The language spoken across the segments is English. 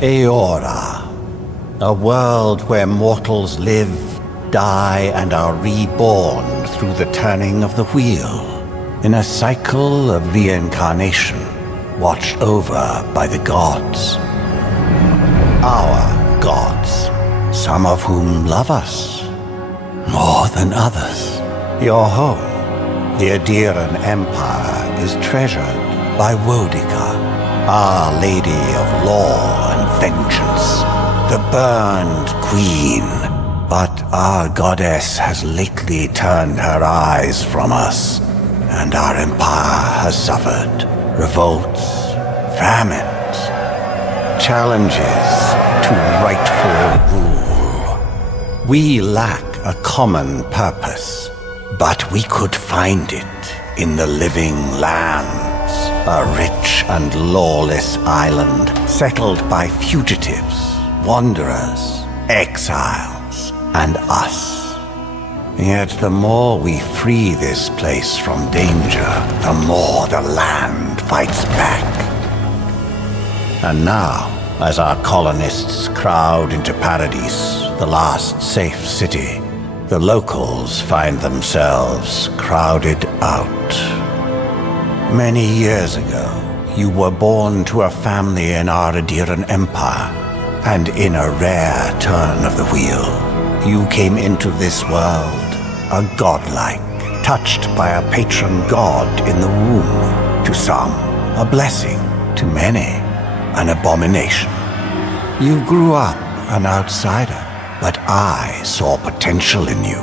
Eora, a world where mortals live, die, and are reborn through the turning of the wheel, in a cycle of reincarnation, watched over by the gods. Our gods, some of whom love us more than others. Your home, the Adiran Empire, is treasured by Wodica, Our Lady of Law and Vengeance, the Burned Queen. But our goddess has lately turned her eyes from us, and our empire has suffered revolts, famines, challenges to rightful rule. We lack a common purpose, but we could find it in the living lands, a rich and lawless island settled by fugitives, wanderers, exiles, and us. Yet the more we free this place from danger, the more the land fights back. And now, as our colonists crowd into Paradis, the last safe city, the locals find themselves crowded out. Many years ago, you were born to a family in our Adiran Empire, and in a rare turn of the wheel, you came into this world, a godlike, touched by a patron god in the womb. To some, a blessing; to many, an abomination. You grew up an outsider, but I saw potential in you.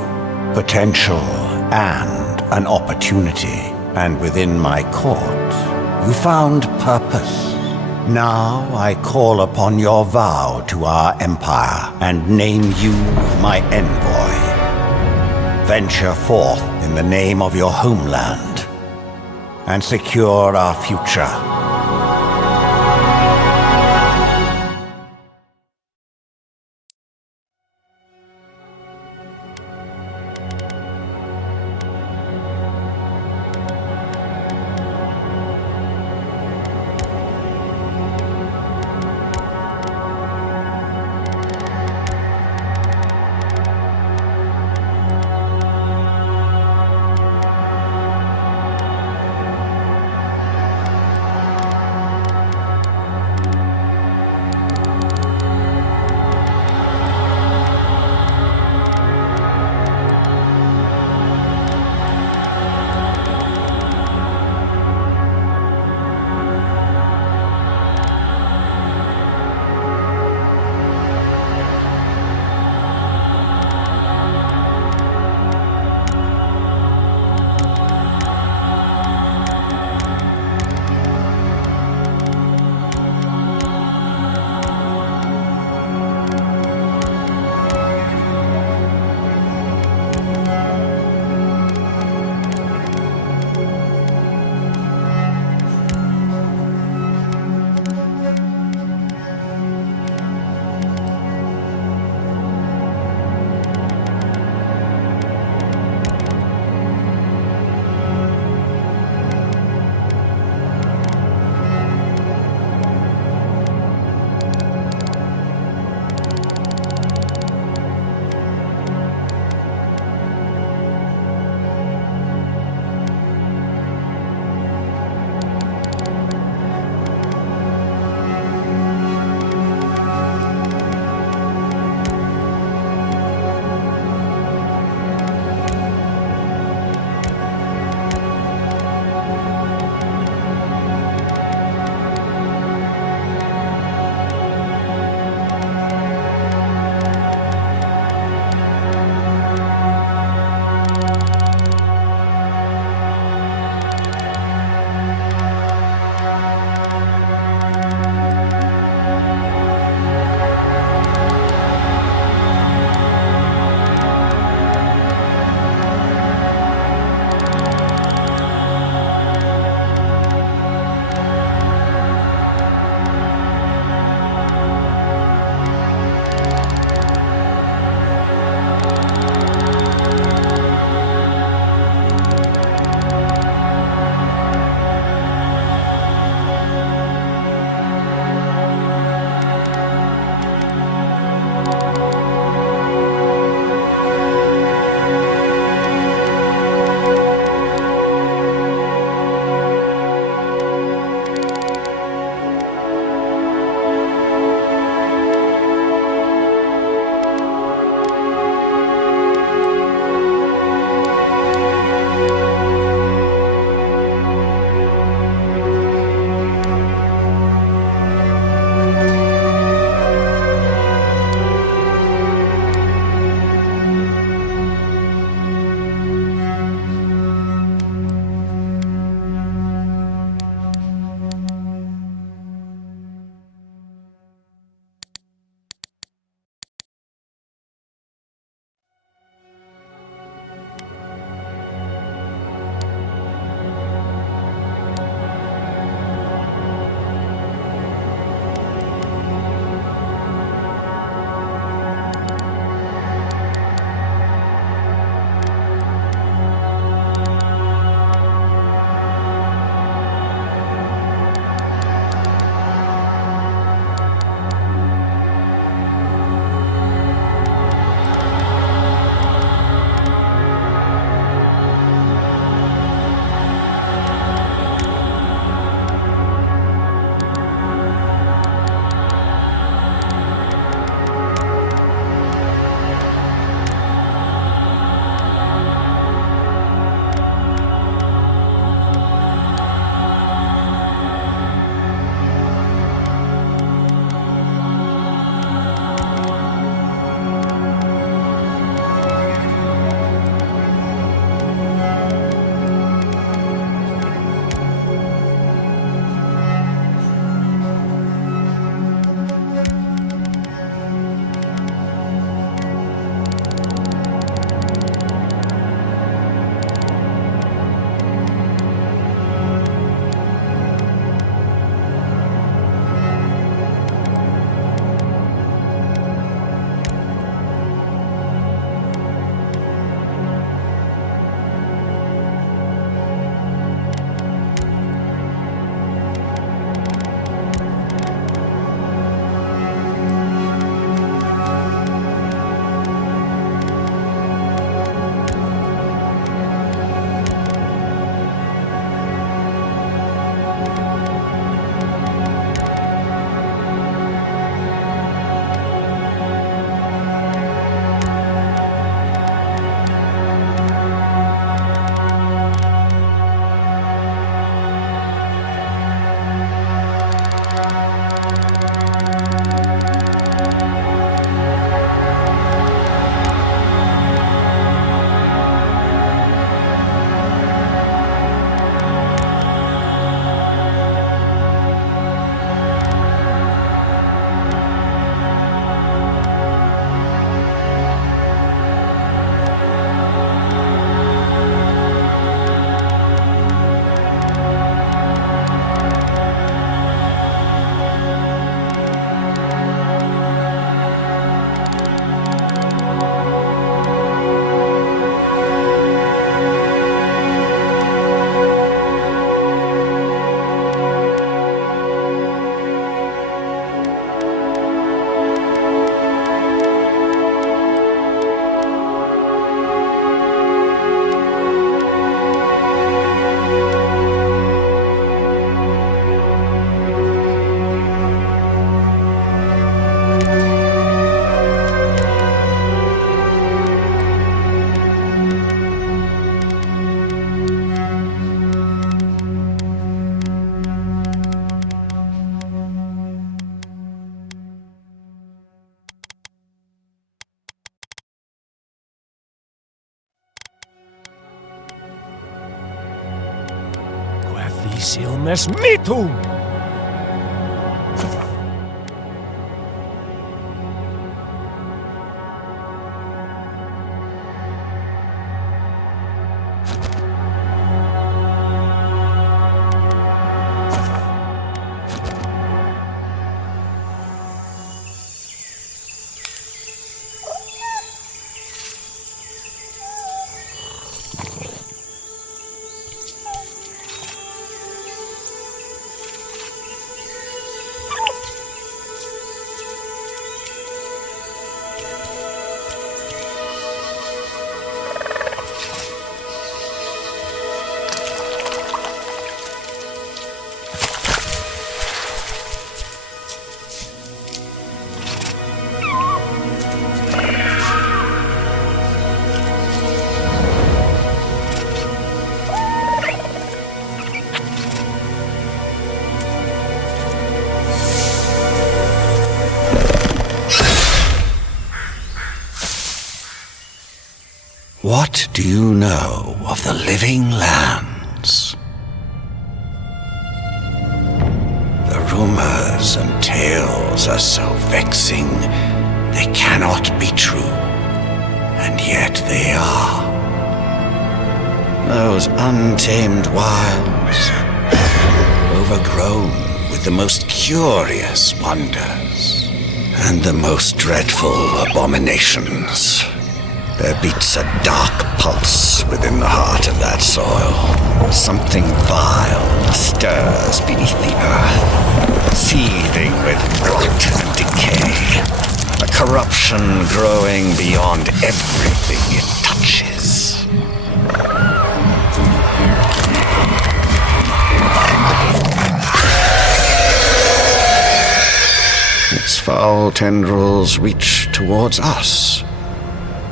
Potential and an opportunity. And within my court, you found purpose. Now I call upon your vow to our empire and name you my envoy. Venture forth in the name of your homeland and secure our future. This illness, me too! What do you know of the living lands? The rumors and tales are so vexing, they cannot be true, and yet they are. Those untamed wilds, overgrown with the most curious wonders and the most dreadful abominations. There beats a dark pulse within the heart of that soil. Something vile stirs beneath the earth, seething with rot and decay. A corruption growing beyond everything it touches. Its foul tendrils reach towards us,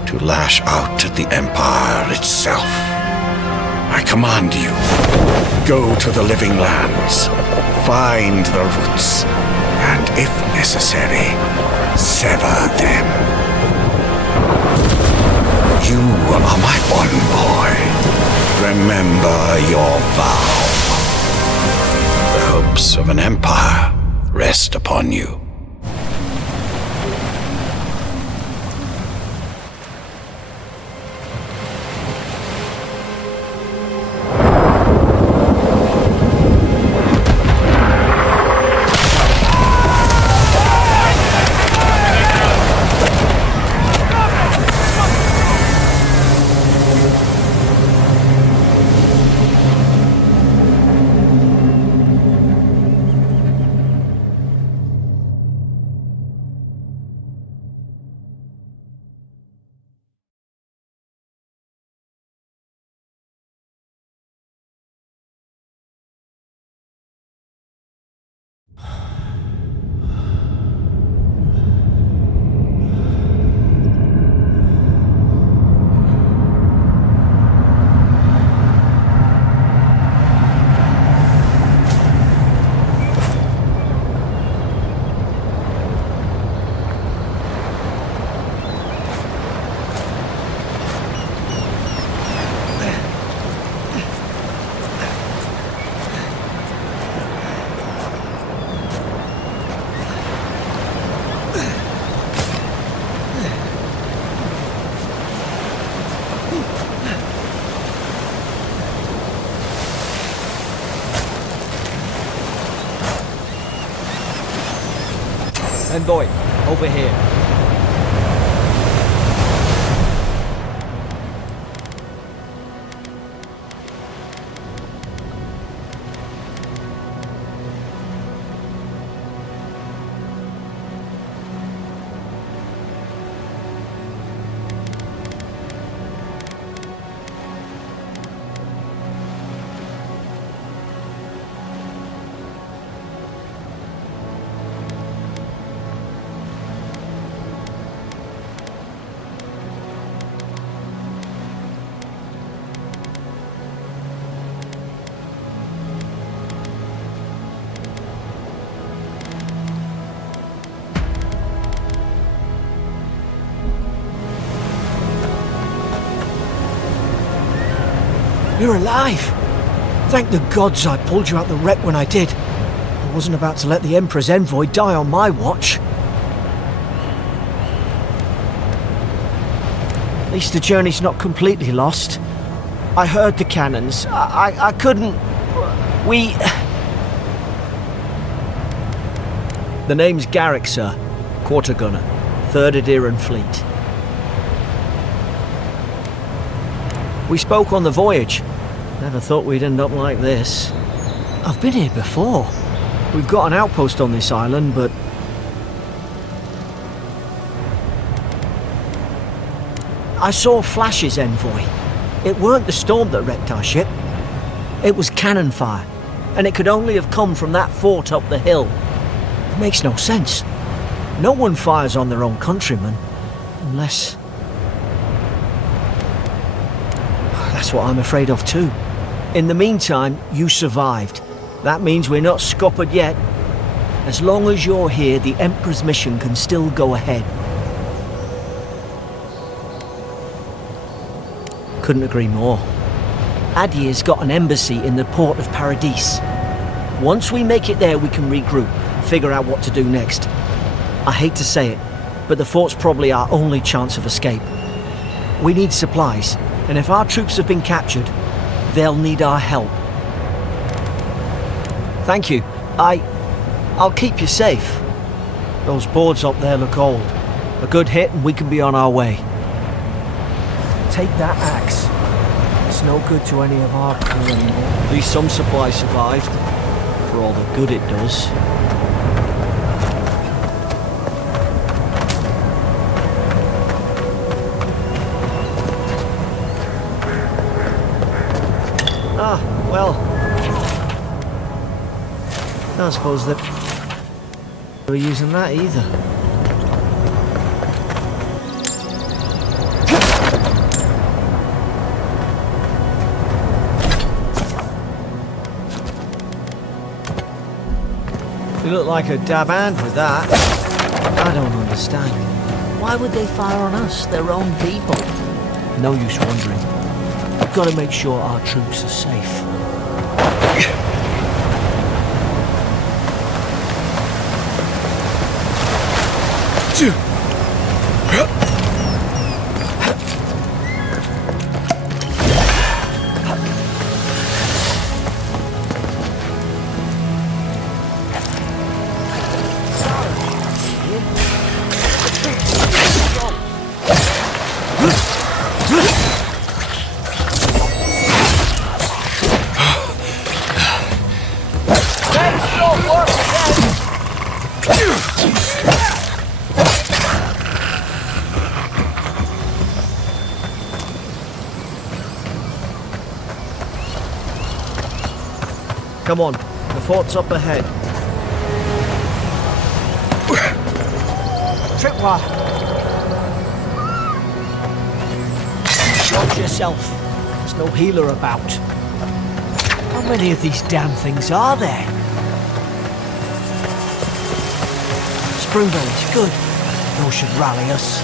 to lash out at the Empire itself. I command you, go to the living lands, find the roots, and if necessary, sever them. You are my envoy. Remember your vow. The hopes of an empire rest upon you. Envoy, over here. You're alive! Thank the gods I pulled you out the wreck when I did. I wasn't about to let the Emperor's envoy die on my watch. At least the journey's not completely lost. I heard the cannons. I couldn't... We... The name's Garrick, sir. Quarter gunner. 3rd Adiran Fleet. We spoke on the voyage. Never thought we'd end up like this. I've been here before. We've got an outpost on this island, but... I saw flashes, envoy. It weren't the storm that wrecked our ship. It was cannon fire, and it could only have come from that fort up the hill. It makes no sense. No one fires on their own countrymen, unless... That's what I'm afraid of too. In the meantime, you survived. That means we're not scuppered yet. As long as you're here, the Emperor's mission can still go ahead. Couldn't agree more. Adir's got an embassy in the port of Paradis. Once we make it there, we can regroup, figure out what to do next. I hate to say it, but the fort's probably our only chance of escape. We need supplies, and if our troops have been captured, they'll need our help. Thank you. I'll keep you safe. Those boards up there look old. A good hit and we can be on our way. Take that axe. It's no good to any of our crew anymore. At least some supplies survived, for all the good it does. Ah, well... I suppose that we're using that either. You look like a dab hand with that. I don't understand. Why would they fire on us, their own people? No use wondering. We've got to make sure our troops are safe. Come on, the fort's up ahead. Tripwire! Watch yourself. There's no healer about. How many of these damn things are there? Springberries, good. Those should rally us.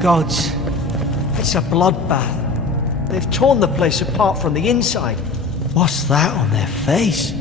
Gods, it's a bloodbath. They've torn the place apart from the inside. What's that on their face?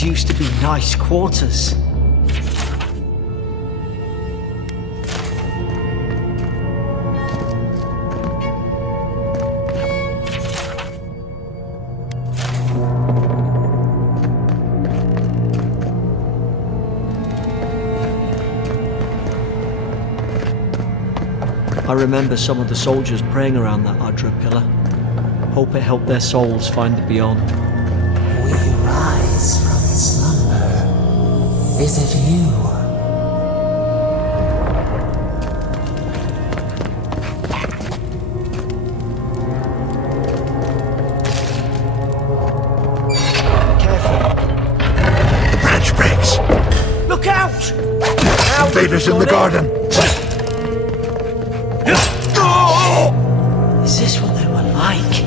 These used to be nice quarters. I remember some of the soldiers praying around that Adra pillar. Hope it helped their souls find the beyond. We rise from slumber. Is it you? Careful. The branch breaks. Look out! Invaders in the garden. Is this what they were like?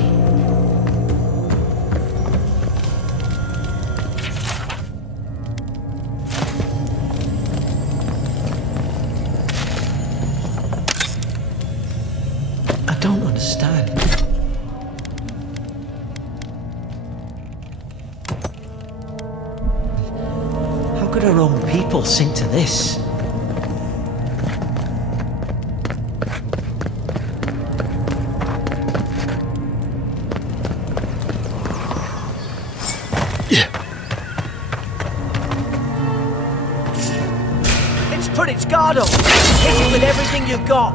I don't understand. How could our own people sink to this? Put its guard up! Hit it with everything you've got!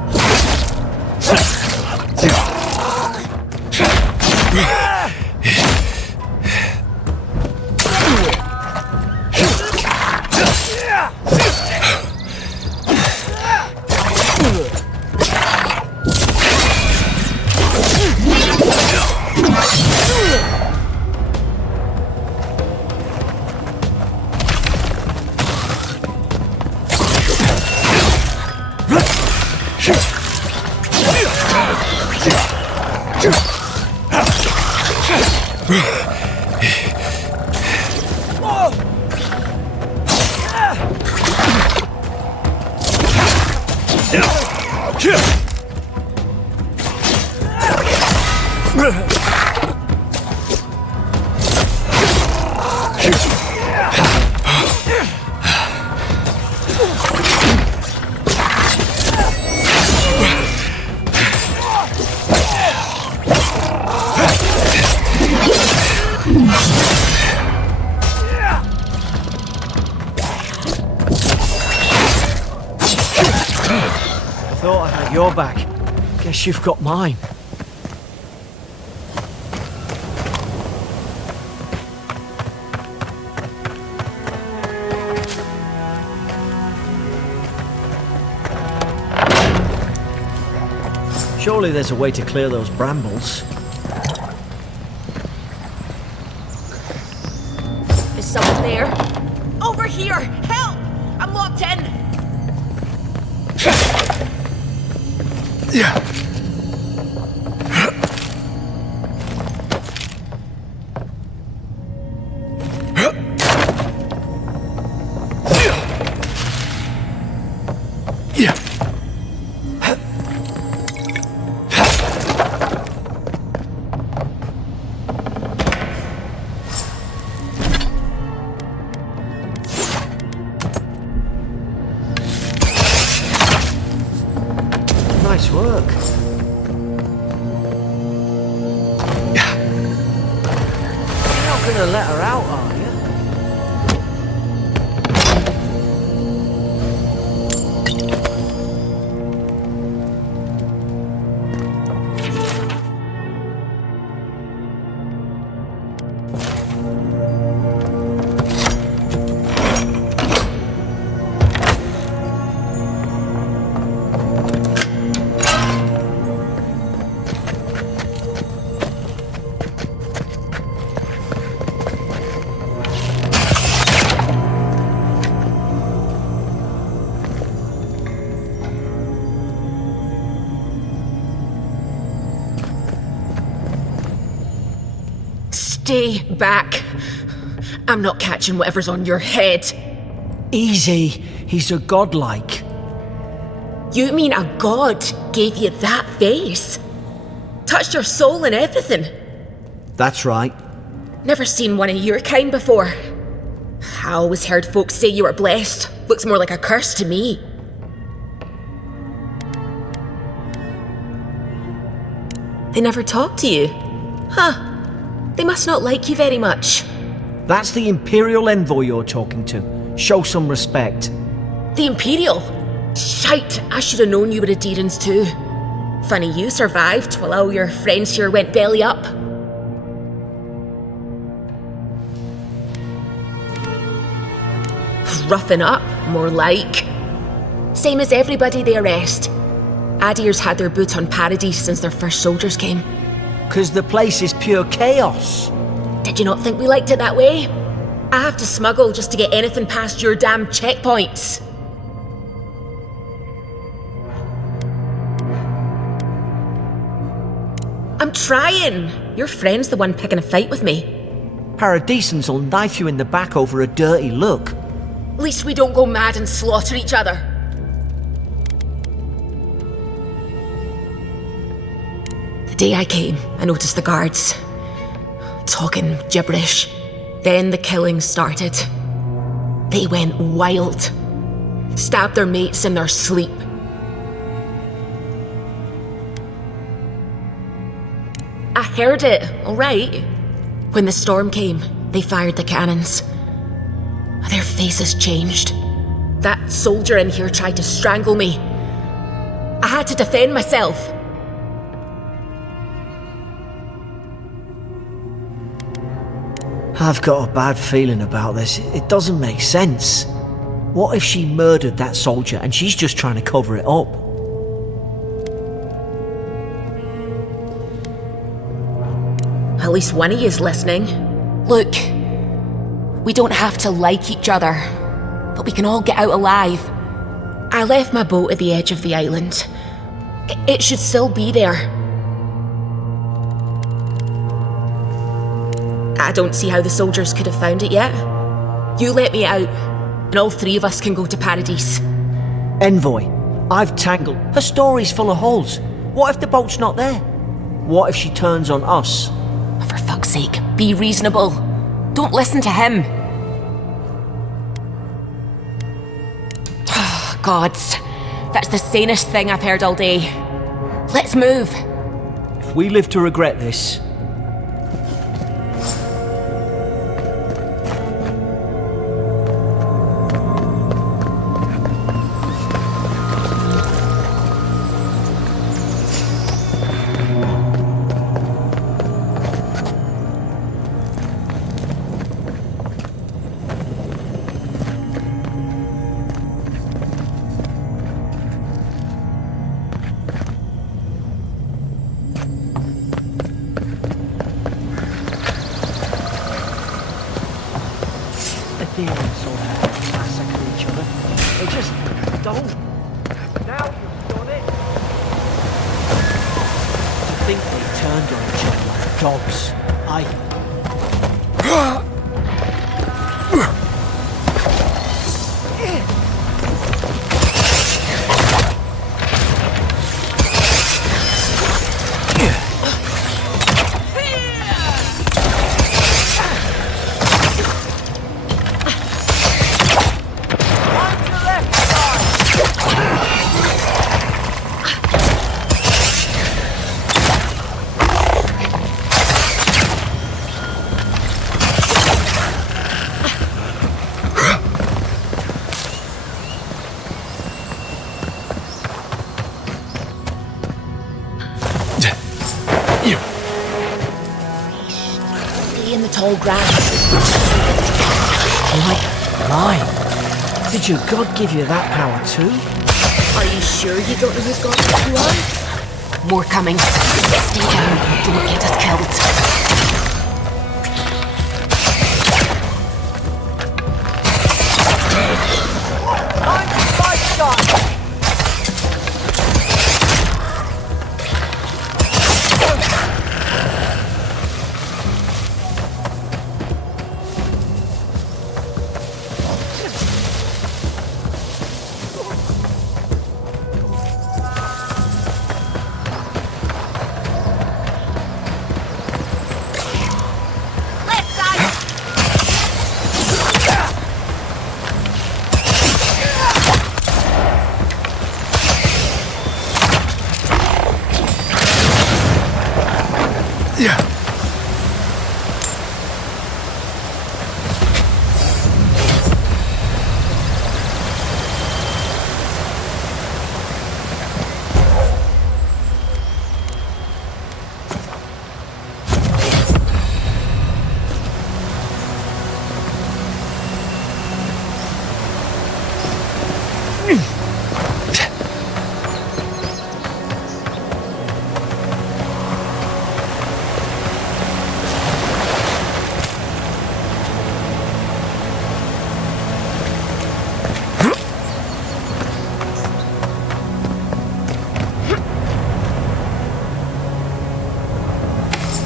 Thought I had your back. Guess you've got mine. Surely there's a way to clear those brambles. Is someone there? Over here! Help! I'm locked in! Yeah. Nice work. You're not gonna let her out, are you? Stay back. I'm not catching whatever's on your head. Easy. He's a godlike. You mean a god gave you that face? Touched your soul and everything? That's right. Never seen one of your kind before. I always heard folks say you were blessed. Looks more like a curse to me. They never talk to you? Huh. They must not like you very much. That's the Imperial envoy you're talking to. Show some respect. The Imperial? Shite, I should have known you were Adherans too. Funny you survived while all your friends here went belly up. Roughing up, more like. Same as everybody they arrest. Adher's had their boot on Paradis since their first soldiers came. 'Cause the place is pure chaos. Did you not think we liked it that way? I have to smuggle just to get anything past your damn checkpoints. I'm trying. Your friend's the one picking a fight with me. Paradisans will knife you in the back over a dirty look. At least we don't go mad and slaughter each other. The day I came, I noticed the guards talking gibberish. Then the killing started. They went wild. Stabbed their mates in their sleep. I heard it, all right. When the storm came, they fired the cannons. Their faces changed. That soldier in here tried to strangle me. I had to defend myself. I've got a bad feeling about this. It doesn't make sense. What if she murdered that soldier and she's just trying to cover it up? At least one of you's listening. Look, we don't have to like each other, but we can all get out alive. I left my boat at the edge of the island. It should still be there. I don't see how the soldiers could have found it yet. You let me out, and all three of us can go to Paradis. Envoy, I've tangled. Her story's full of holes. What if the boat's not there? What if she turns on us? For fuck's sake, be reasonable. Don't listen to him. Gods, that's the sanest thing I've heard all day. Let's move. If we live to regret this... Adherents all have to massacre each other. They just don't. Now you've done it. To think they turned on each other like dogs. In the tall grass. My. Did your god give you that power too? Are you sure you don't know who's got what you are? More coming. Stay down. Don't get us killed.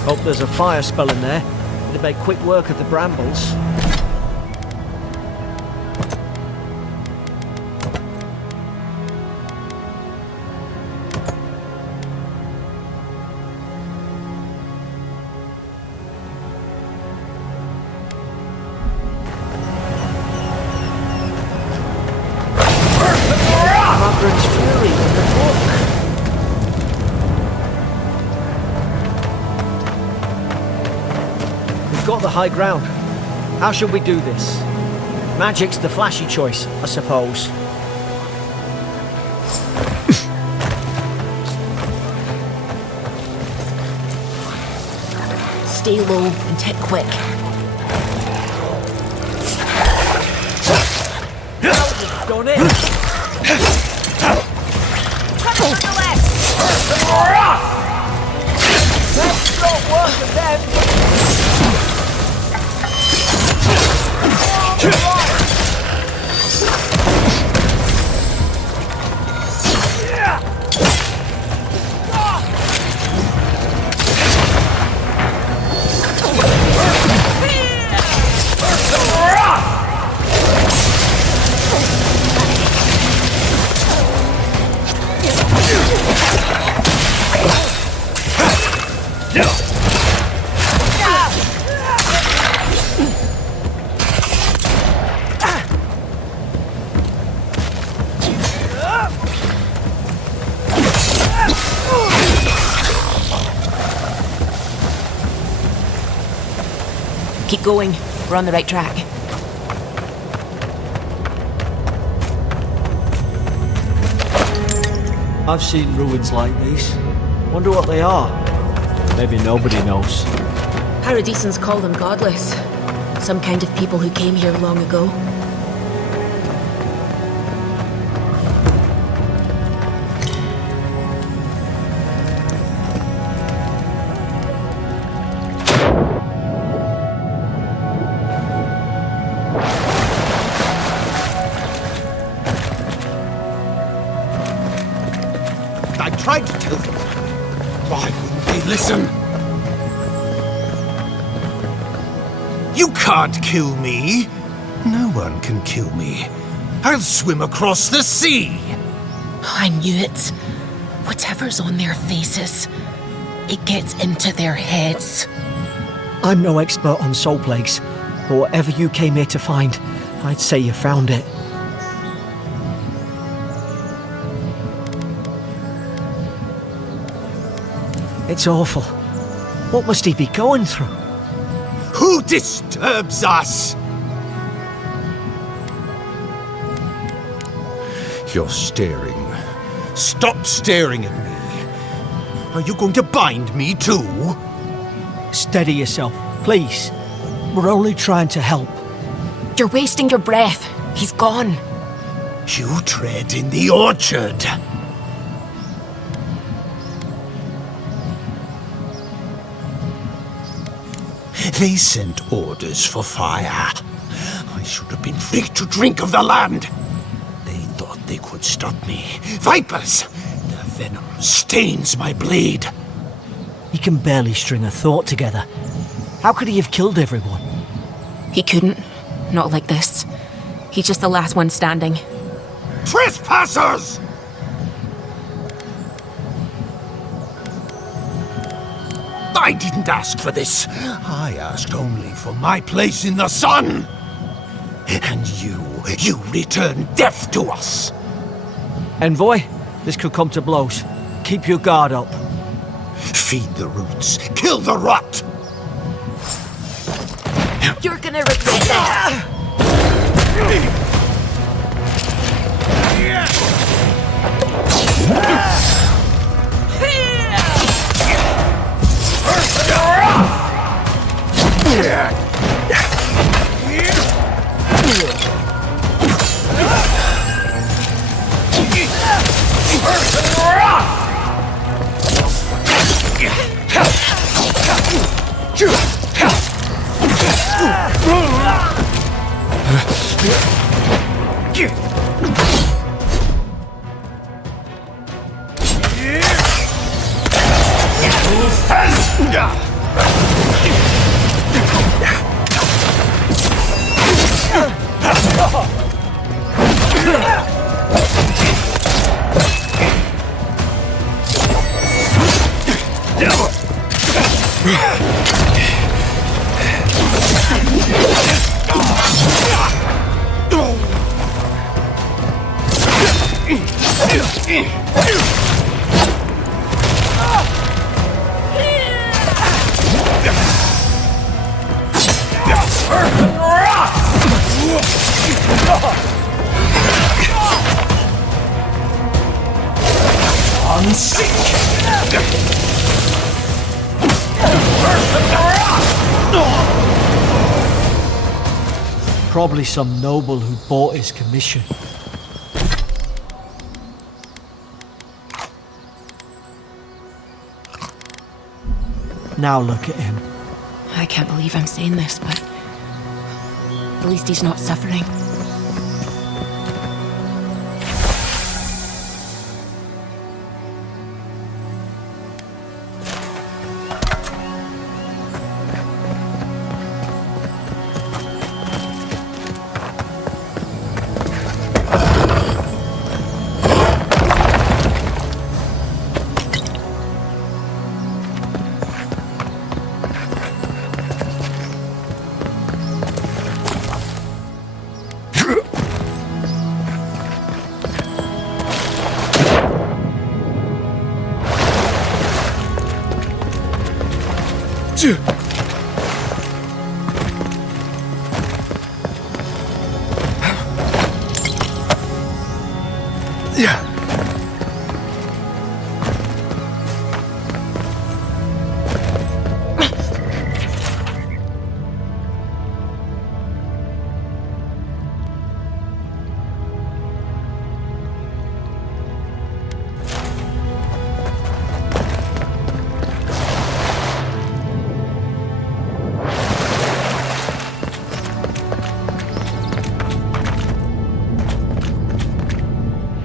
Hope there's a fire spell in there. It'd make quick work of the brambles. Margaret's Fury in the book. We've got the high ground. How should we do this? Magic's the flashy choice, I suppose. Stay low and hit quick. Done it! That's not working then! Keep going. We're on the right track. I've seen ruins like these. Wonder what they are. Maybe nobody knows. Paradisans call them godless. Some kind of people who came here long ago. I tried to tell them. Why wouldn't they listen? You can't kill me. No one can kill me. I'll swim across the sea. I knew it. Whatever's on their faces, it gets into their heads. I'm no expert on soul plagues, but whatever you came here to find, I'd say you found it. It's awful. What must he be going through? Who disturbs us? You're staring. Stop staring at me. Are you going to bind me too? Steady yourself, please. We're only trying to help. You're wasting your breath. He's gone. You tread in the orchard. They sent orders for fire. I should have been free to drink of the land. They thought they could stop me. Vipers! Their venom stains my blade. He can barely string a thought together. How could he have killed everyone? He couldn't. Not like this. He's just the last one standing. Trespassers! I didn't ask for this. I asked only for my place in the sun. And you return death to us. Envoy, this could come to blows. Keep your guard up. Feed the roots. Kill the rot. You're gonna regret this. Probably some noble who bought his commission. Now look at him. I can't believe I'm saying this, but at least he's not suffering.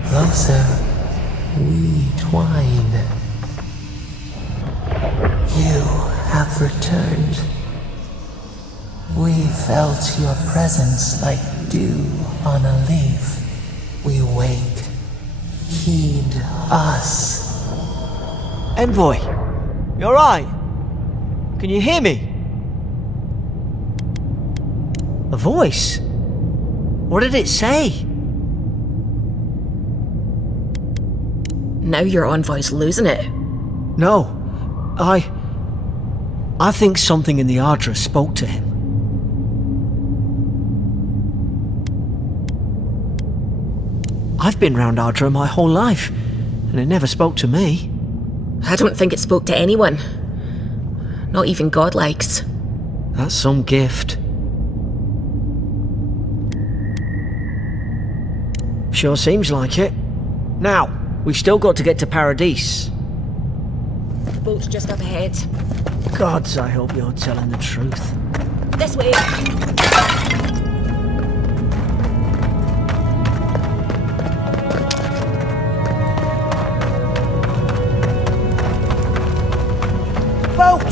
Closer we twine. You have returned. We felt your presence like dew on a leaf. We wake. Heed us. Envoy, you alright? Can you hear me? A voice? What did it say? Now your envoy's losing it. No, I think something in the Adra spoke to him. I've been round Adra my whole life, and it never spoke to me. I don't think it spoke to anyone. Not even godlikes. That's some gift. Sure seems like it. Now, we've still got to get to Paradis. The boat's just up ahead. Gods, I hope you're telling the truth. This way. Boat!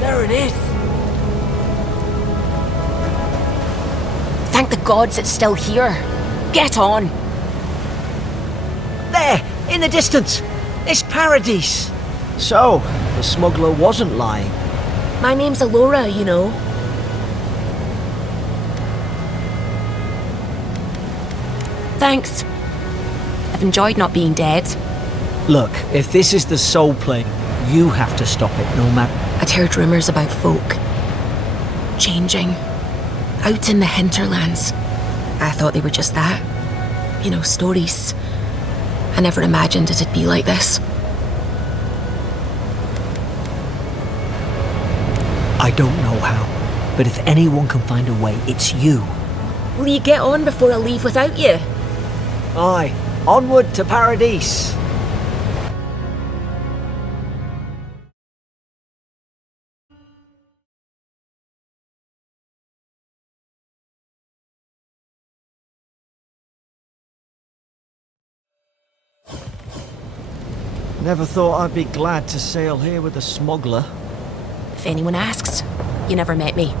There it is. Thank the gods it's still here. Get on. There, in the distance. It's Paradis. So, the smuggler wasn't lying. My name's Auroria, you know. Thanks. I've enjoyed not being dead. Look, if this is the soul plane, You have to stop it, no matter... I'd heard rumours about folk changing out in the hinterlands. I thought they were just that. You know, stories. I never imagined it'd be like this. I don't know how, but if anyone can find a way, it's you. Will you get on before I leave without you? Aye, onward to Paradis. Never thought I'd be glad to sail here with a smuggler. If anyone asks, you never met me.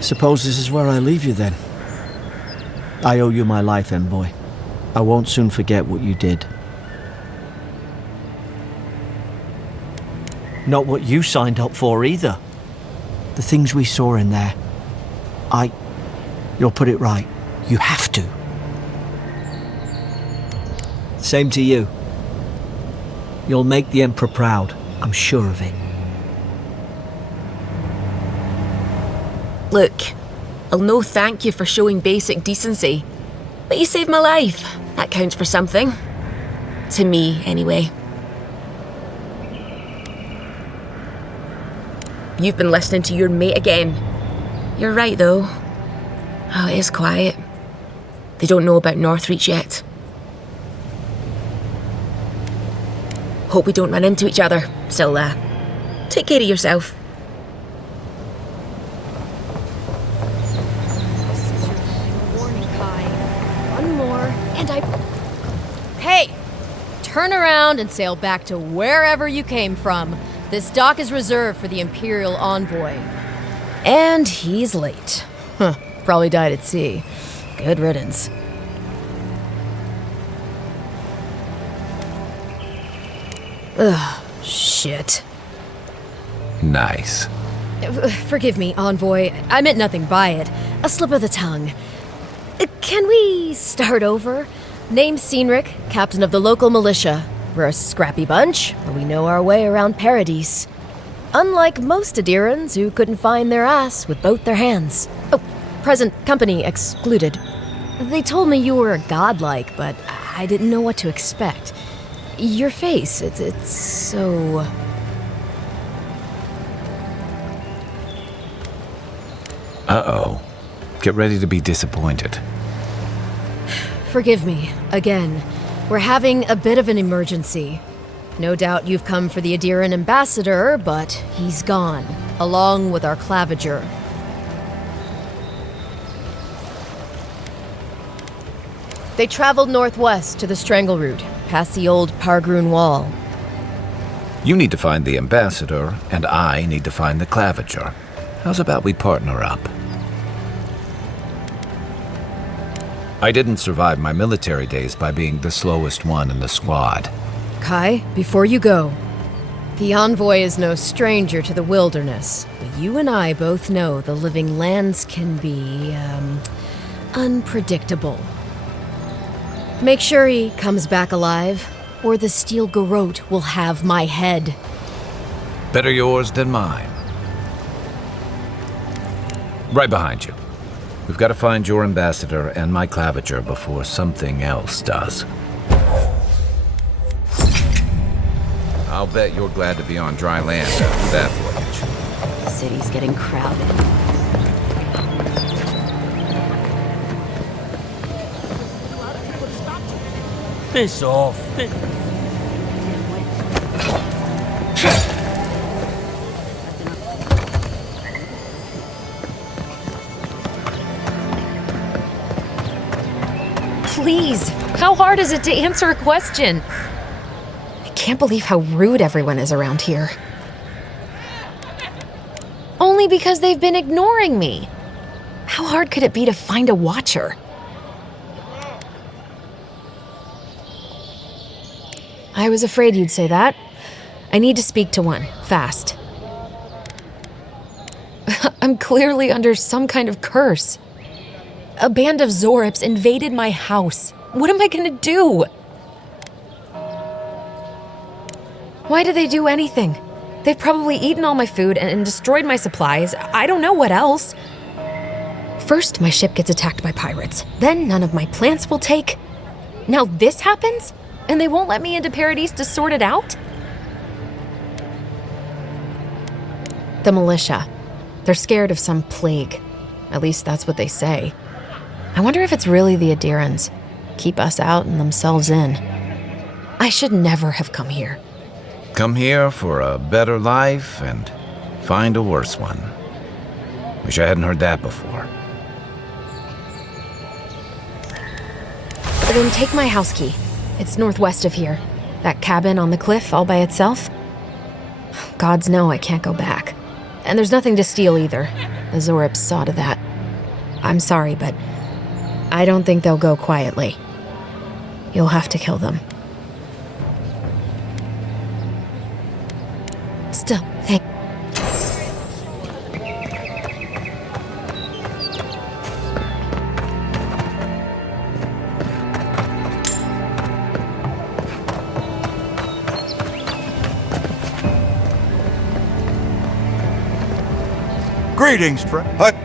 Suppose this is where I leave you then. I owe you my life, envoy. I won't soon forget what you did. Not what you signed up for either. The things we saw in there. You'll put it right. You have to. Same to you. You'll make the Emperor proud. I'm sure of it. Look, I'll no thank you for showing basic decency. But you saved my life. That counts for something. To me, anyway. You've been listening to your mate again. You're right, though. Oh, it is quiet. They don't know about Northreach yet. Hope we don't run into each other. Still, take care of yourself. One more, and Hey! Turn around and sail back to wherever you came from. This dock is reserved for the Imperial Envoy. And he's late. Huh, probably died at sea. Good riddance. Ugh, shit. Nice. Forgive me, Envoy. I meant nothing by it. A slip of the tongue. Can we start over? Name's Cynric, captain of the local militia. We're a scrappy bunch, but we know our way around Paradis. Unlike most Adirans who couldn't find their ass with both their hands. Oh, present company excluded. They told me you were godlike, but I didn't know what to expect. Your face, it's so... Uh-oh. Get ready to be disappointed. Forgive me, again. We're having a bit of an emergency. No doubt you've come for the Adiran ambassador, but he's gone, along with our claviger. They traveled northwest to the Strangle Route, past the old Pargrun wall. You need to find the ambassador, and I need to find the claviger. How's about we partner up? I didn't survive my military days by being the slowest one in the squad. Kai, before you go, the Envoy is no stranger to the wilderness, but you and I both know the living lands can be, unpredictable. Make sure he comes back alive, or the steel garrote will have my head. Better yours than mine. Right behind you. We've got to find your ambassador and my claviger before something else does. I'll bet you're glad to be on dry land after that voyage. The city's getting crowded. Piss off. Please, how hard is it to answer a question? I can't believe how rude everyone is around here. Only because they've been ignoring me. How hard could it be to find a watcher? I was afraid you'd say that. I need to speak to one, fast. I'm clearly under some kind of curse. A band of Zorips invaded my house. What am I gonna do? Why did they do anything? They've probably eaten all my food and destroyed my supplies. I don't know what else. First, my ship gets attacked by pirates. Then none of my plants will take. Now this happens? And they won't let me into Paradis to sort it out? The militia. They're scared of some plague. At least that's what they say. I wonder if it's really the Adirans. Keep us out and themselves in. I should never have come here. Come here for a better life and find a worse one. Wish I hadn't heard that before. Then take my house key. It's northwest of here. That cabin on the cliff all by itself. Gods know I can't go back. And there's nothing to steal either. The Zoribs saw to that. I'm sorry, but I don't think they'll go quietly. You'll have to kill them. Still, thank... Greetings, friend.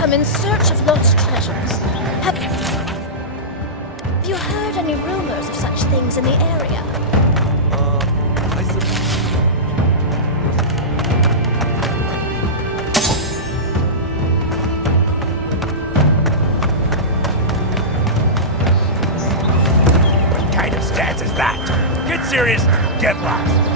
I'm in search of lost treasures. Have you heard any rumors of such things in the area? What kind of stance is that? Get serious, get lost.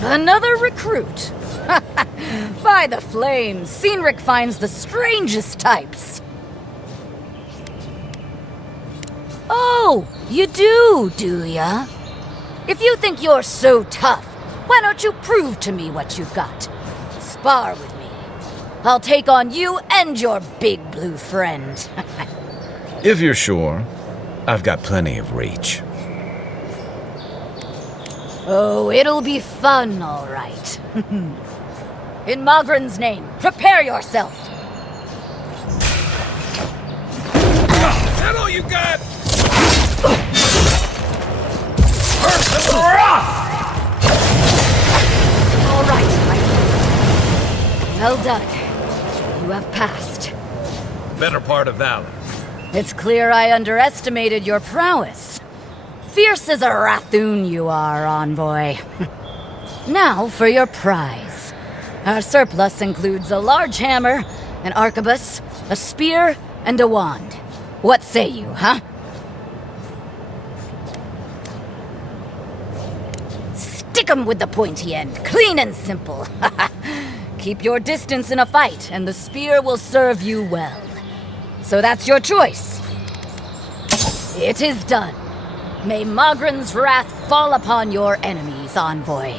Another recruit. By the flames, Cynric finds the strangest types. Oh, you do ya? If you think you're so tough, why don't you prove to me what you've got? Spar with me. I'll take on you and your big blue friend. If you're sure, I've got plenty of reach. Oh, it'll be fun, all right. In Magrin's name, prepare yourself. That all you got? All right, my friend. Well done. You have passed. Better part of valor. It's clear I underestimated your prowess. Fierce as a Rathoon you are, envoy. Now for your prize. Our surplus includes a large hammer, an arquebus, a spear, and a wand. What say you, huh? Stick 'em with the pointy end, clean and simple. Keep your distance in a fight, and the spear will serve you well. So that's your choice. It is done. May Magran's wrath fall upon your enemies, envoy.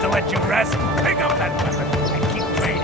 To let you rest, pick up that weapon and keep training.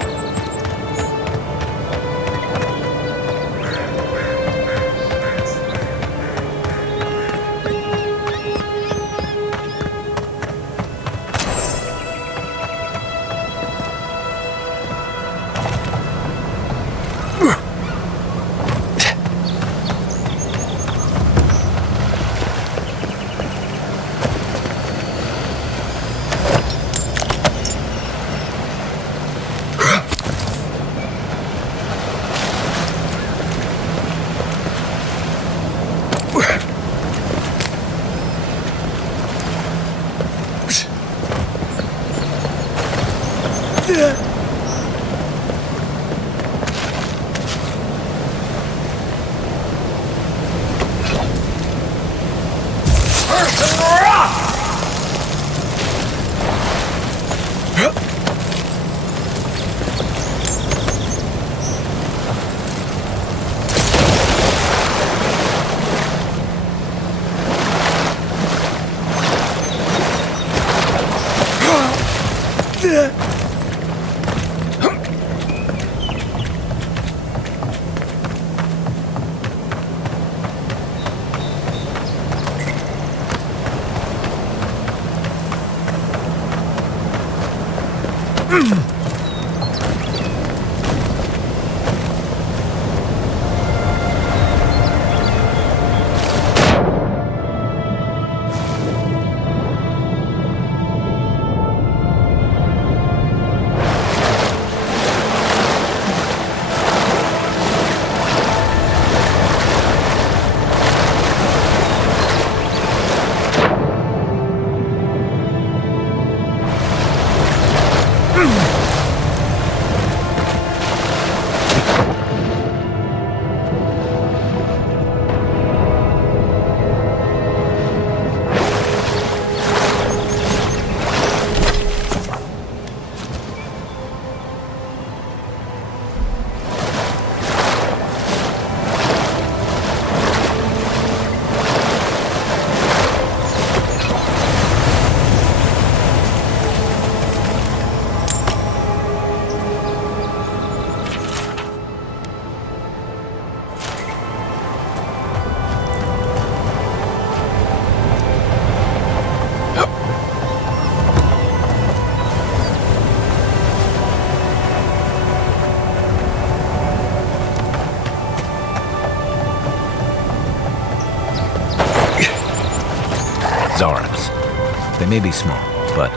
They may be small, but...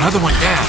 Another one down.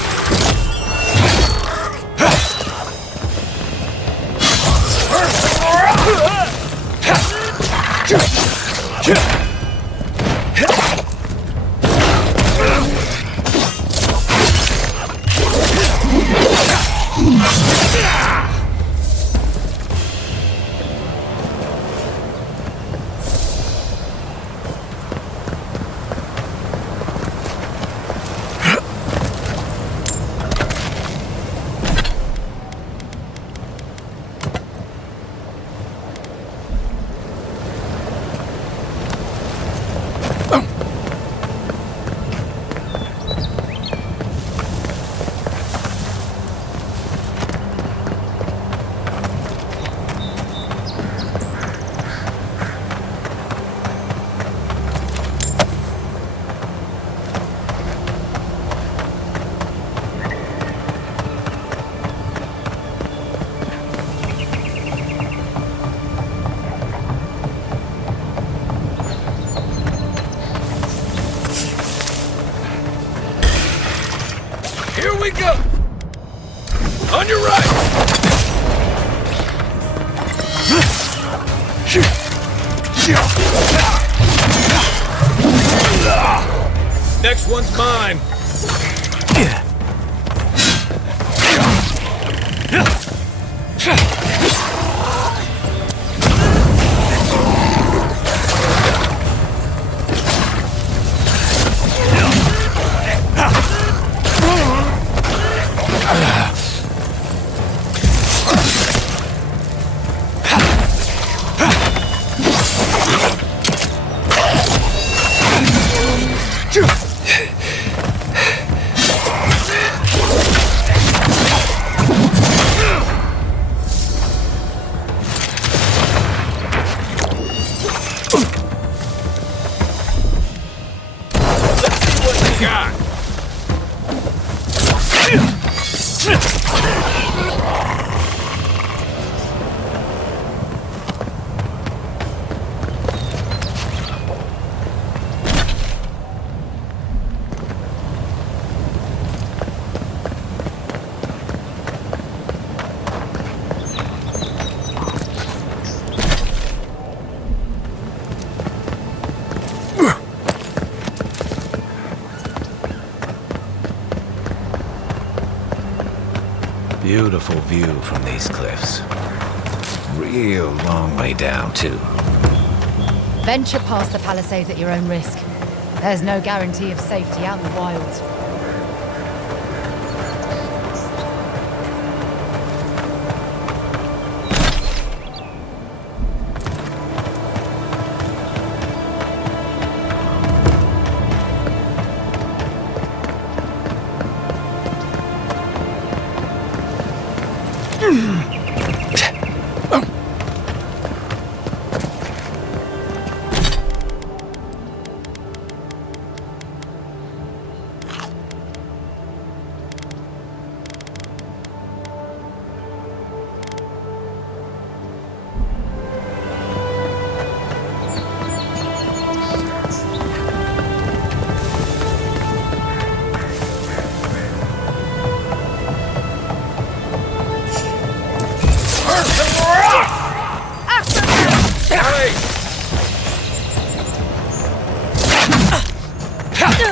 we go! On your right! Next one's mine! Beautiful view from these cliffs. Real long way down, too. Venture past the palisades at your own risk. There's no guarantee of safety out in the wild.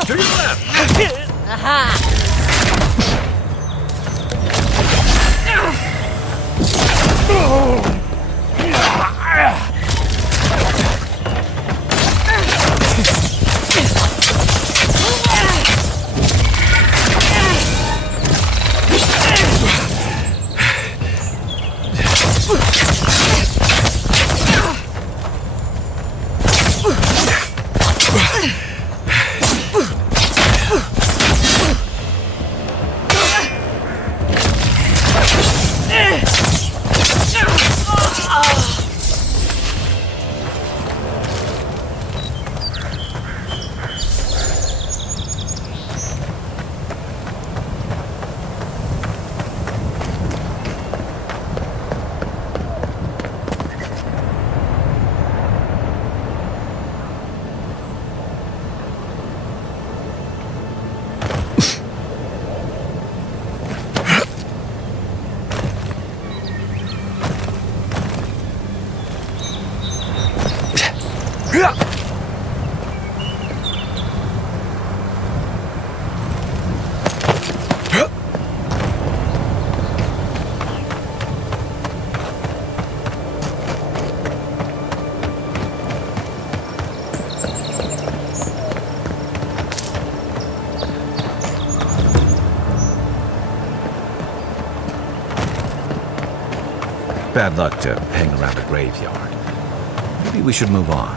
To your left! Aha! Bad luck to hang around a graveyard. Maybe we should move on.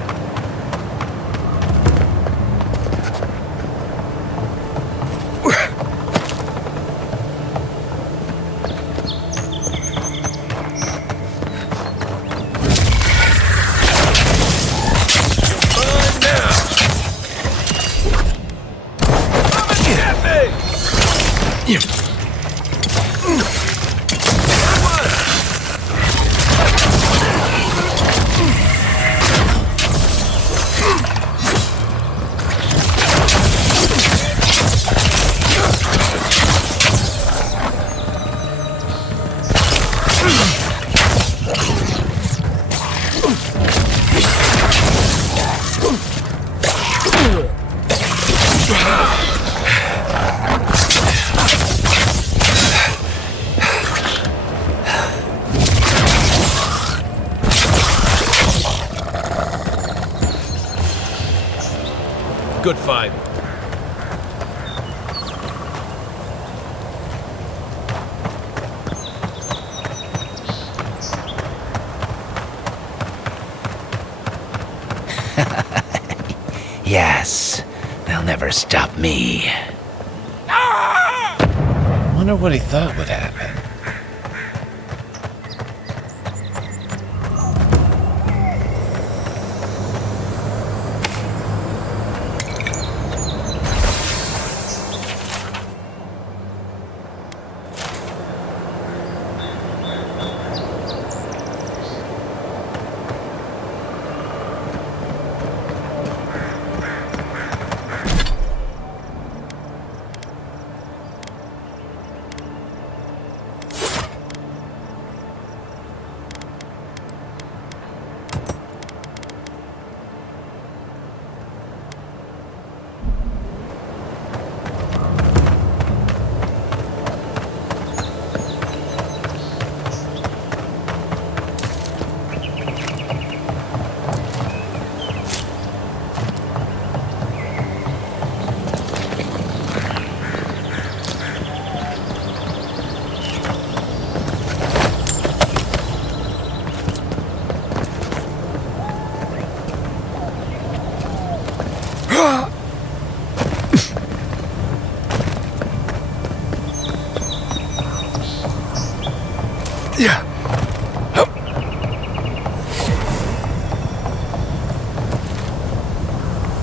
Good fight. Yes, they'll never stop me. Wonder what he thought would happen.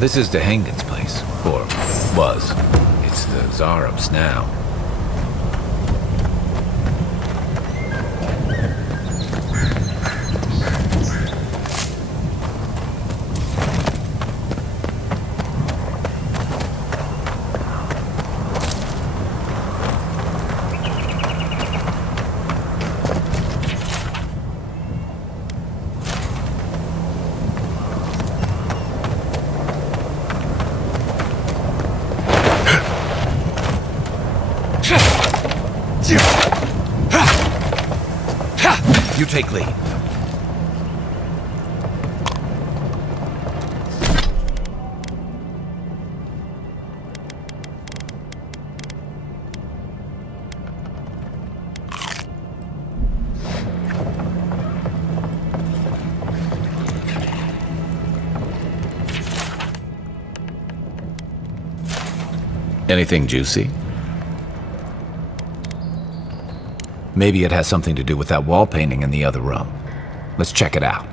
This is the Hengen's place, or was. It's the Zarub's now. You take lead. Anything juicy? Maybe it has something to do with that wall painting in the other room. Let's check it out.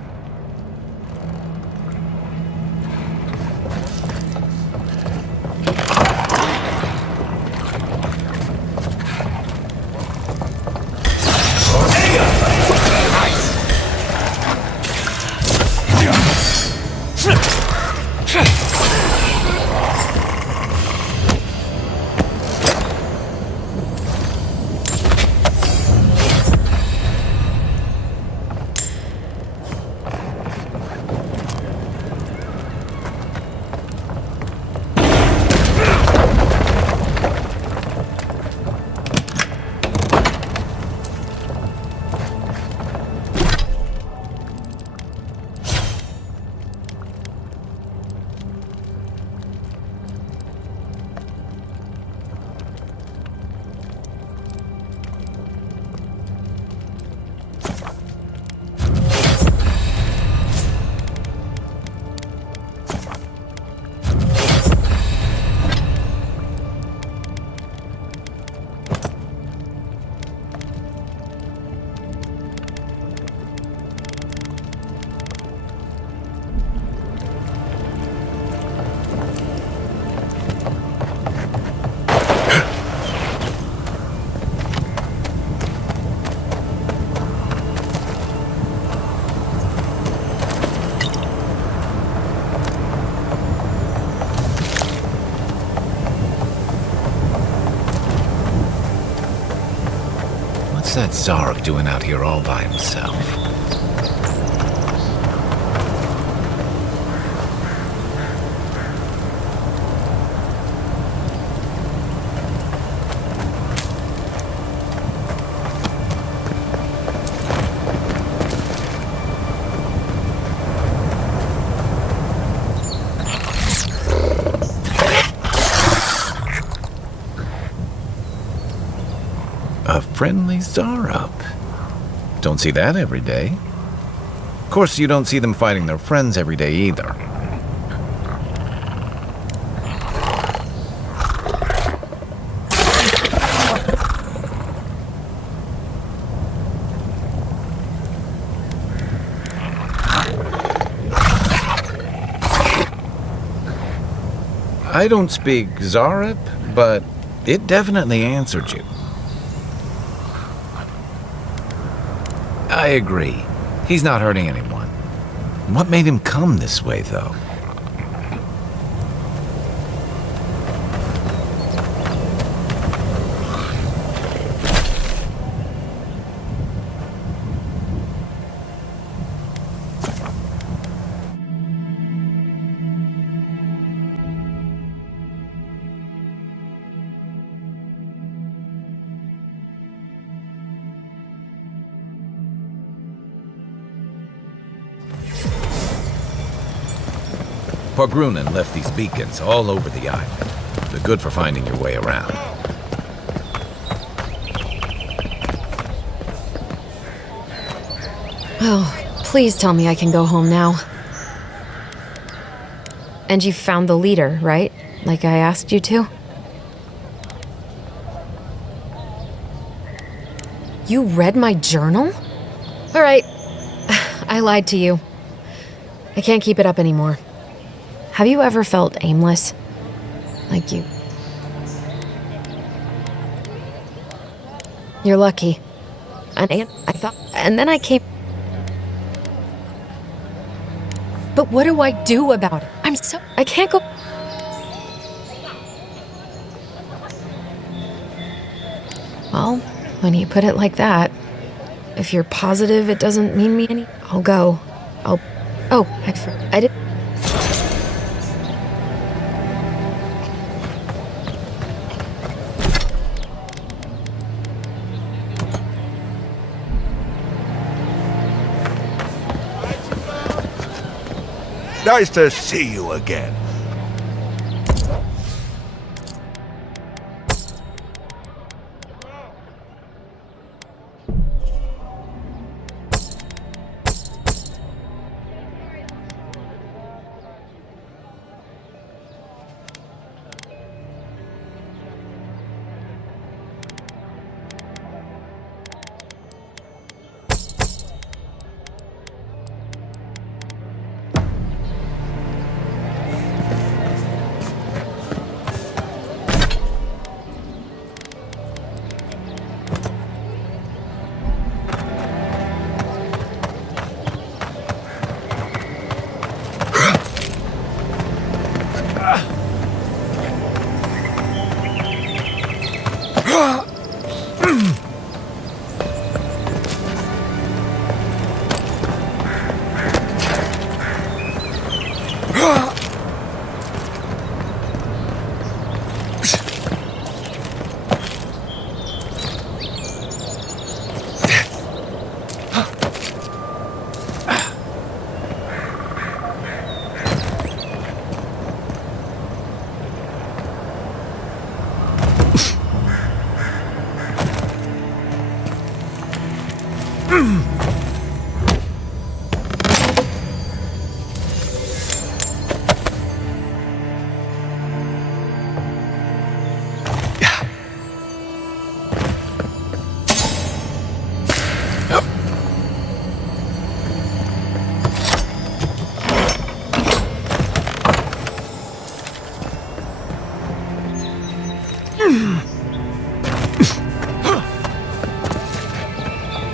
What's that Zaruk doing out here all by himself? A friendly Zarup. Don't see that every day. Of course, you don't see them fighting their friends every day either. I don't speak Zarup, but it definitely answered you. I agree. He's not hurting anyone. What made him come this way, though? Pargrunin left these beacons all over the island. They're good for finding your way around. Oh, please tell me I can go home now. And you found the leader, right? Like I asked you to? You read my journal? All right. I lied to you. I can't keep it up anymore. Have you ever felt aimless? Like you... You're lucky. And I thought... And then I came... But what do I do about it? I can't go... Well, when you put it like that, if you're positive it doesn't mean me any... I'll go. Oh, I did... Nice to see you again.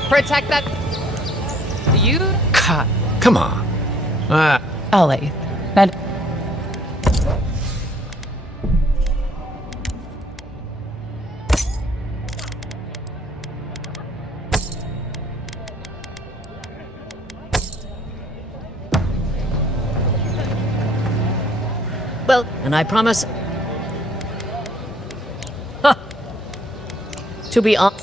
Protect that. You? Come on. Ollie. That. Well, and I promise... Huh. To be honest...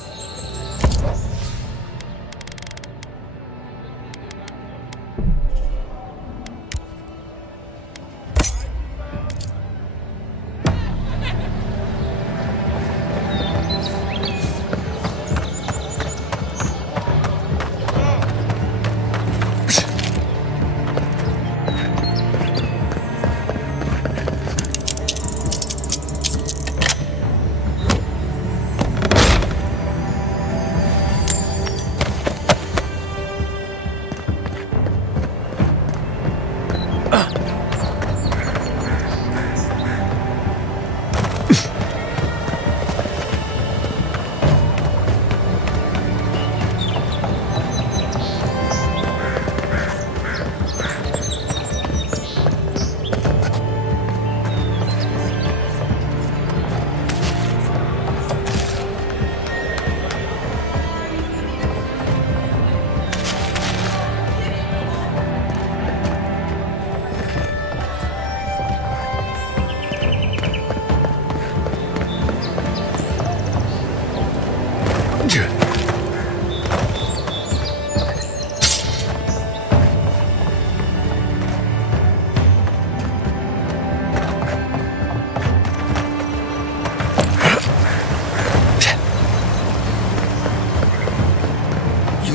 You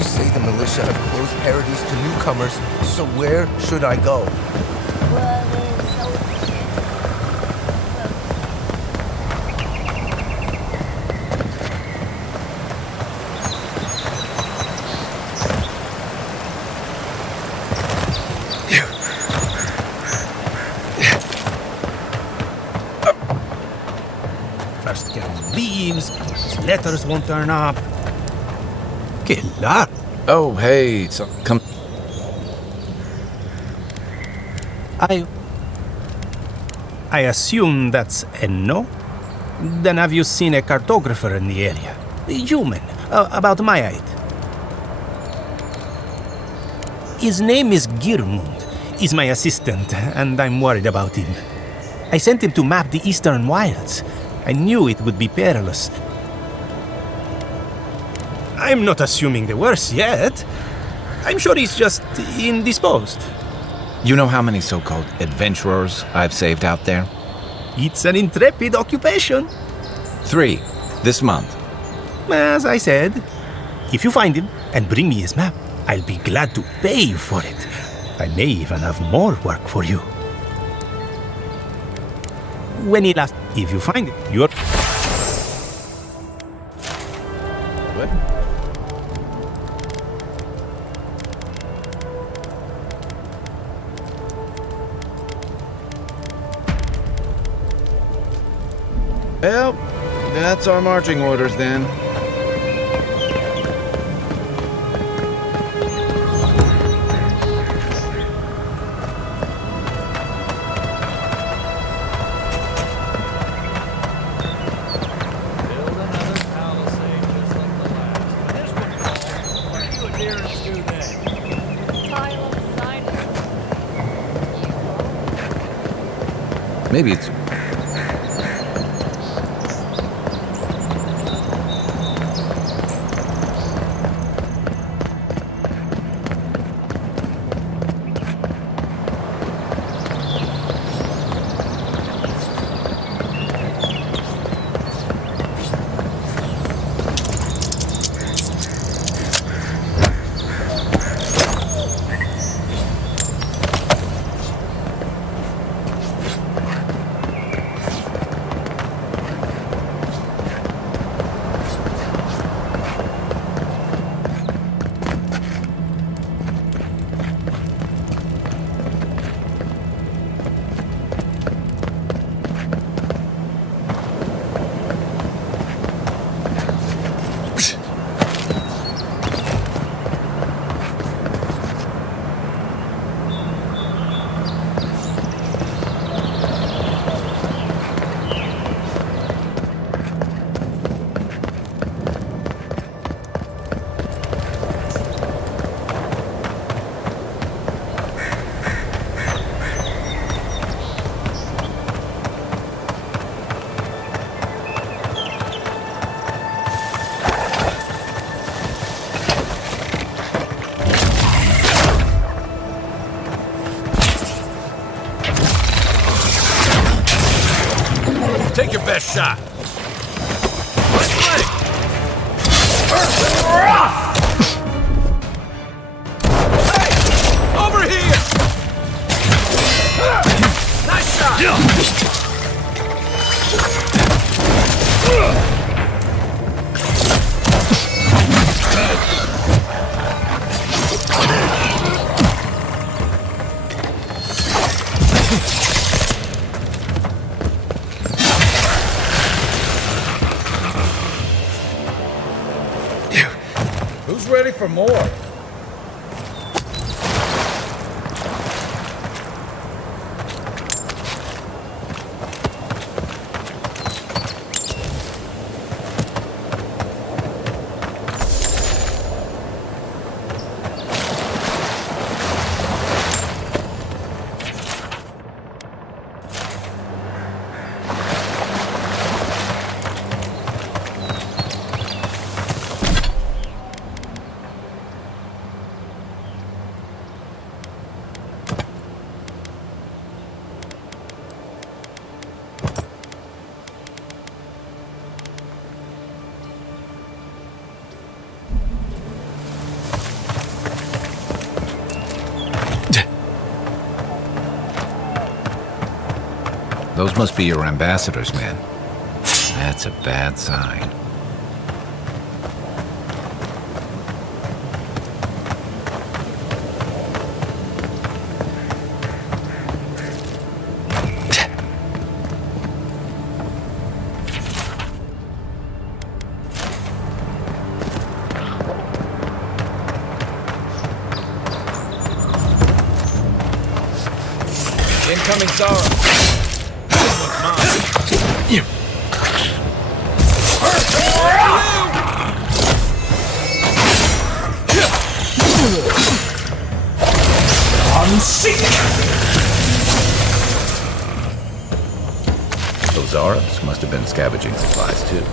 say the militia have closed Paradis to newcomers, so where should I go? First getting leaves, his letters won't turn up. Que la... Oh, hey, so come... I assume that's a no? Then have you seen a cartographer in the area? A human, about my height. His name is Girmund. He's my assistant, and I'm worried about him. I sent him to map the eastern wilds. I knew it would be perilous. I'm not assuming the worst yet. I'm sure he's just indisposed. You know how many so-called adventurers I've saved out there? It's an intrepid occupation. 3, this month. As I said, if you find him and bring me his map, I'll be glad to pay you for it. I may even have more work for you. When he last... If you find it, you're... What? Well, that's our marching orders then. Maybe it's... Take your best shot. Hey! Over here! Nice shot! Ready for more. Those must be your ambassadors, man. That's a bad sign. Incoming Zara. This one's mine. Those Arabs must have been scavenging supplies too.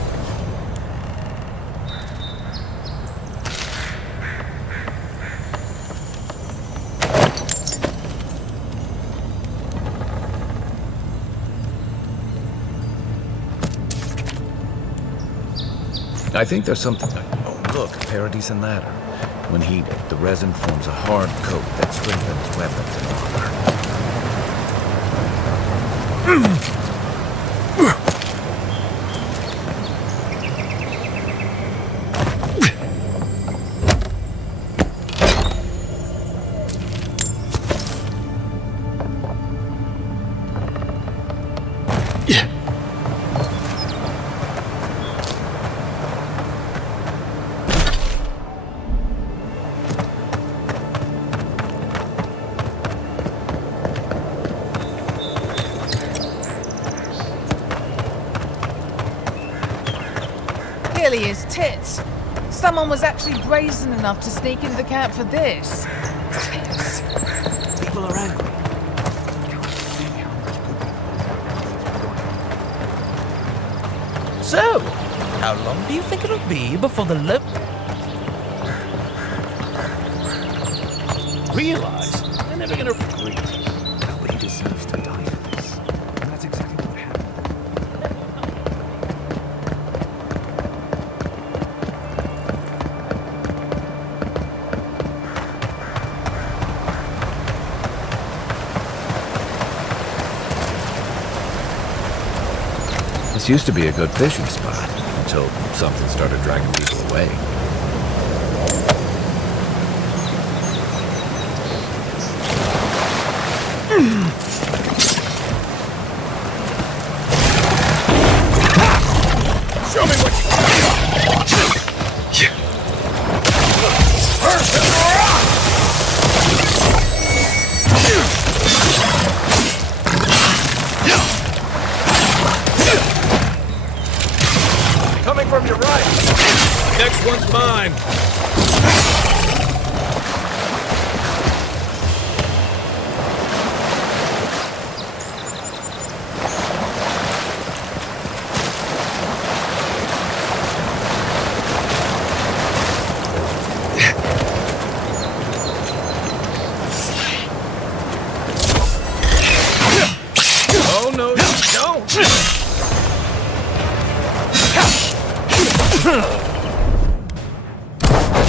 I think there's something... Oh, look, Paradis and Ladder. When heated, the resin forms a hard coat that strengthens weapons and Clearly his tits. Someone was actually brazen enough to sneak into the camp for this. Tits. People are angry. So, how long do you think it'll be before the Realize they're never gonna agree. Nobody deserves to die for this. And that's exactly what happened. This used to be a good fishing spot, until something started dragging people away. Show me what you Coming from your right. Next one's mine. Oh, no, you don't.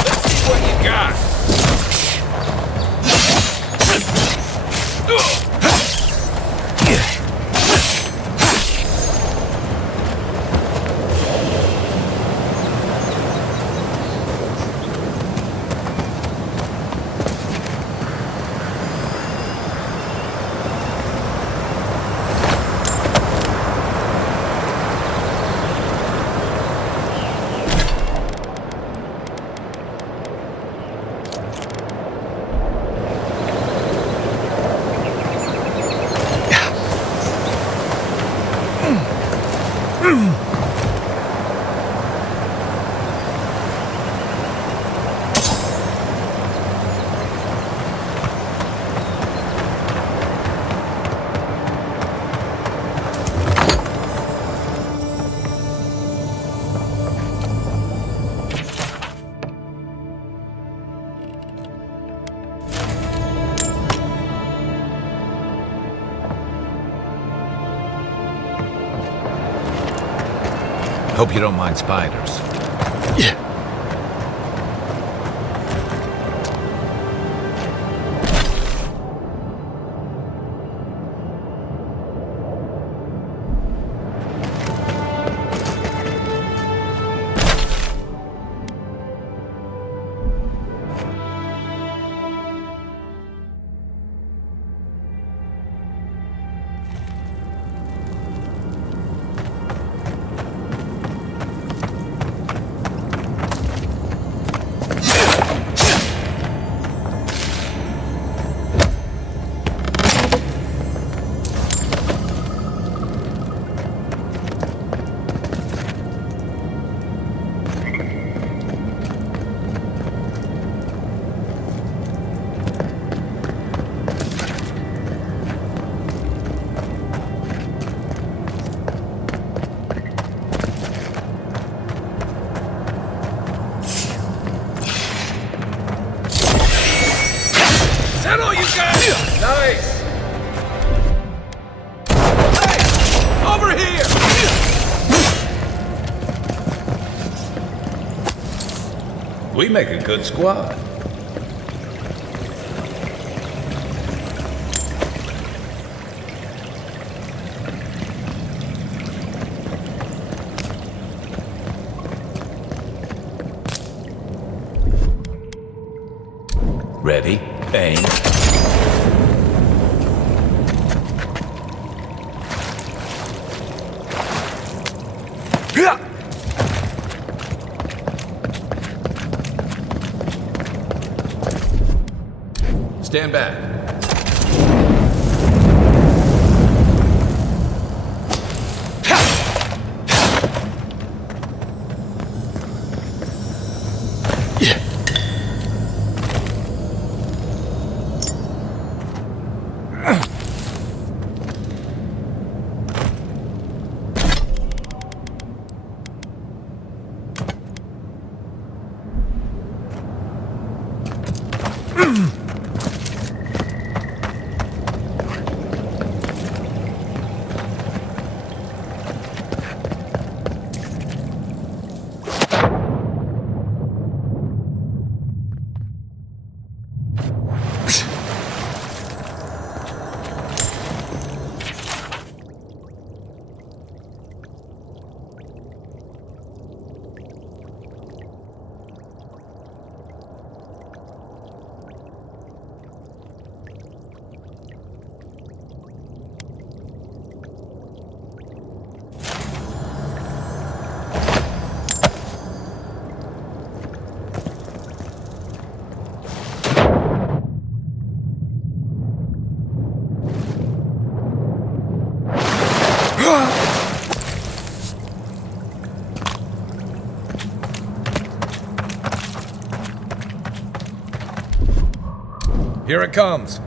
Let's see what you got. Hope you don't mind spiders. that all you got? Nice. Hey, over here. We make a good squad. Ready, aim. Stand back. Here it comes.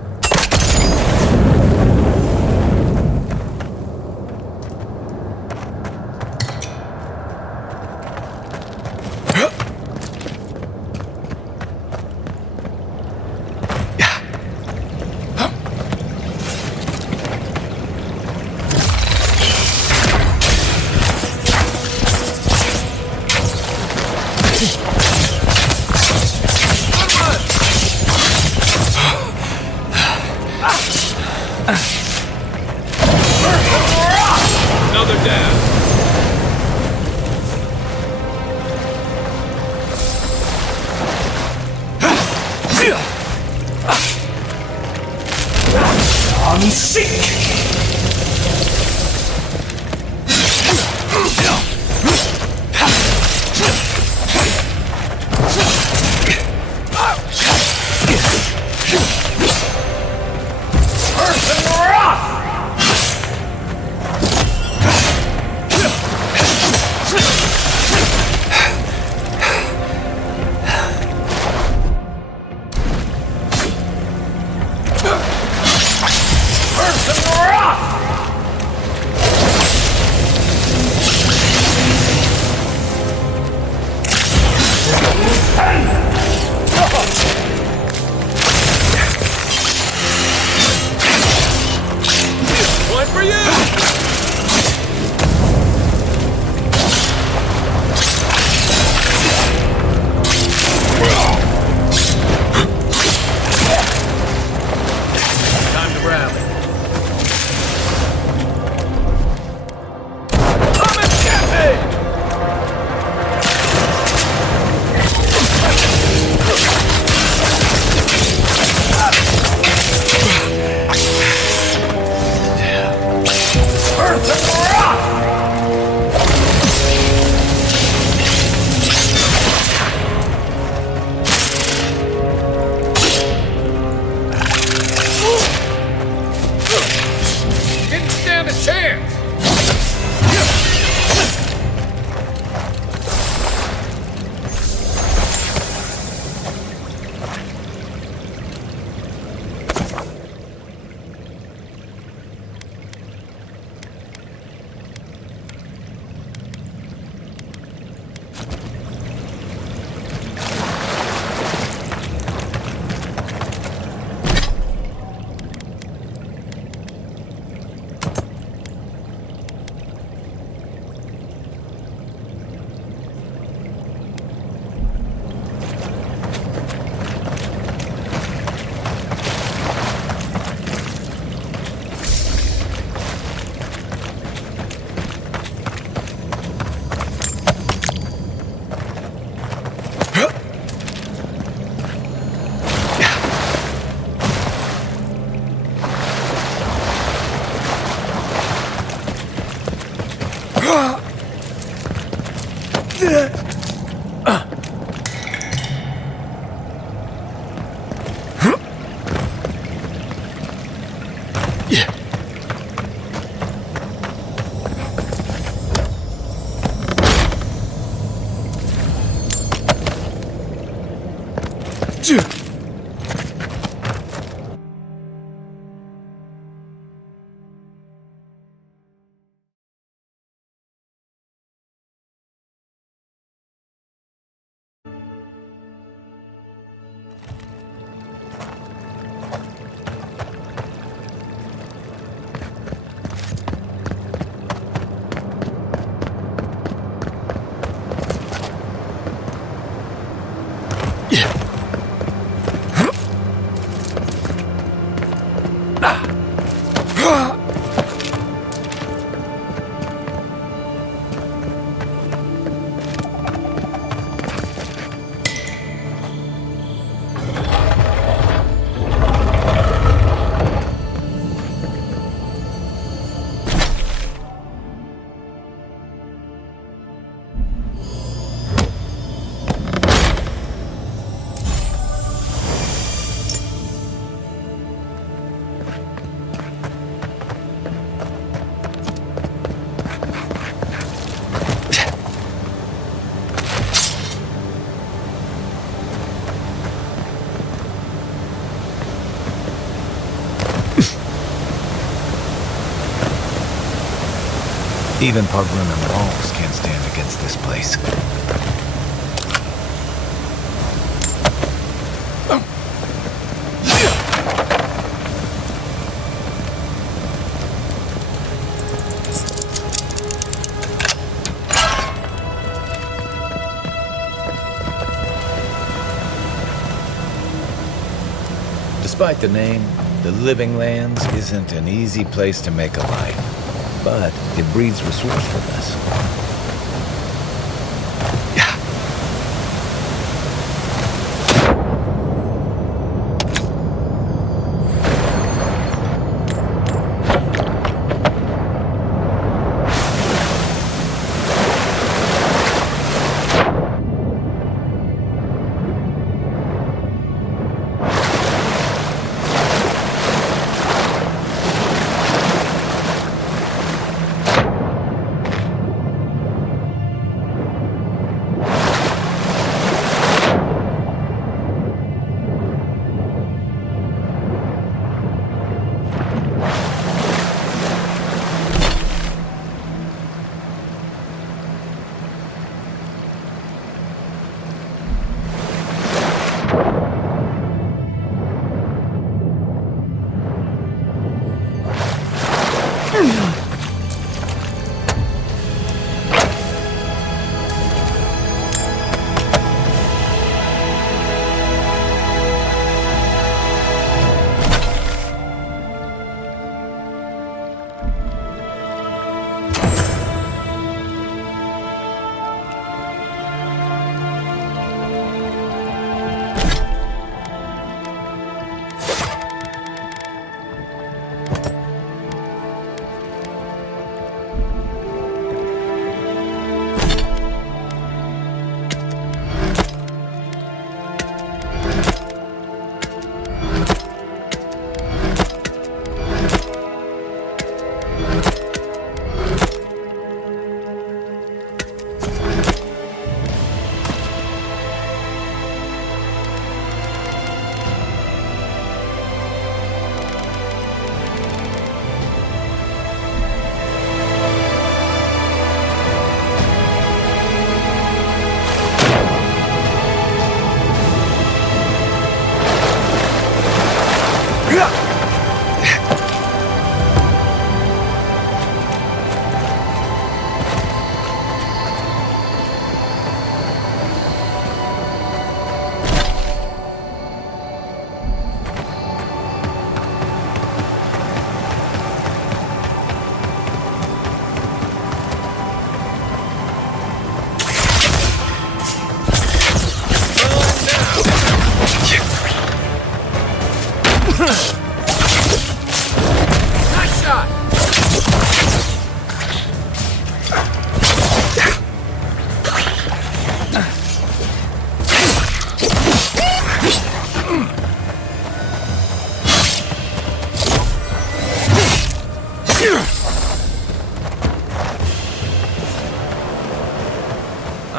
Even Pargrun and walls can't stand against this place. Despite the name, the Living Lands isn't an easy place to make a life. But it breeds resourcefulness.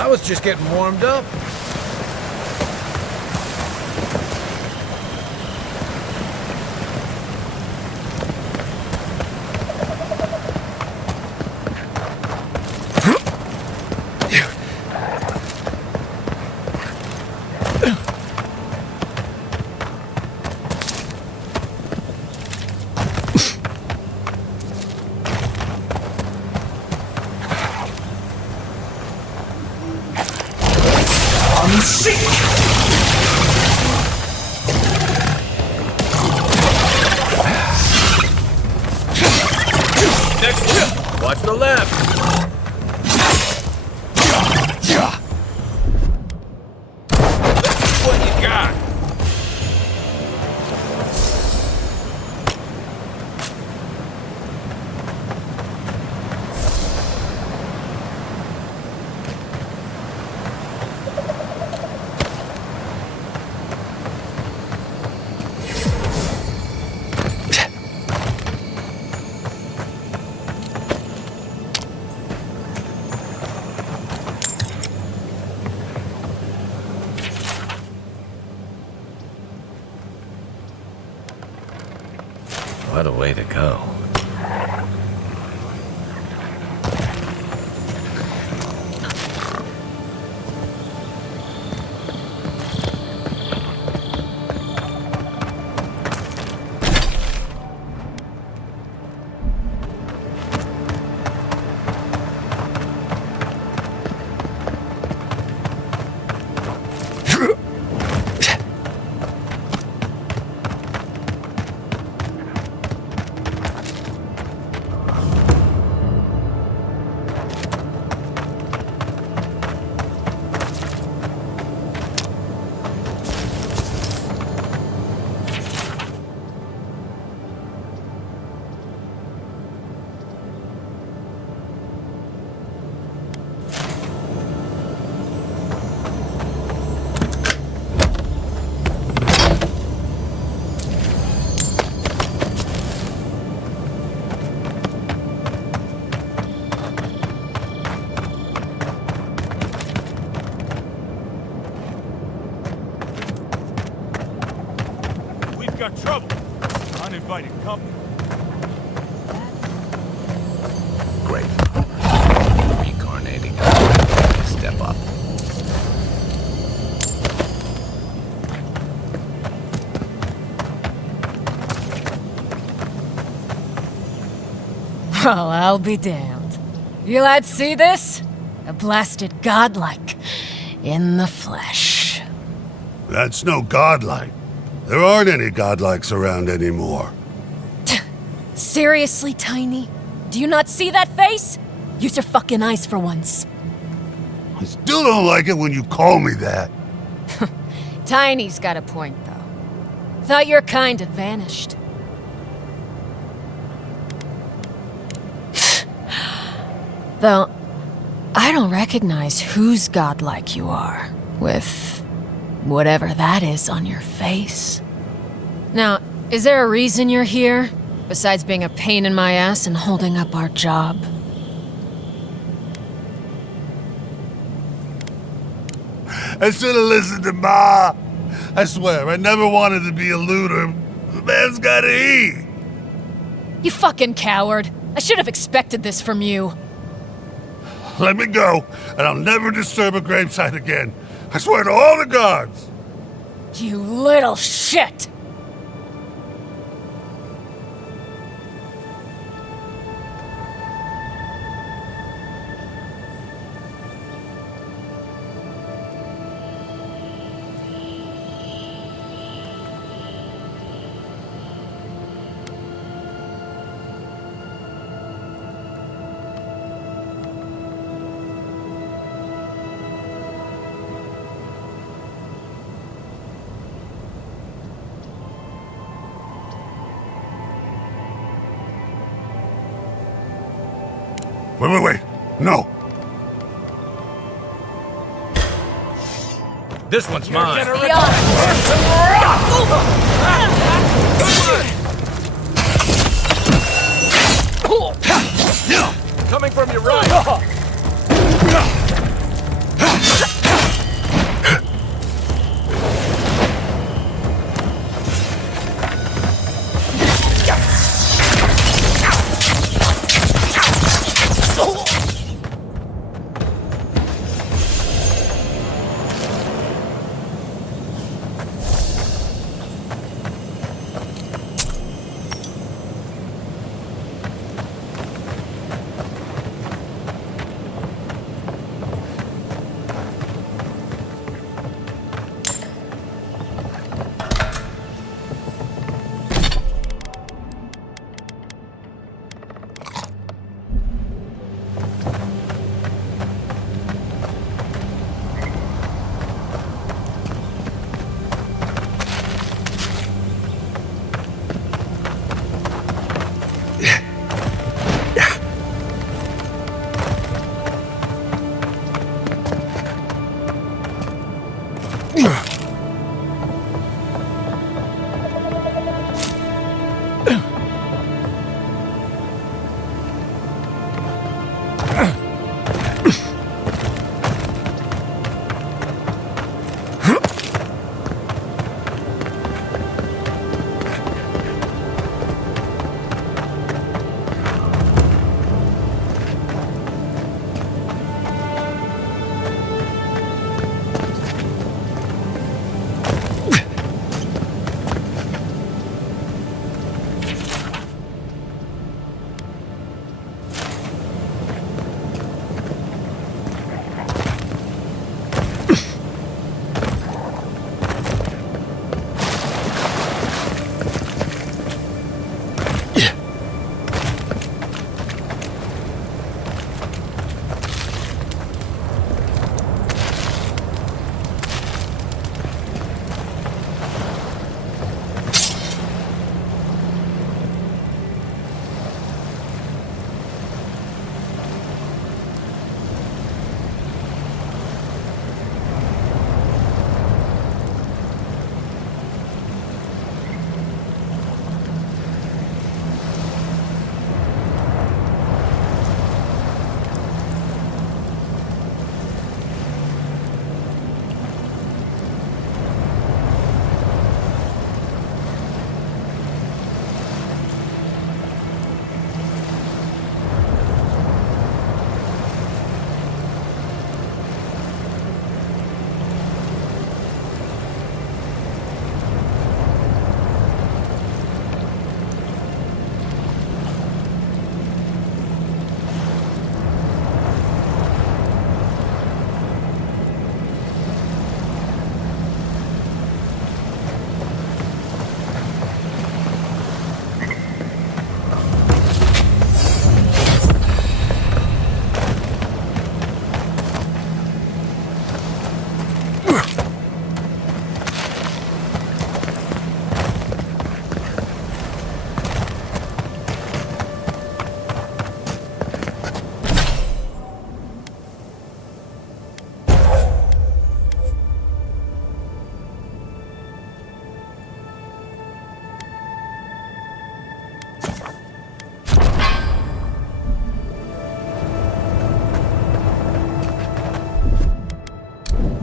I was just getting warmed up. Next one. Watch the left. Let's see what you got. What a way to go. Got trouble. Uninvited company. Great. Reincarnating. Step up. Well, I'll be damned. You lads see this? A blasted godlike. In the flesh. That's no godlike. There aren't any godlikes around anymore. Seriously, Tiny? Do you not see that face? Use your fucking eyes for once. I still don't like it when you call me that. Tiny's got a point, though. Thought your kind had vanished. Though, I don't recognize whose godlike you are, with whatever that is on your face. Now, is there a reason you're here, besides being a pain in my ass and holding up our job? I should have listened to Ma. I swear, I never wanted to be a looter. The man's gotta eat. You fucking coward. I should have expected this from you. Let me go, and I'll never disturb a gravesite again. I swear to all the gods! You little shit! Wait. No. This one's mine. Coming from your right.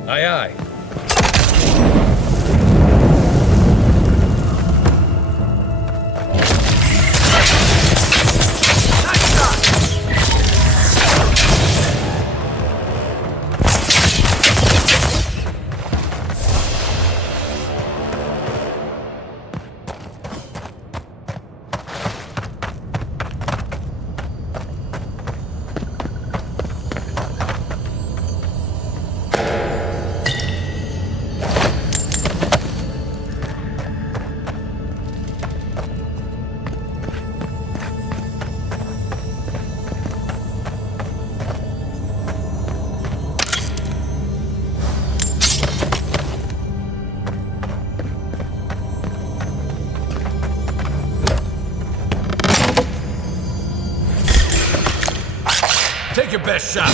Aye, aye. Take your best shot.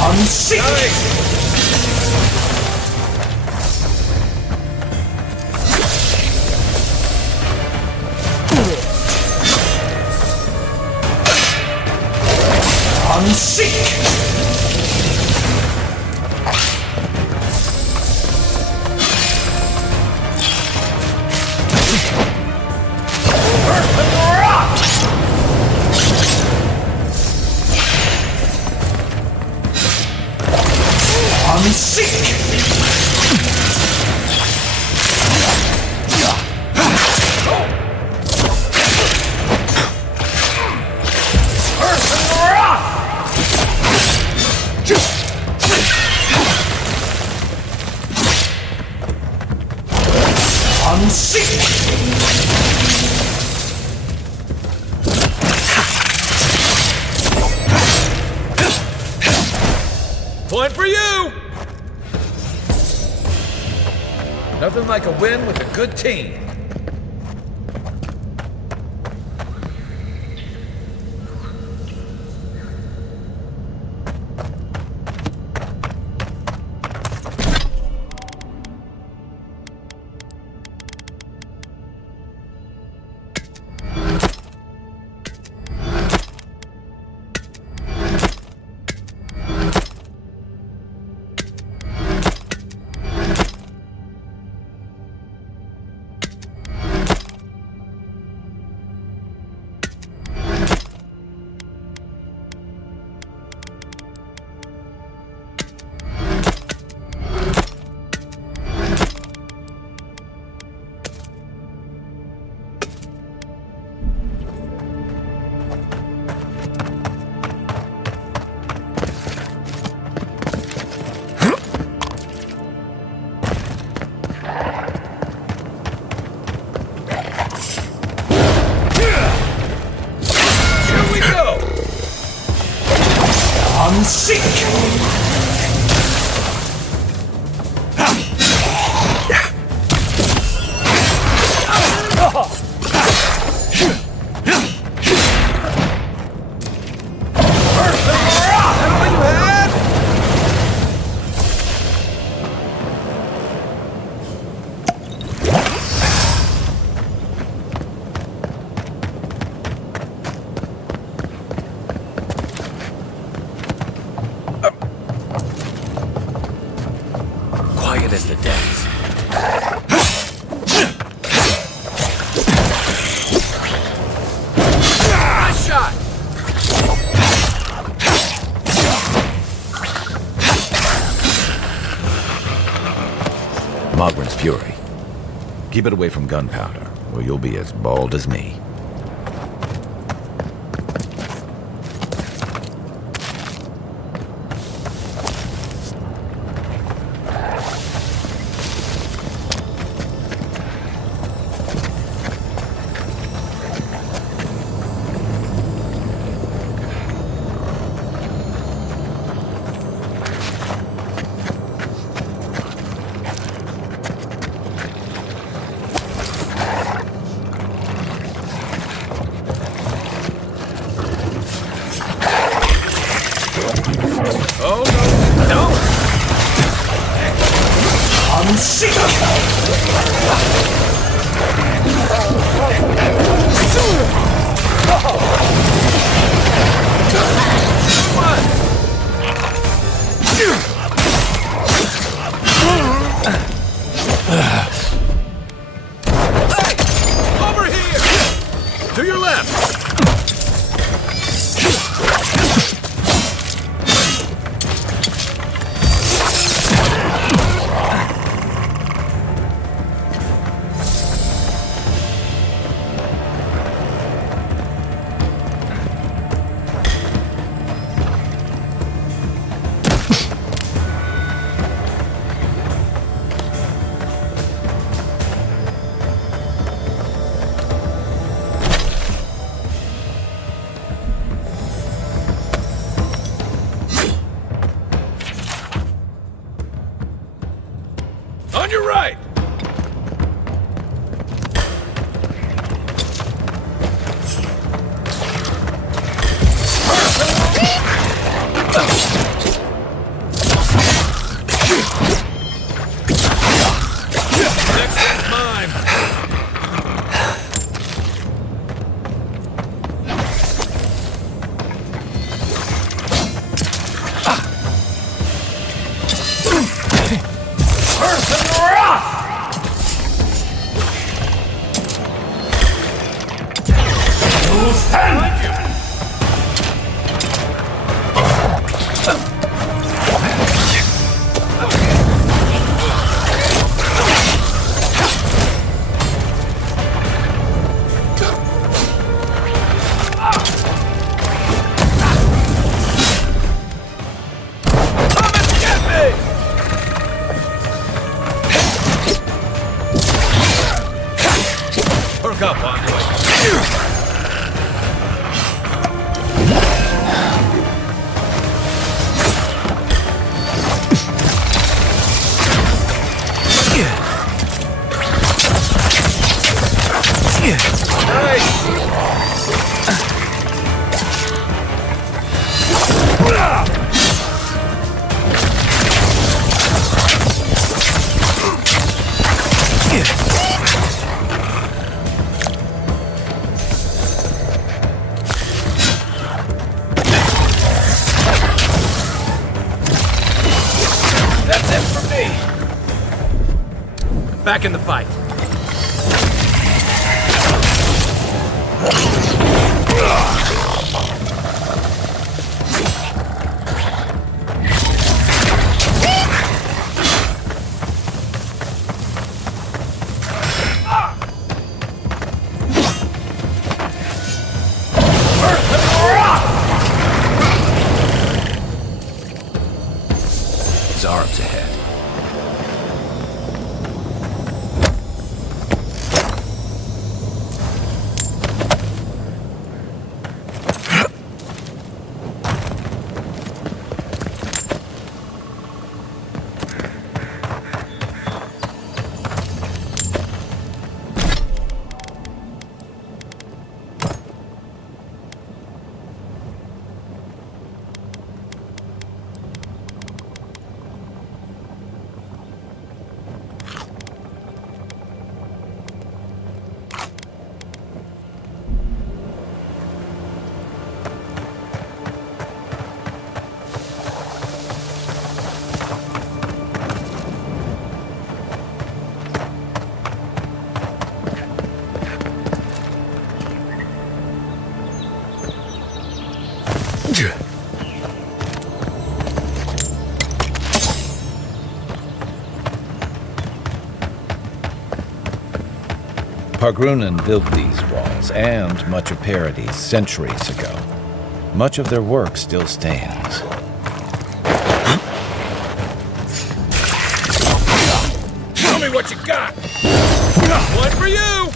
I'm sick. I'm sick. I'm sick! I'm sick! Point for you! Nothing like a win with a good team. Quiet as the depths. Nice shot! Mogren's fury. Keep it away from gunpowder, or you'll be as bald as me. On your right! Next one's mine! Back in the fight. His arms ahead. Pargrunan built these walls and much of Paradis centuries ago. Much of their work still stands. Show me what you got! One for you!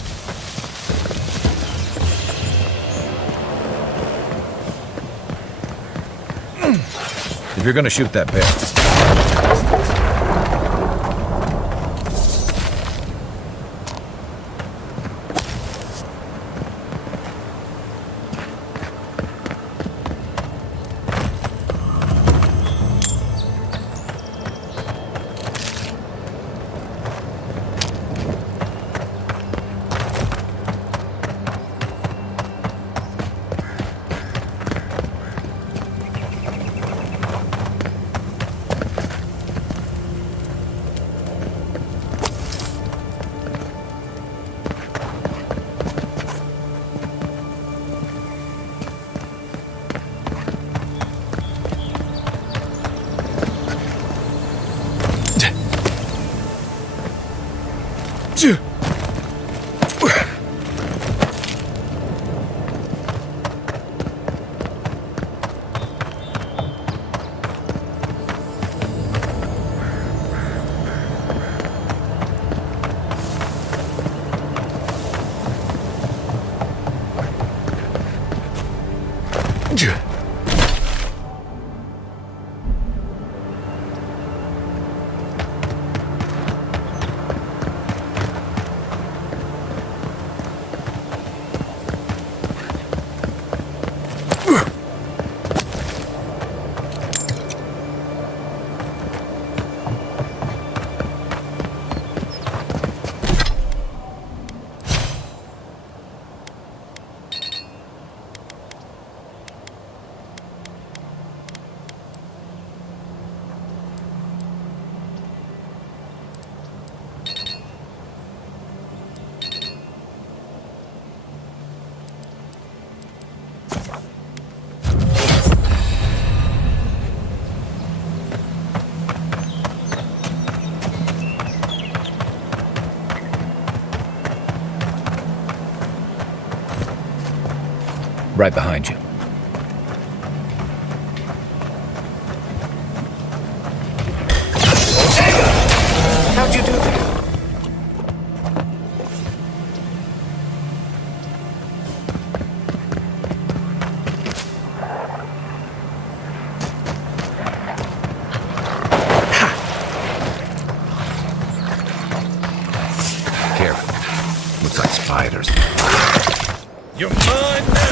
If you're gonna shoot that bear, right behind you. How'd you do that? Careful. Looks like spiders. You're mine now!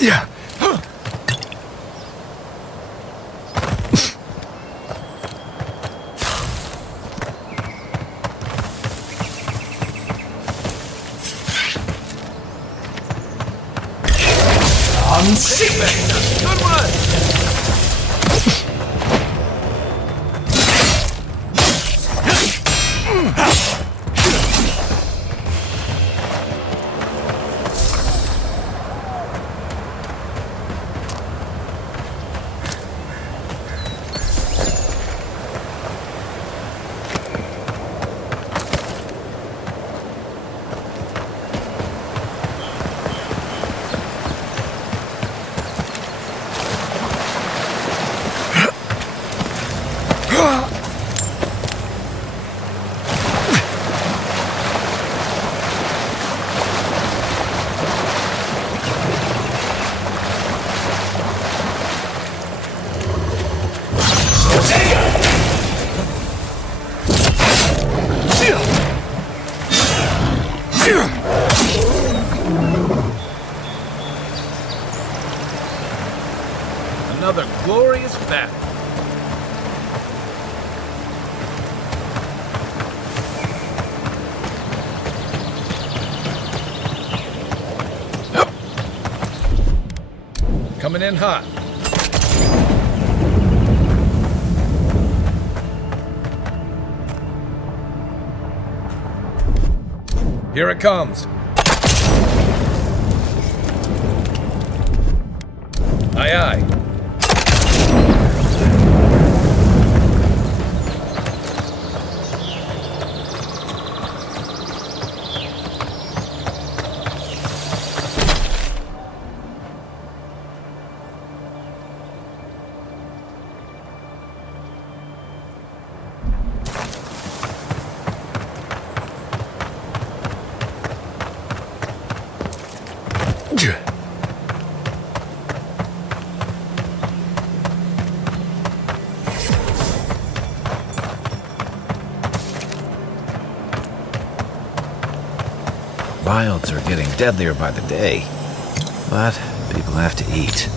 Yeah. Good one! glorious battle. Coming in hot. Here it comes. Aye, aye. Wilds are getting deadlier by the day, but people have to eat.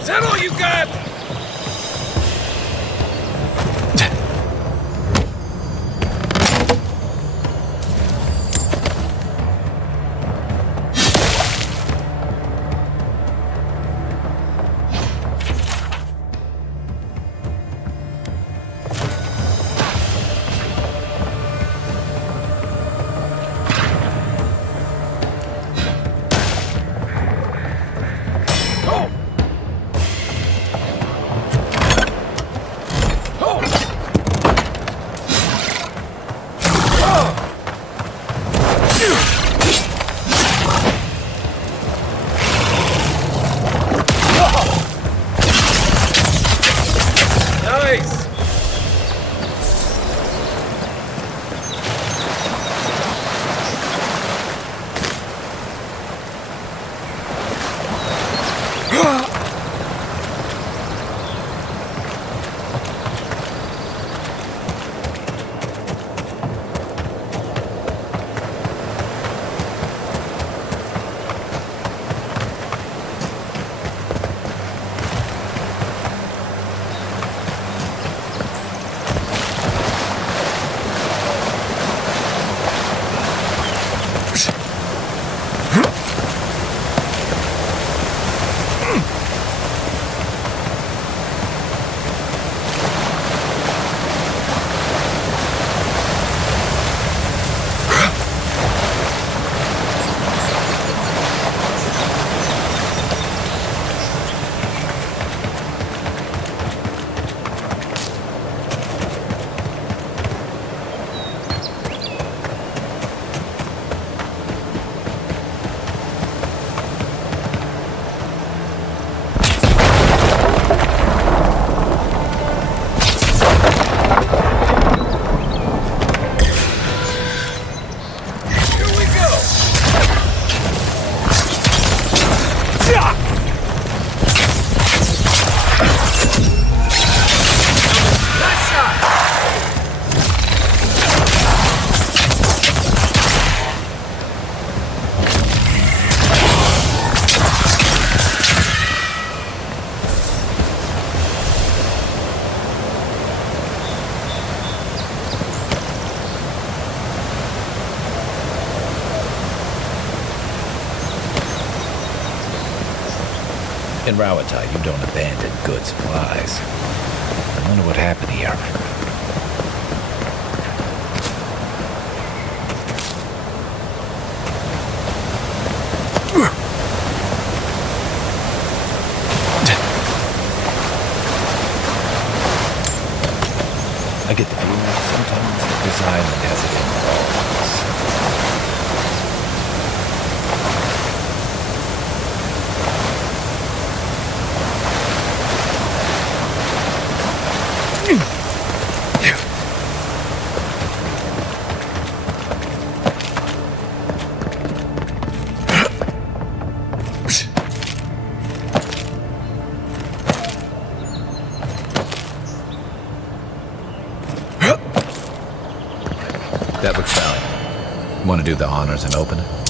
Is that all you got? In Rawata, you don't abandon good supplies. I wonder what happened here. I get the feeling that sometimes this island has it in for all of us. Want to do the honors and open it?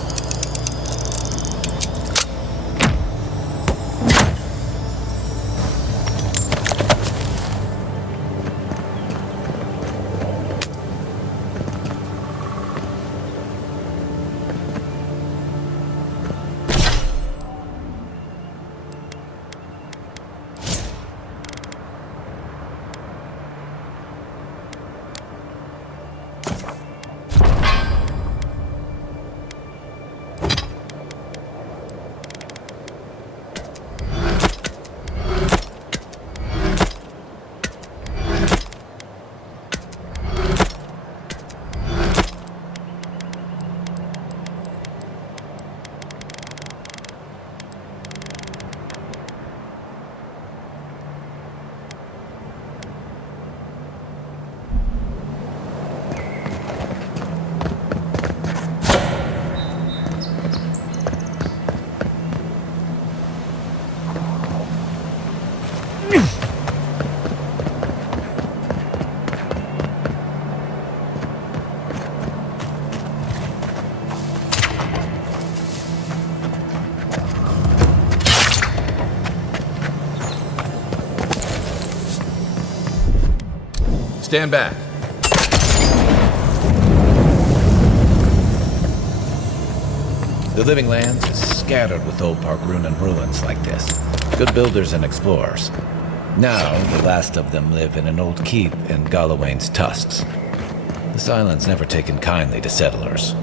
Stand back. The Living Lands is scattered with old Pargrun and ruins like this. Good builders and explorers. Now, the last of them live in an old keep in Galawain's tusks. This island's never taken kindly to settlers.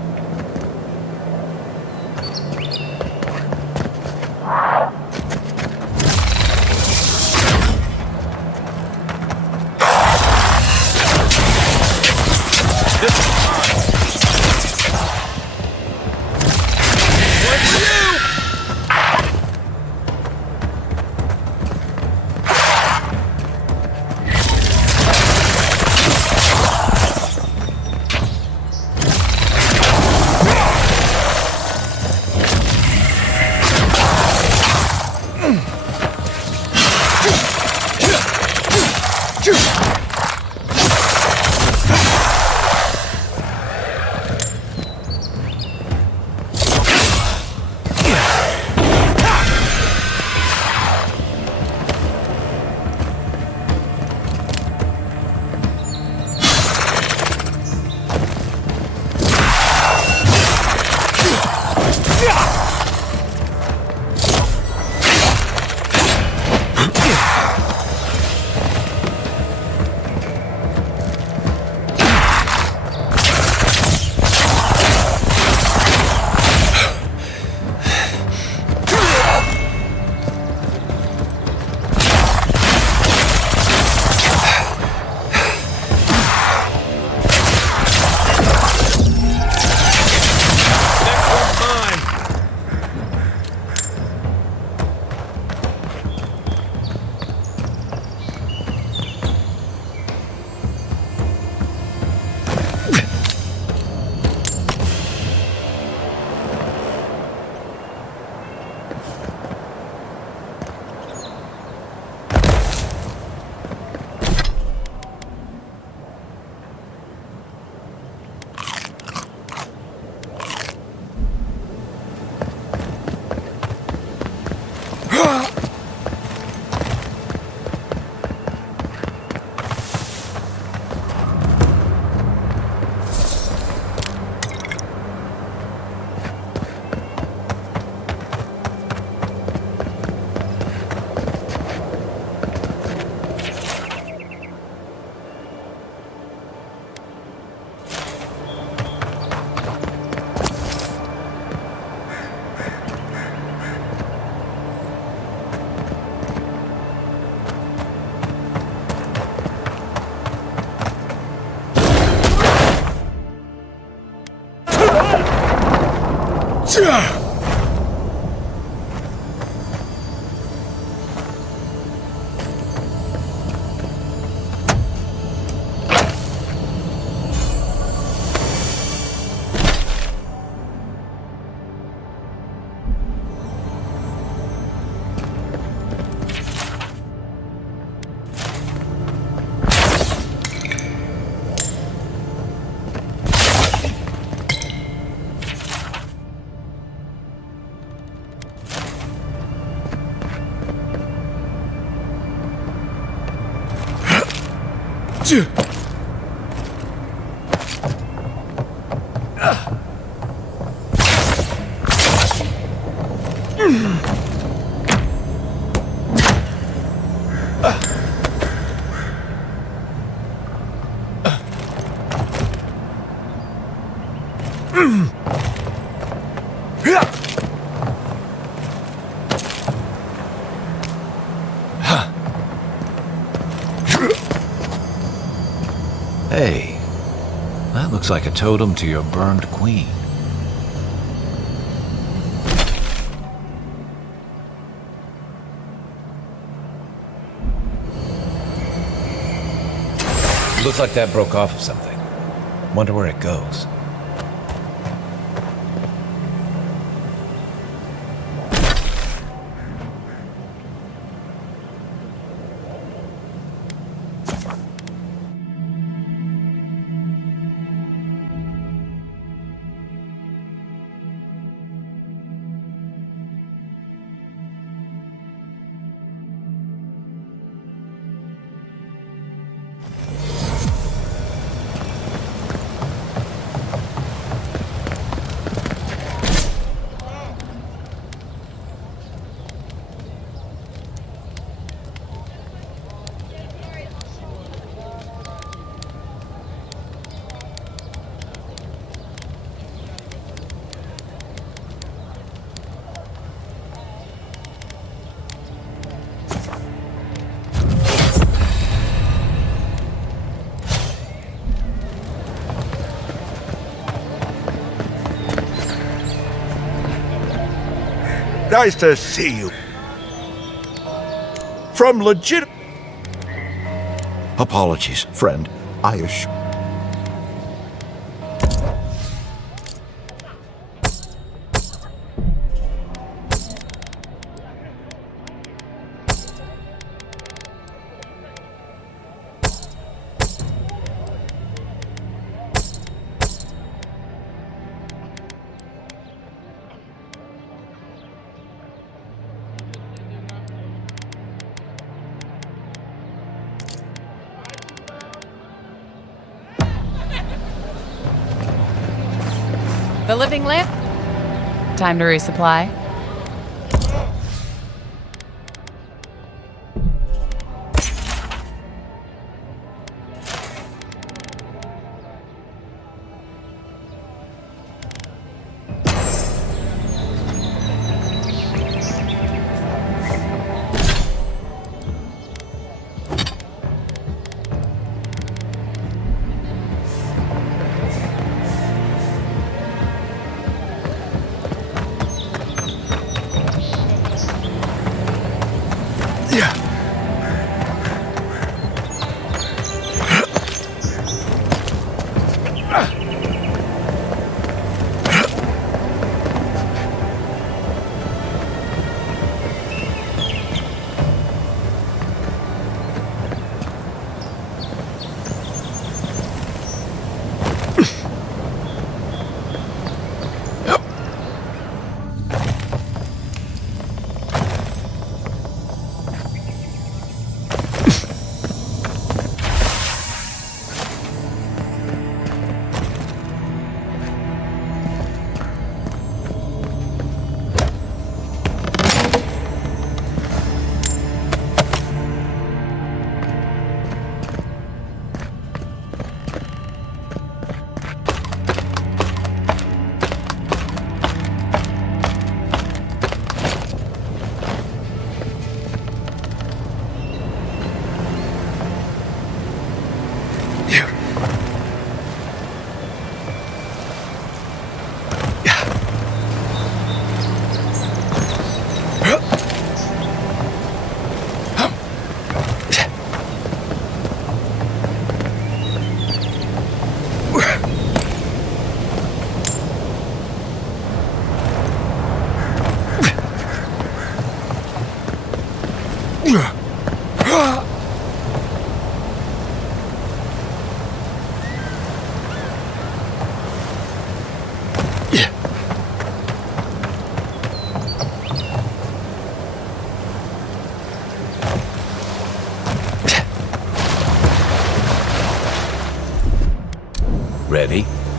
Hey, that looks like a totem to your burned queen. Looks like that broke off of something. Wonder where it goes. Nice to see you. From legit... Apologies, friend. I assure... The living lamp? Time to resupply.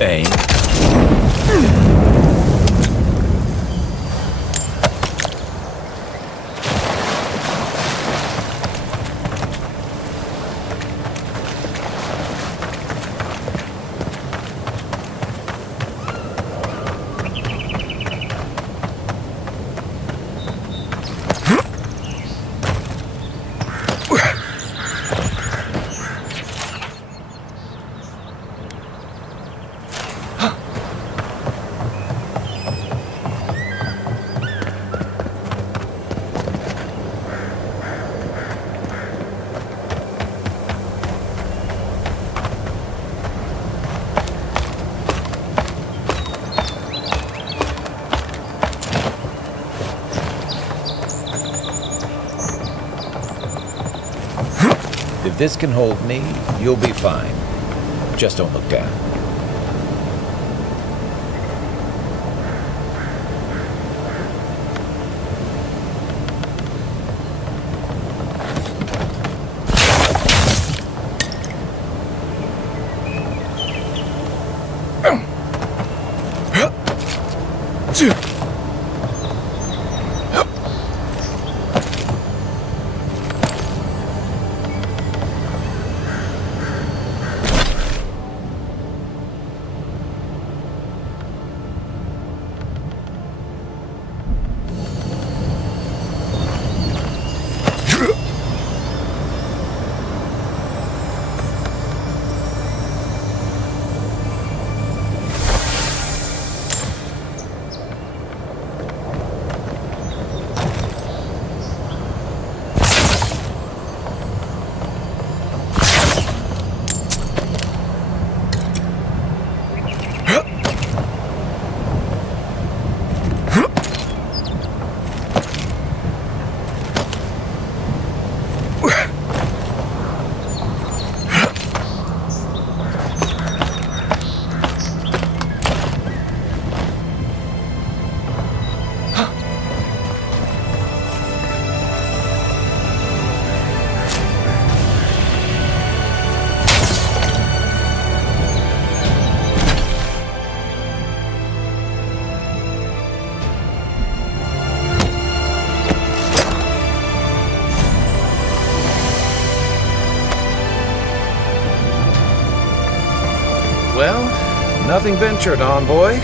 Aim. If this can hold me, you'll be fine. Just don't look down. Well, nothing ventured, envoy.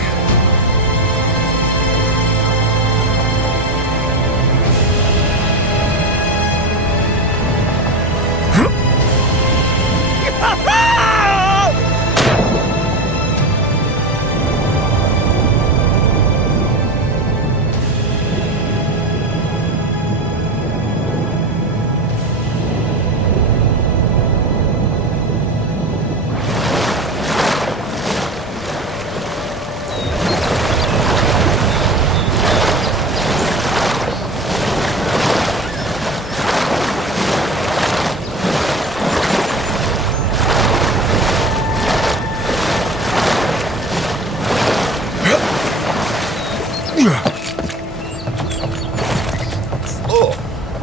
Oh,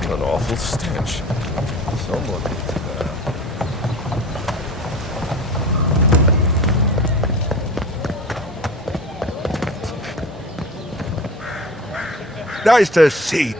an awful stench. Someone needs that. Nice to see.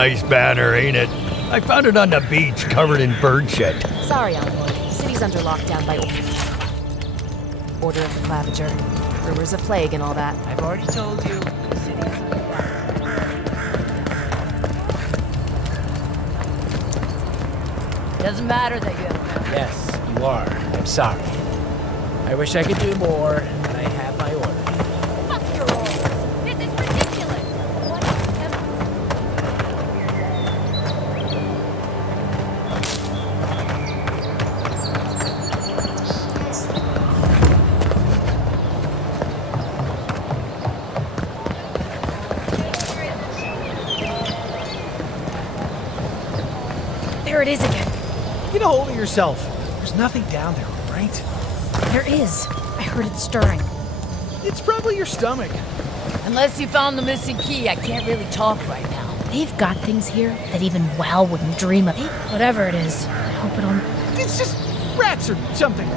nice banner, ain't it? I found it on the beach, covered in bird shit. Sorry, Envoy. The city's under lockdown by order of the Clavager. Rumors of plague and all that. I've already told you. Doesn't matter that you haven't found it. Yes, you are. I'm sorry. I wish I could do more, but I have my orders. Fuck your orders. This is ridiculous. What am There it is again. Get a hold of yourself. There's nothing down there, right? There is. I heard it stirring. It's probably your stomach. Unless you found the missing key, I can't really talk right now. They've got things here that even WoW wouldn't dream of. Whatever it is, I hope it don't... It's just rats or something.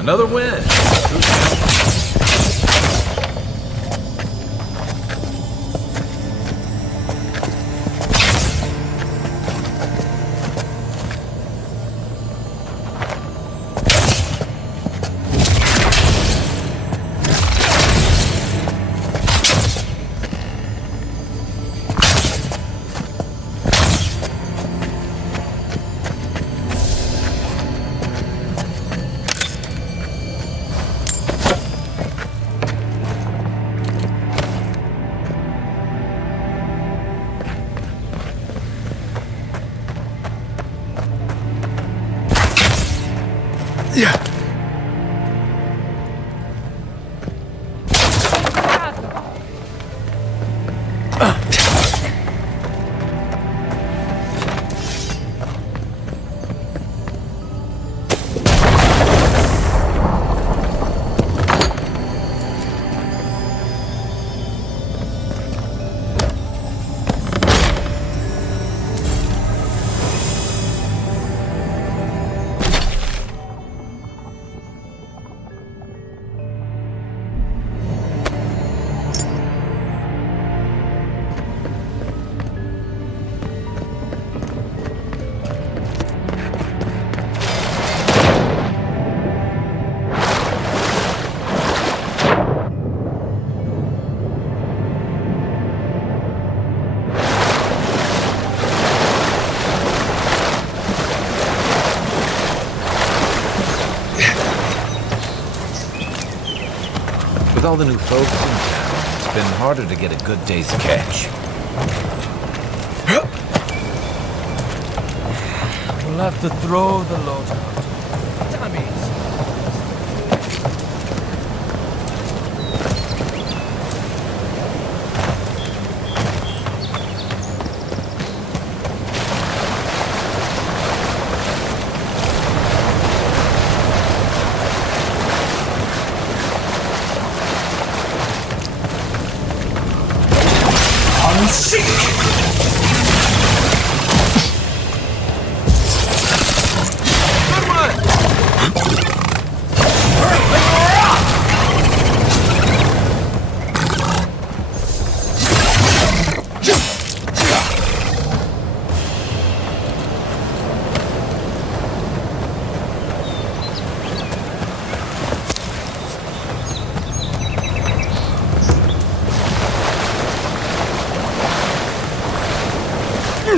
Another win. With all the new folks in town, it's been harder to get a good day's catch. We'll have to throw the load out. Dummies.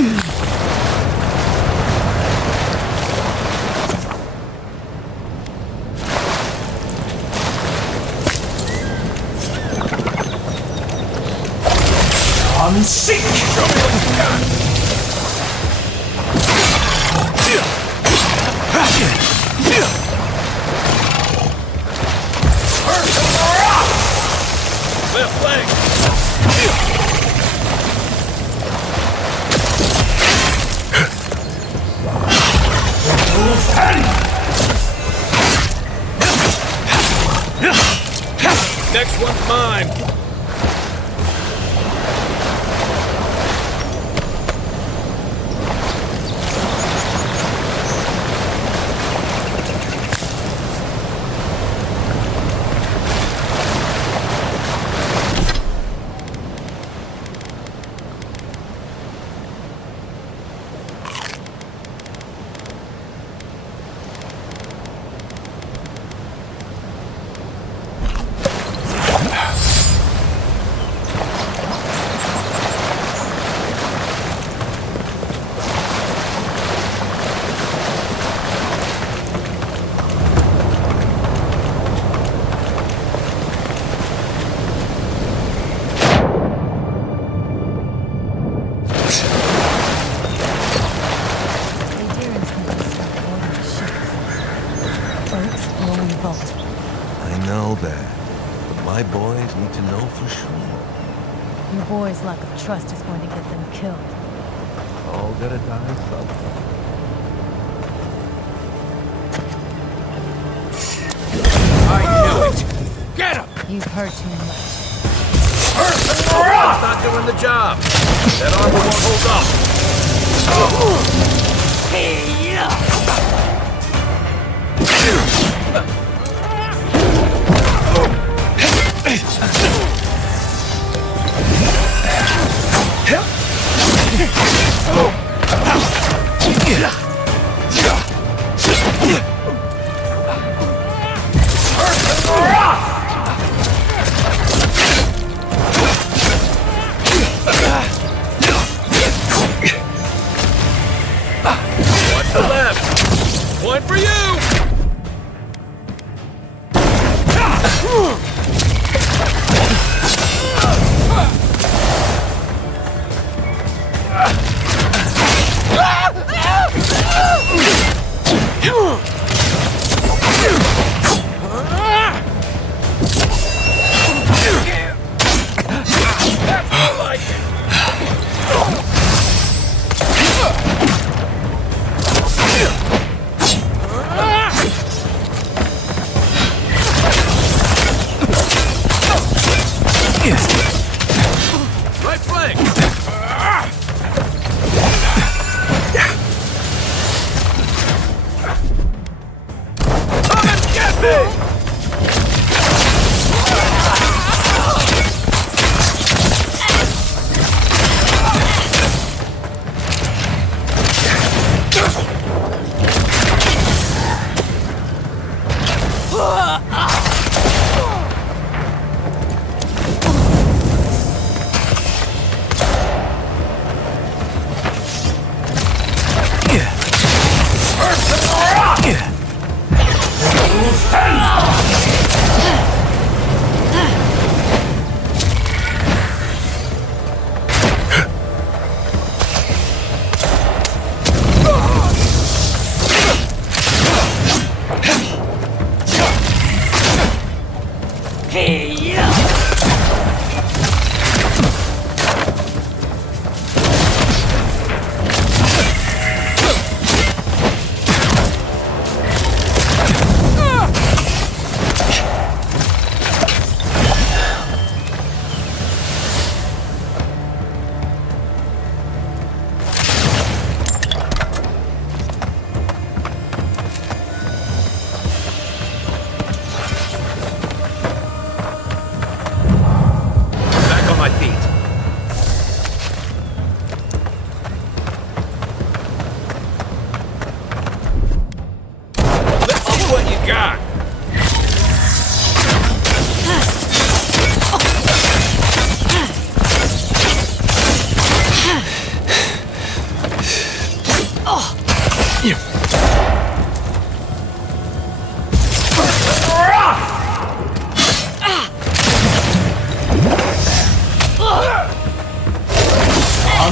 On seek! Show me what you got! Left leg! Next one's mine! Boy's lack of trust is going to get them killed. All gotta die somewhere. I knew it! Get him! You've heard too much. It's not doing the job. That armor won't hold up. Watch the left. One for you.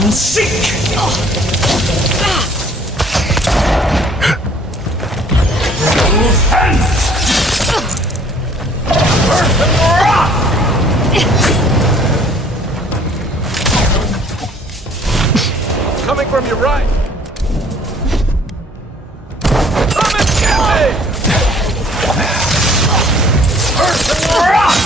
None seek! Move hands! Earth and wrath! Coming from your right. Come and get me! Earth and wrath!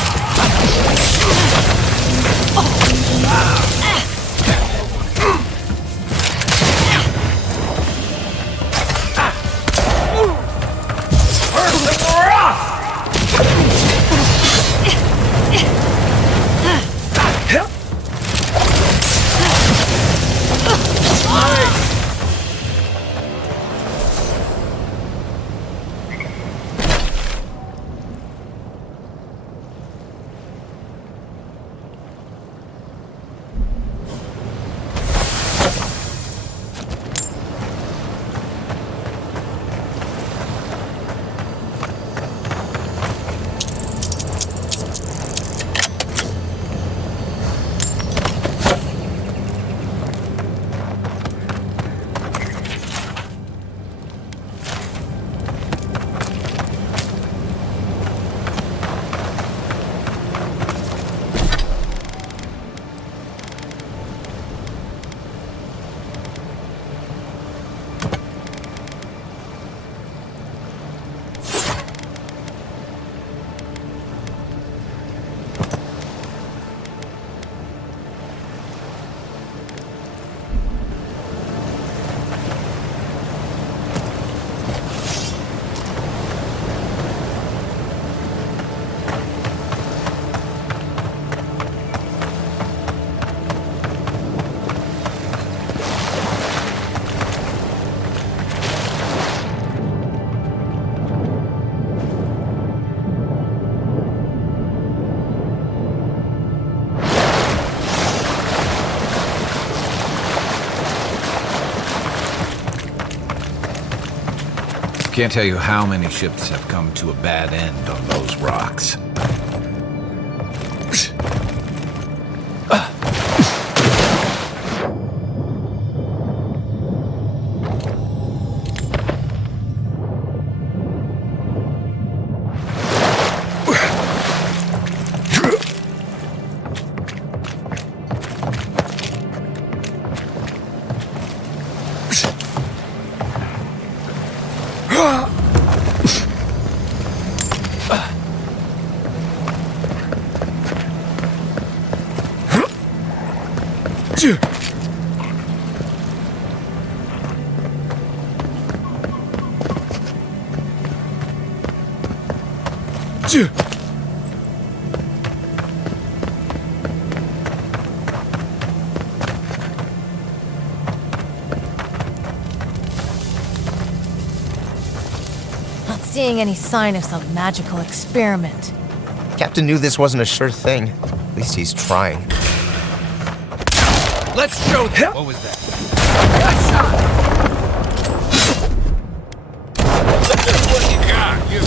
Can't tell you how many ships have come to a bad end on those rocks. Not seeing any sign of some magical experiment. Captain knew this wasn't a sure thing. At least he's trying. Let's show them. What was that? Look at what you got, you.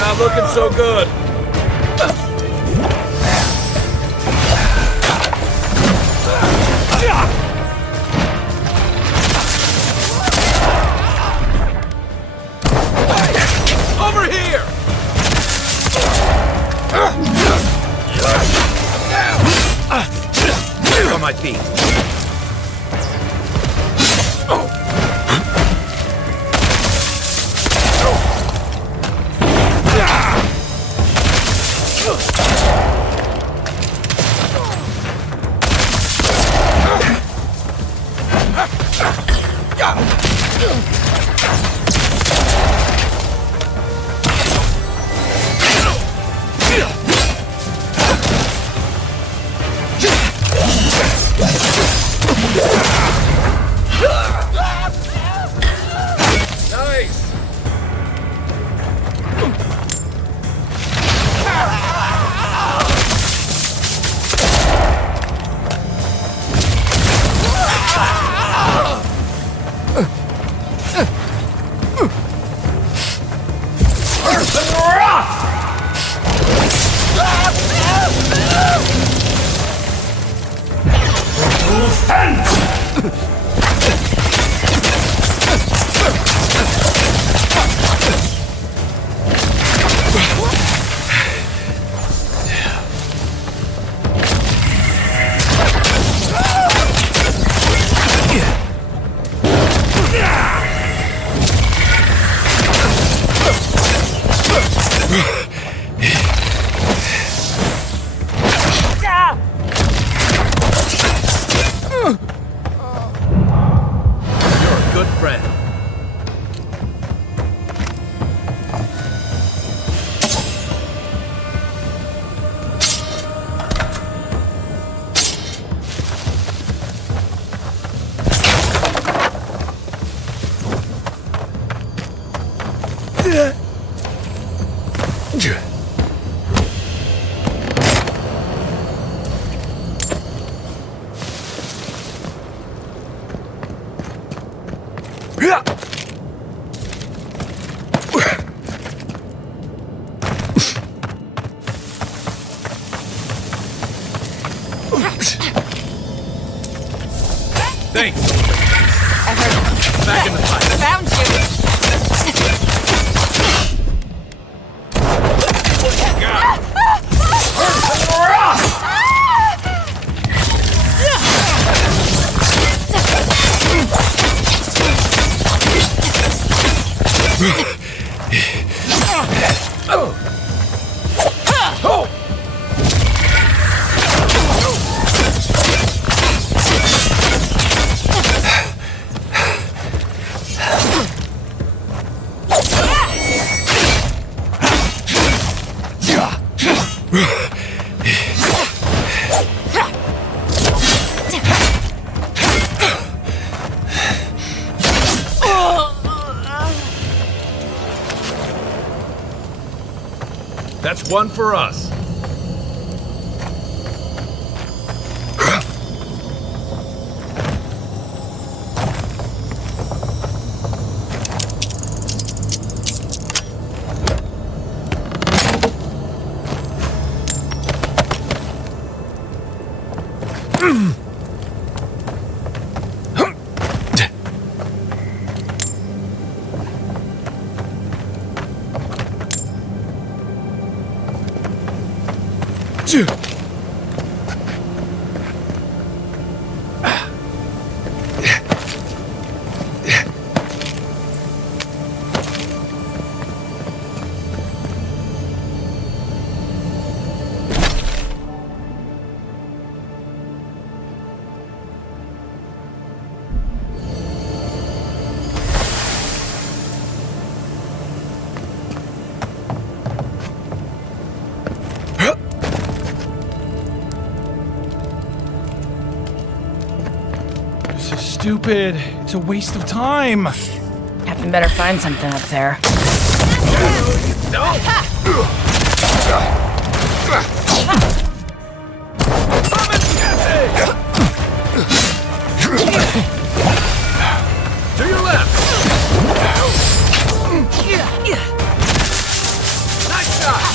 Not looking so good. Over here! On my feet. Thanks. I heard back in the fight. Found you. What you got? That's one for us. Stupid. It's a waste of time. Captain better find something up there. To your left. Nice shot.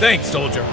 Thanks, soldier.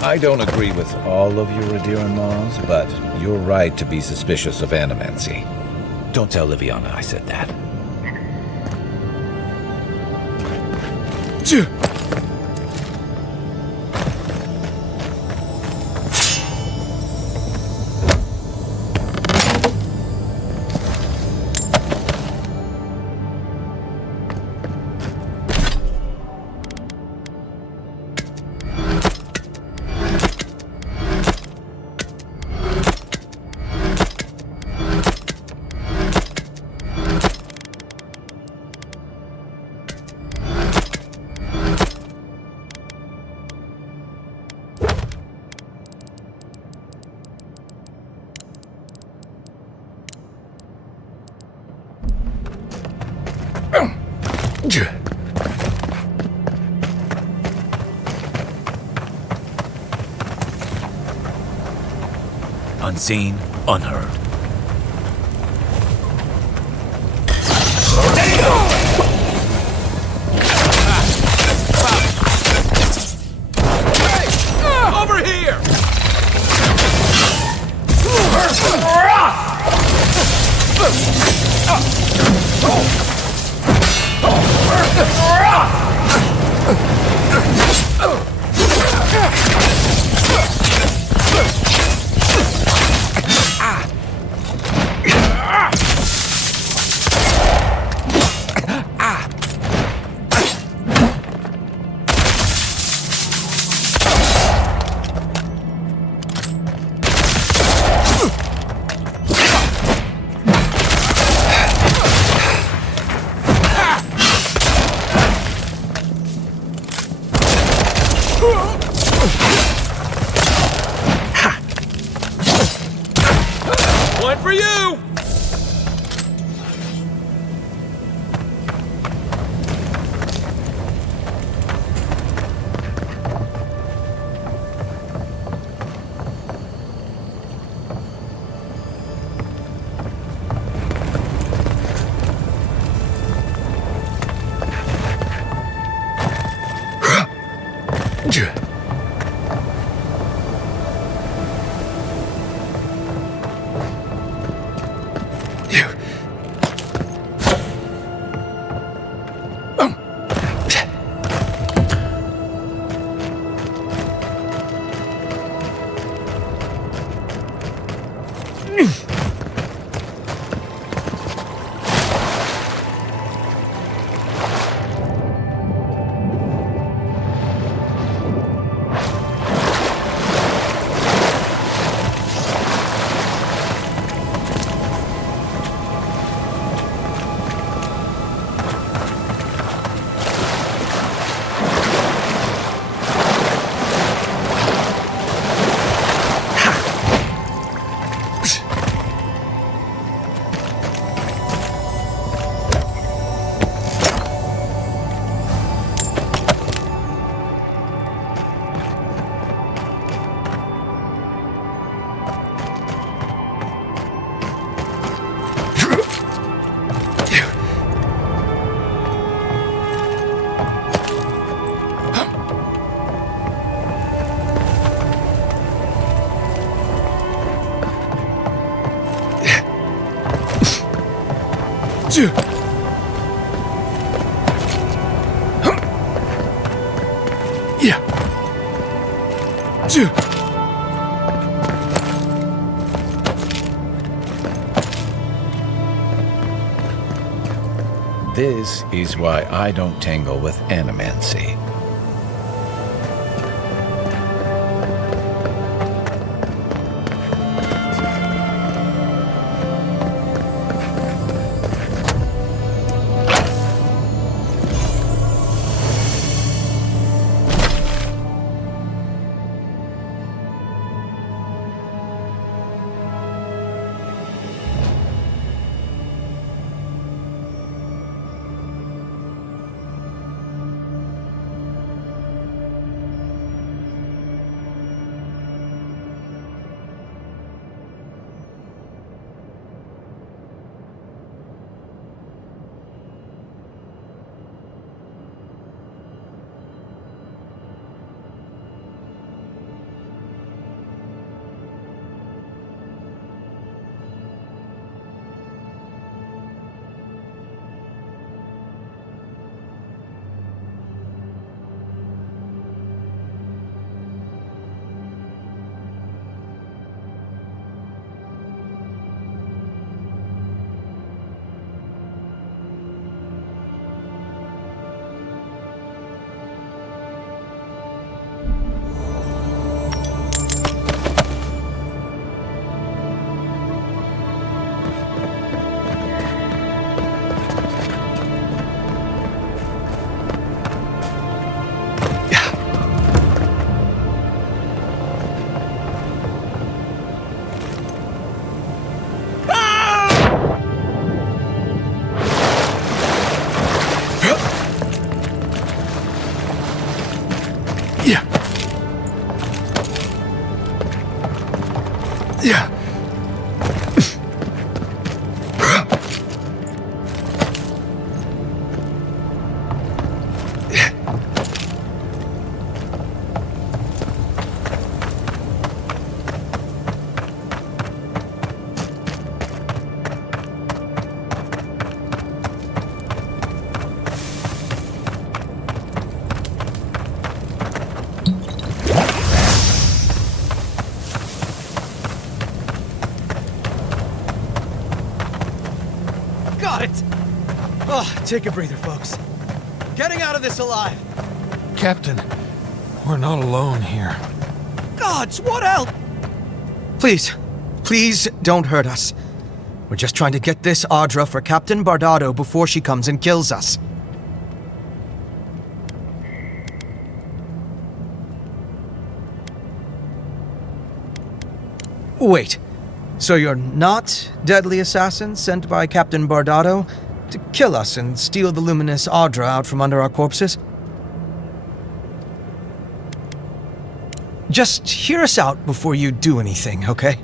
I don't agree with all of your Radiran laws, but you're right to be suspicious of animancy. Don't tell Liviana I said that. Unseen, unheard. Over here! One for you! This is why I don't tangle with animancy. Take a breather, folks. Getting out of this alive. Captain, we're not alone here. Gods, what else? Please don't hurt us. We're just trying to get this Adra for Captain Bardado before she comes and kills us. Wait, so you're not deadly assassins sent by Captain Bardado to kill us and steal the luminous Adra out from under our corpses? Just hear us out before you do anything, okay?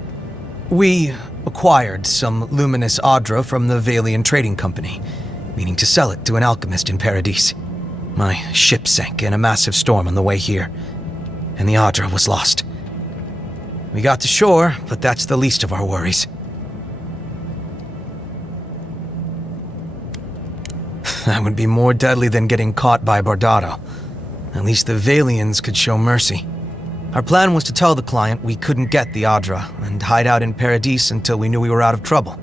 We acquired some luminous Adra from the Valian Trading Company, meaning to sell it to an alchemist in Paradis. My ship sank in a massive storm on the way here, and the Adra was lost. We got to shore, but that's the least of our worries. That would be more deadly than getting caught by Bardado. At least the Valians could show mercy. Our plan was to tell the client we couldn't get the Adra and hide out in Paradis until we knew we were out of trouble.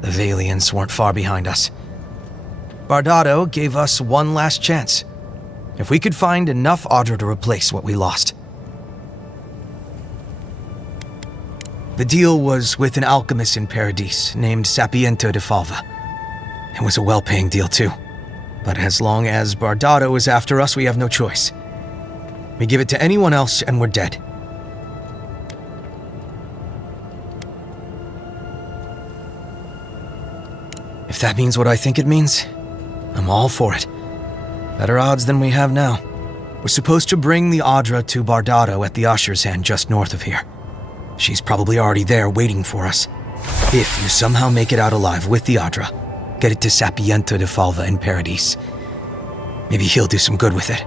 The Valians weren't far behind us. Bardado gave us one last chance. If we could find enough Adra to replace what we lost. The deal was with an alchemist in Paradis named Sapiento de Falva. It was a well-paying deal too. But as long as Bardado is after us, we have no choice. We give it to anyone else and we're dead. If that means what I think it means, I'm all for it. Better odds than we have now. We're supposed to bring the Adra to Bardado at the Usher's Hand just north of here. She's probably already there waiting for us. If you somehow make it out alive with the Adra, get it to Sapiento de Falva in Paradis. Maybe he'll do some good with it.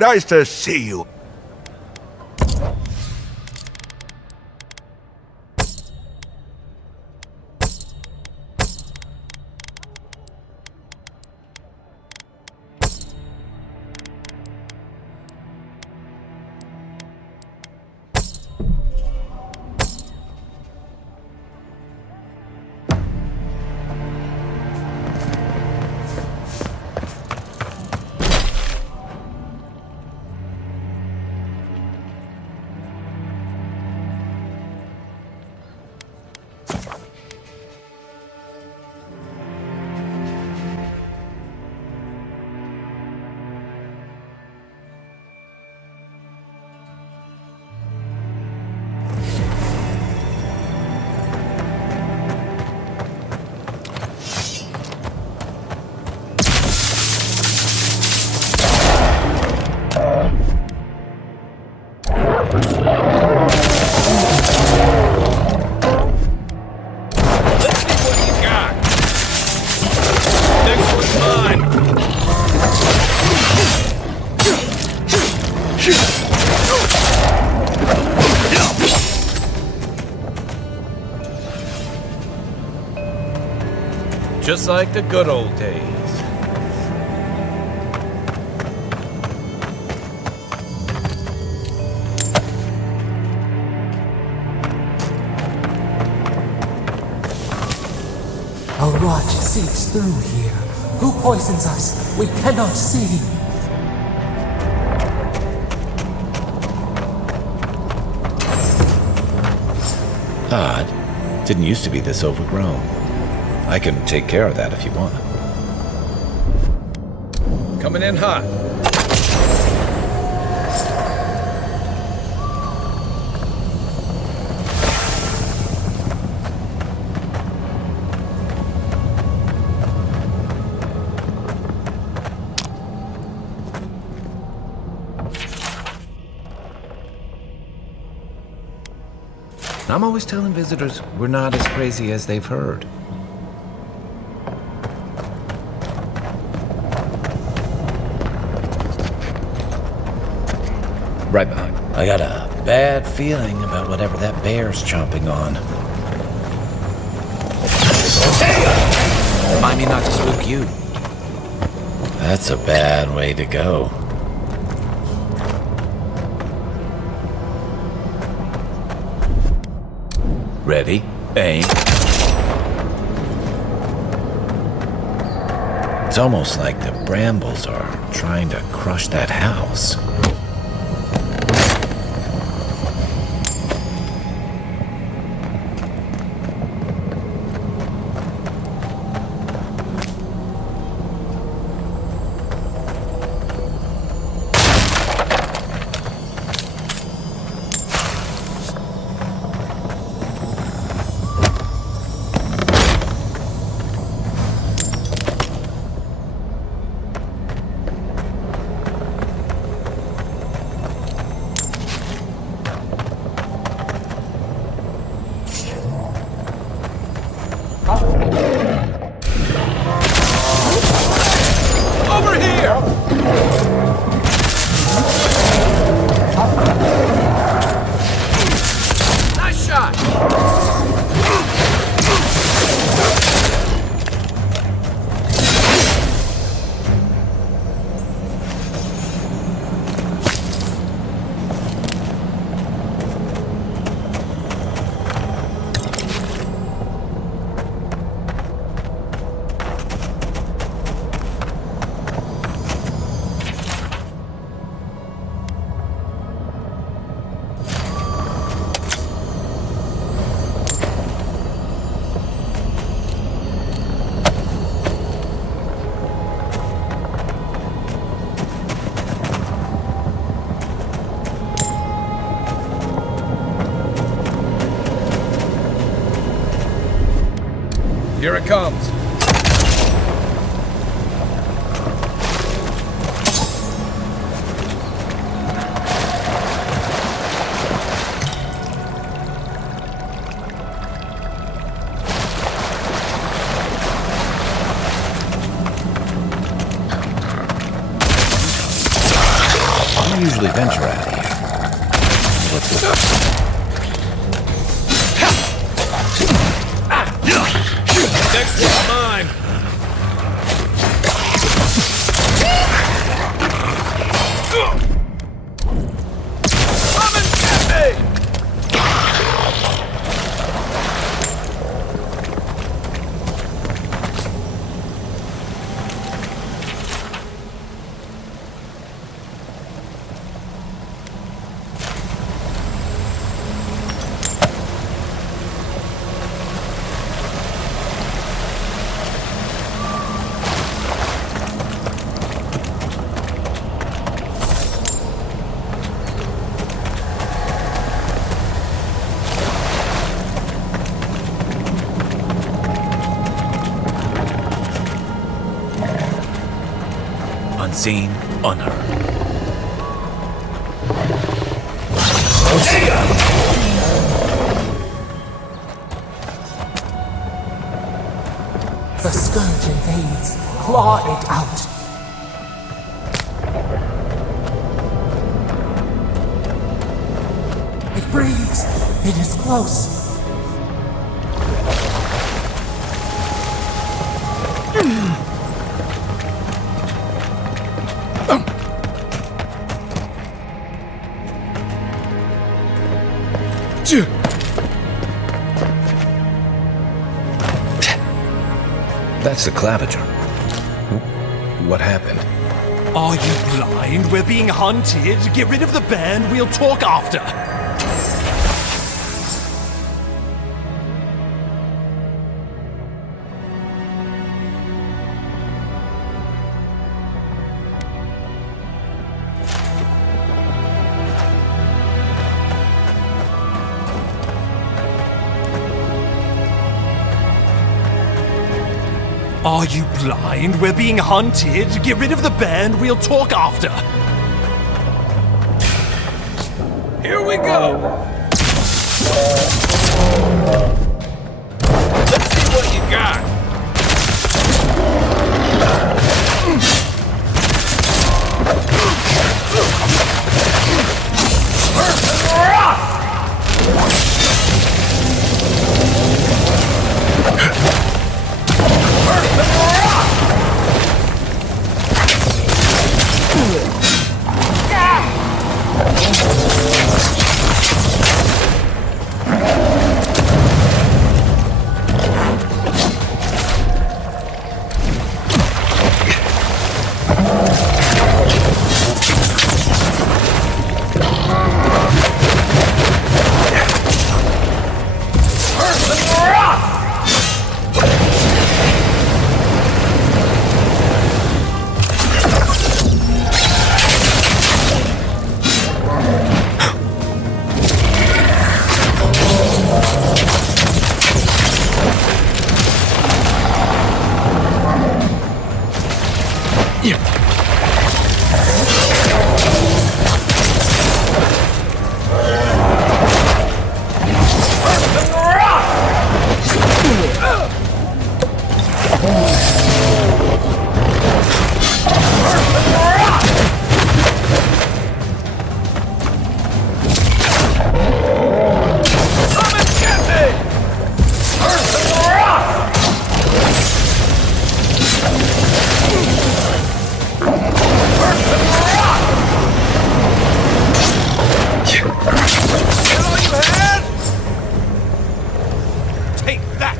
Nice to see you. Just like the good old days. A rot seeps through here. Who poisons us? We cannot see. Odd. Didn't used to be this overgrown. I can take care of that if you want. Coming in hot. I'm always telling visitors we're not as crazy as they've heard. Right behind. I got a bad feeling about whatever that bear's chomping on. Remind me not to spook you. That's a bad way to go. Ready, aim. It's almost like the brambles are trying to crush that house. Here it comes. usually venture out here. Next one's mine. Come and get me! Unseen, unheard. The scourge invades. Claw it out. It breathes. It is close. That's the claviger. What happened? Are you blind? We're being hunted. Get rid of the bear and we'll talk after. Are you blind? We're being hunted. Get rid of the bear and we'll talk after. Here we go. Let's see what you got.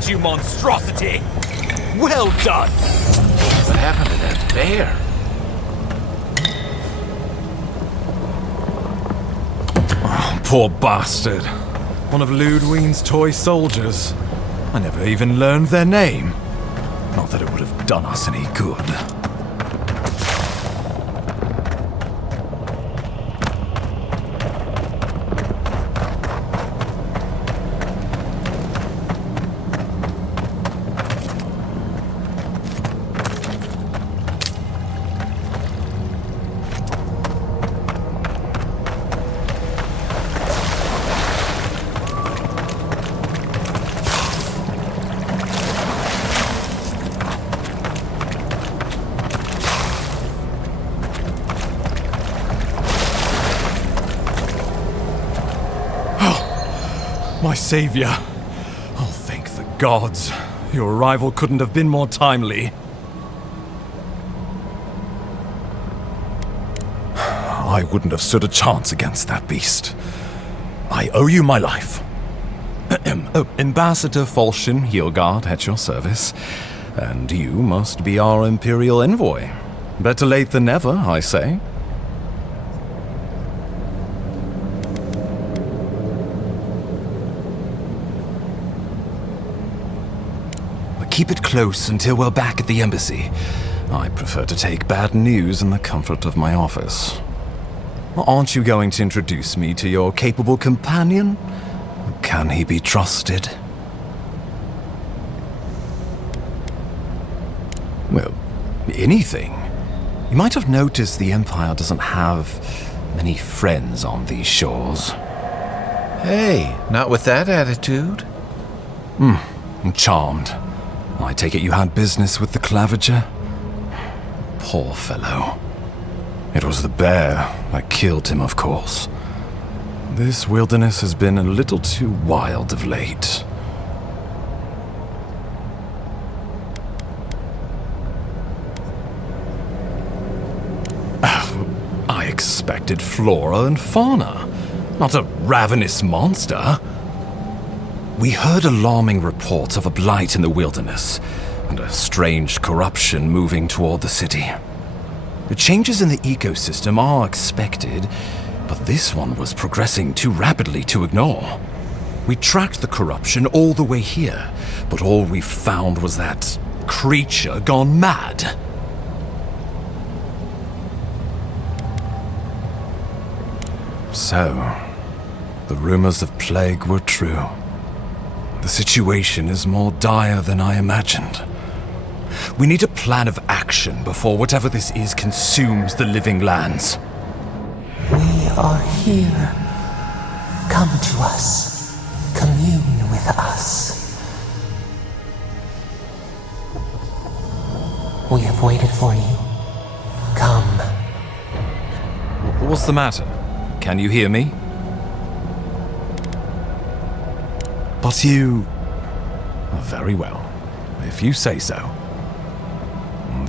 You monstrosity! Well done! What happened to that bear? Oh, poor bastard. One of Ludwine's toy soldiers. I never even learned their name. Not that it would have done us any good. My savior. Oh, thank the gods. Your arrival couldn't have been more timely. I wouldn't have stood a chance against that beast. I owe you my life. Ambassador Falchion Hiergard at your service. And you must be our Imperial envoy. Better late than never, I say. Keep it close until we're back at the embassy. I prefer to take bad news in the comfort of my office. Aren't you going to introduce me to your capable companion? Can he be trusted? Well, anything. You might have noticed the Empire doesn't have many friends on these shores. Hey, not with that attitude. I'm charmed. I take it you had business with the Claviger? Poor fellow. It was the bear that killed him, of course. This wilderness has been a little too wild of late. I expected flora and fauna, not a ravenous monster. We heard alarming reports of a blight in the wilderness, and a strange corruption moving toward the city. The changes in the ecosystem are expected, but this one was progressing too rapidly to ignore. We tracked the corruption all the way here, but all we found was that creature gone mad. So, the rumors of plague were true. The situation is more dire than I imagined. We need a plan of action before whatever this is consumes the living lands. We are here. Come to us. Commune with us. We have waited for you. Come. What's the matter? Can you hear me? But you... Very well, if you say so.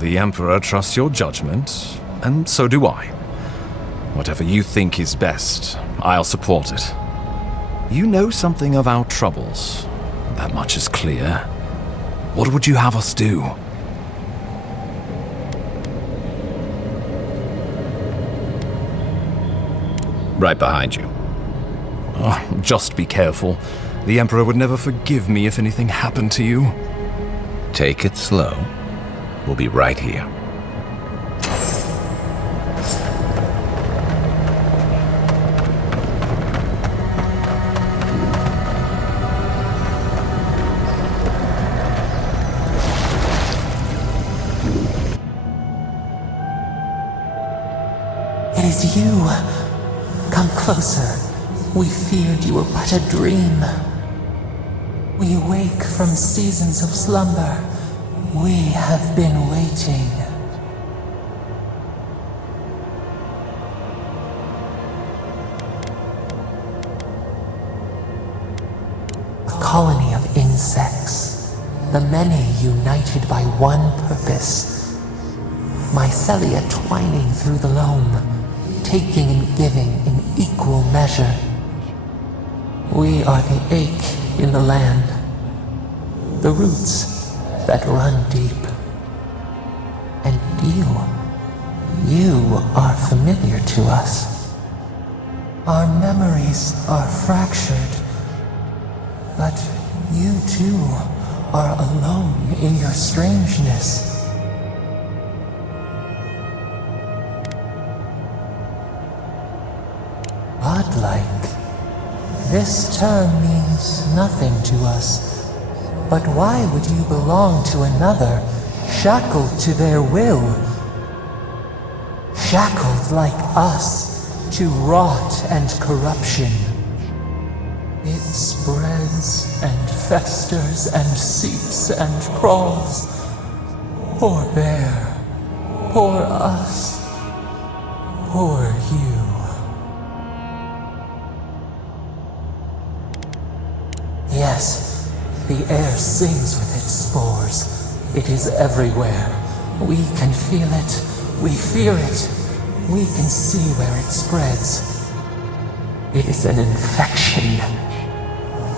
The Emperor trusts your judgment, and so do I. Whatever you think is best, I'll support it. You know something of our troubles. That much is clear. What would you have us do? Right behind you. Oh, just be careful. The Emperor would never forgive me if anything happened to you. Take it slow. We'll be right here. It is you. Come closer. We feared you were but a dream. We wake from seasons of slumber. We have been waiting. A colony of insects, the many united by one purpose. Mycelia twining through the loam, taking and giving in equal measure. We are the ache in the land, the roots that run deep. And you are familiar to us. Our memories are fractured, but you too are alone in your strangeness. Godlike. This term means nothing to us. But why would you belong to another, shackled to their will? Shackled like us to rot and corruption. It spreads and festers and seeps and crawls. Poor bear. Poor us. Poor you. Yes, the air sings with its spores. It is everywhere. We can feel it. We fear it. We can see where it spreads. It is an infection.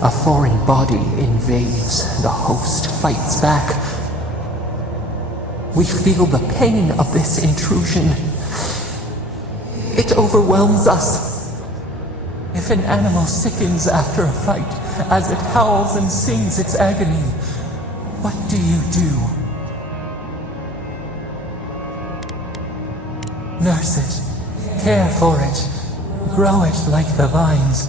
A foreign body invades. The host fights back. We feel the pain of this intrusion. It overwhelms us. If an animal sickens after a fight, as it howls and sings its agony, what do you do? Nurse it, care for it, grow it like the vines.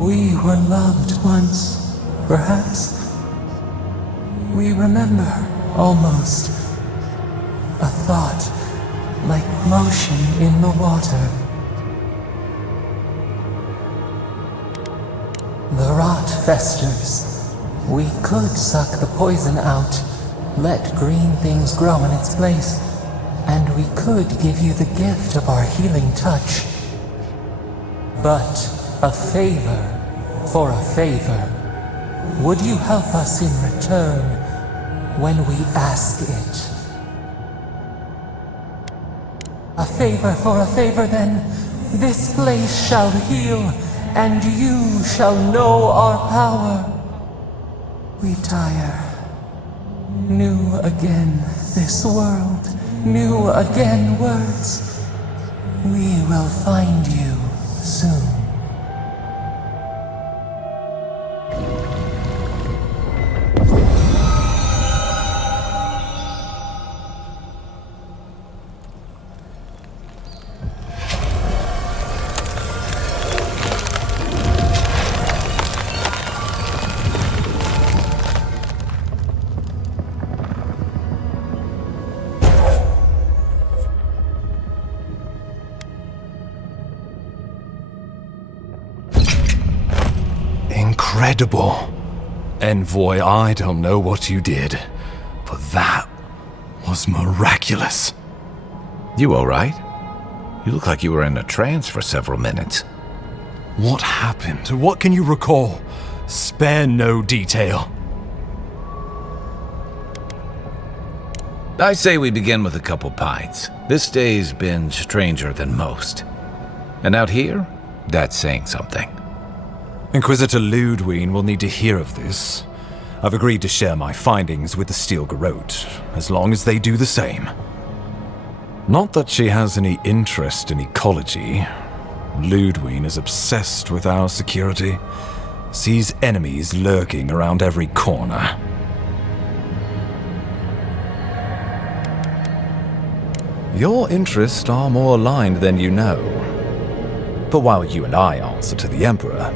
We were loved once, perhaps. We remember, almost. A thought, like motion in the water. The rot festers. We could suck the poison out, let green things grow in its place, and we could give you the gift of our healing touch. But a favor for a favor. Would you help us in return when we ask it? A favor for a favor, then. This place shall heal, and you shall know our power. We tire. New again this world, new again words. We will find you soon. Incredible. Envoy, I don't know what you did, but that was miraculous. You alright? You look like you were in a trance for several minutes. What happened? What can you recall? Spare no detail. I say we begin with a couple pints. This day's been stranger than most. And out here, that's saying something. Inquisitor Ludwig will need to hear of this. I've agreed to share my findings with the Steel Garrote, as long as they do the same. Not that she has any interest in ecology. Ludwig is obsessed with our security, sees enemies lurking around every corner. Your interests are more aligned than you know. But while you and I answer to the Emperor,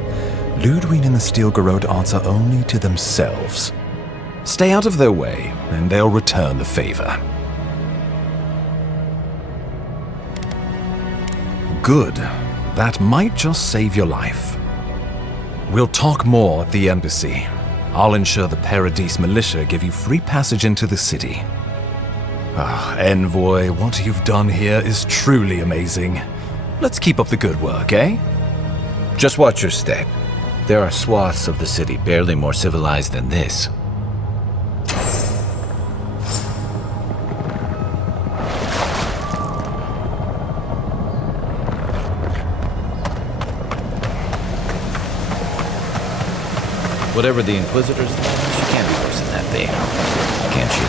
Ludwig and the Steel Garrote answer only to themselves. Stay out of their way, and they'll return the favor. Good. That might just save your life. We'll talk more at the embassy. I'll ensure the Paradis militia give you free passage into the city. Envoy, what you've done here is truly amazing. Let's keep up the good work, eh? Just watch your step. There are swaths of the city barely more civilized than this. Whatever the Inquisitors want, she can't be worse than that thing, can she?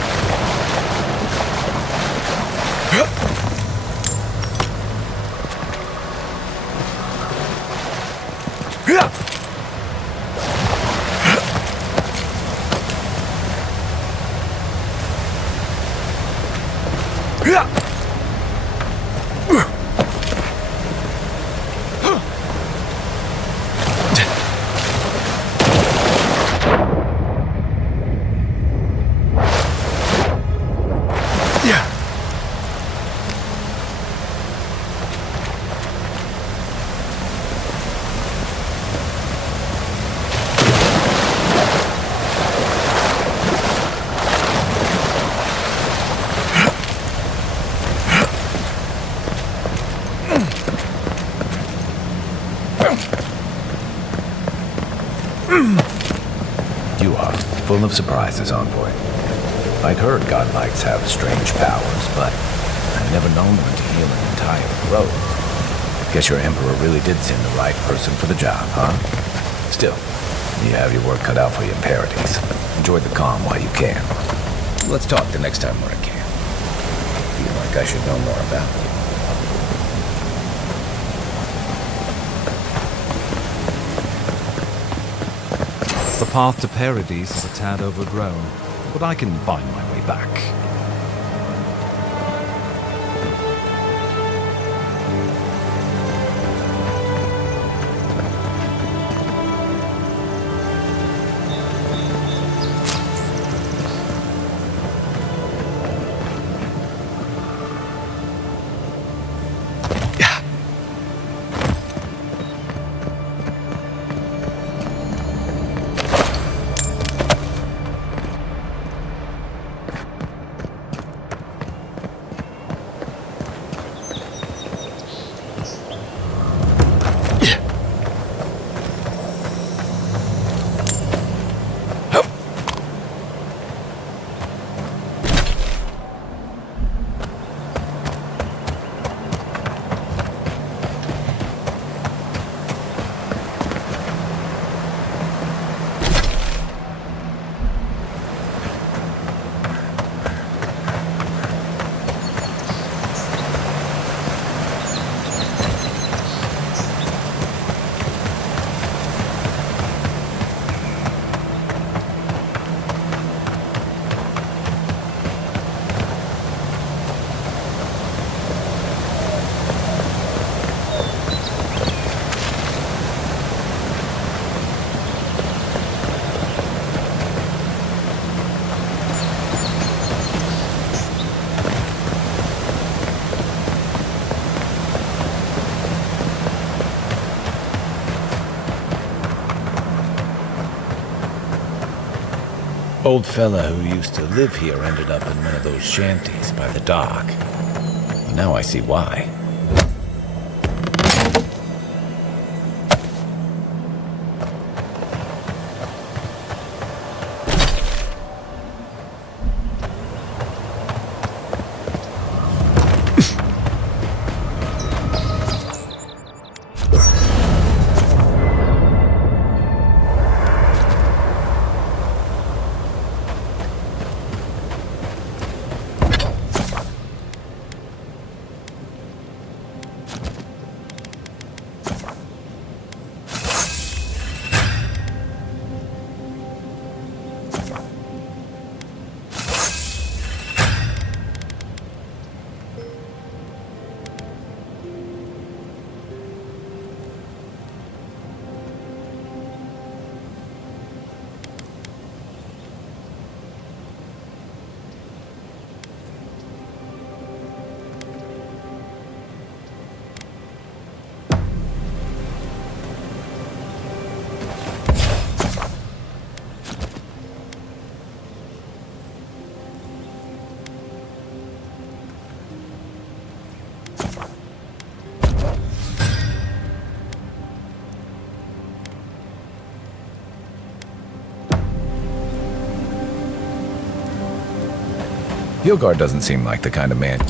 full of surprises, Envoy. I'd heard godlikes have strange powers, but I've never known one to heal an entire grove. Guess your Emperor really did send the right person for the job, huh? Still, you have your work cut out for you in Paradis. Enjoy the calm while you can. Let's talk the next time we're at camp. I feel like I should know more about you. The path to Paradis is a tad overgrown, but I can find my way back. Old fella who used to live here ended up in one of those shanties by the dock. Now I see why. Hilgard doesn't seem like the kind of man.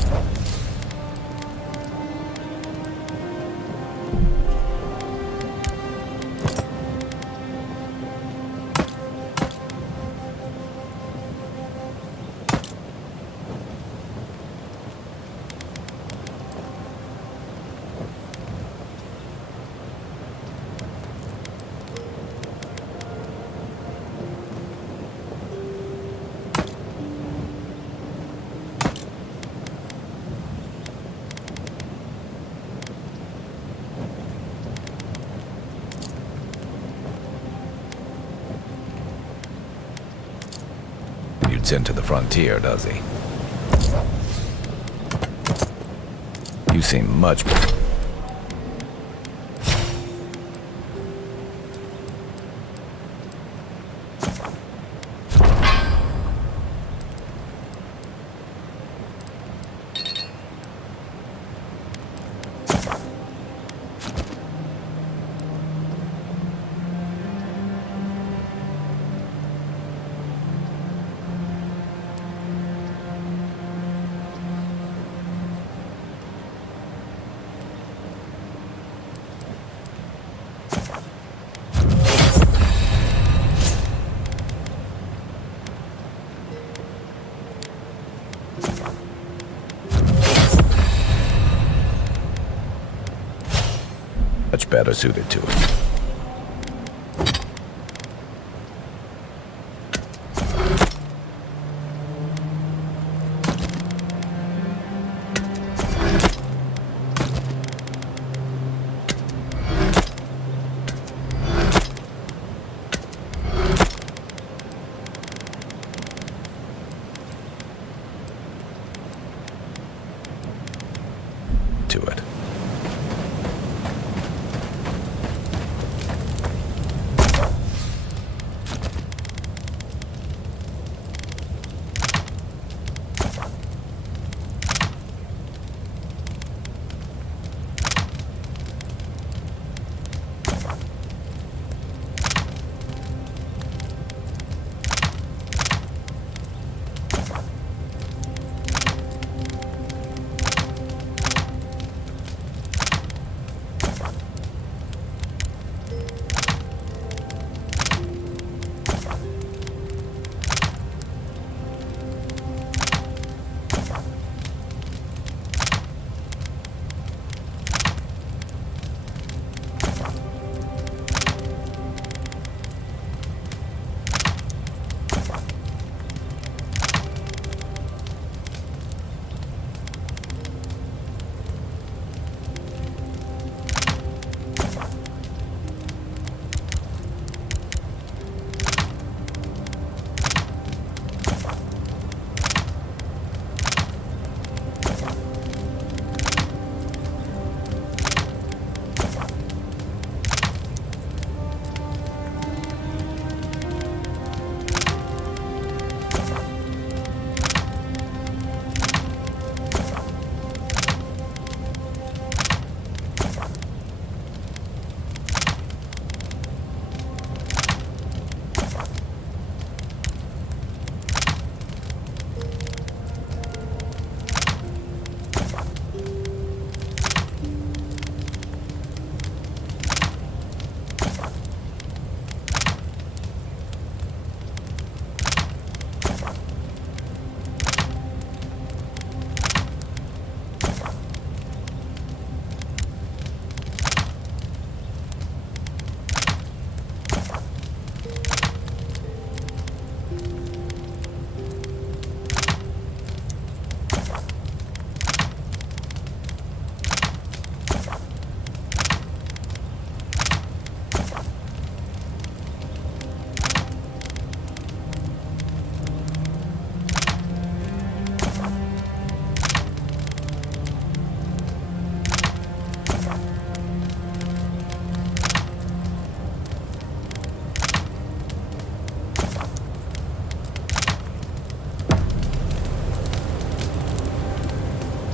Into the frontier, does he? You seem much... much better suited to it.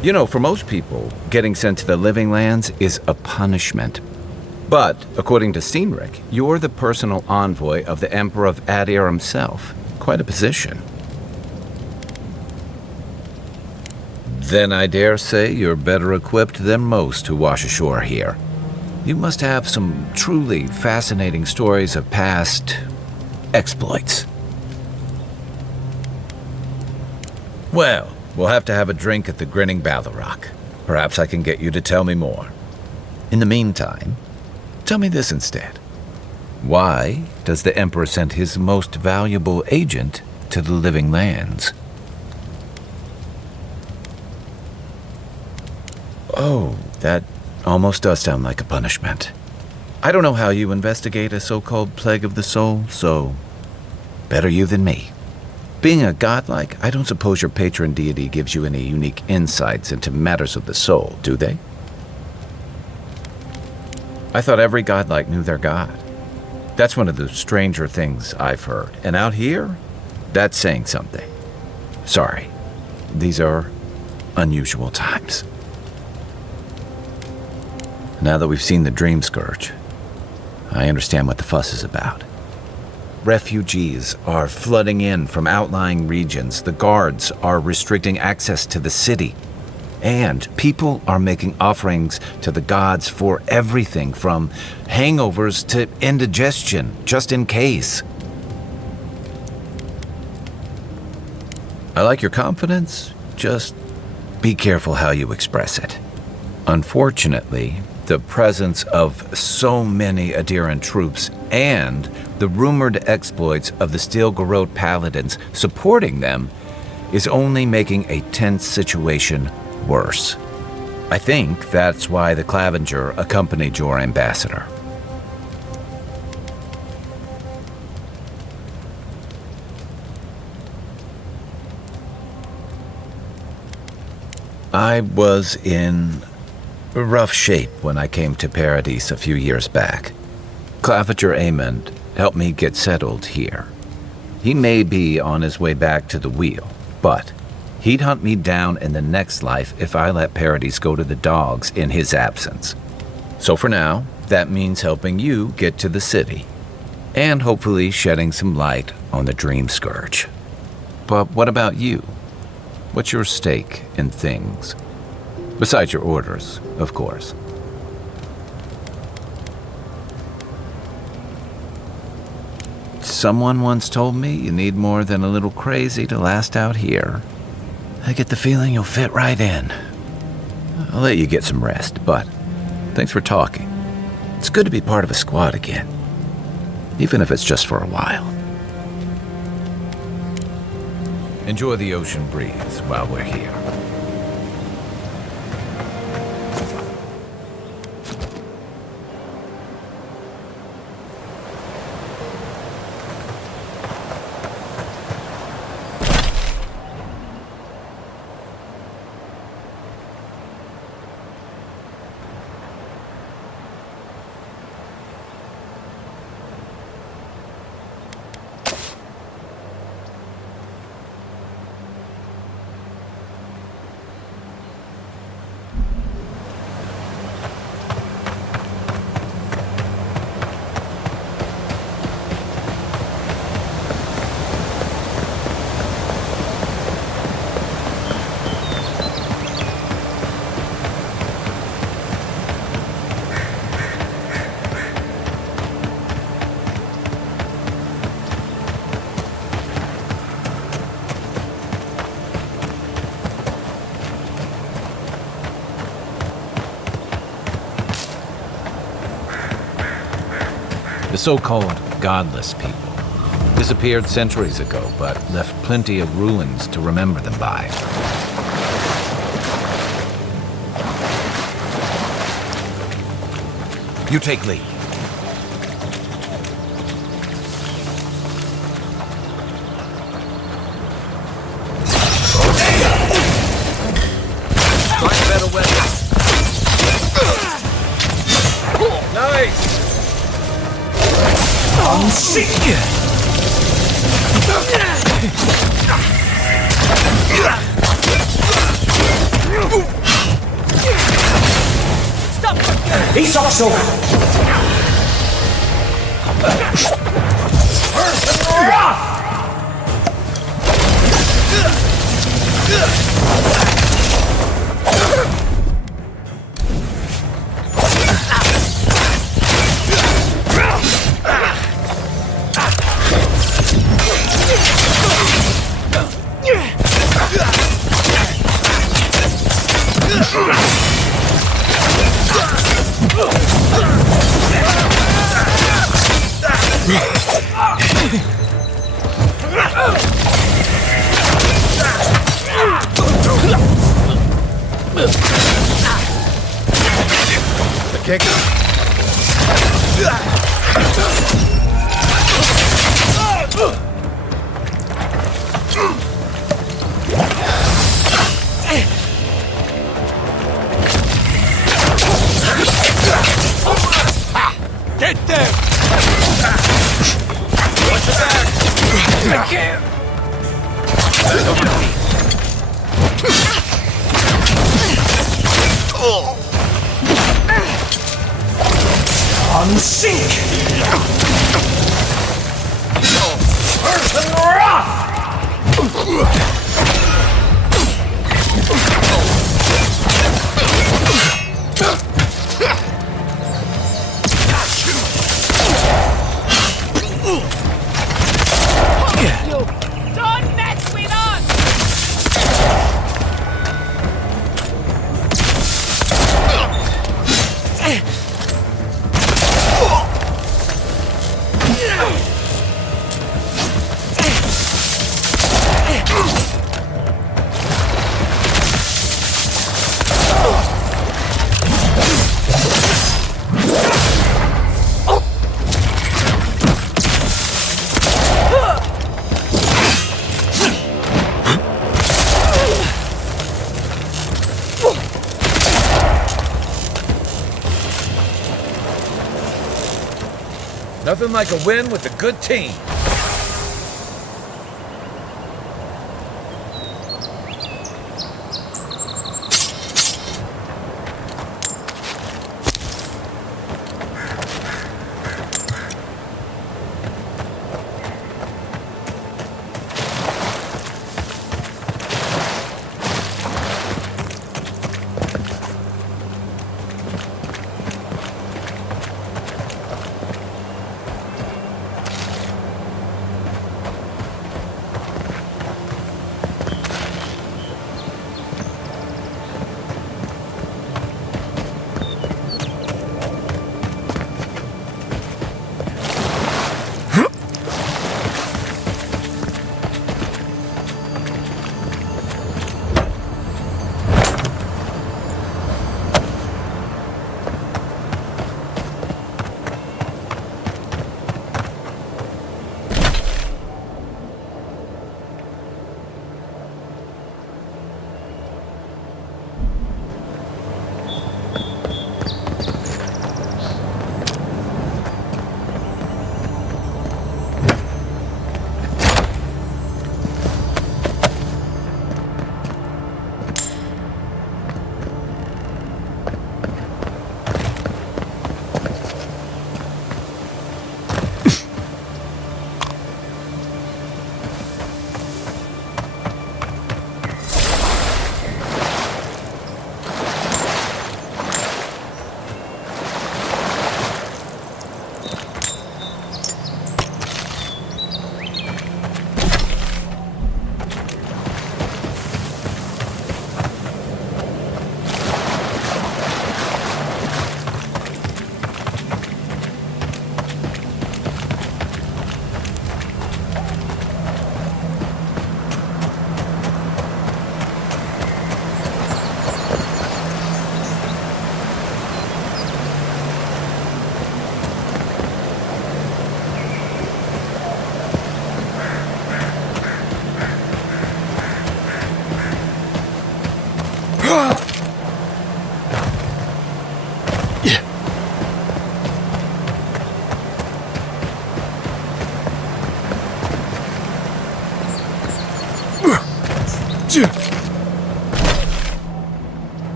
You know, for most people, getting sent to the Living Lands is a punishment. But, according to Cynric, you're the personal envoy of the Emperor of Adir himself. Quite a position. Then I dare say you're better equipped than most who wash ashore here. You must have some truly fascinating stories of past exploits. Well, we'll have to have a drink at the Grinning Ballarrock. Perhaps I can get you to tell me more. In the meantime, tell me this instead. Why does the Emperor send his most valuable agent to the Living Lands? Oh, that almost does sound like a punishment. I don't know how you investigate a so-called plague of the soul, so better you than me. Being a godlike, I don't suppose your patron deity gives you any unique insights into matters of the soul, do they? I thought every godlike knew their god. That's one of the stranger things I've heard. And out here, that's saying something. Sorry, these are unusual times. Now that we've seen the Dream Scourge, I understand what the fuss is about. Refugees are flooding in from outlying regions. The guards are restricting access to the city. And people are making offerings to the gods for everything from hangovers to indigestion, just in case. I like your confidence, just be careful how you express it. Unfortunately, the presence of so many Adiran troops and the rumored exploits of the Steel Garrote paladins supporting them is only making a tense situation worse. I think that's why the Clavenger accompanied your ambassador. I was in rough shape when I came to Paradis a few years back. Clavenger Amond helped me get settled here. He may be on his way back to the wheel, but he'd hunt me down in the next life if I let Paradis go to the dogs in his absence. So for now, that means helping you get to the city, and hopefully shedding some light on the Dream Scourge. But what about you? What's your stake in things? Besides your orders, of course. Someone once told me you need more than a little crazy to last out here. I get the feeling you'll fit right in. I'll let you get some rest, but thanks for talking. It's good to be part of a squad again, even if it's just for a while. Enjoy the ocean breeze while we're here. The so-called godless people disappeared centuries ago, but left plenty of ruins to remember them by. You take lead. Find better weapons. Nice! He's also The kick. Get them! Watch your back! I can't! unsink. Person wrath. Don't mess with us! Nothing like a win with a good team.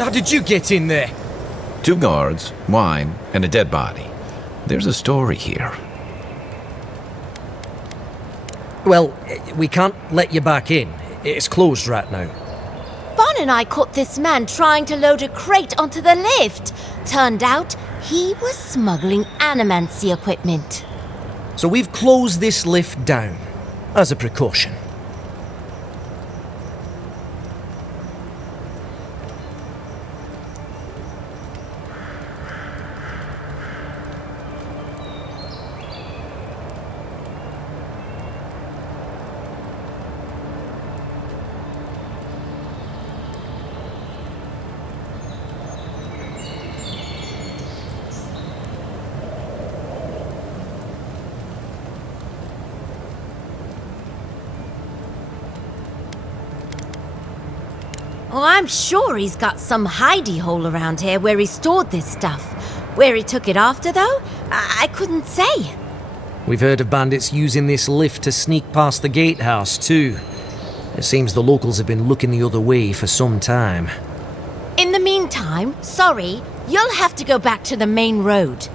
How did you get in there? 2 guards, wine, and a dead body. There's a story here. Well, we can't let you back in. It's closed right now. Bon and I caught this man trying to load a crate onto the lift. Turned out he was smuggling animancy equipment. So we've closed this lift down, as a precaution. Oh, I'm sure he's got some hidey hole around here where he stored this stuff. Where he took it after, though, I couldn't say. We've heard of bandits using this lift to sneak past the gatehouse, too. It seems the locals have been looking the other way for some time. In the meantime, sorry, you'll have to go back to the main road.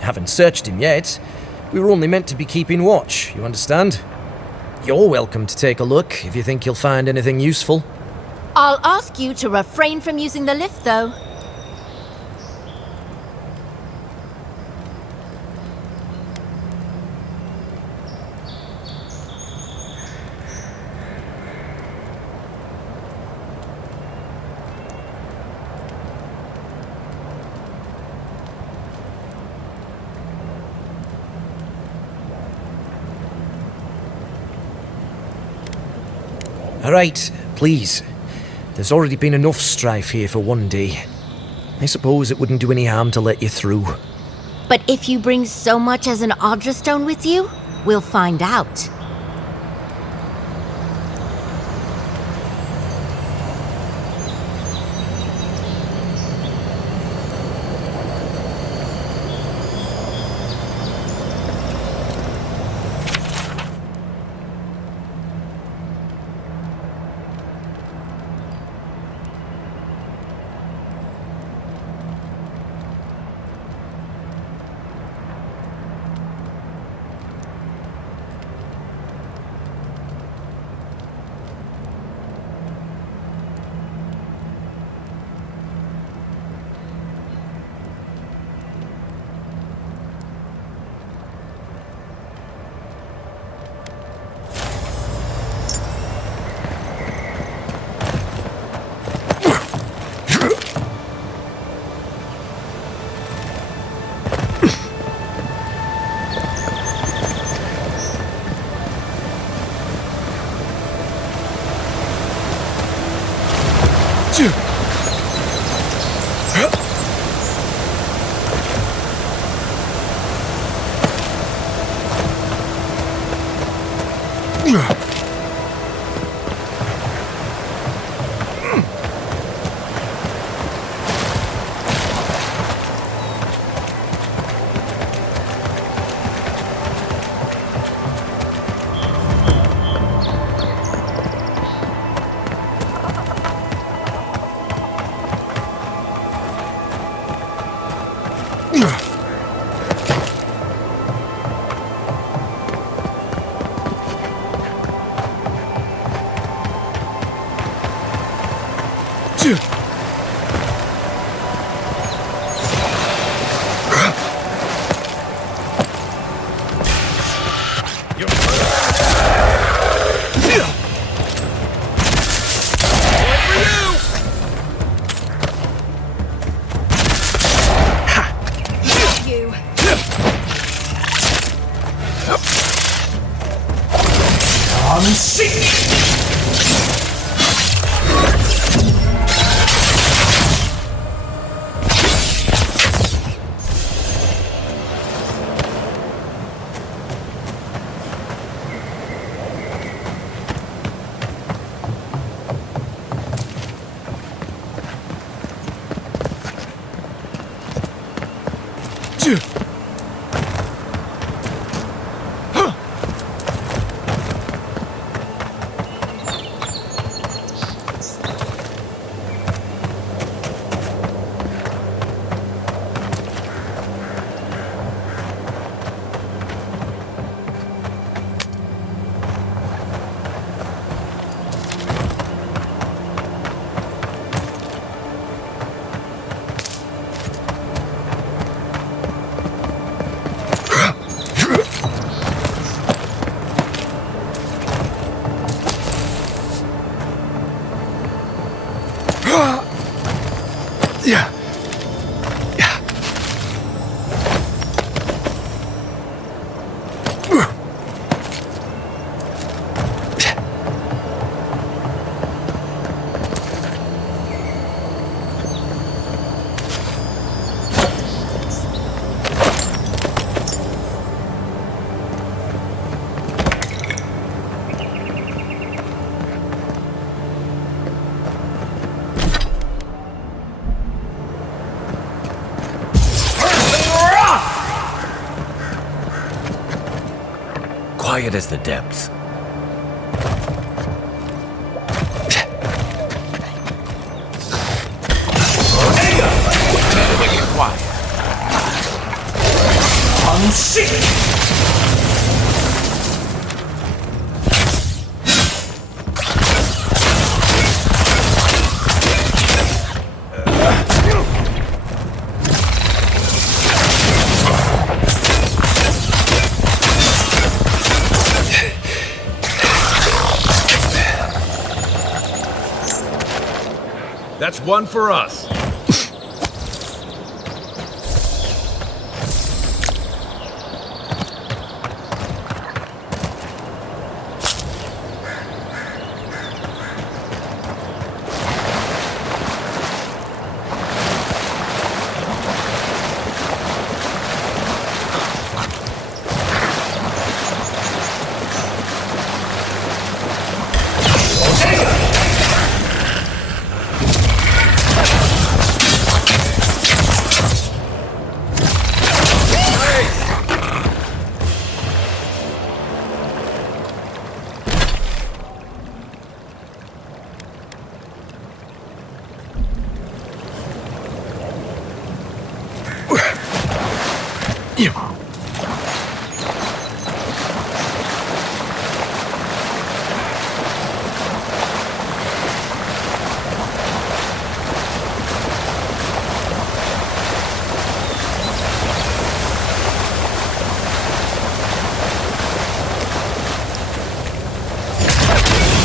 Haven't searched him yet. We were only meant to be keeping watch, you understand? You're welcome to take a look if you think you'll find anything useful. I'll ask you to refrain from using the lift, though. All right, please. There's already been enough strife here for one day. I suppose it wouldn't do any harm to let you through. But if you bring so much as an Adra stone with you, we'll find out. quiet as the depths. Better make it quiet. Unseat! That's one for us.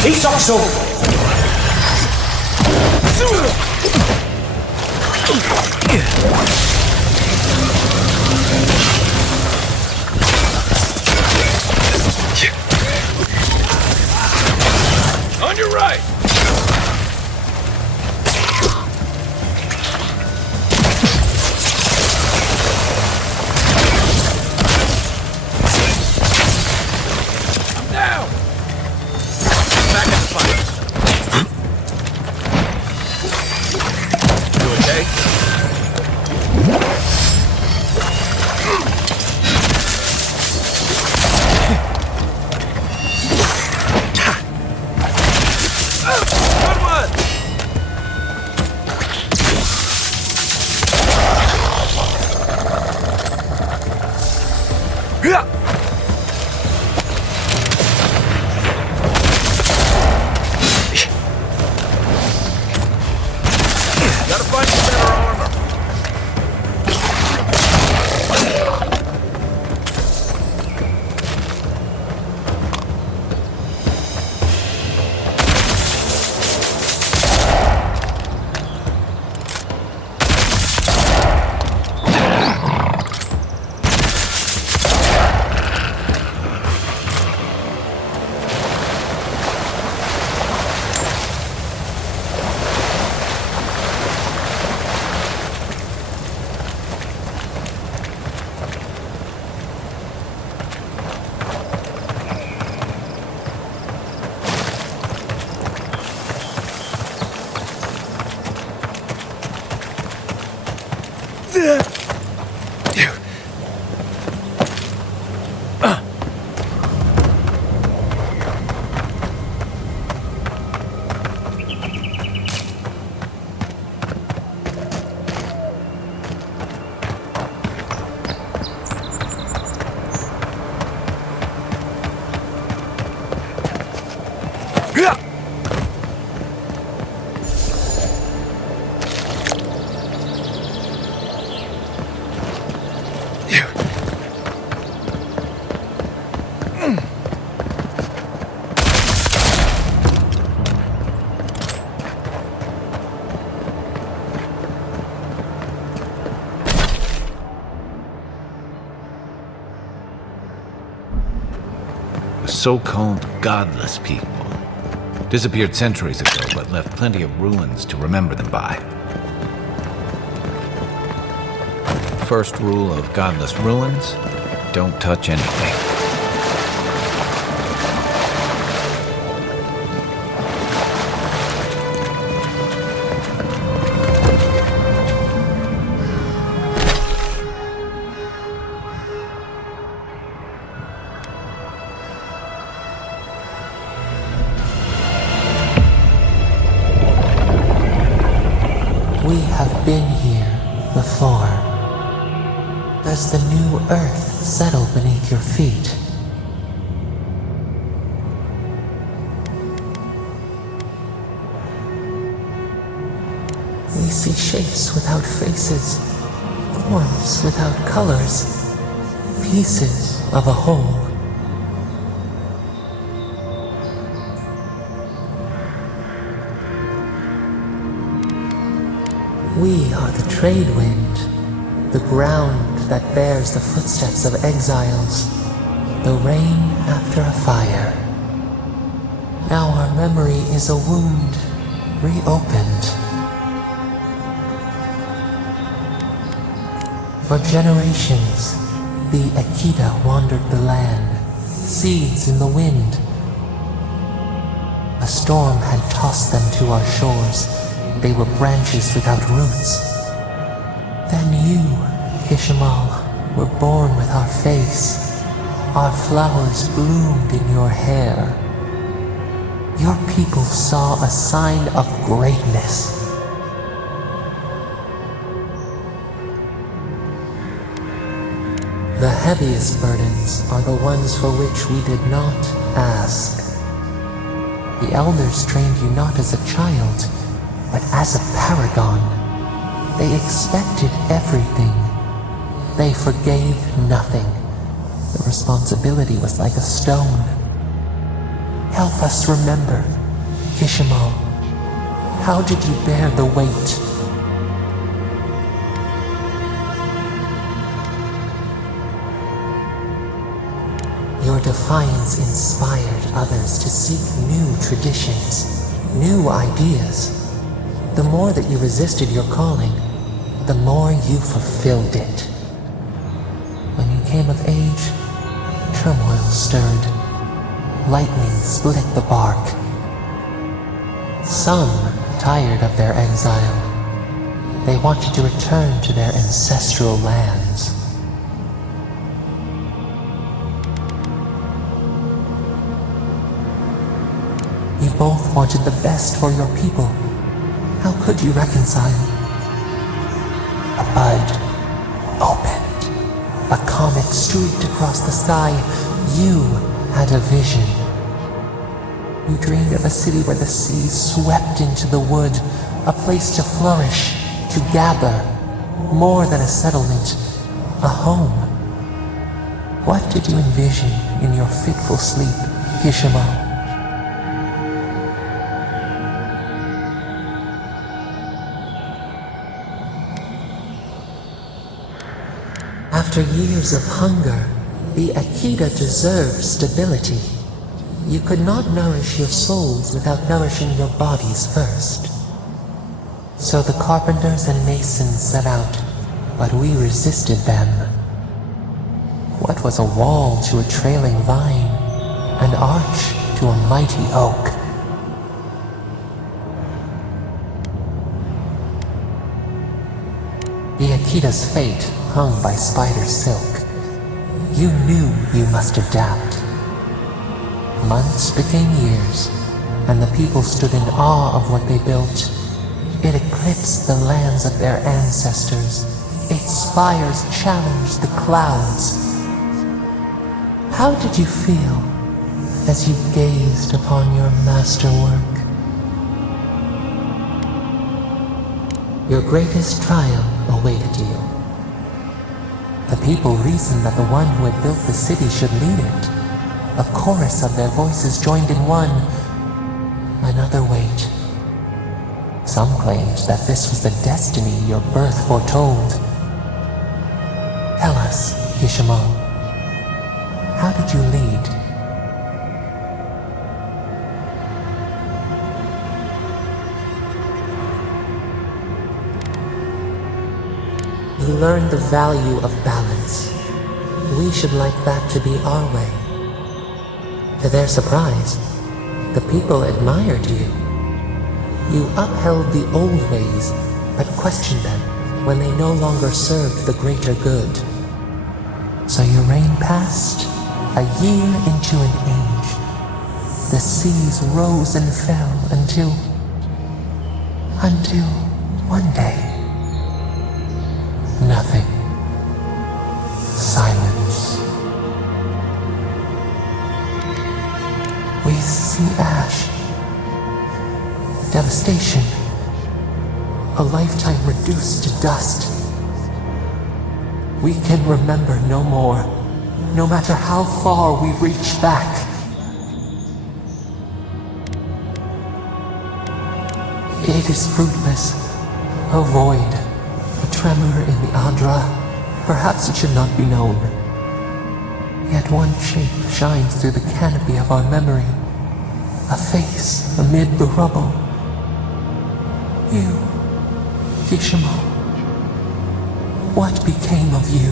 He's also... On your right! I'm down! Back in the fight. You okay? Good one! Gotta find some better armor. So-called godless people. Disappeared centuries ago, but left plenty of ruins to remember them by. First rule of godless ruins: don't touch anything. as the new earth settled beneath your feet. We see shapes without faces, forms without colors, pieces of a whole. We are the trade wind, the ground that bears the footsteps of exiles, the rain after a fire. Now our memory is a wound reopened. For generations, the Akita wandered the land, seeds in the wind. A storm had tossed them to our shores. They were branches without roots. Then you, Kishimal, were born with our face. Our flowers bloomed in your hair. Your people saw a sign of greatness. The heaviest burdens are the ones for which we did not ask. The elders trained you not as a child, but as a paragon. They expected everything. They forgave nothing. The responsibility was like a stone. Help us remember, Kishimal. How did you bear the weight? Your defiance inspired others to seek new traditions, new ideas. The more that you resisted your calling, the more you fulfilled it. When you came of age, turmoil stirred. Lightning split the bark. Some tired of their exile. They wanted to return to their ancestral lands. You both wanted the best for your people. How could you reconcile? A bud opened. A comet streaked across the sky. You had a vision. You dreamed of a city where the sea swept into the wood, a place to flourish, to gather, more than a settlement, a home. What did you envision in your fitful sleep, Kishimal? After years of hunger, the Akita deserved stability. You could not nourish your souls without nourishing your bodies first. So the carpenters and masons set out, but we resisted them. What was a wall to a trailing vine, an arch to a mighty oak? The Akita's fate hung by spider silk. You knew you must adapt. Months became years, and the people stood in awe of what they built. It eclipsed the lands of their ancestors. Its spires challenged the clouds. How did you feel as you gazed upon your masterwork? Your greatest trial awaited you. The people reasoned that the one who had built the city should lead it. A chorus of their voices joined in one. Another wait. Some claimed that this was the destiny your birth foretold. Tell us, Kishimal, how did you lead? You learned the value of balance. We should like that to be our way. To their surprise, the people admired you. You upheld the old ways, but questioned them when they no longer served the greater good. So your reign passed, a year into an age. The seas rose and fell until one day, nothing. devastation. A lifetime reduced to dust. We can remember no more, no matter how far we reach back. It is fruitless. A void, a tremor in the Adra. Perhaps it should not be known. Yet one shape shines through the canopy of our memory. A face amid the rubble. You, Kishimo. What became of you?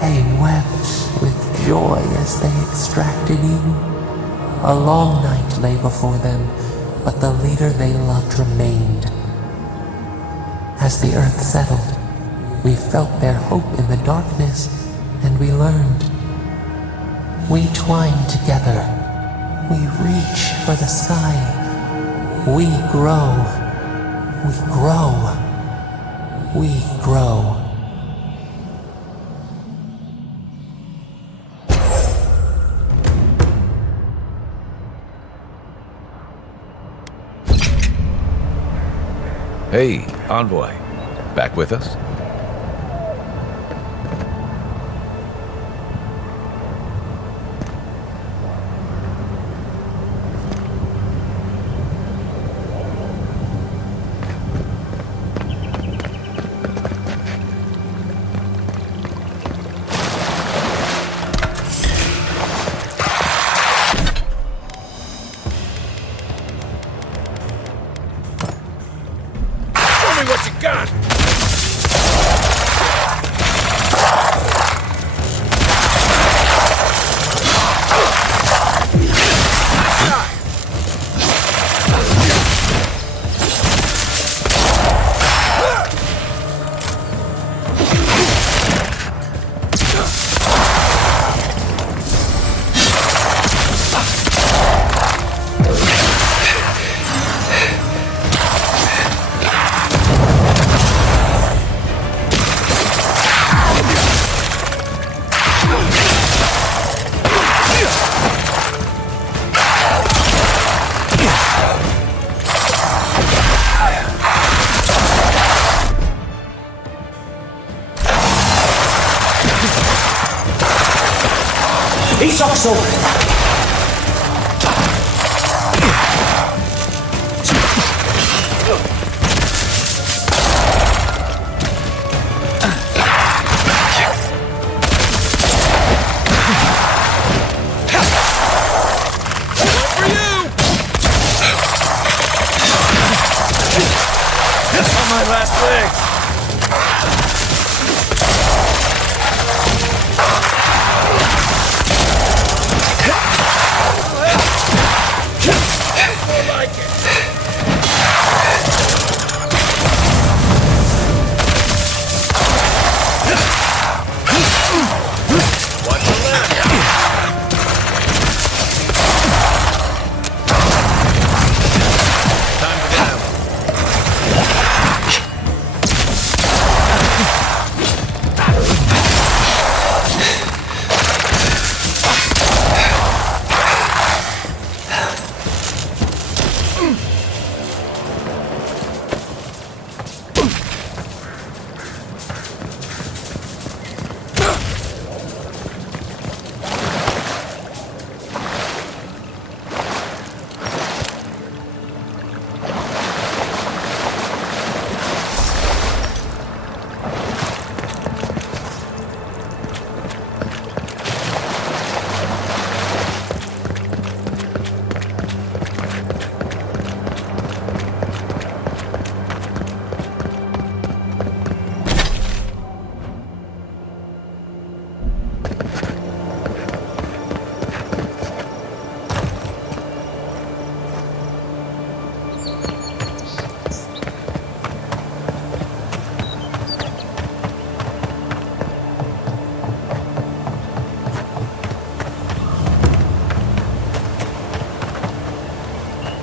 They wept with joy as they extracted you. A long night lay before them, but the leader they loved remained. As the earth settled, we felt their hope in the darkness, and we learned. We twine together. We reach for the sky. We grow. We grow. We grow. Hey, Envoy. Back with us?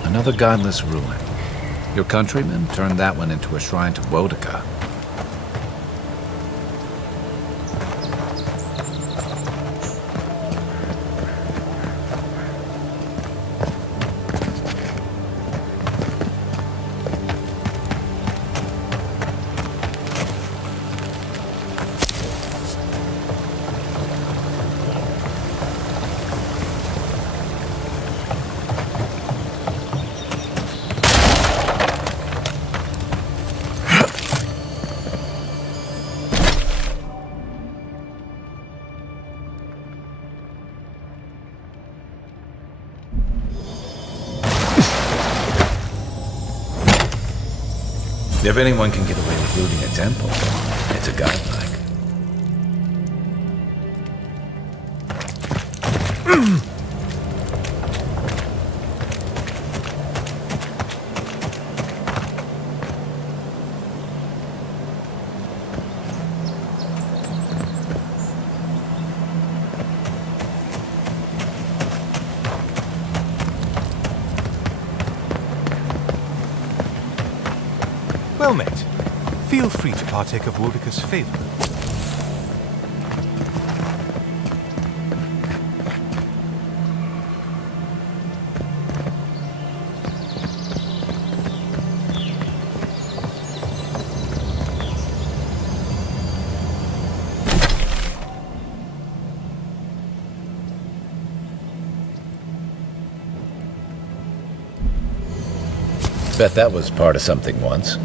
Another godless ruin. Your countrymen turned that one into a shrine to Boudica. If anyone can get away with looting a temple, it's a godlike. Well met. Feel free to partake of Wodika's favor. Bet that was part of something once.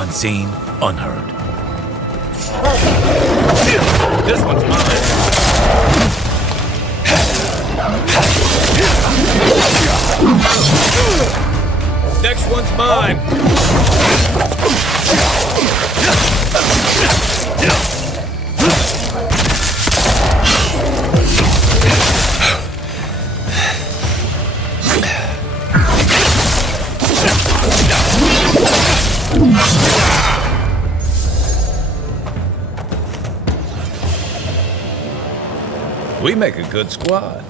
Unseen, unheard. This one's mine. Next one's mine. We make a good squad.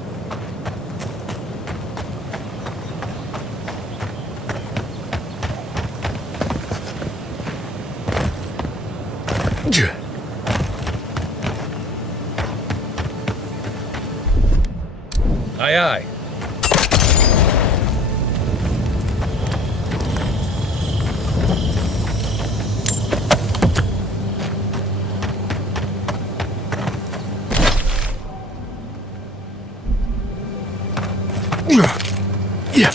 Aye, aye. Yeah.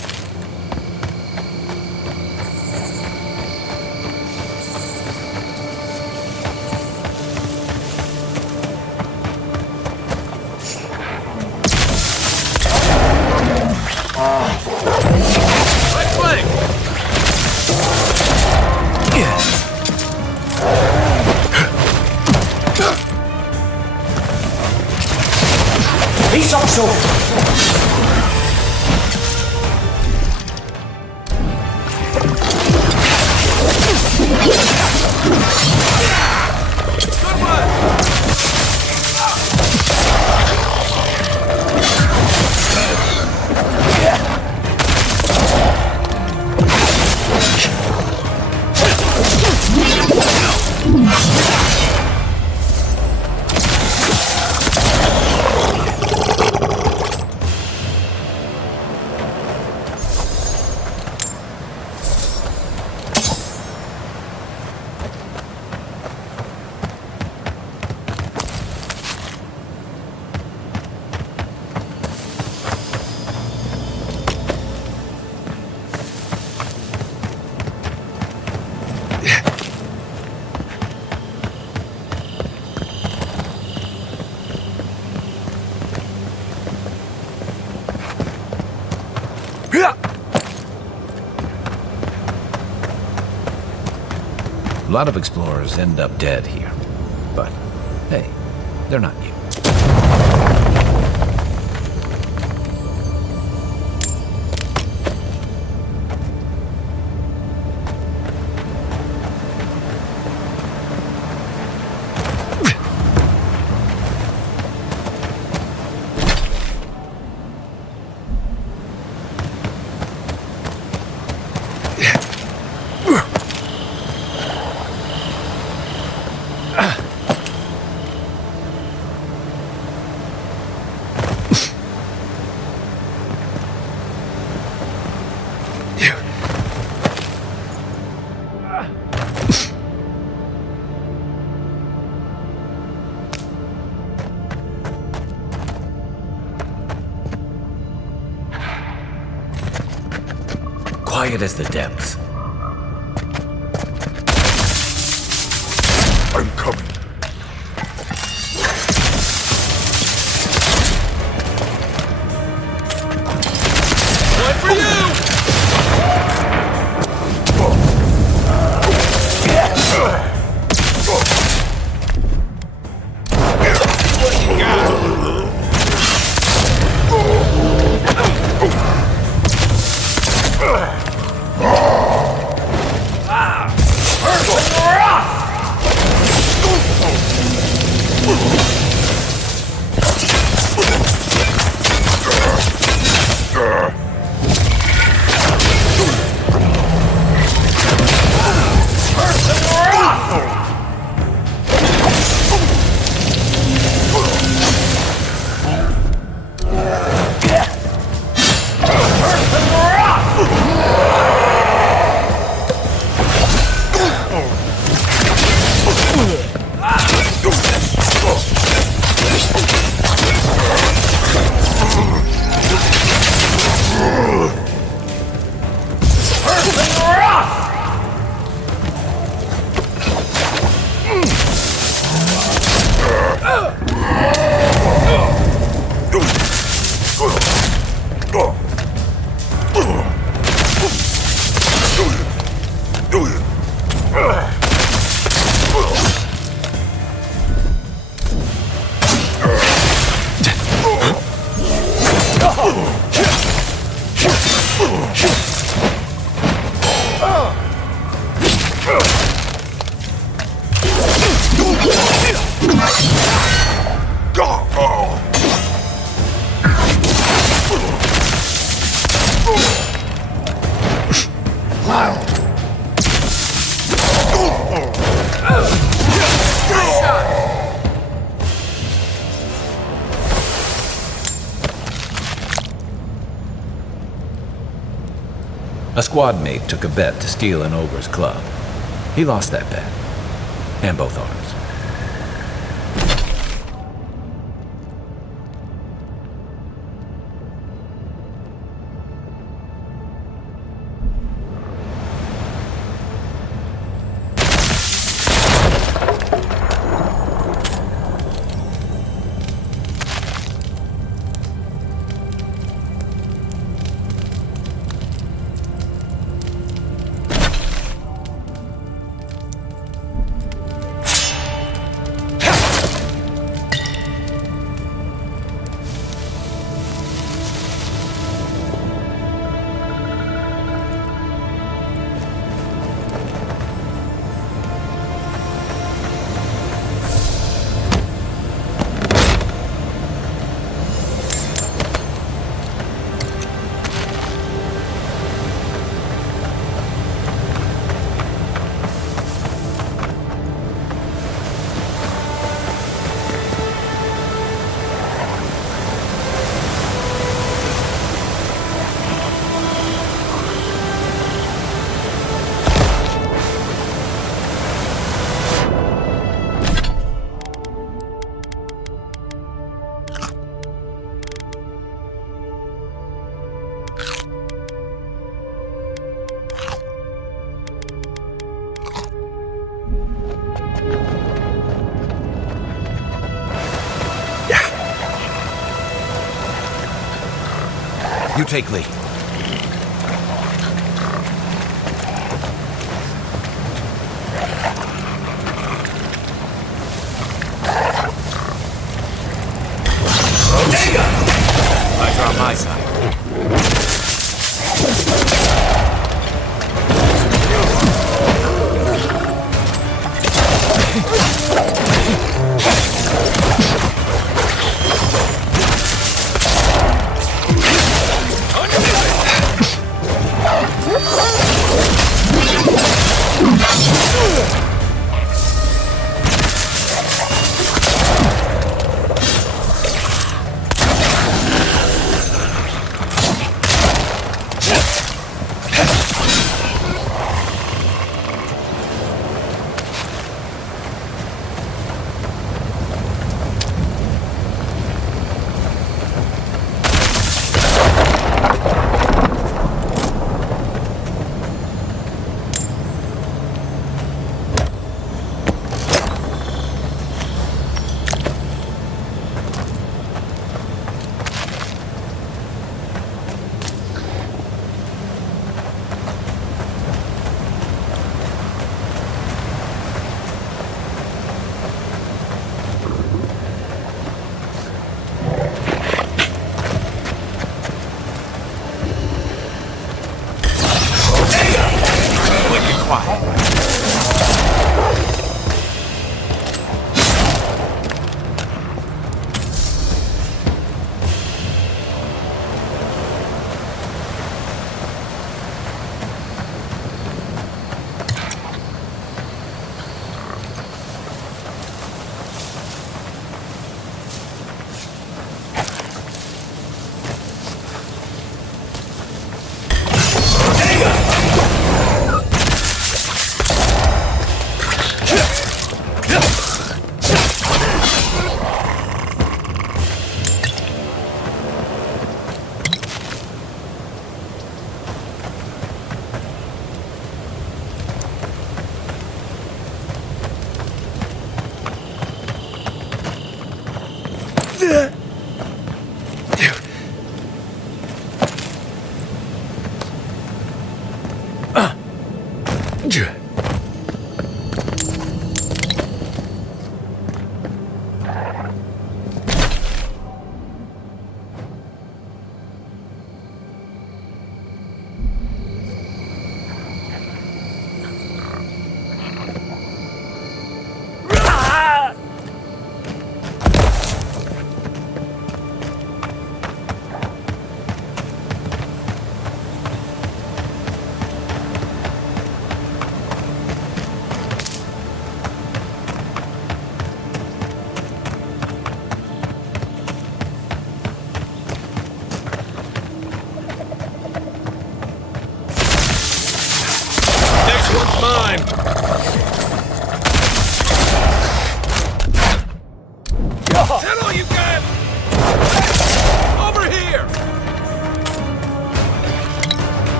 Right flank. He's also. lot of explorers end up dead here. But, hey, they're not new. Quiet as the depths. I'm coming. One for you! A squad mate took a bet to steal an ogre's club. He lost that bet. And both arms. You take lead.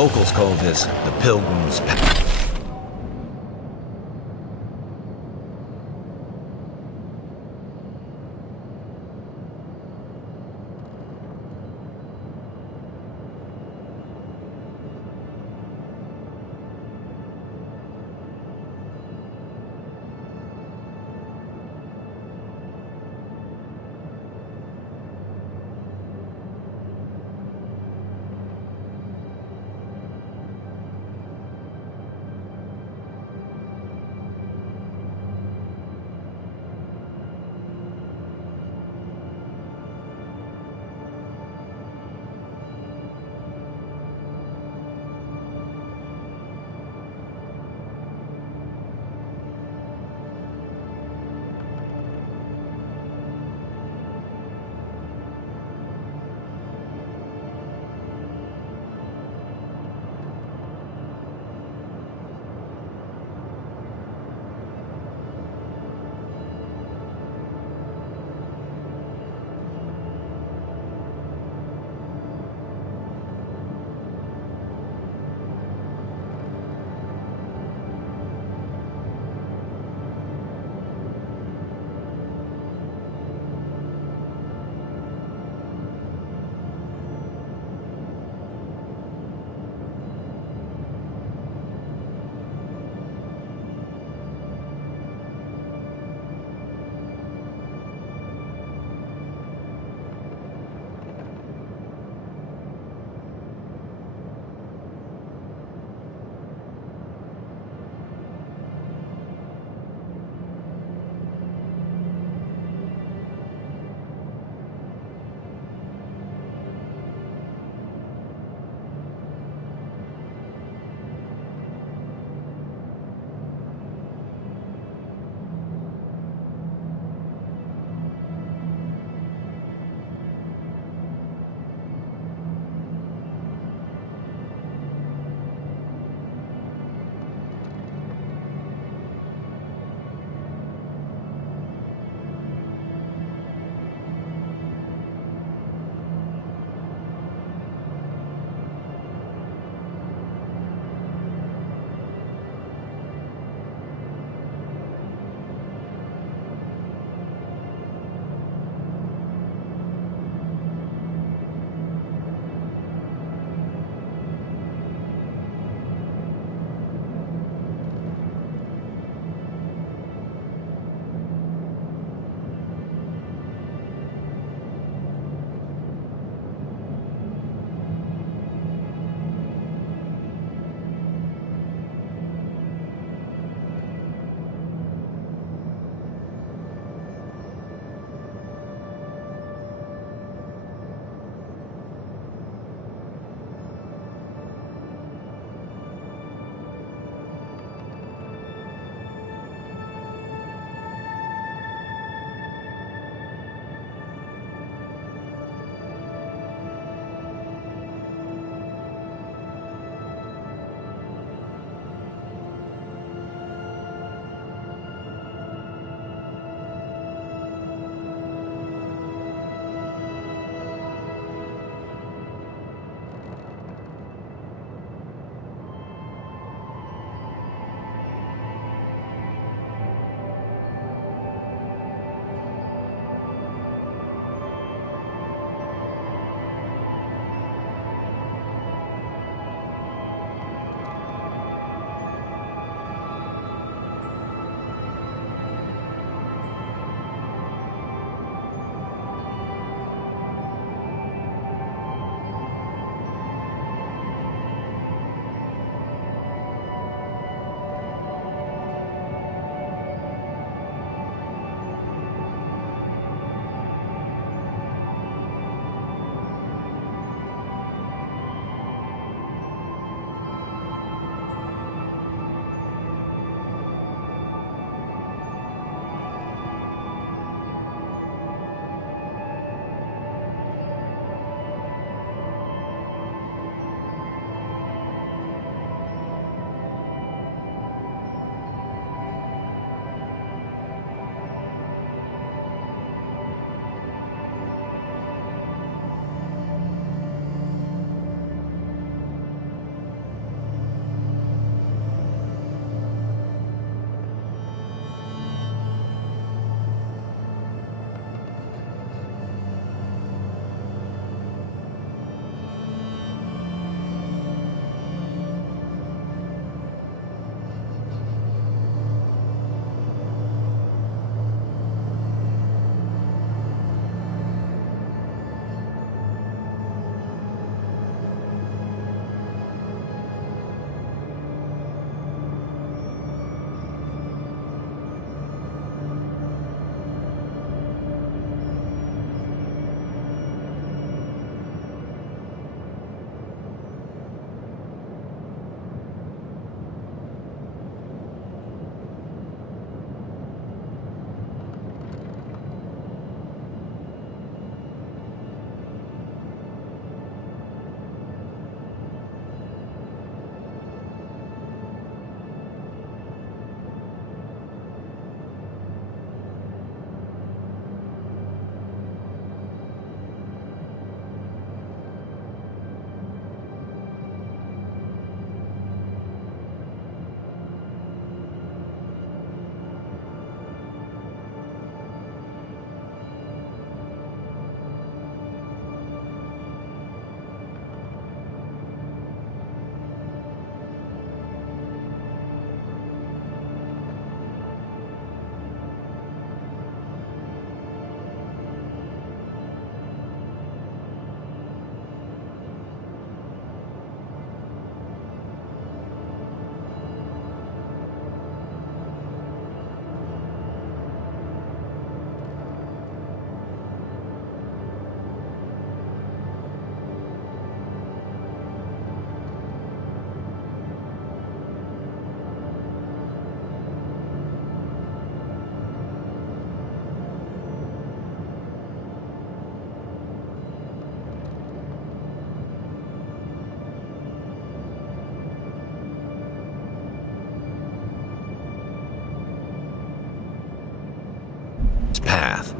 Locals call this the Pilgrim's Path.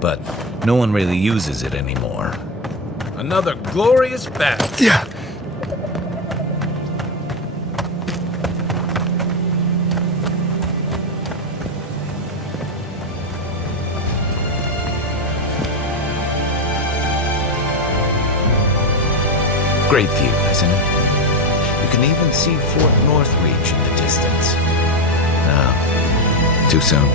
but no one really uses it anymore. Another glorious battle. Yeah. Great view, isn't it? You can even see Fort Northreach in the distance. No, too soon.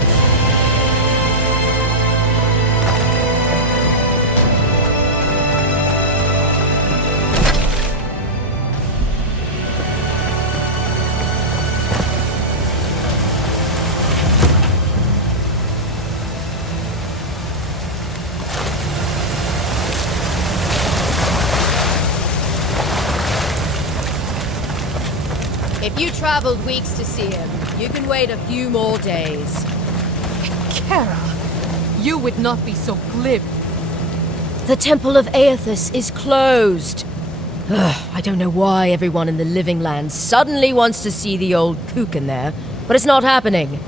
If you traveled weeks to see him, you can wait a few more days. Kara, you would not be so glib. The Temple of Aethys is closed. Ugh, I don't know why everyone in the Living Land suddenly wants to see the old kook in there, but it's not happening.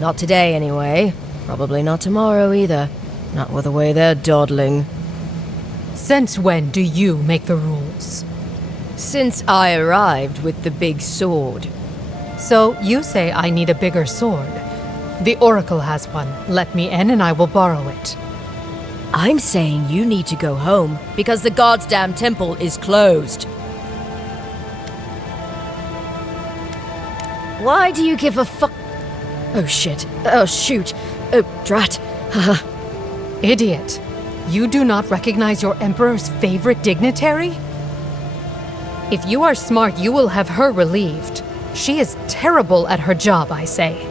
Not today, anyway. Probably not tomorrow, either. Not with the way they're dawdling. Since when do you make the rules? Since I arrived with the big sword. So you say I need a bigger sword. The Oracle has one. Let me in and I will borrow it. I'm saying you need to go home because the goddamn temple is closed. Why do you give a fuck? Oh shit. Oh shoot. Oh drat. Haha. Idiot. You do not recognize your Emperor's favorite dignitary? If you are smart, you will have her relieved. She is terrible at her job, I say.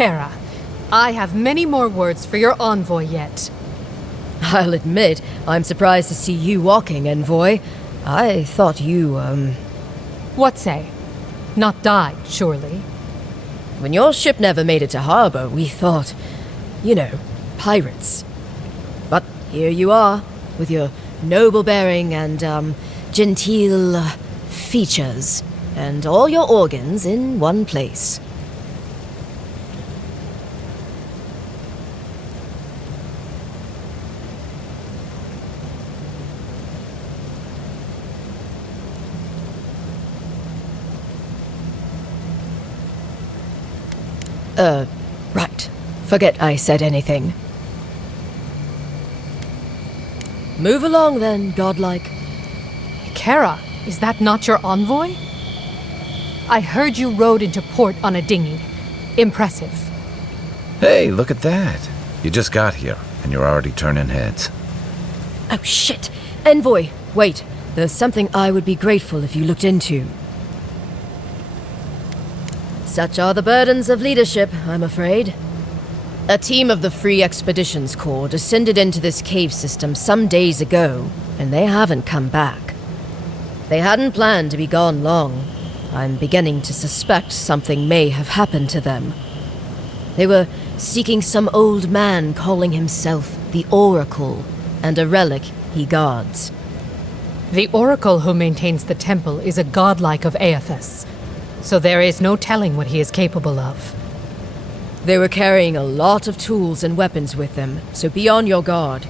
Kara, I have many more words for your envoy yet. I'll admit, I'm surprised to see you walking, envoy. I thought you, What say? Not died, surely? When your ship never made it to harbor, we thought, you know, pirates. But here you are, with your noble bearing and, genteel features, and all your organs in one place. Right. Forget I said anything. Move along then, godlike. Kara, is that not your envoy? I heard you rode into port on a dinghy. Impressive. Hey, look at that. You just got here, and you're already turning heads. Oh shit! Envoy, wait. There's something I would be grateful if you looked into. Such are the burdens of leadership, I'm afraid. A team of the Free Expeditions Corps descended into this cave system some days ago, and they haven't come back. They hadn't planned to be gone long. I'm beginning to suspect something may have happened to them. They were seeking some old man calling himself the Oracle, and a relic he guards. The Oracle who maintains the temple is a godlike of Aethys, so there is no telling what he is capable of. They were carrying a lot of tools and weapons with them, so be on your guard.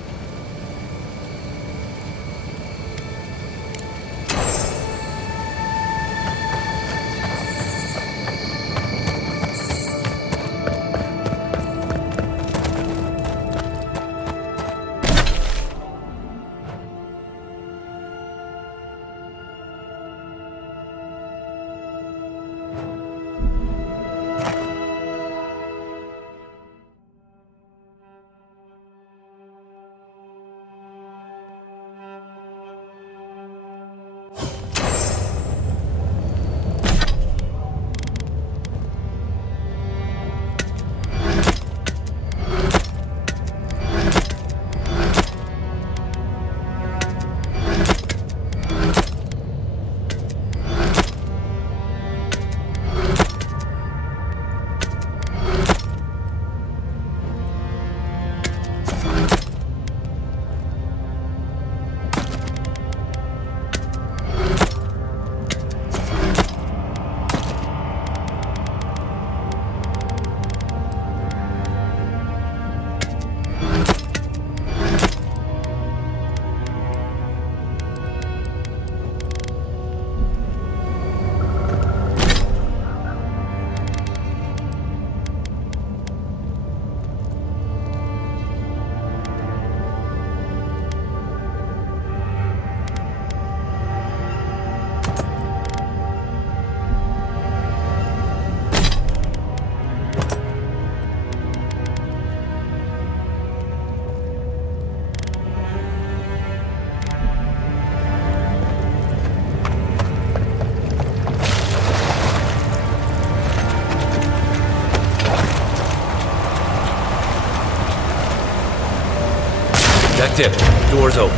Tip. Doors open.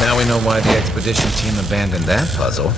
Now we know why the expedition team abandoned that puzzle.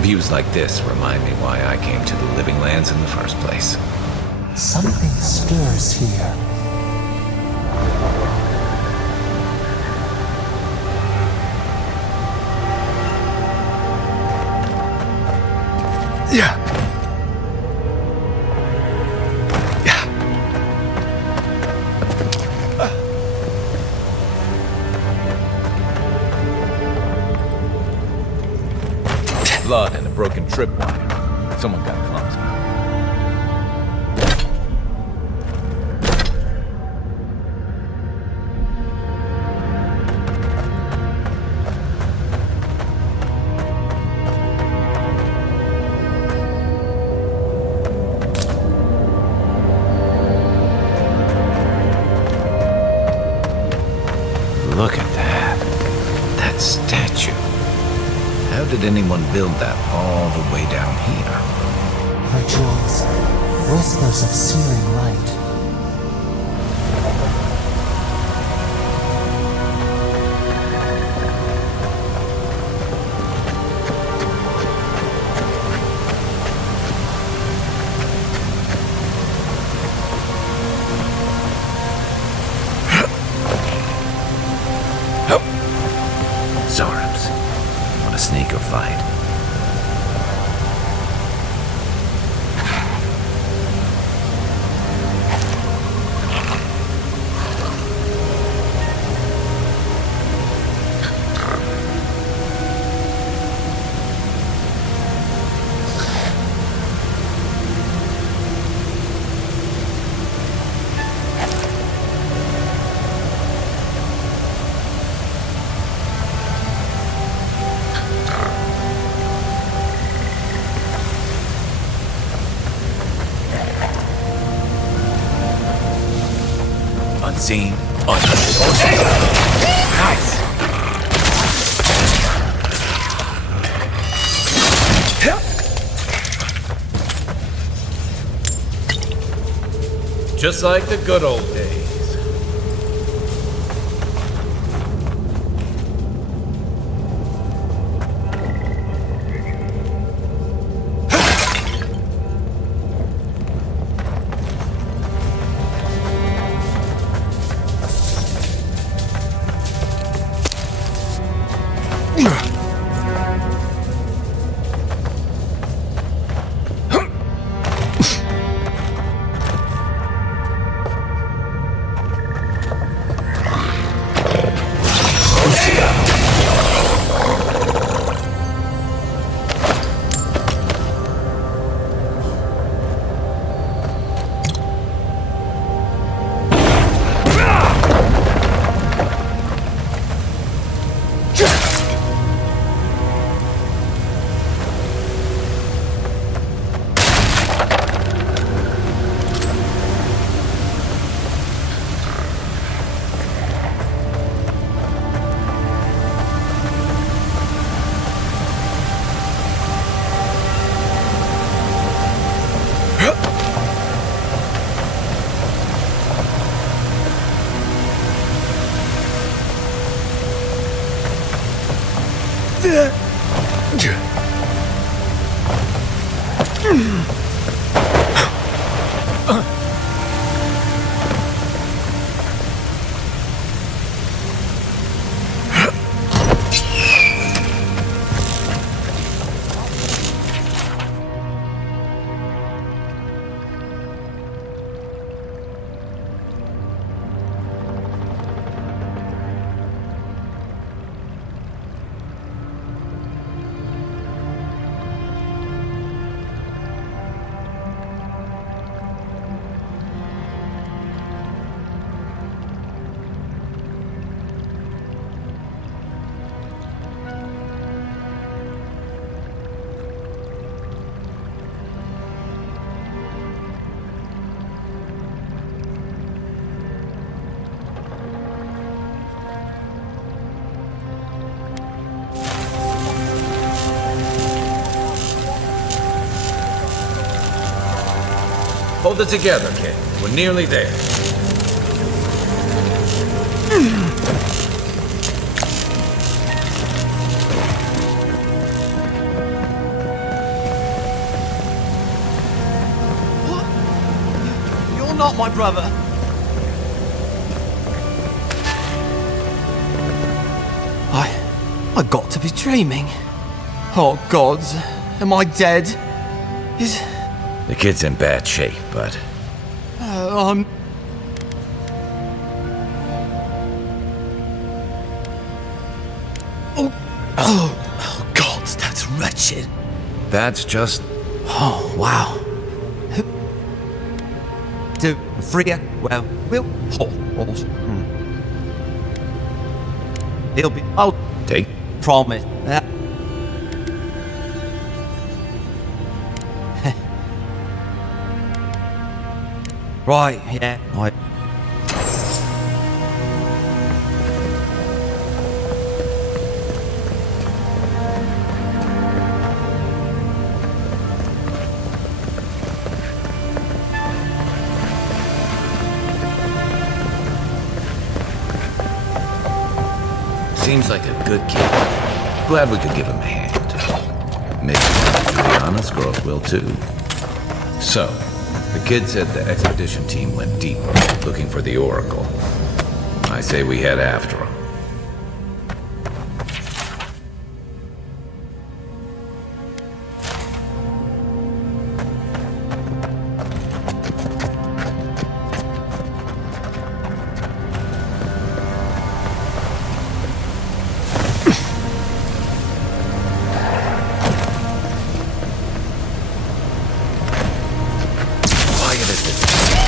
Views like this remind me why I came to the Living Lands in the first place. Something stirs here. Yeah. Blood and a broken tripwire. Someone got clumsy. Look at that. That statue. How did anyone build that all the way down here? Rituals, whispers of searing light. Zorps. Want to sneak or fight? Unseen, nice. Just like the good old days. Hold it together, kid. We're nearly there. my brother. I got to be dreaming. Oh, gods. Am I dead? The kid's in bad shape, but... I'm... Oh, God, that's wretched. That's just... Oh, wow. To free it, well, we'll... He'll be... I'll... Take... Promise. Right, yeah, right. Seems like a good kid. Glad we could give him a hand. Maybe, to be honest, girls will too. So, the kid said the expedition team went deep, looking for the Oracle. I say we head after him.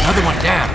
Another one down.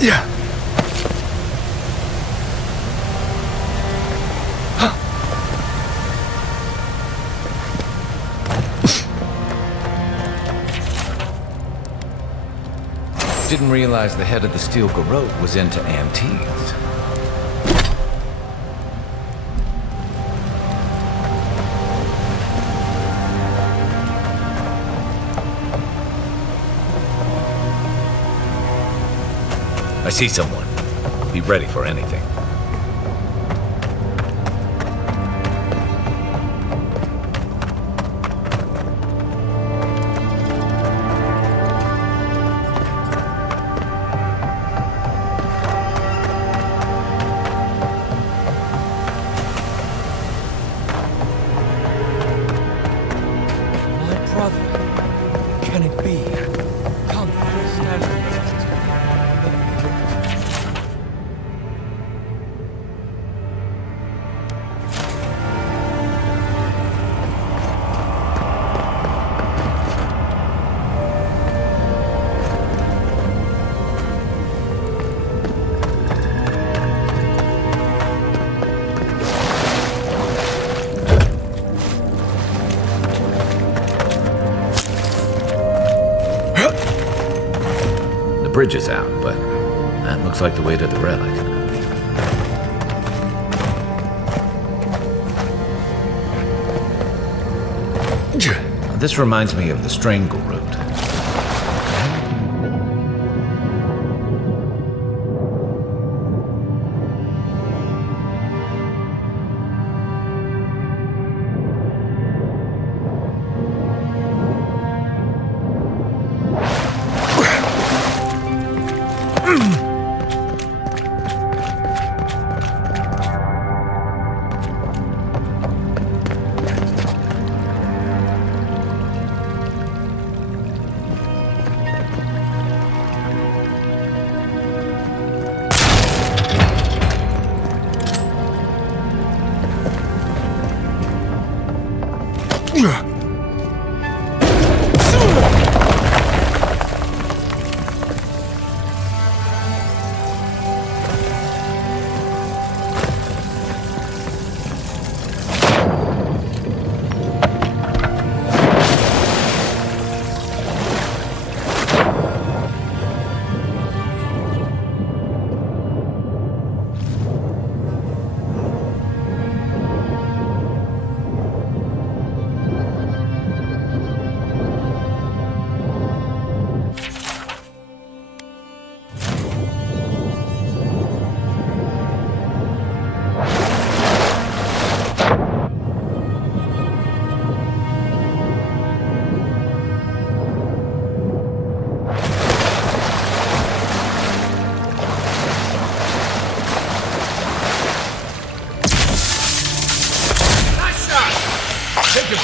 Yeah. Didn't realize the head of the steel garrote was into antiques. I see someone. Be ready for anything. My brother. Can it be? Come, The bridge is out, but that looks like the way to the relic. This reminds me of the strangle route.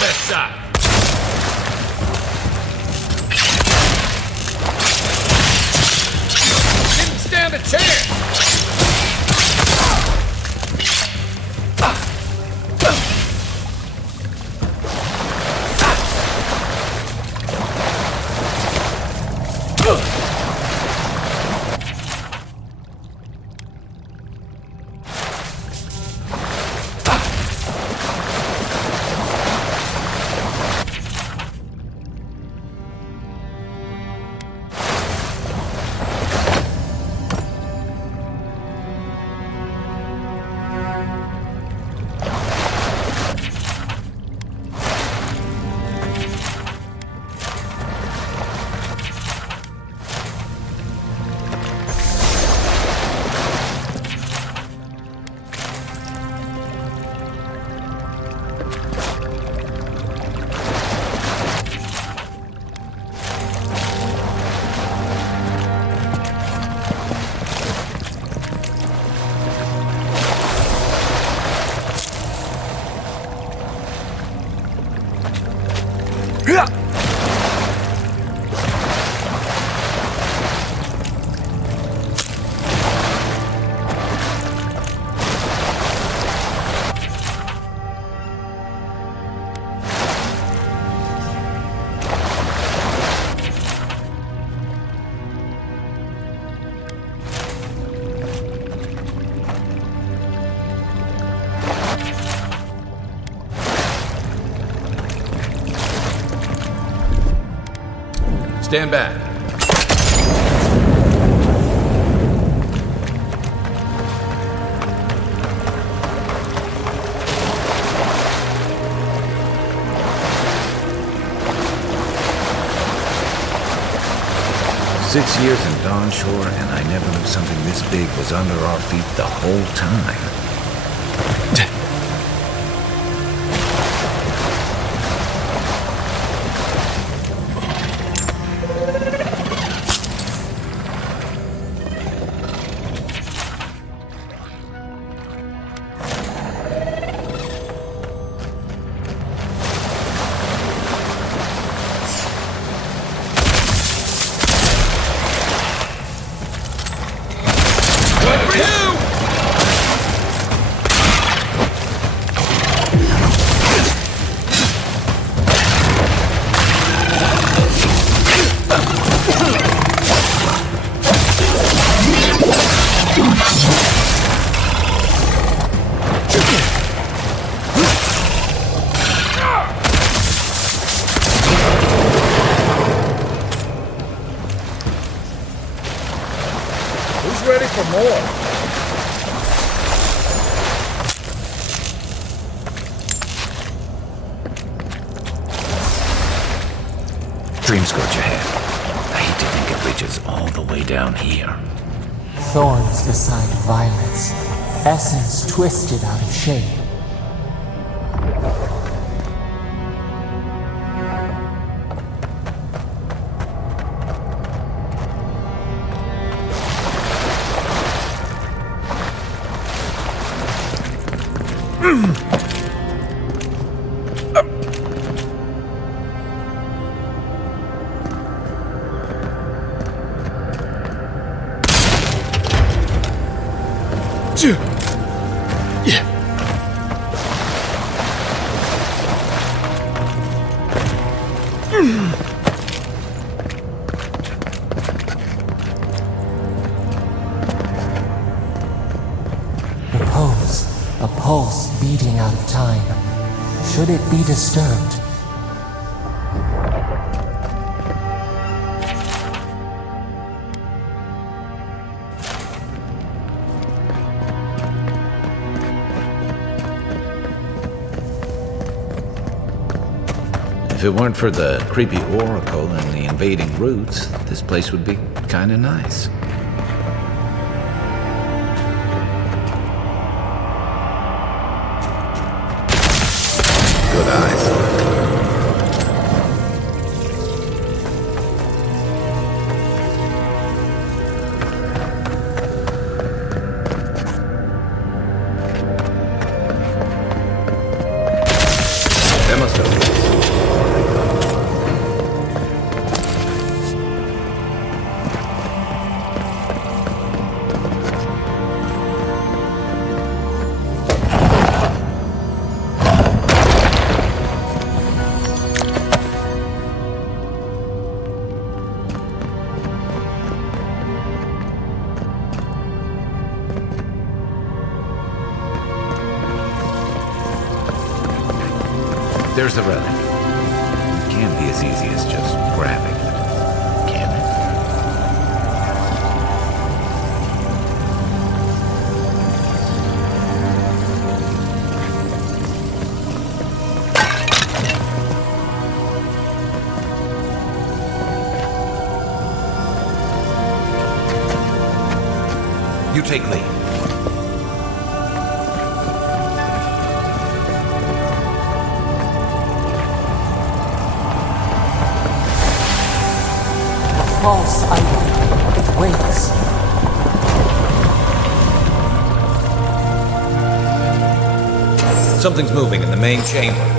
best shot. Didn't stand a chance. Stand back. 6 years in Dawn Shore, and I never knew something this big was under our feet the whole time. Dreamscourge ahead. I hate to think it reaches all the way down here. Thorns beside violets, essence twisted out of shape. A pulse beating out of time. Should it be disturbed? If it weren't for the creepy oracle and the invading roots, this place would be kinda nice. Good eyes. That must have There's the relic. It can't be as easy as just grabbing it, can it? You take lead. False idol. It waits. Something's moving in the main chamber.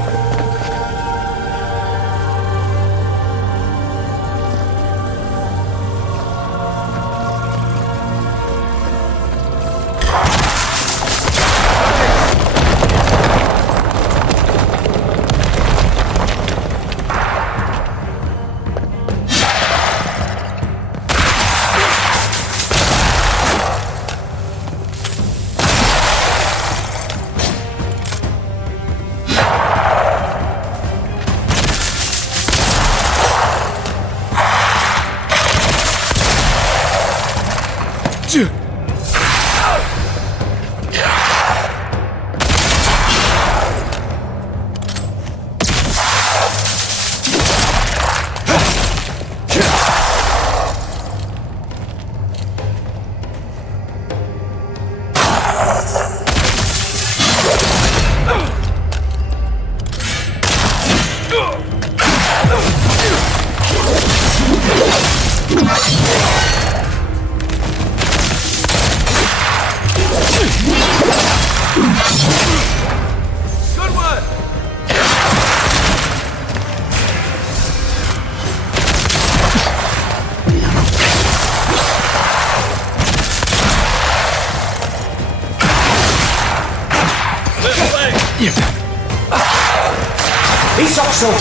He's also...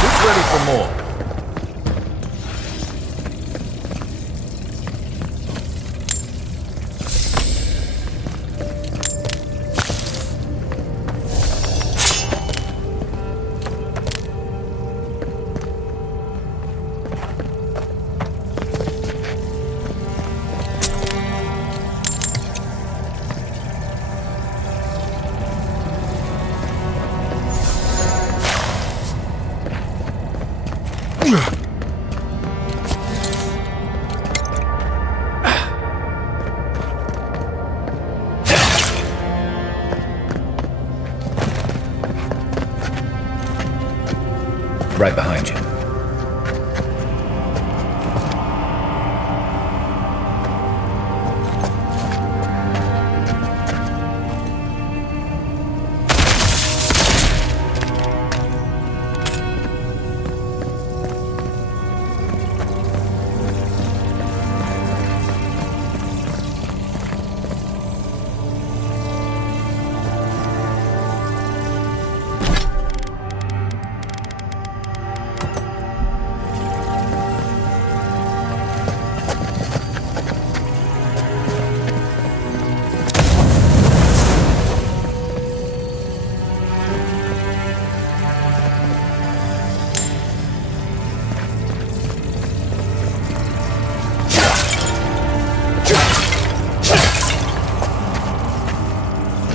Who's ready for more? Right behind you.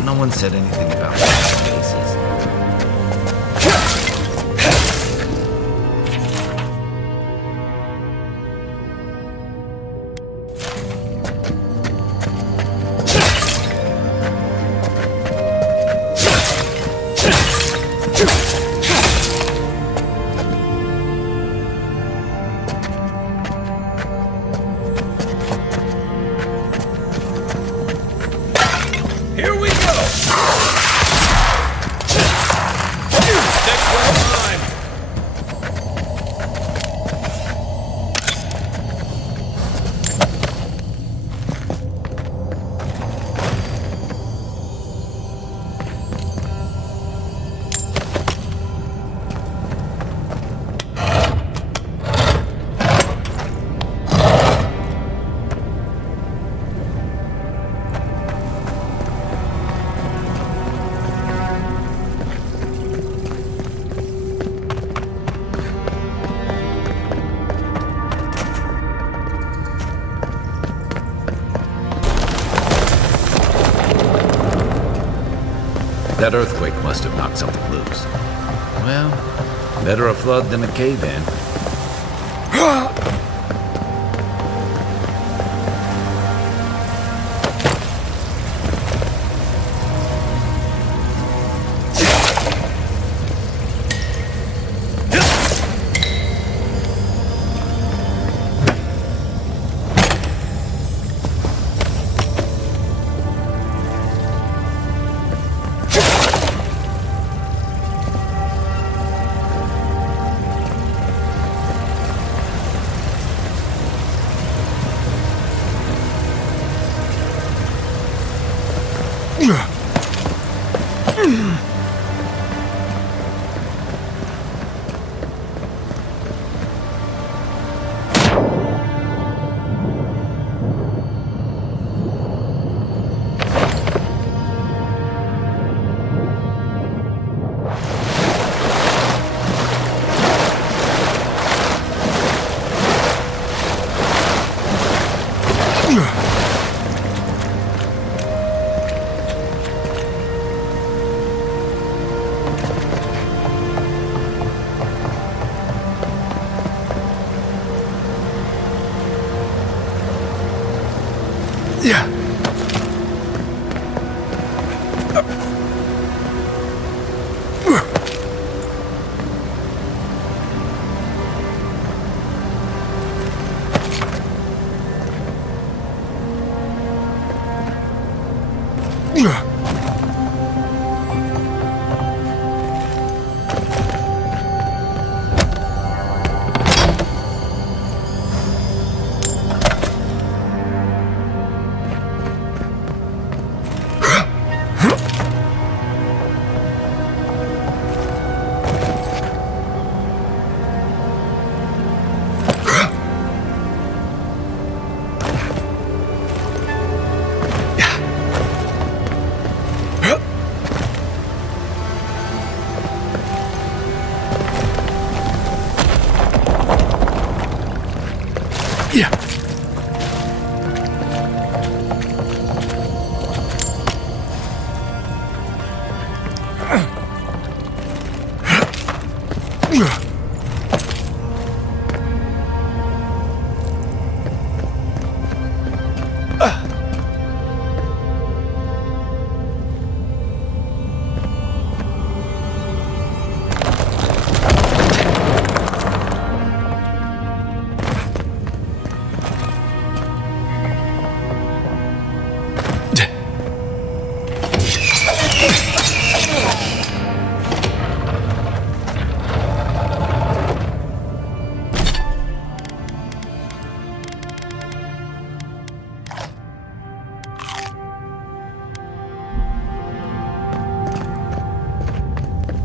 No one said anything about faces. Here we go! That earthquake must have knocked something loose. Well, better a flood than a cave-in.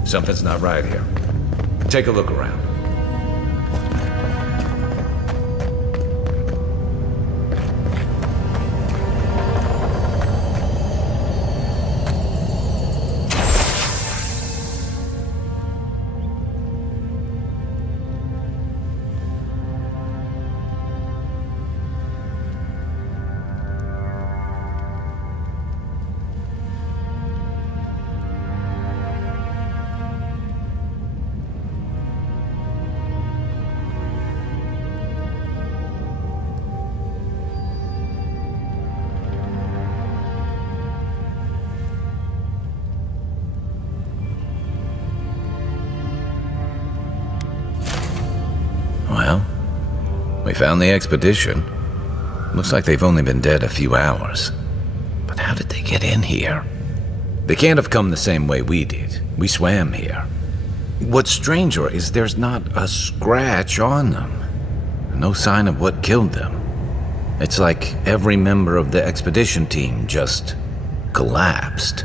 Something's not right here. Take a look around. We found the expedition. Looks like they've only been dead a few hours. But how did they get in here? They can't have come the same way we did. We swam here. What's stranger is there's not a scratch on them. No sign of what killed them. It's like every member of the expedition team just collapsed.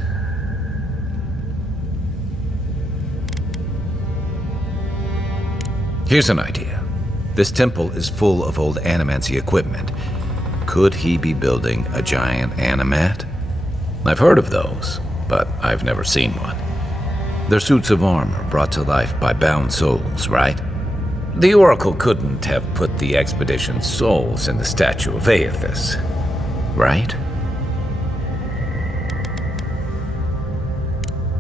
Here's an idea. This temple is full of old animancy equipment. Could he be building a giant animat? I've heard of those, but I've never seen one. They're suits of armor brought to life by bound souls, right? The Oracle couldn't have put the expedition's souls in the statue of Aethys, right?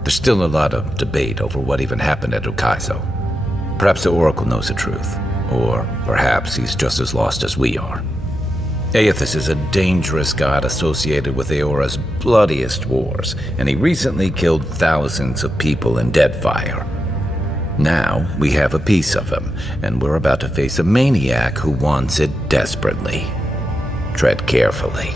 There's still a lot of debate over what even happened at Ukaizo. Perhaps the Oracle knows the truth, or perhaps he's just as lost as we are. Aethys is a dangerous god associated with Eora's bloodiest wars, and he recently killed thousands of people in Deadfire. Now we have a piece of him, and we're about to face a maniac who wants it desperately. Tread carefully.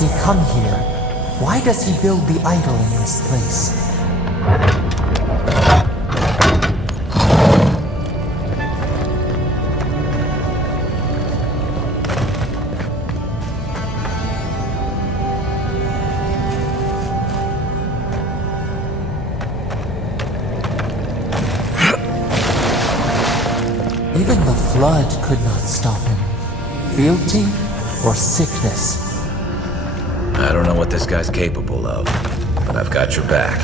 He come here? Why does he build the idol in this place? Even the flood could not stop him. Fealty or sickness? I don't know what this guy's capable of, but I've got your back.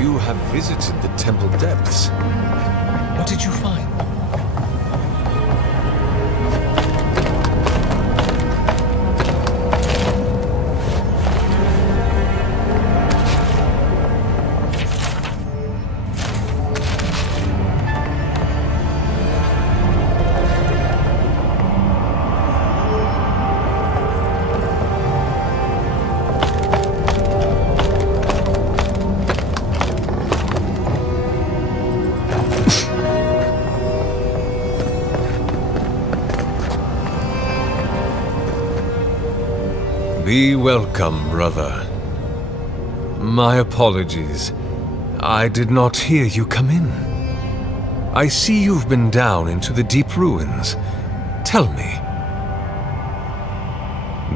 You have visited the temple depths. What did you find? Be welcome, brother. My apologies. I did not hear you come in. I see you've been down into the deep ruins. Tell me,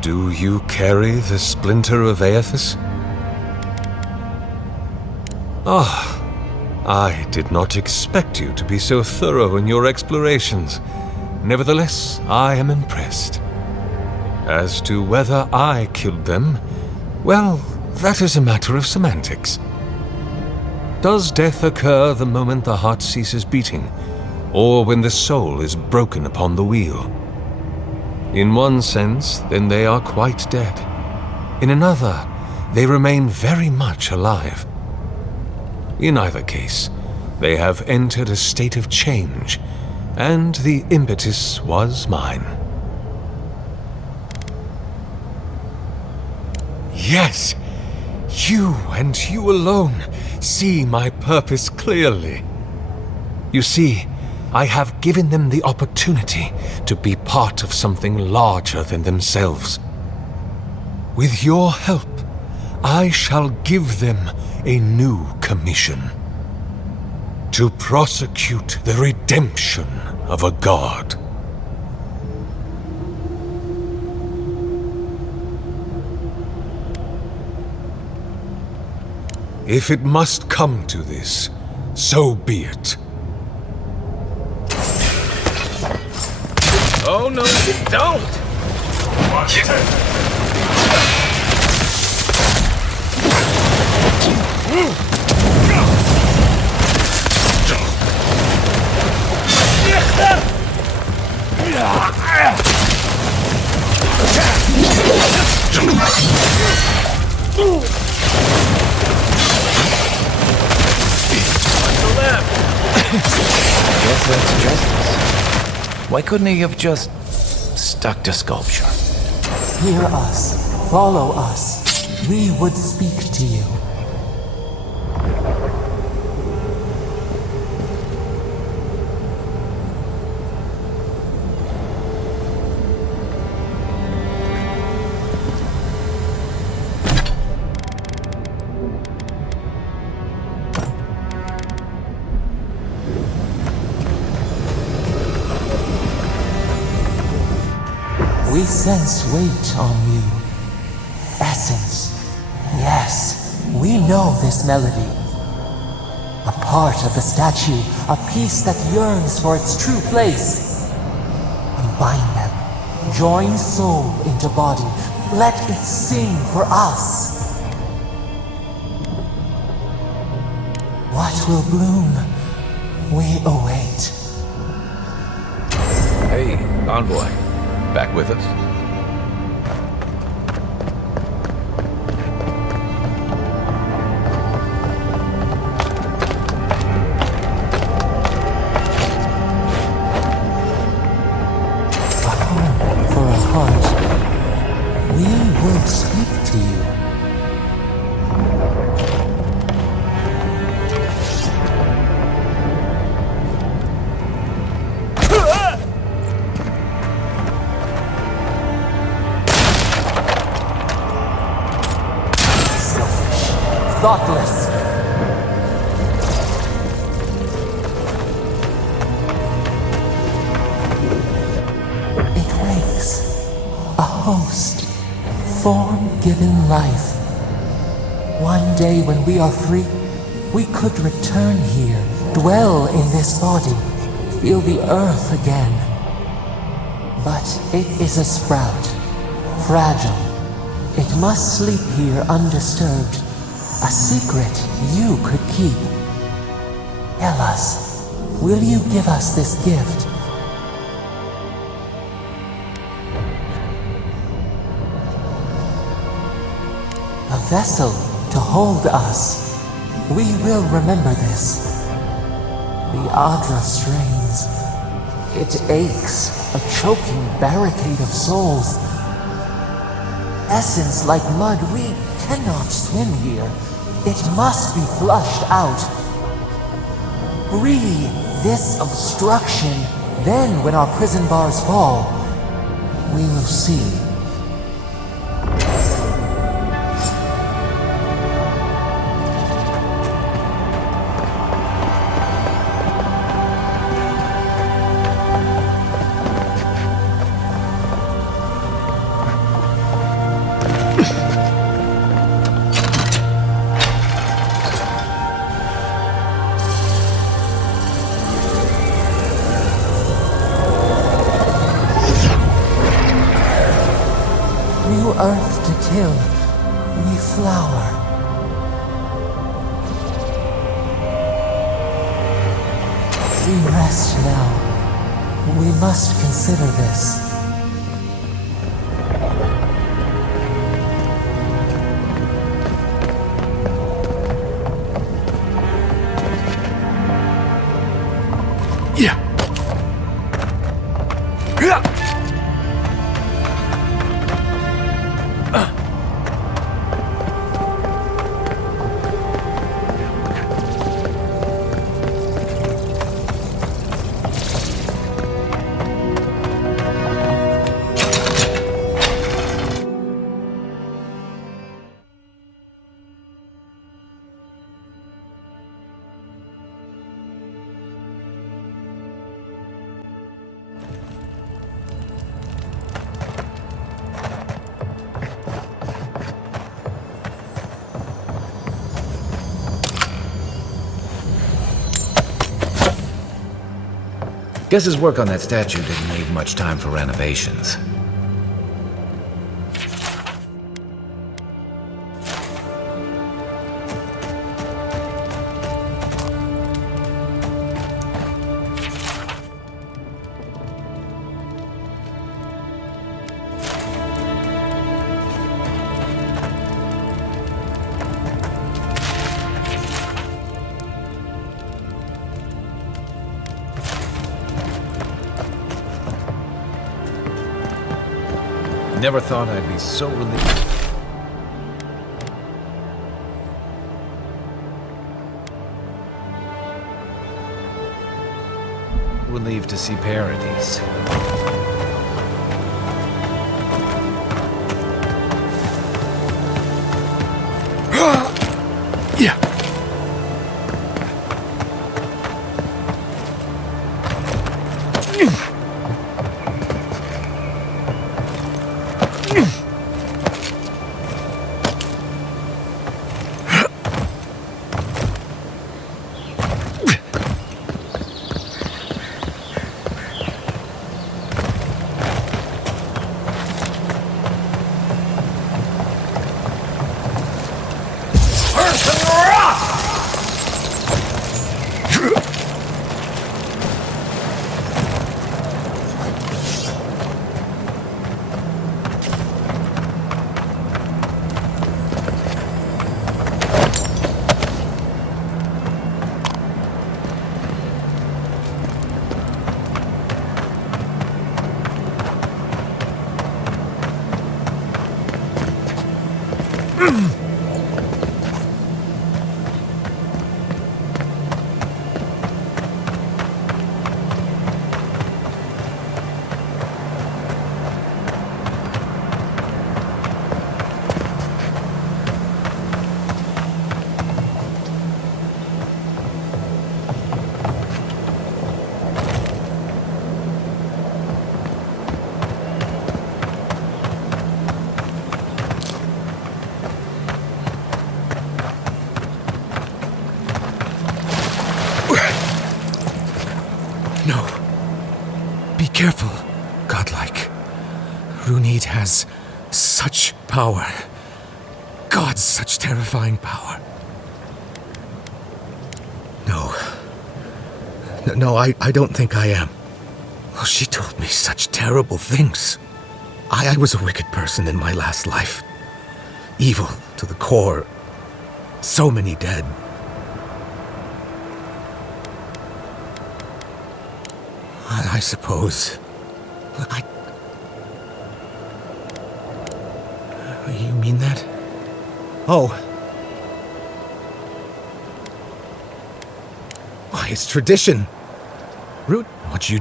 do you carry the splinter of Aethys? Ah, I did not expect you to be so thorough in your explorations. Nevertheless, I am impressed. As to whether I killed them, well, that is a matter of semantics. Does death occur the moment the heart ceases beating, or when the soul is broken upon the wheel? In one sense, then they are quite dead. In another, they remain very much alive. In either case, they have entered a state of change, and the impetus was mine. Yes, you and you alone see my purpose clearly. You see, I have given them the opportunity to be part of something larger than themselves. With your help, I shall give them a new commission. To prosecute the redemption of a god. If it must come to this, So be it. Oh no, you don't! Watch it! Guess that's justice. Why couldn't he have just stuck to sculpture? Hear us. Follow us. We would speak to you. We sense weight on you. Essence. Yes, we know this melody. A part of the statue, a piece that yearns for its true place. Combine them. Join soul into body. Let it sing for us. What will bloom? We await. Hey, envoy. Back with us? For a heart, we will speak to you. Thoughtless. It wakes. A host. Form-given life. One day when we are free, we could return here, dwell in this body, feel the earth again. But it is a sprout. Fragile. It must sleep here undisturbed. A secret you could keep. Tell us, will you give us this gift? A vessel to hold us. We will remember this. The Adra strains. It aches, a choking barricade of souls. Essence like mud, we cannot swim here. It must be flushed out. Free this obstruction. Then, when our prison bars fall, we will see. Earth to till, we flower. We rest now. We must consider this. Guess his work on that statue didn't leave much time for renovations. Never thought I'd be so relieved to see Paradis. Yeah. Careful, godlike. Runid has such power. God, such terrifying power. No, I don't think I am. Well, she told me such terrible things. I was a wicked person in my last life. Evil to the core. So many dead. I suppose. You mean that? Oh. Why, it's tradition. Root, what you...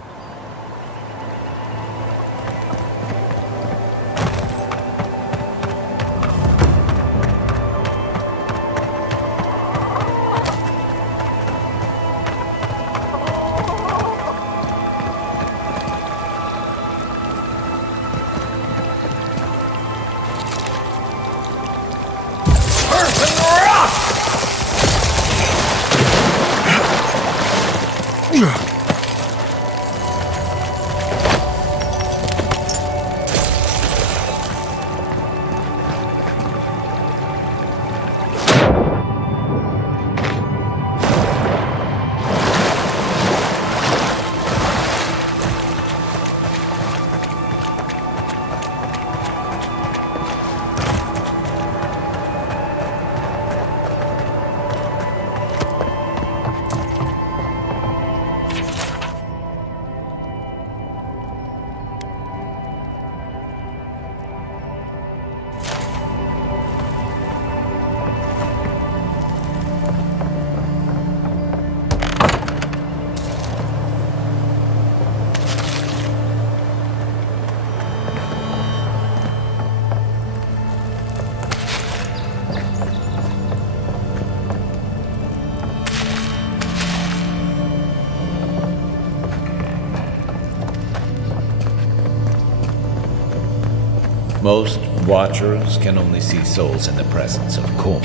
Most Watchers can only see souls in the presence of Kum.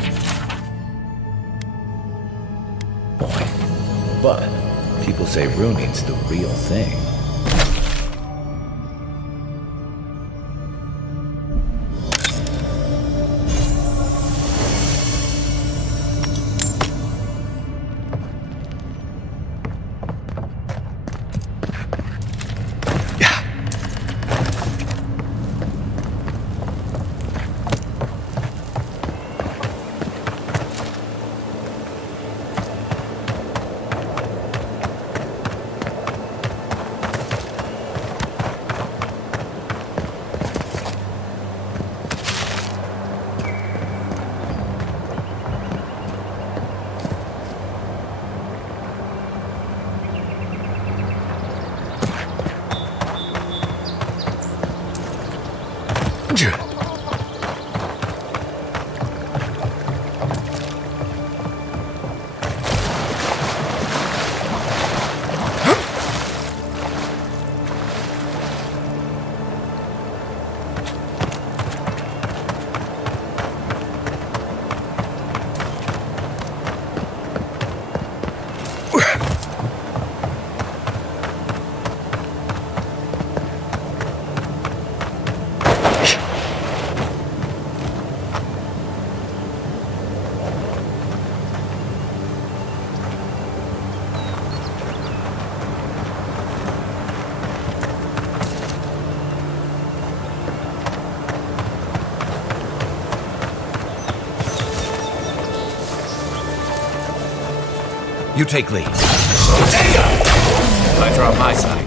But People say runing's the real thing. You take lead. I draw my side.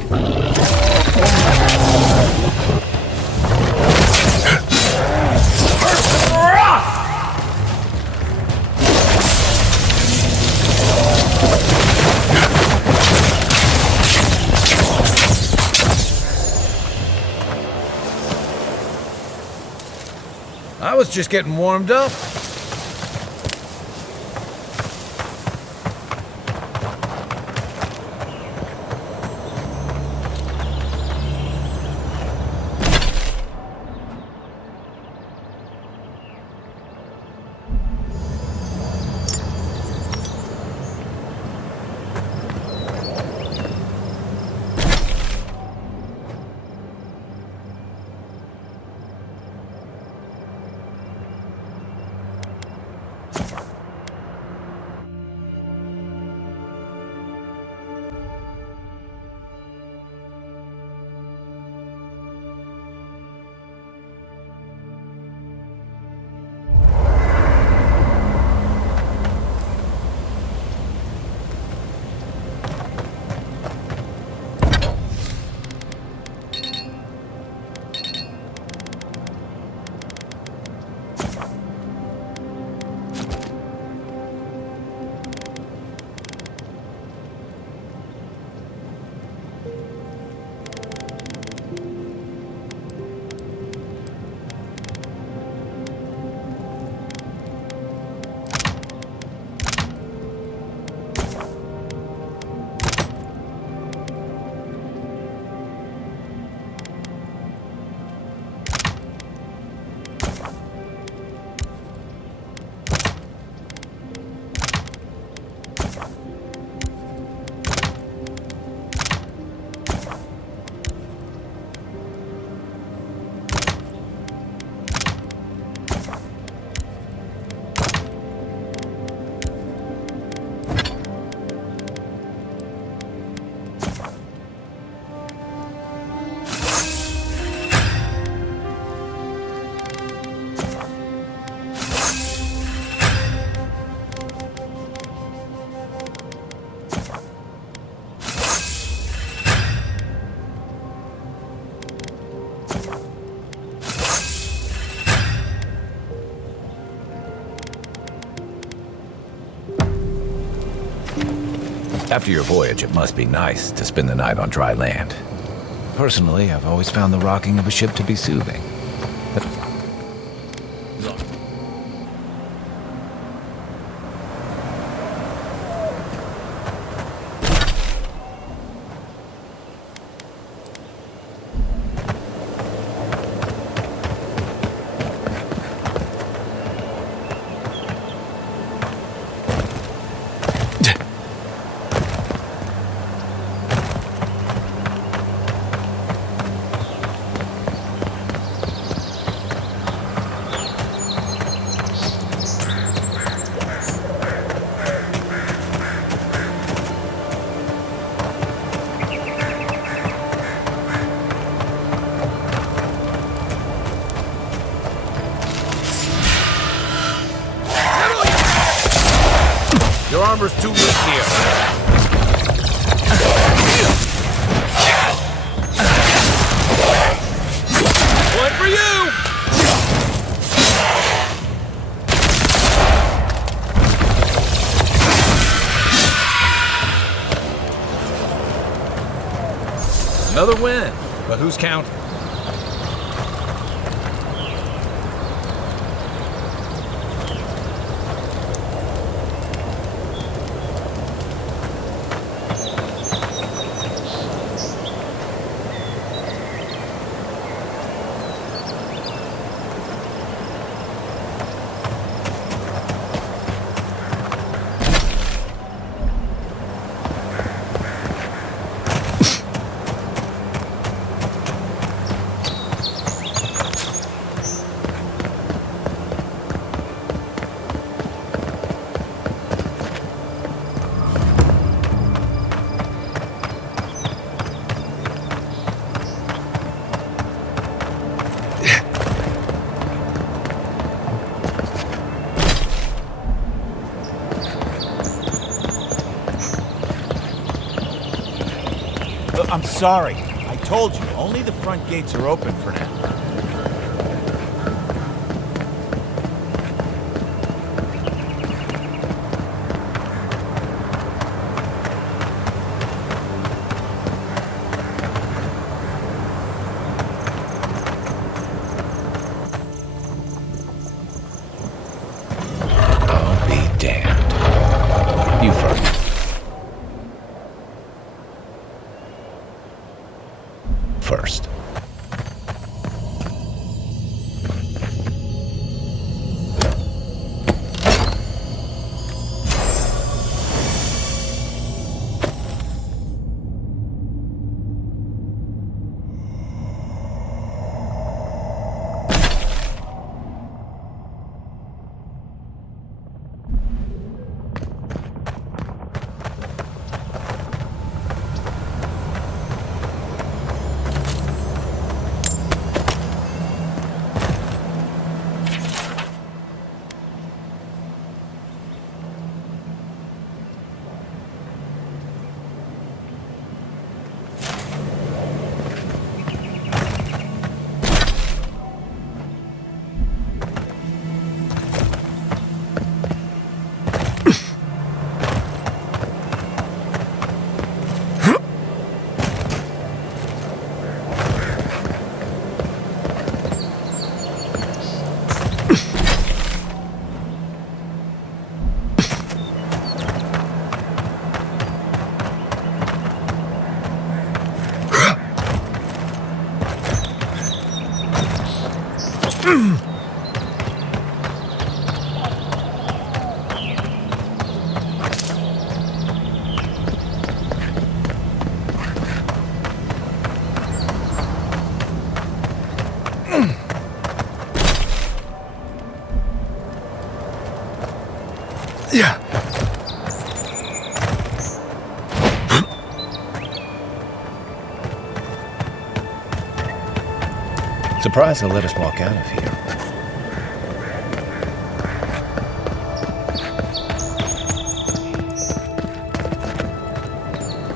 I was just getting warmed up. After your voyage, it must be nice to spend the night on dry land. Personally, I've always found the rocking of a ship to be soothing. armor's too weak here. One for you! Another win, but who's counting? I'm sorry. I told you, only the front gates are open for now. I'll be damned. You first. First. Yeah. Surprised they'll let us walk out of here.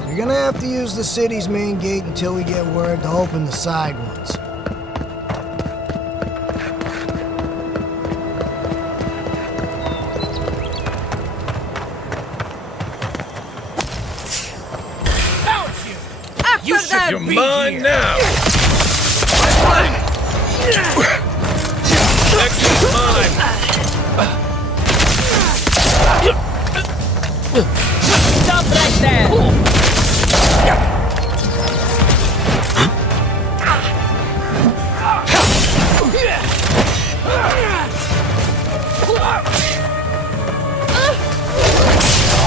You're gonna have to use the city's main gate until we get word to open the side ones. You should you're mine now! Next one's mine! Stop right there!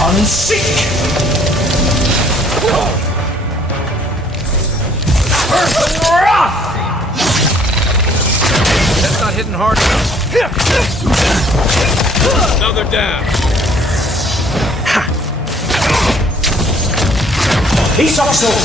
On seek! That's not hitting hard enough. Another down. Peace of soul.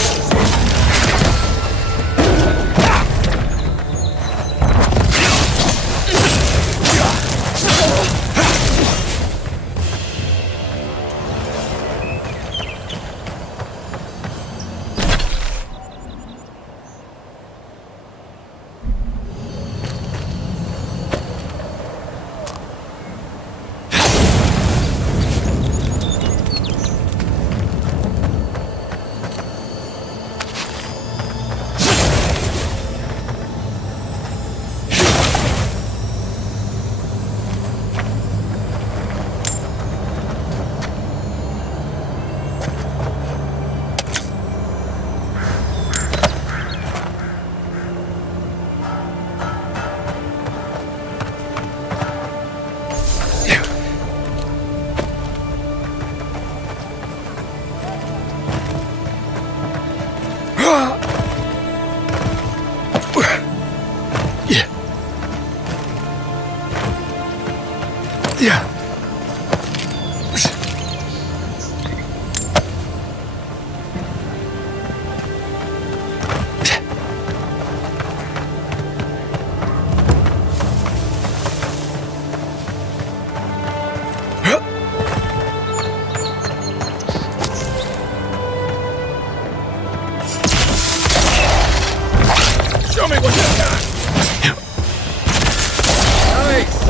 Show me what you got! Nice!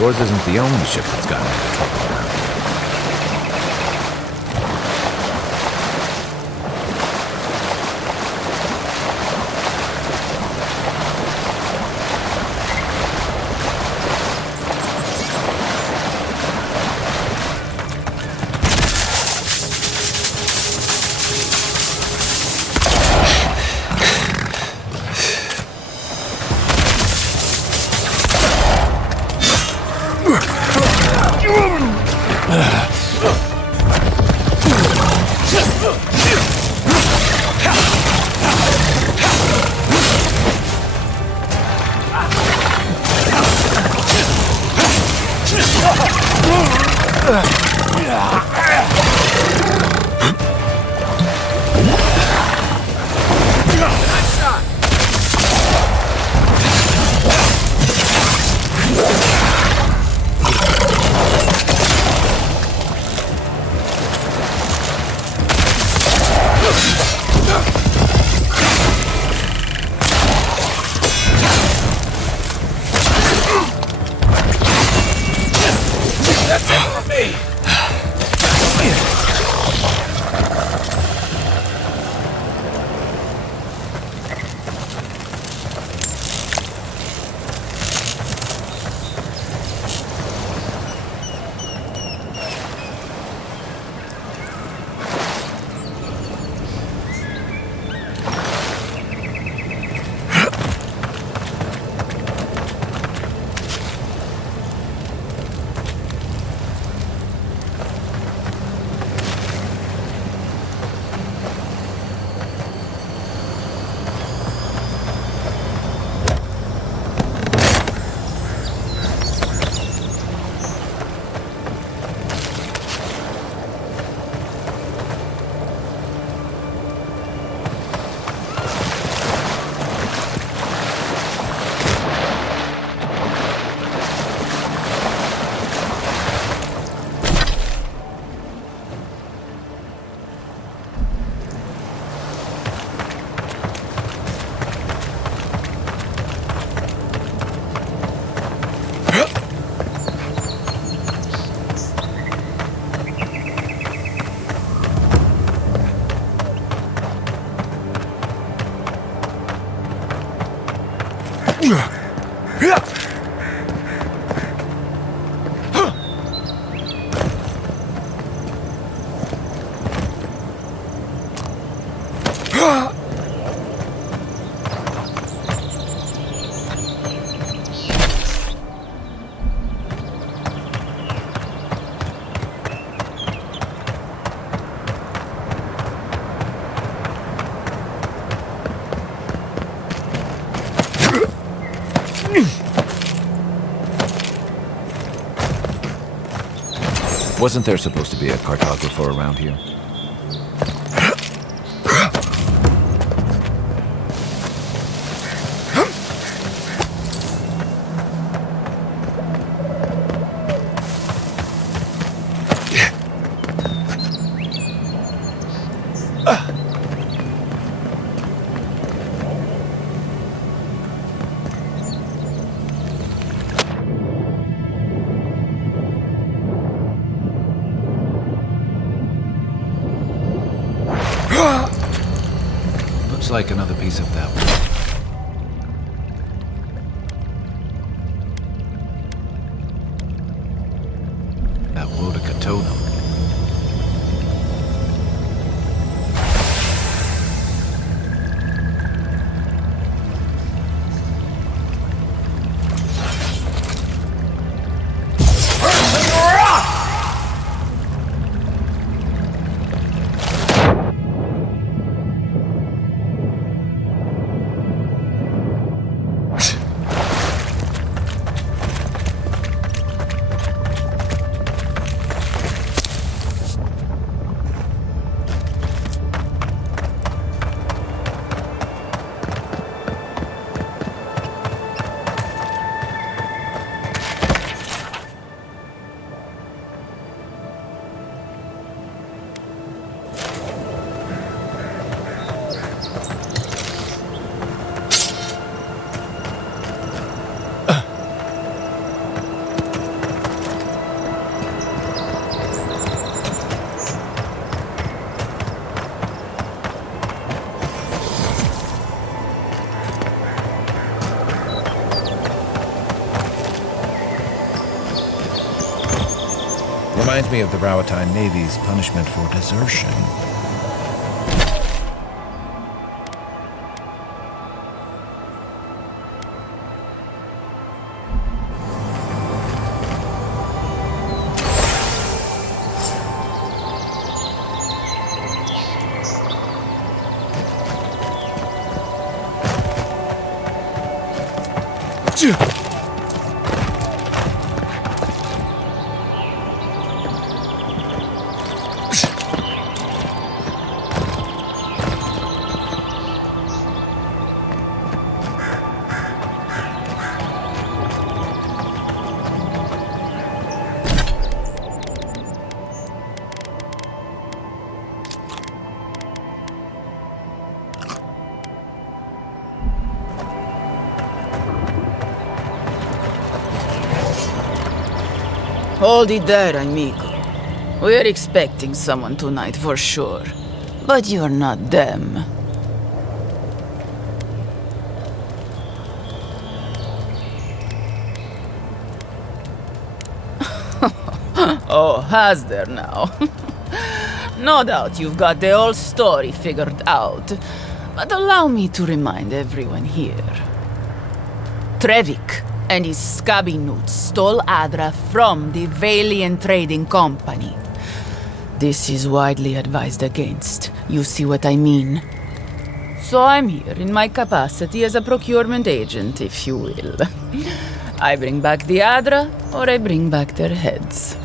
Yours isn't the only ship that's gotten into trouble now. Wasn't there supposed to be a cartographer around here? Like another piece of that one. That Wodaka totem. Reminds me of the Rawatine Navy's punishment for desertion. Hold it there, amigo. We're expecting someone tonight for sure. But you're not them. Oh, has there now? No doubt you've got the whole story figured out. But allow me to remind everyone here. Trevik and his scabby newts stole Adra from the Valiant Trading Company. This is widely advised against. You see what I mean? So I'm here in my capacity as a procurement agent, if you will. I bring back the Adra, or I bring back their heads.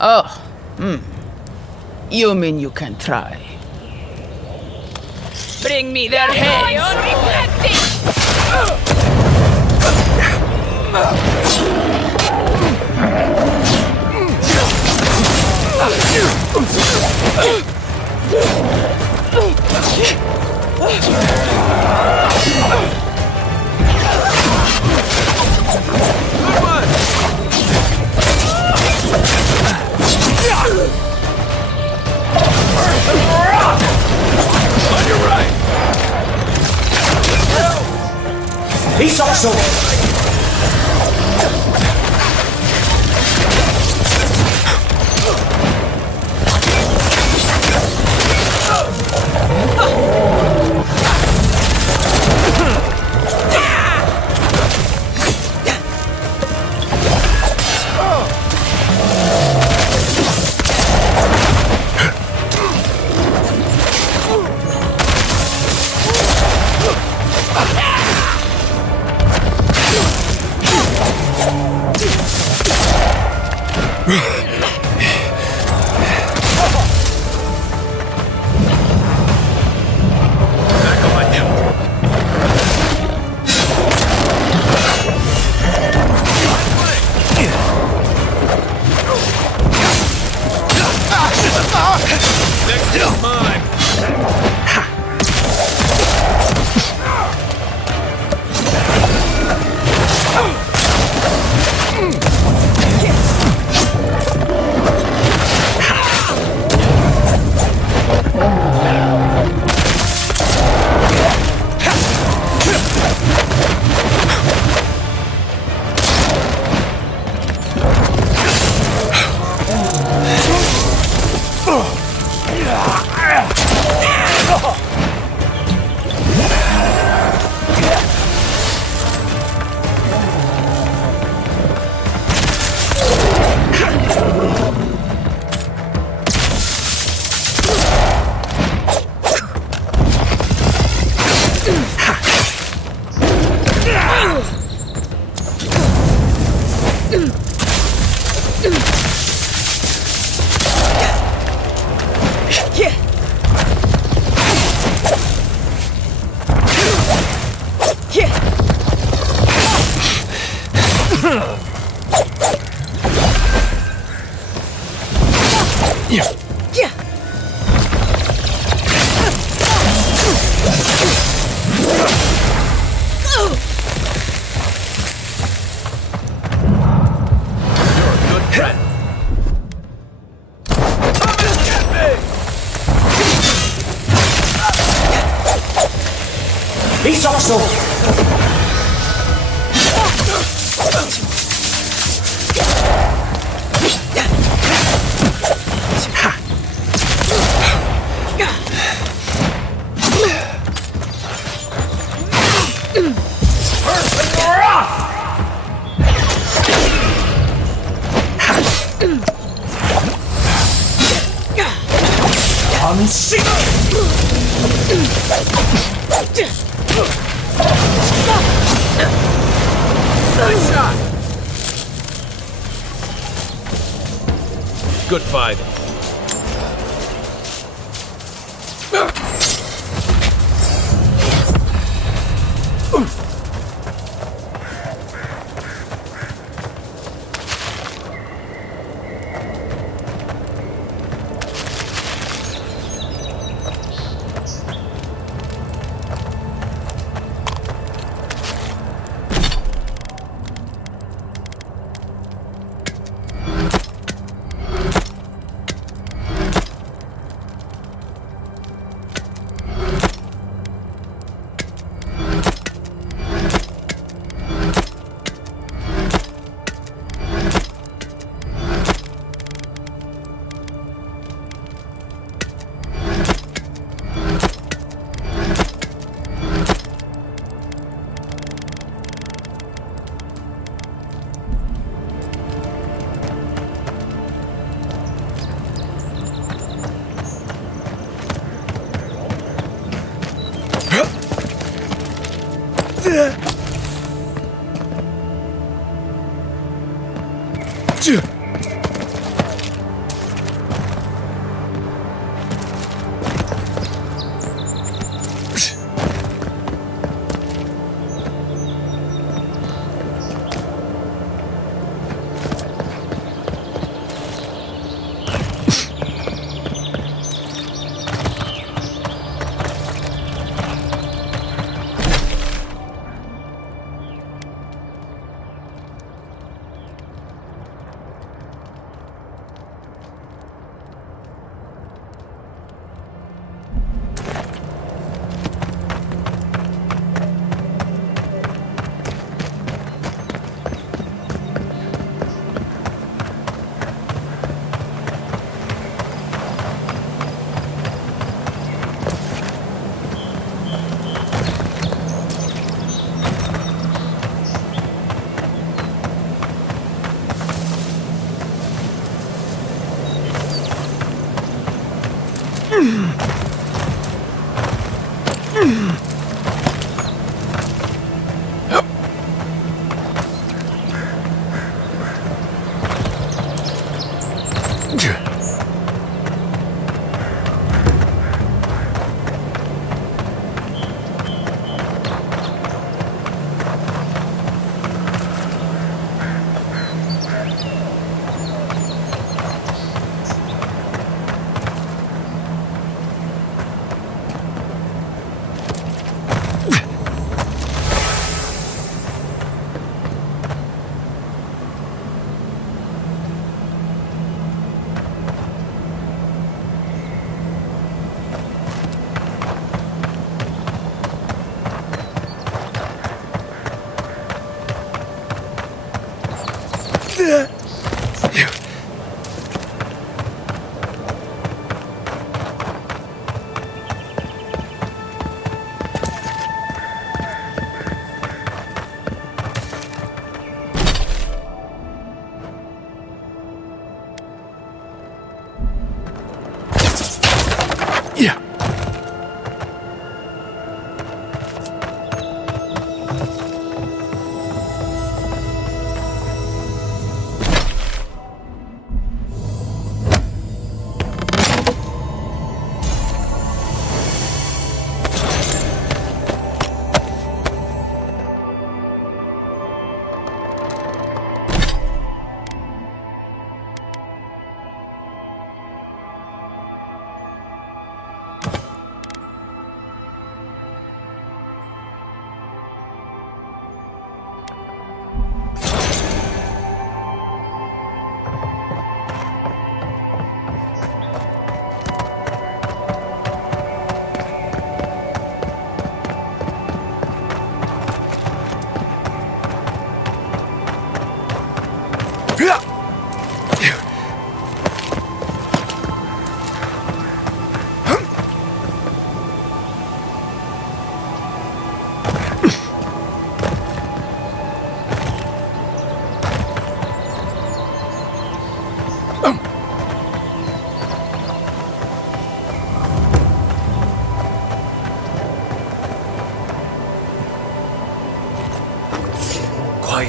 Oh, You mean you can try? Bring me their heads! Nice shot. Good fight.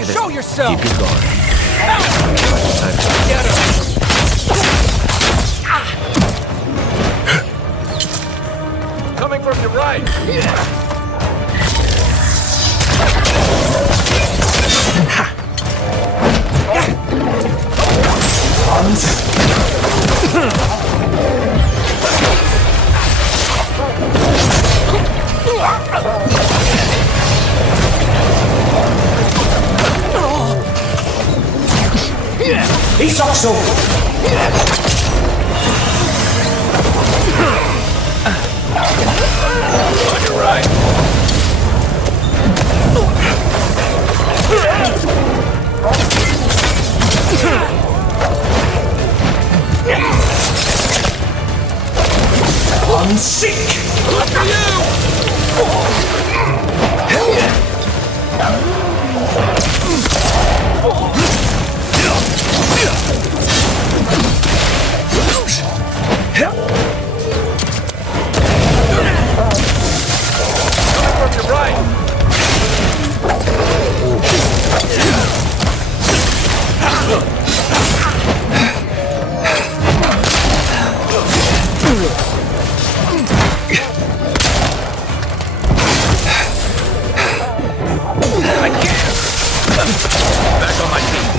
Show yourself! Keep your guard. Get him! Coming from your right! He's also. On your right. I'm sick. Good for you. Coming from your right. I can't. Back on my feet.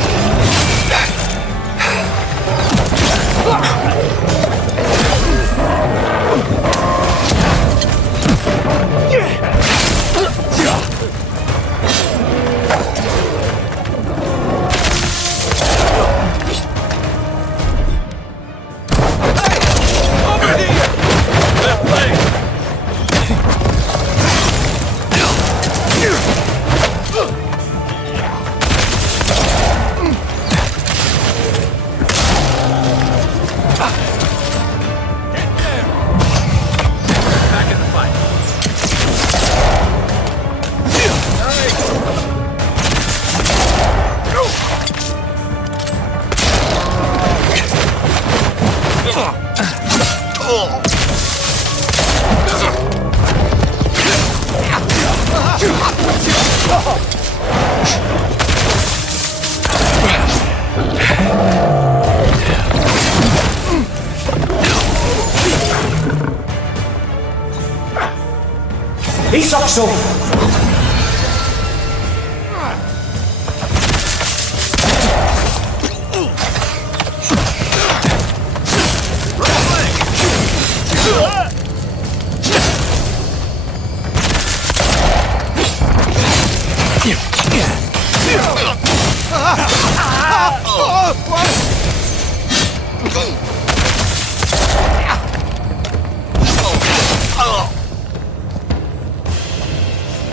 Saxo!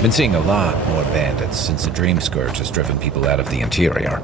Been seeing a lot more bandits since the Dream Scourge has driven people out of the interior.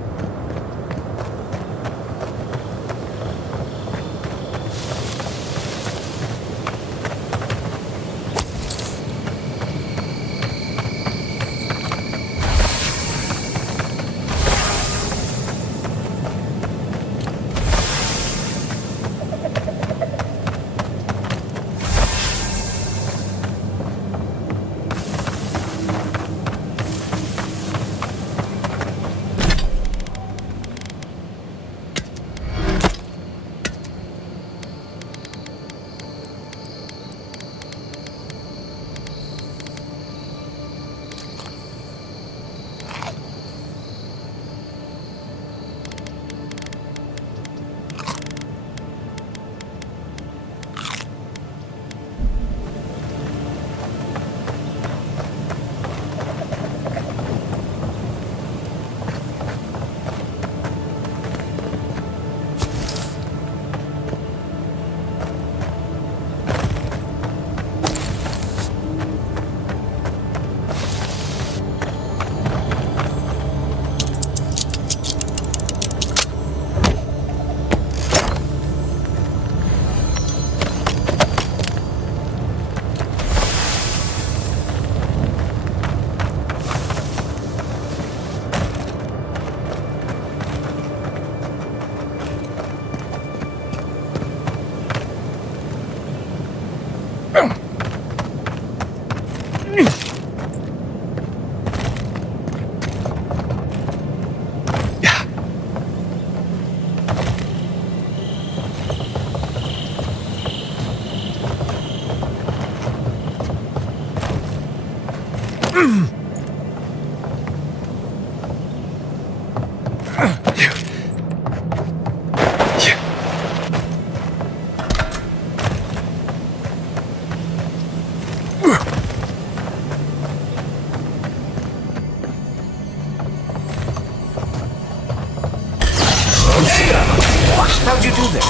How'd you do that?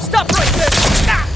Stop right there! Ah!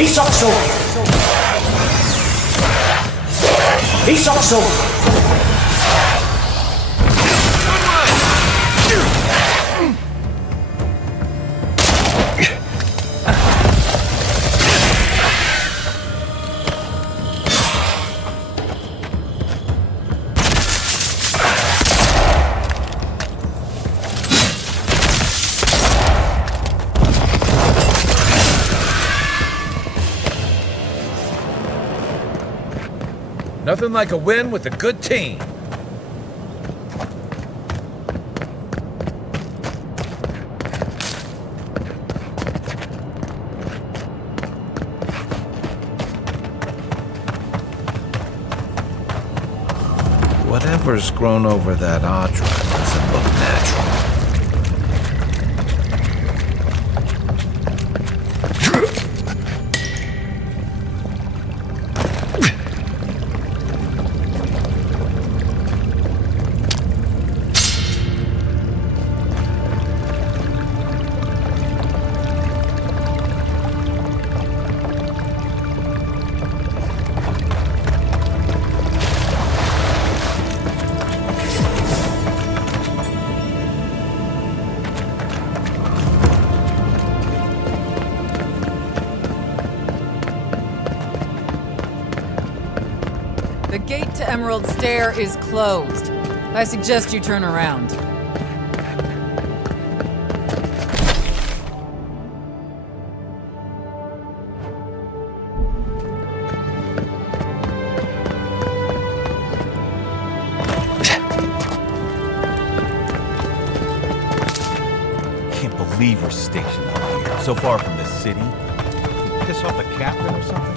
He's also... He's also... Nothing like a win with a good team. Whatever's grown over that Adra doesn't look natural. The gate to Emerald Stair is closed. I suggest you turn around. Can't believe we're stationed out here, so far from the city. Piss off the captain or something?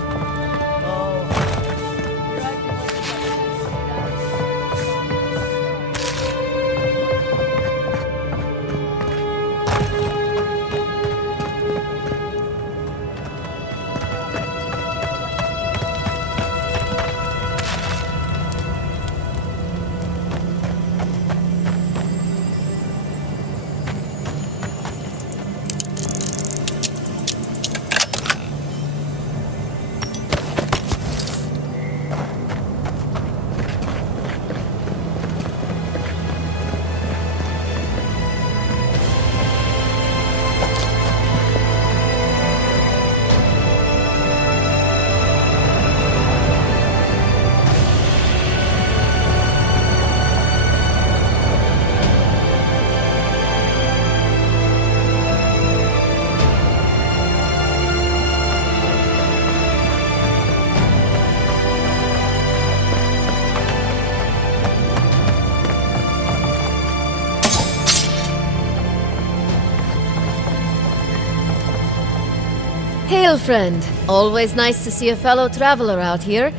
Hail, friend. Always nice to see a fellow traveler out here.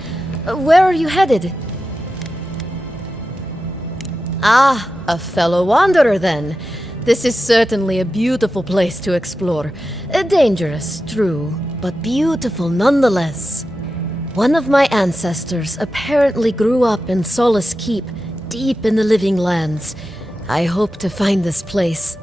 Where are you headed? Ah, a fellow wanderer then. This is certainly a beautiful place to explore. Dangerous, true, but beautiful nonetheless. One of my ancestors apparently grew up in Solace Keep, deep in the living lands. I hope to find this place.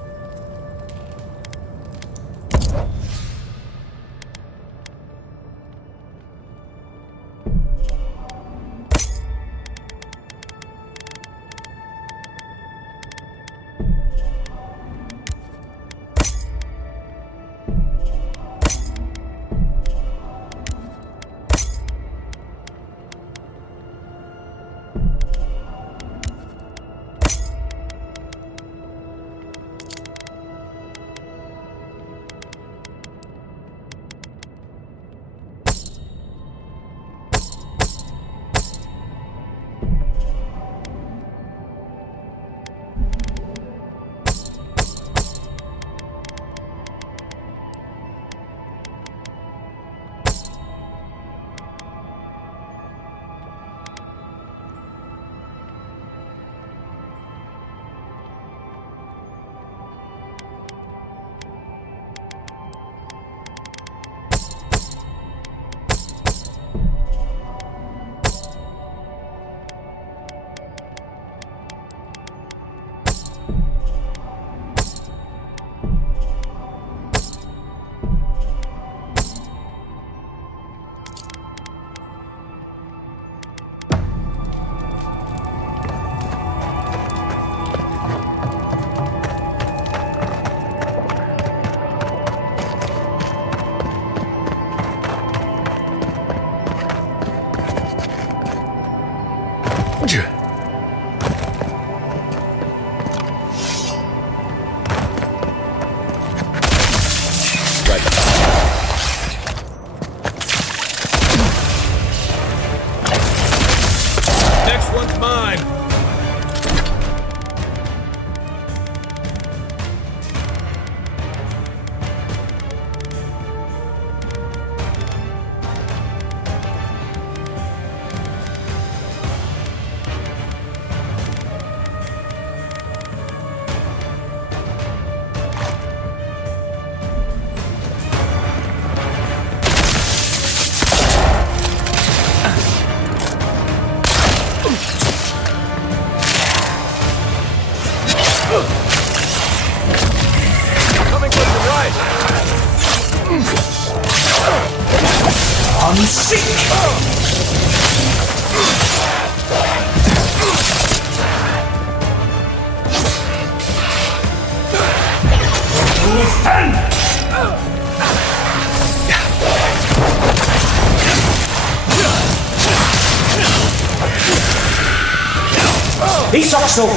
Isokso!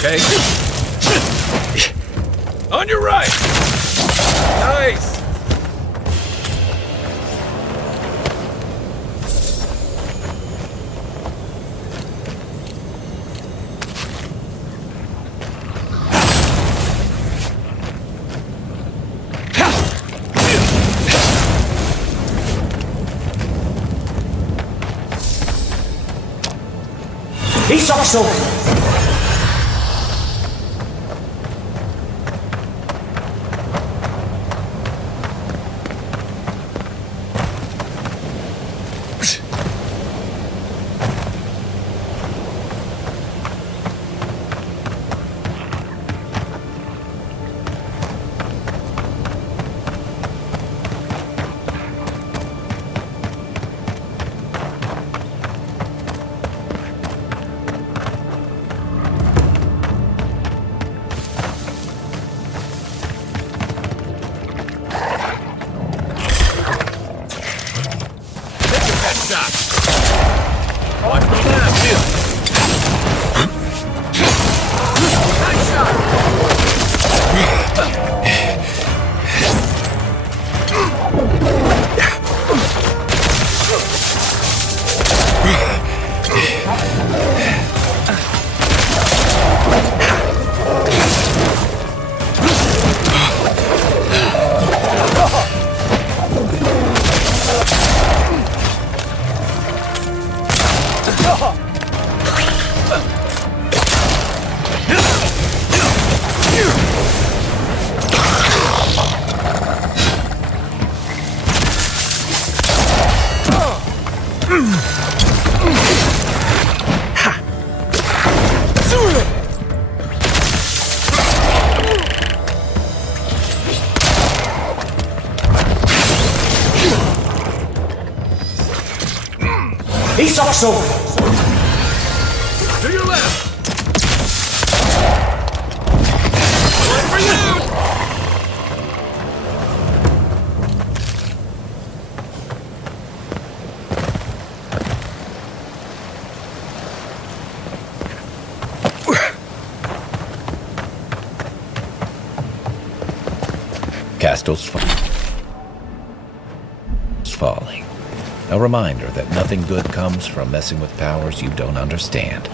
Okay. On your right. Nice. Isokso! He's also. To your left! One for you! Castle's falling. A reminder that nothing good comes from messing with powers you don't understand.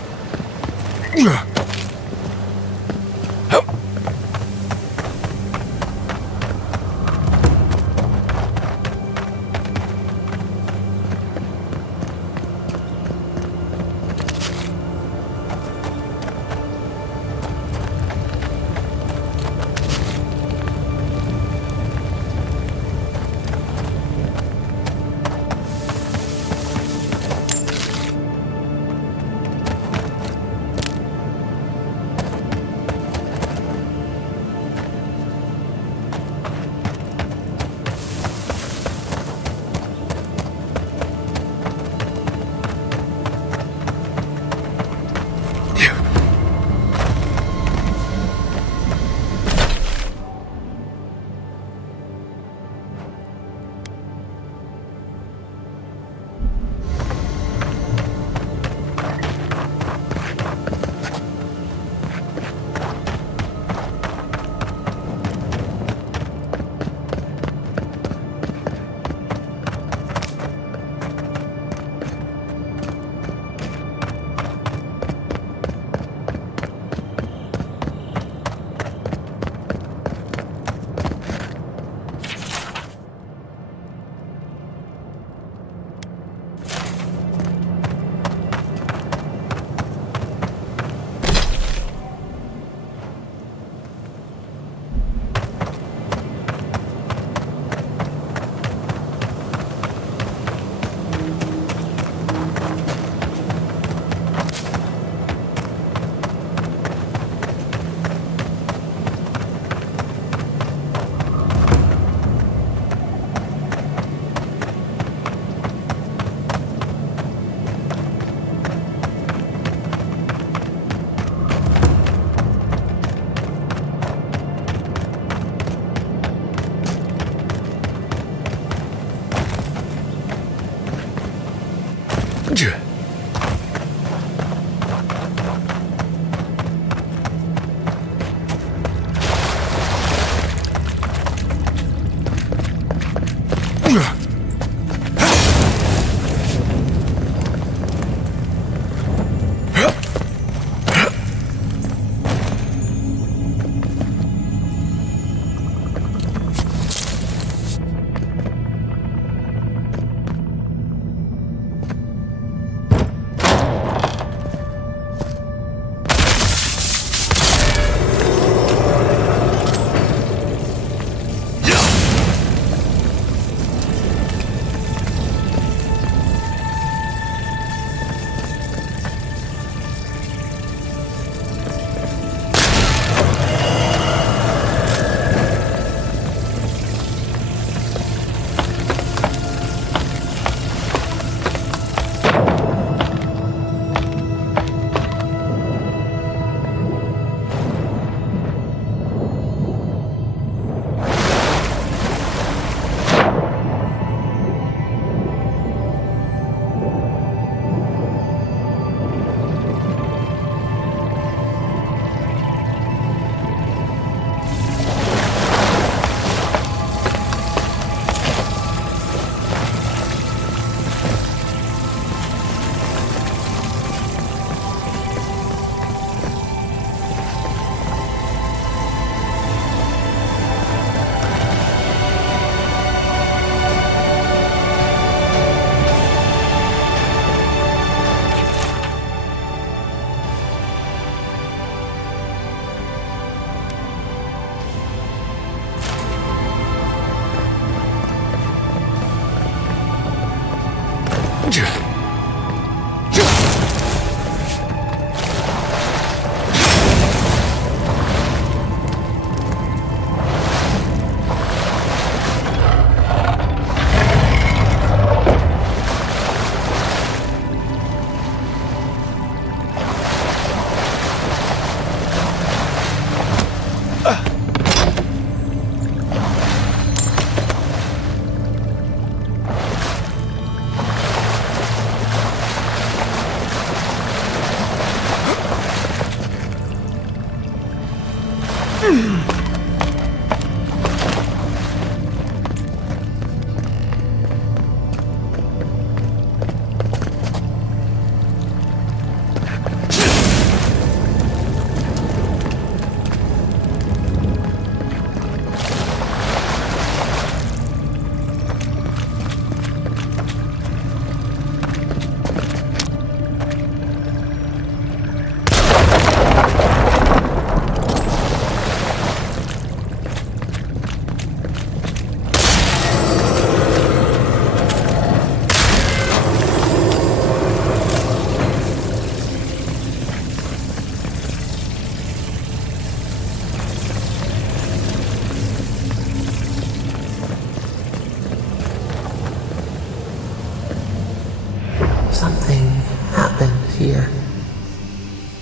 Something happened here.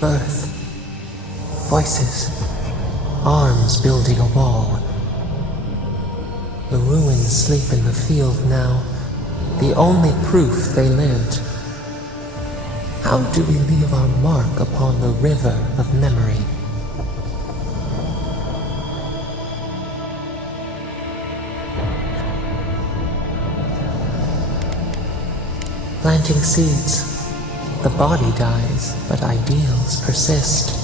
Birth. Voices. Arms building a wall. The ruins sleep in the field now. The only proof they lived. How do we leave our mark upon the river of memory? Planting seeds. The body dies, but ideals persist.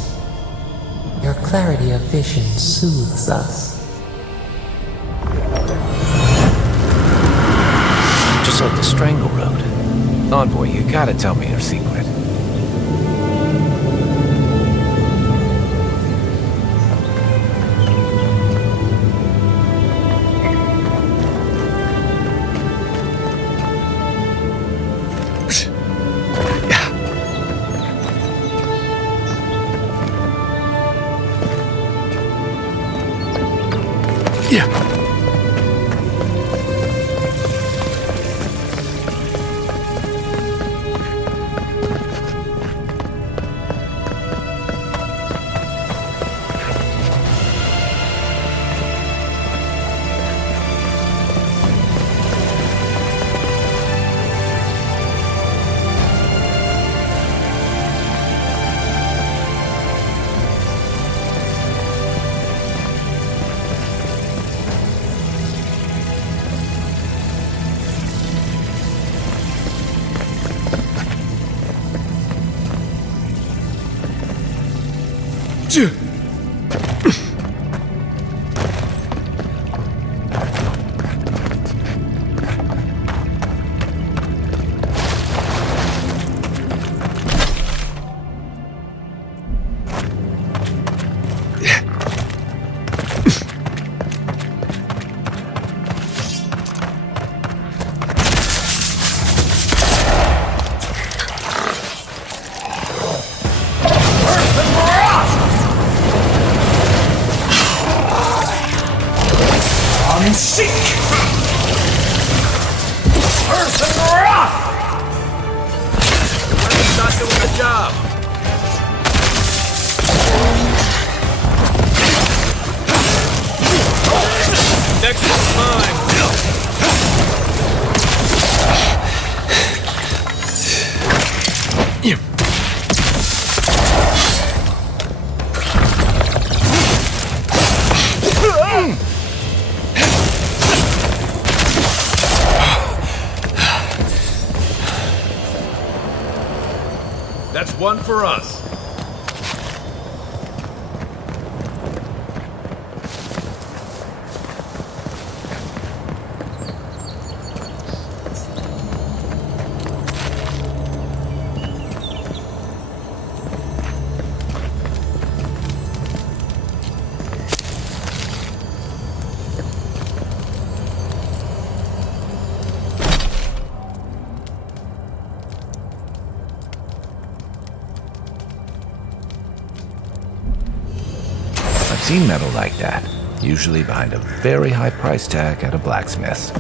Your clarity of vision soothes us. Just like the Strangle Road. Envoy, you gotta tell me your secret. That's one for us. seen metal like that, usually behind a very high price tag at a blacksmith's.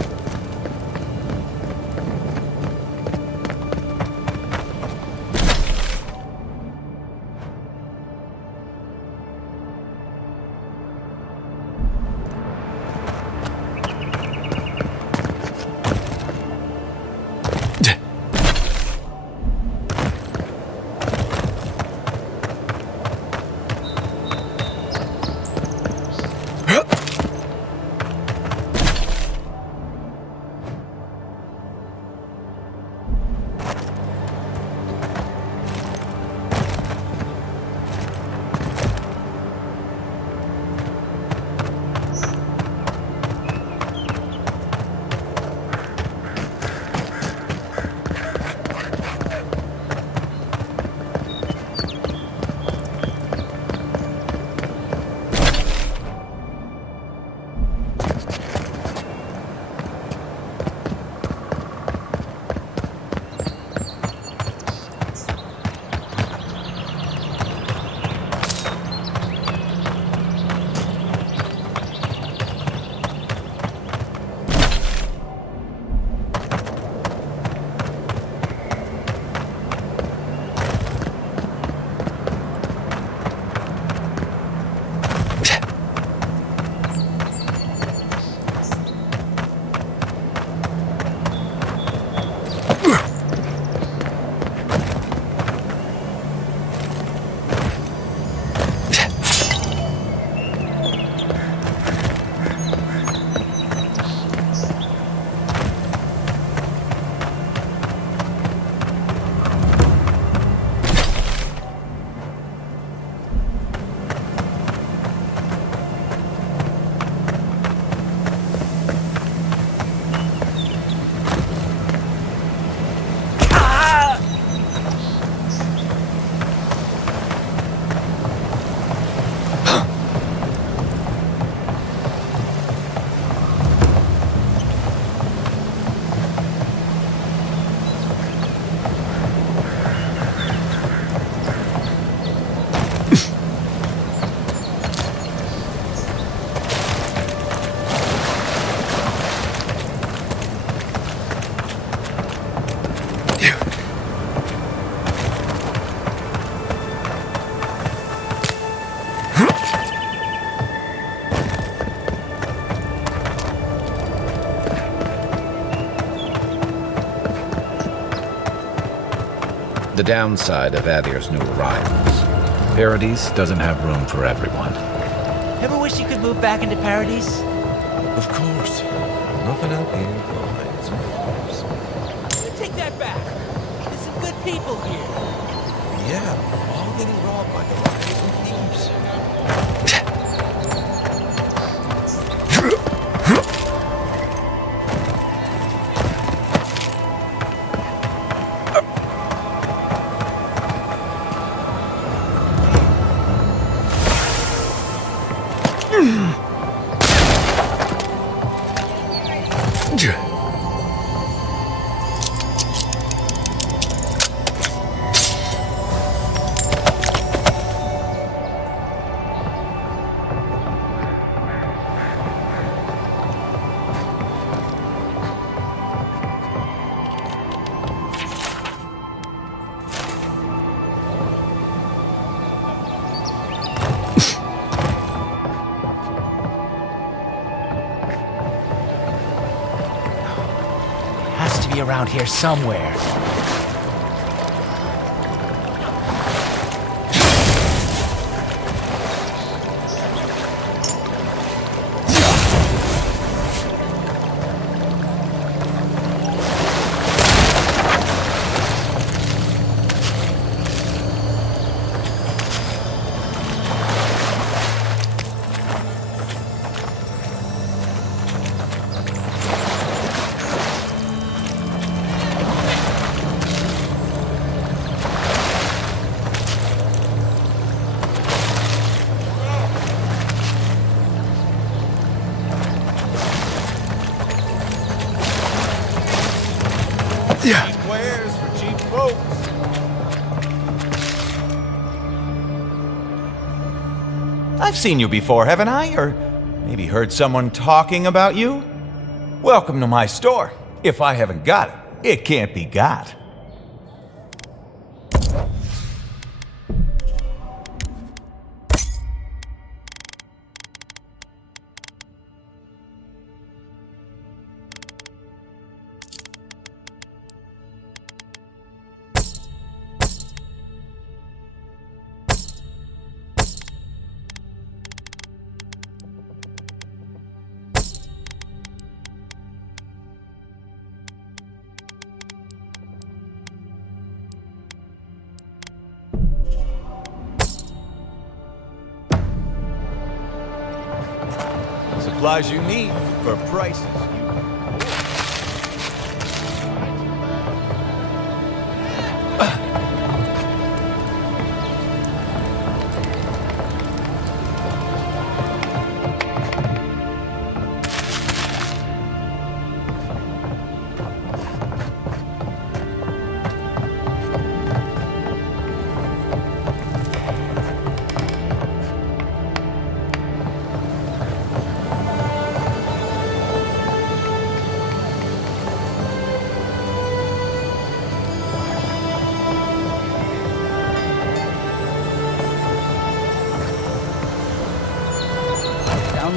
The downside of Adir's new arrivals. Paradis doesn't have room for everyone. Ever wish you could move back into Paradis? Of course. Nothing out here behind some bars. You take that back. There's some good people here. Yeah, all getting robbed by the liars and thieves. Around here somewhere. Wares for cheap folks. I've seen you before, haven't I? Or maybe heard someone talking about you? Welcome to my store. If I haven't got it, it can't be got. Supplies you need for prices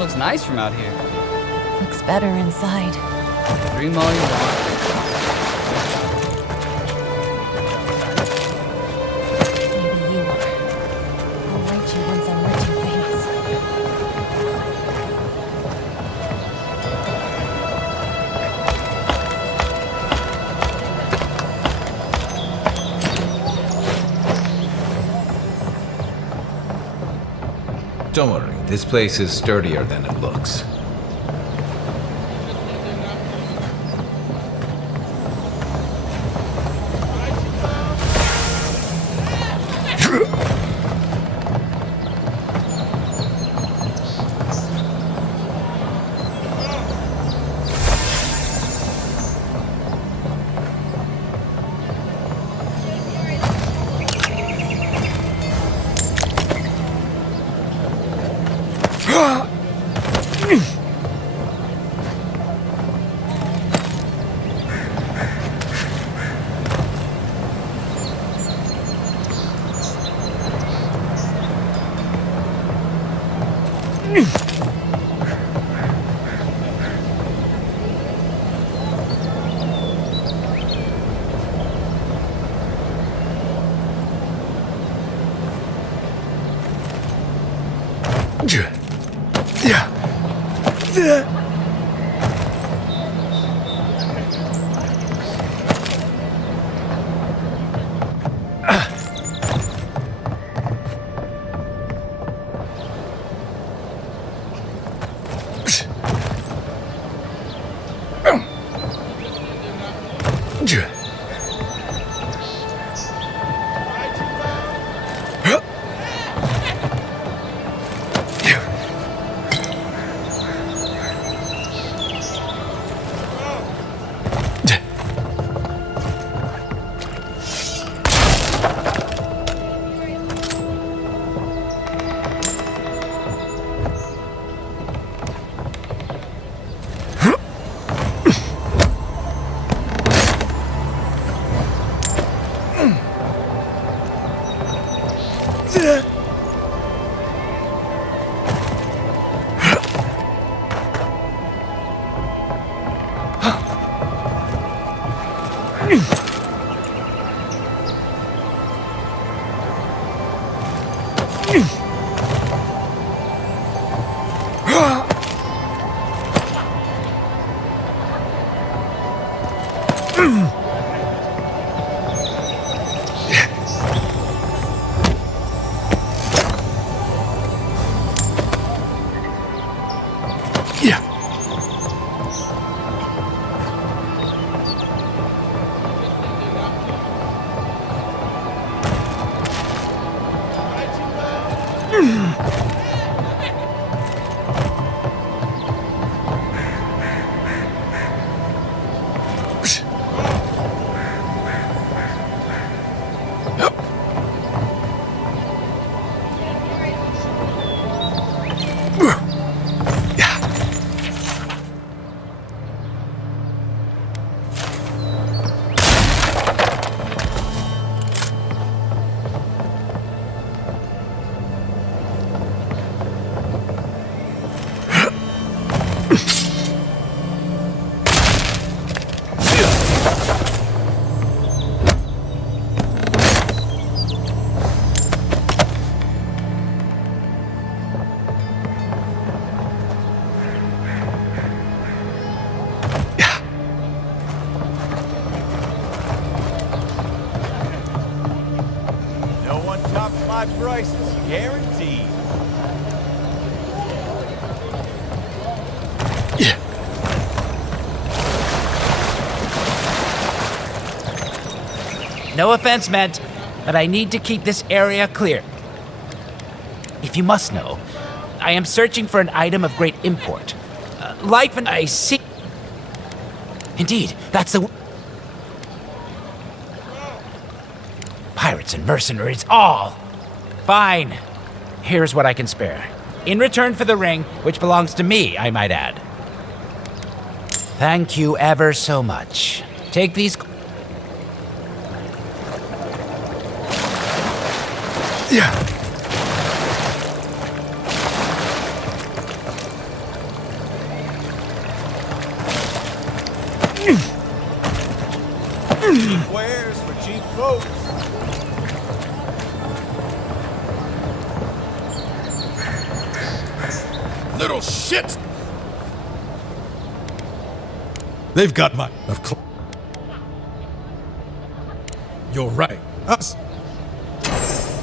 Looks nice from out here. Looks better inside. Dream all you want. Maybe you are. I'll write you once I'm rich and famous. Don't worry, this place is sturdier than it looks. high prices, guaranteed. No offense meant, but I need to keep this area clear. If you must know, I am searching for an item of great import. Life and I see... Indeed, that's the... Pirates and mercenaries, all! Fine. Here's what I can spare. In return for the ring, which belongs to me, I might add. Thank you ever so much. Take these... Yeah. Cheap wares for cheap folks. Little shit! They've got my... You're right. Us.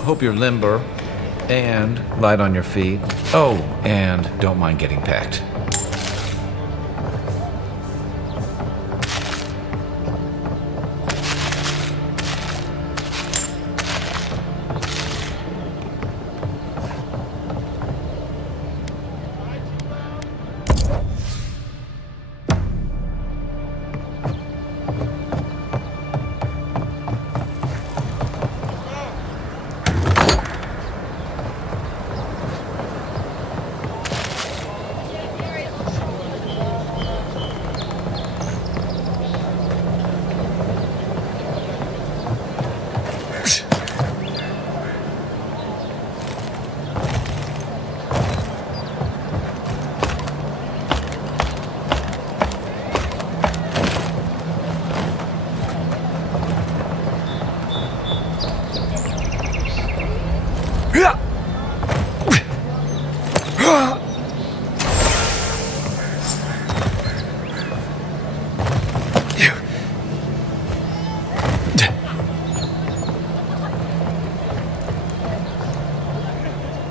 Hope you're limber and light on your feet. Oh, and don't mind getting pecked.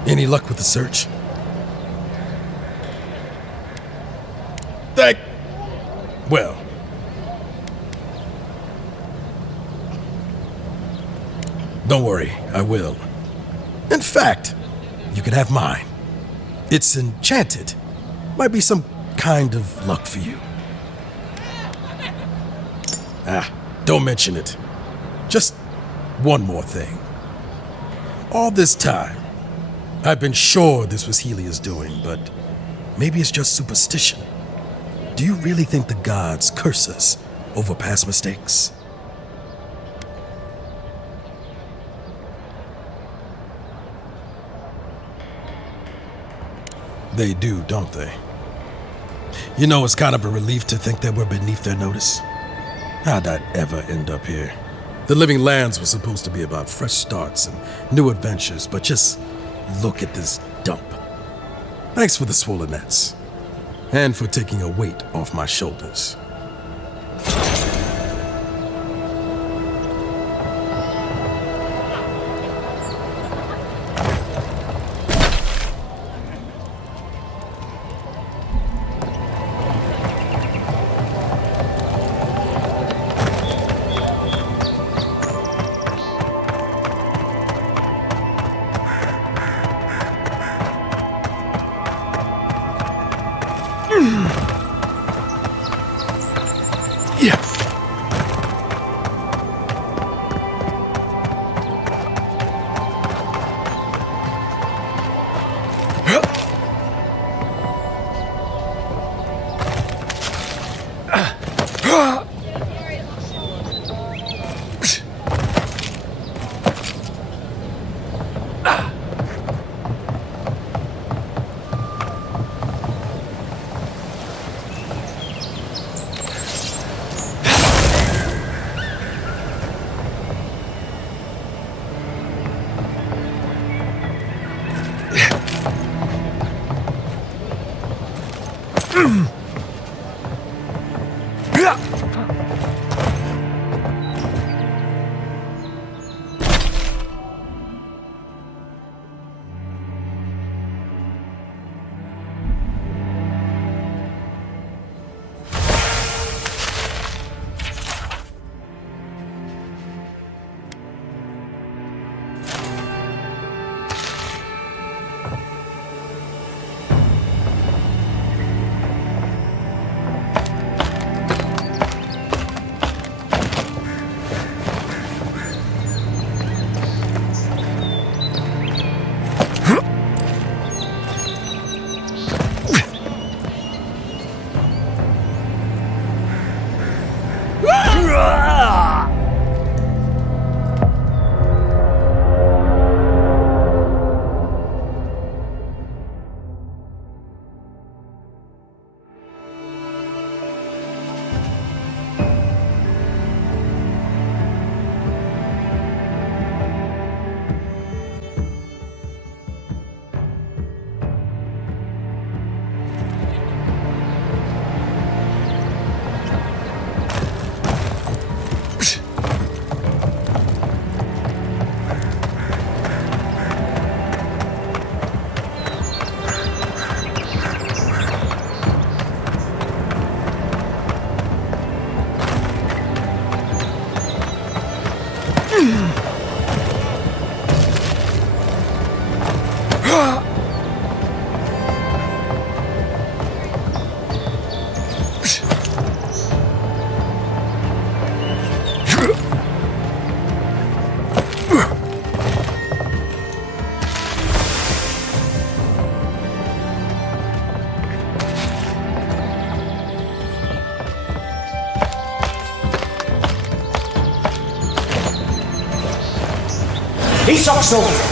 Any luck with the search? Well. Don't worry, I will. In fact, you can have mine. It's enchanted. Might be some kind of luck for you. Don't mention it. Just one more thing. All this time, I've been sure this was Helia's doing, but maybe it's just superstition. Do you really think the gods curse us over past mistakes? They do, don't they? You know, it's kind of a relief to think that we're beneath their notice. How'd I ever end up here? The Living Lands was supposed to be about fresh starts and new adventures, but just look at this dump. Thanks for the swollen nets, and for taking a weight off my shoulders. He's up so.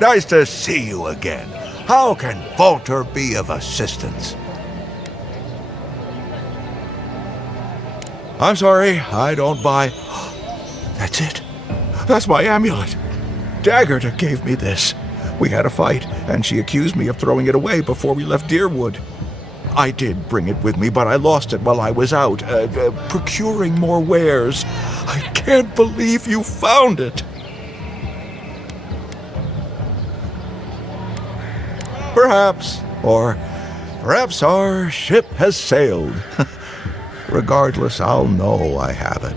Nice to see you again. How can Walter be of assistance? I'm sorry, I don't buy... That's it. That's my amulet. Daggerta gave me this. We had a fight, and she accused me of throwing it away before we left Deerwood. I did bring it with me, but I lost it while I was out, procuring more wares. I can't believe you found it. Perhaps, or perhaps our ship has sailed. Regardless, I'll know I have it.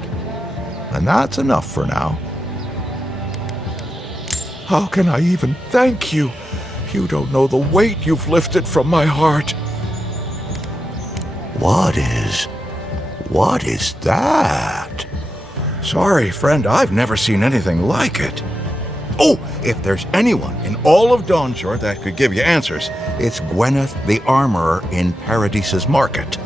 And that's enough for now. How can I even thank you? You don't know the weight you've lifted from my heart. What is that? Sorry, friend, I've never seen anything like it. Oh, if there's anyone in all of Dawnshore that could give you answers, it's Gwyneth the Armorer in Paradis's Market.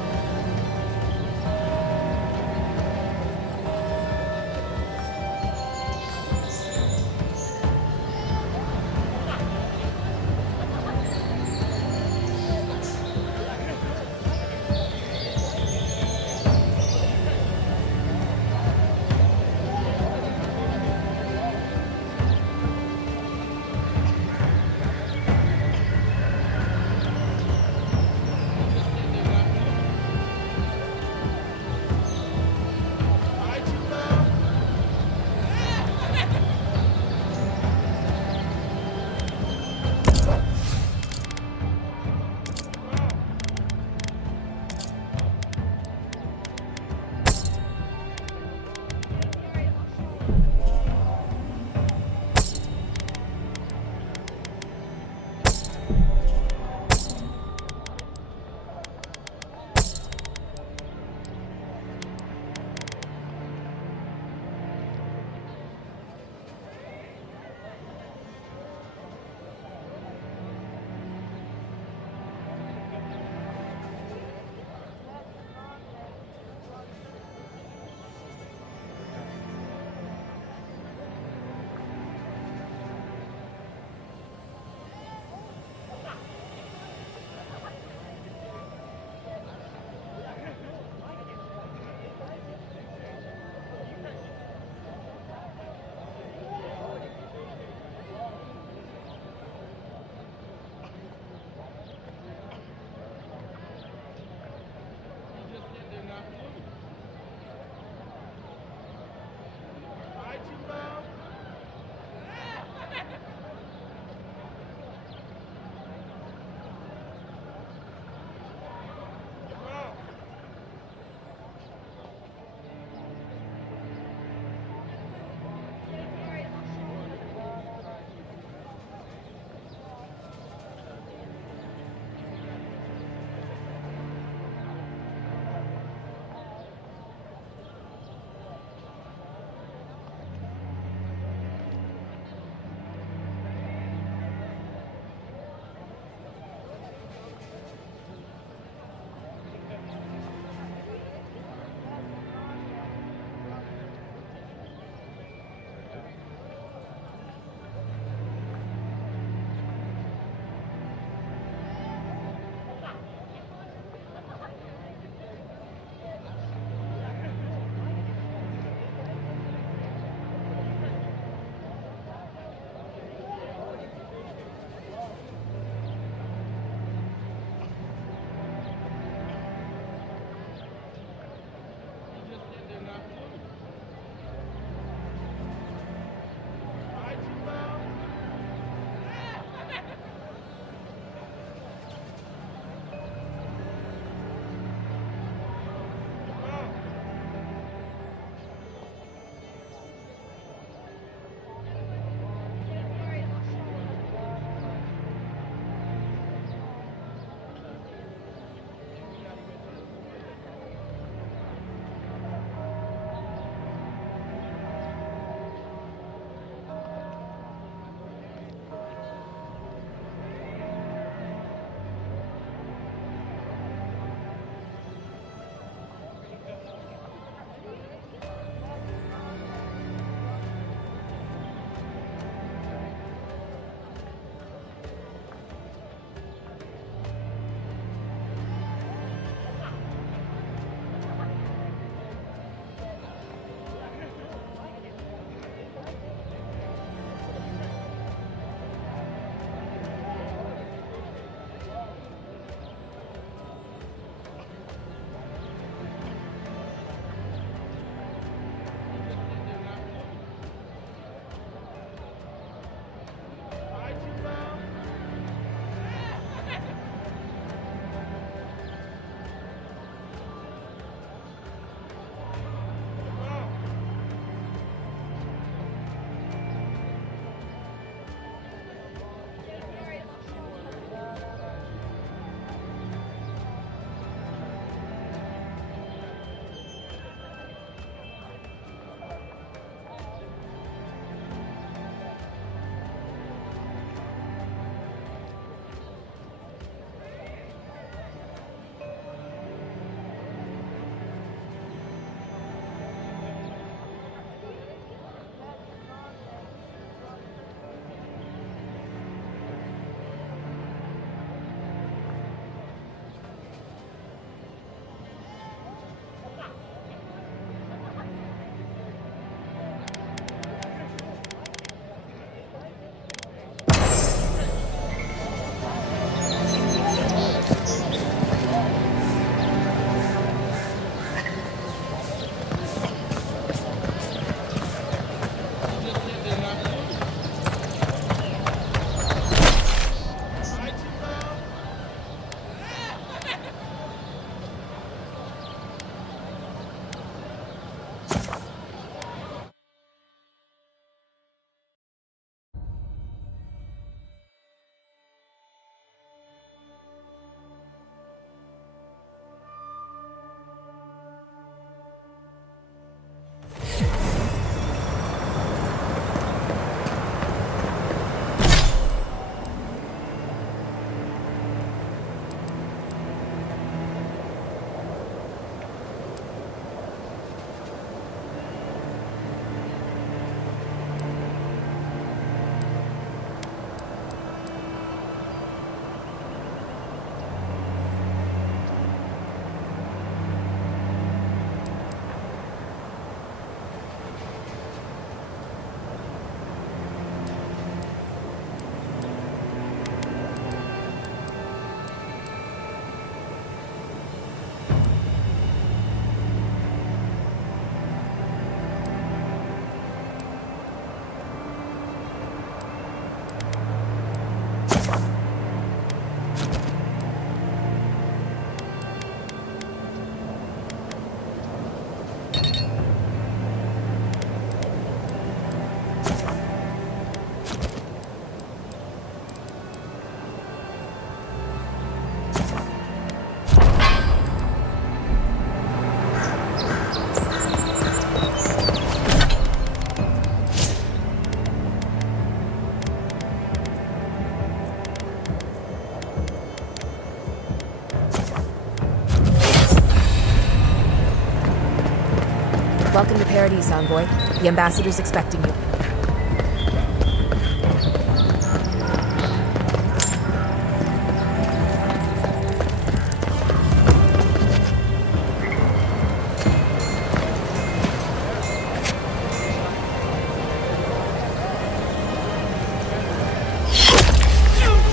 Welcome to Paradis, Envoy. The ambassador's expecting you.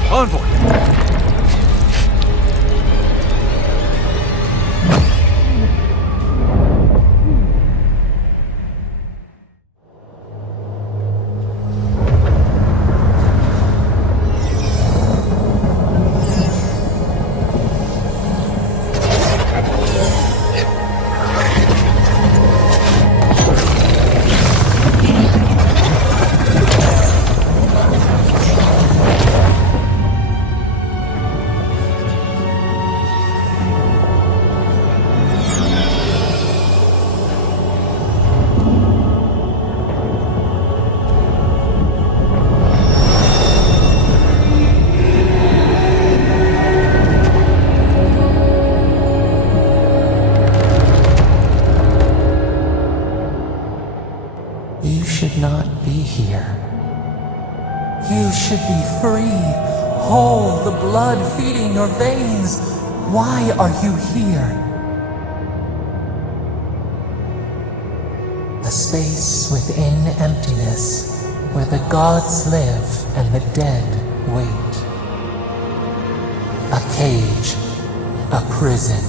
Envoy! You should not be here. You should be free, whole, the blood feeding your veins. Why are you here? A space within emptiness, where the gods live and the dead wait. A cage, a prison.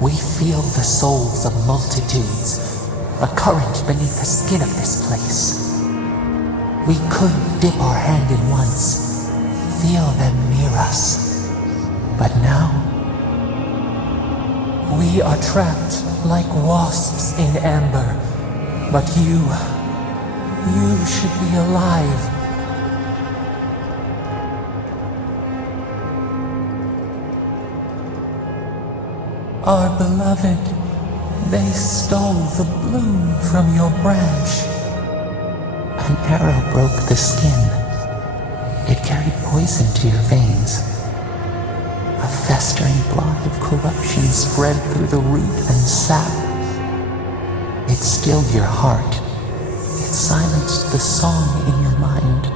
We feel the souls of multitudes, a current beneath the skin of this place. We could dip our hand in once, feel them near us. But now, we are trapped like wasps in amber. But you should be alive. Our beloved, they stole the bloom from your branch. An arrow broke the skin. It carried poison to your veins. A festering blot of corruption spread through the root and sap. It stilled your heart. It silenced the song in your mind.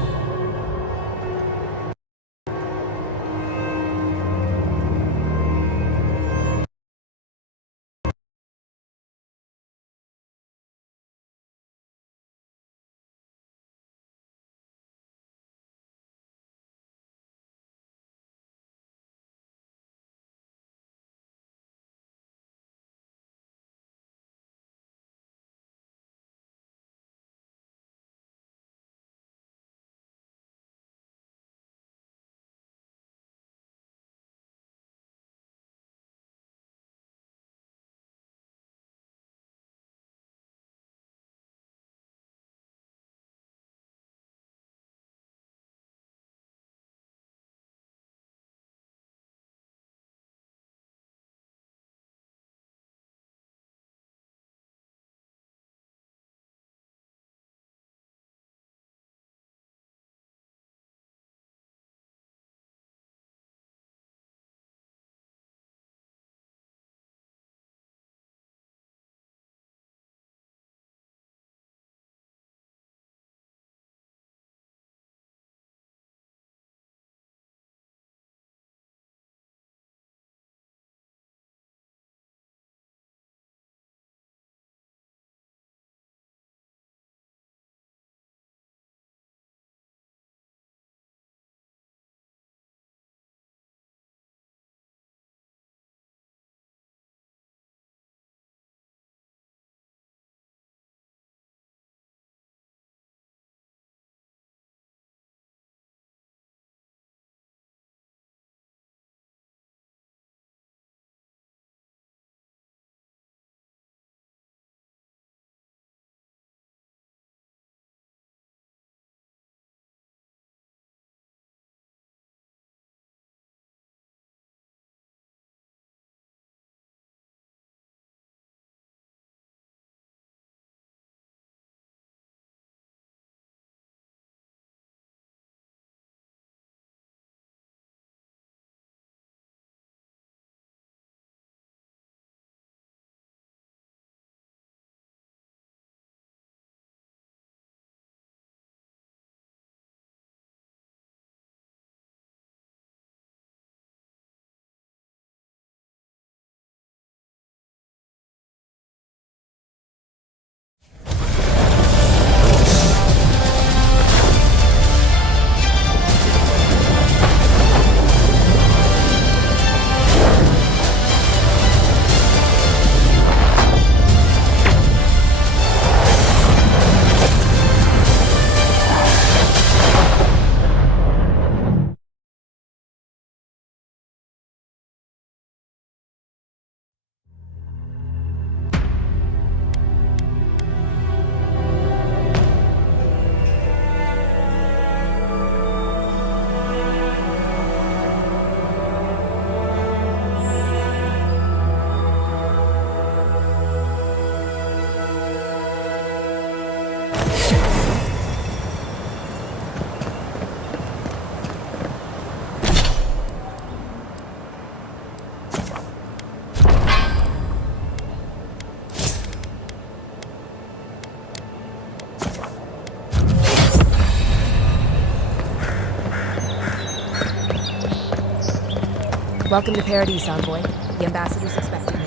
Welcome to Paradis, Envoy. The ambassador's expecting you.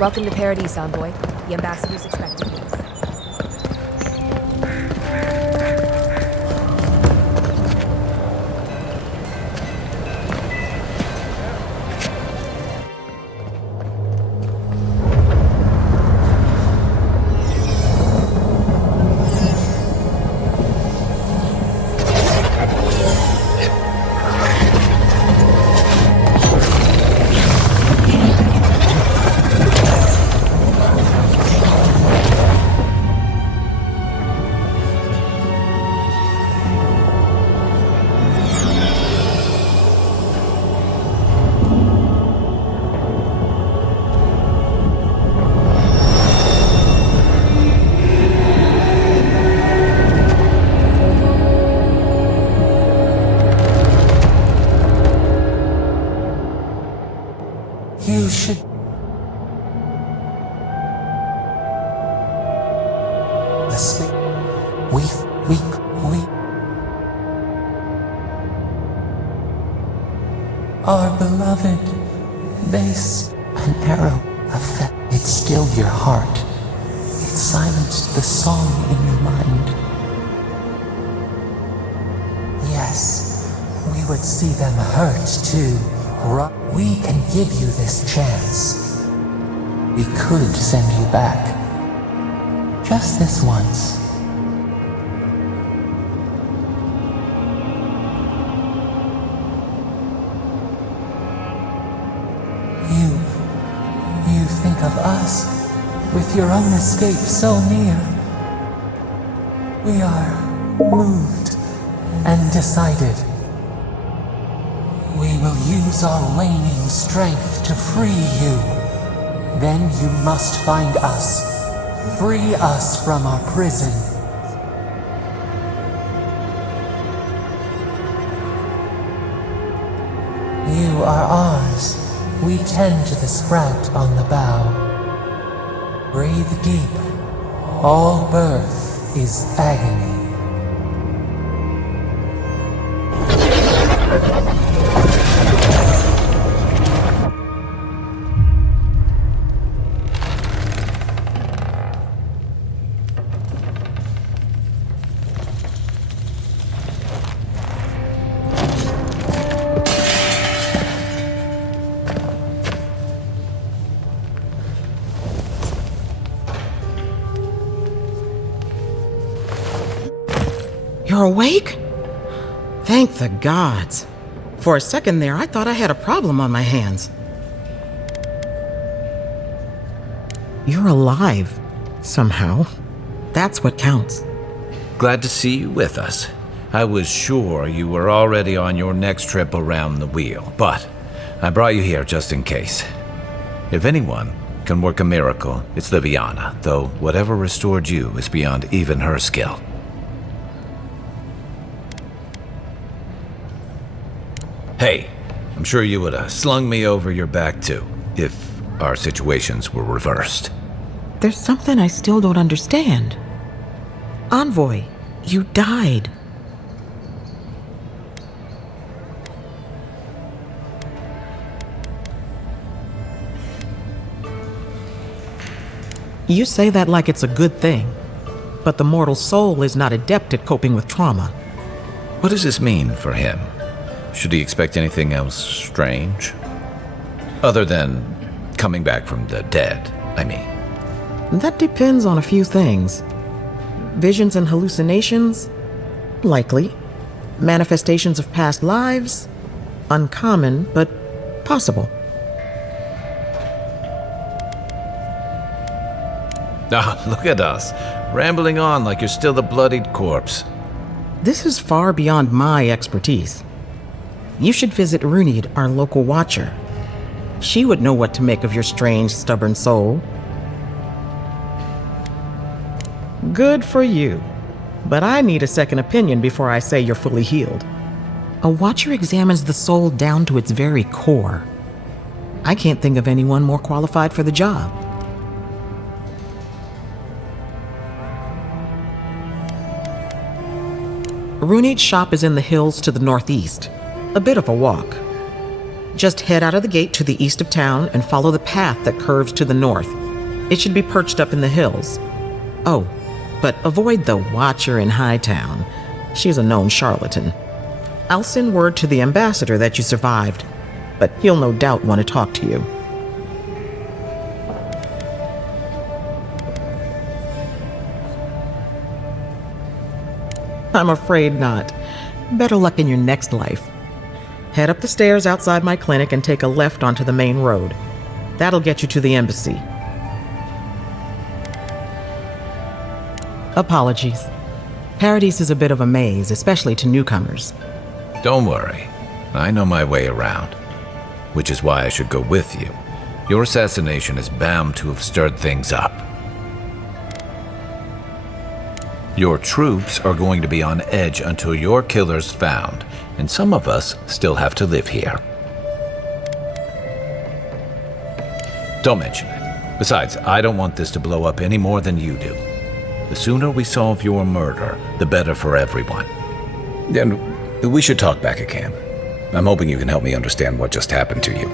Welcome to Paradis, Envoy. The ambassador's expecting you. You should... Listen. We... Our beloved base. An arrow effect. It stilled your heart. It silenced the song in your mind. Yes, we would see them hurt too. We can give you this chance. We could send you back. Just this once. You think of us with your own escape so near. We are moved and decided. We will use our waning strength to free you. Then you must find us. Free us from our prison. You are ours. We tend to the sprout on the bough. Breathe deep. All birth is agony. You're awake? Thank the gods. For a second there, I thought I had a problem on my hands. You're alive, somehow. That's what counts. Glad to see you with us. I was sure you were already on your next trip around the wheel, but I brought you here just in case. If anyone can work a miracle, it's Liviana, though whatever restored you is beyond even her skill. Hey, I'm sure you would have slung me over your back too, if our situations were reversed. There's something I still don't understand. Envoy, you died. You say that like it's a good thing, but the mortal soul is not adept at coping with trauma. What does this mean for him? Should he expect anything else strange? Other than coming back from the dead, I mean. That depends on a few things. Visions and hallucinations? Likely. Manifestations of past lives? Uncommon, but possible. Ah, look at us, rambling on like you're still the bloodied corpse. This is far beyond my expertise. You should visit Runid, our local watcher. She would know what to make of your strange, stubborn soul. Good for you. But I need a second opinion before I say you're fully healed. A watcher examines the soul down to its very core. I can't think of anyone more qualified for the job. Runid's shop is in the hills to the northeast. A bit of a walk. Just head out of the gate to the east of town and follow the path that curves to the north. It should be perched up in the hills. Oh, but avoid the Watcher in Hightown. She's a known charlatan. I'll send word to the ambassador that you survived, but he'll no doubt want to talk to you. I'm afraid not. Better luck in your next life. Head up the stairs outside my clinic and take a left onto the main road. That'll get you to the embassy. Apologies. Paradis is a bit of a maze, especially to newcomers. Don't worry. I know my way around. Which is why I should go with you. Your assassination is bound to have stirred things up. Your troops are going to be on edge until your killer's found, and some of us still have to live here. Don't mention it. Besides, I don't want this to blow up any more than you do. The sooner we solve your murder, the better for everyone. And we should talk back at camp. I'm hoping you can help me understand what just happened to you.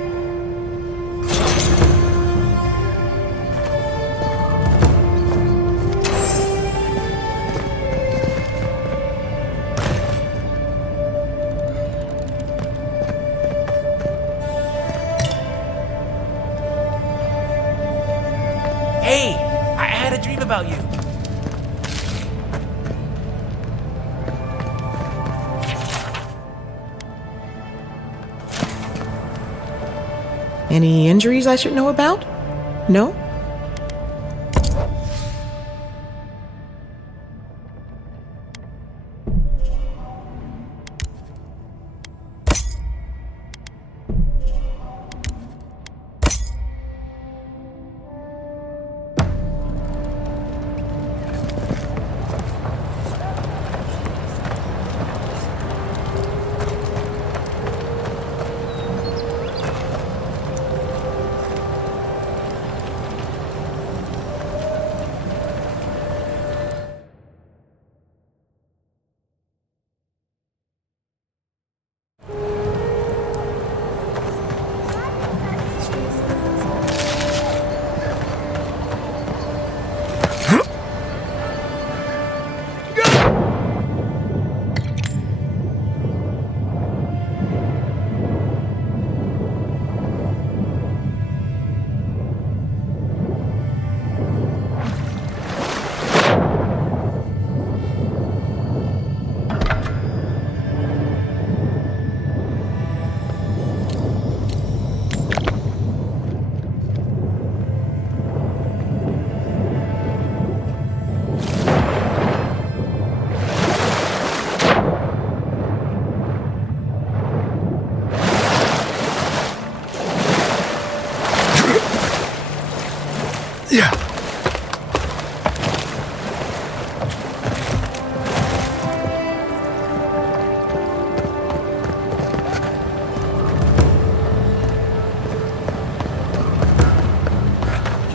Hey, I had a dream about you. Any injuries I should know about? No?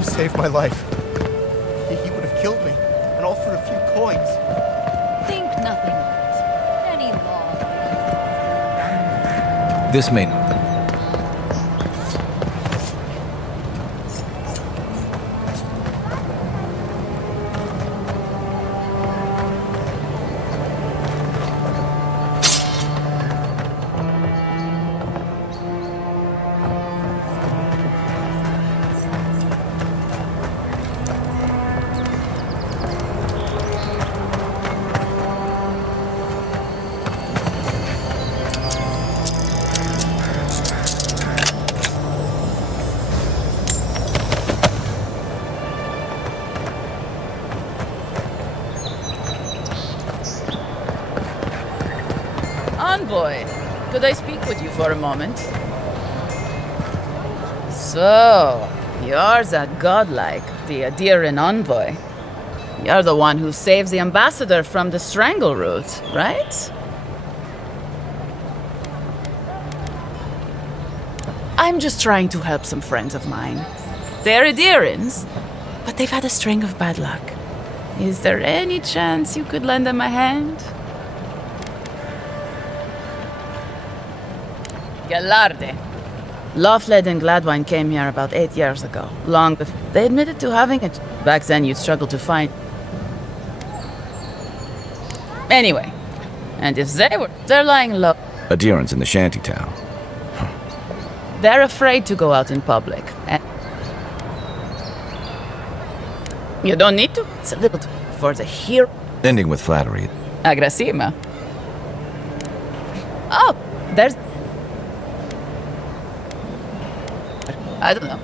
Saved my life. He would have killed me, and all for a few coins. Think nothing of it. Any law. This may not. talk with you for a moment. So, you're that godlike, the Adiran envoy. You're the one who saves the ambassador from the strangle root, right? I'm just trying to help some friends of mine. They're Adirans, but they've had a string of bad luck. Is there any chance you could lend them a hand? Galarde. Lawfled and Gladwine came here about 8 years ago, long before they admitted to having it. Back then you'd struggle to find. Anyway, and if they're lying low. Adirans in the shantytown. They're afraid to go out in public. And you don't need to. It's a little for the hero. Ending with flattery. Agrasima. Oh, there's. I don't know.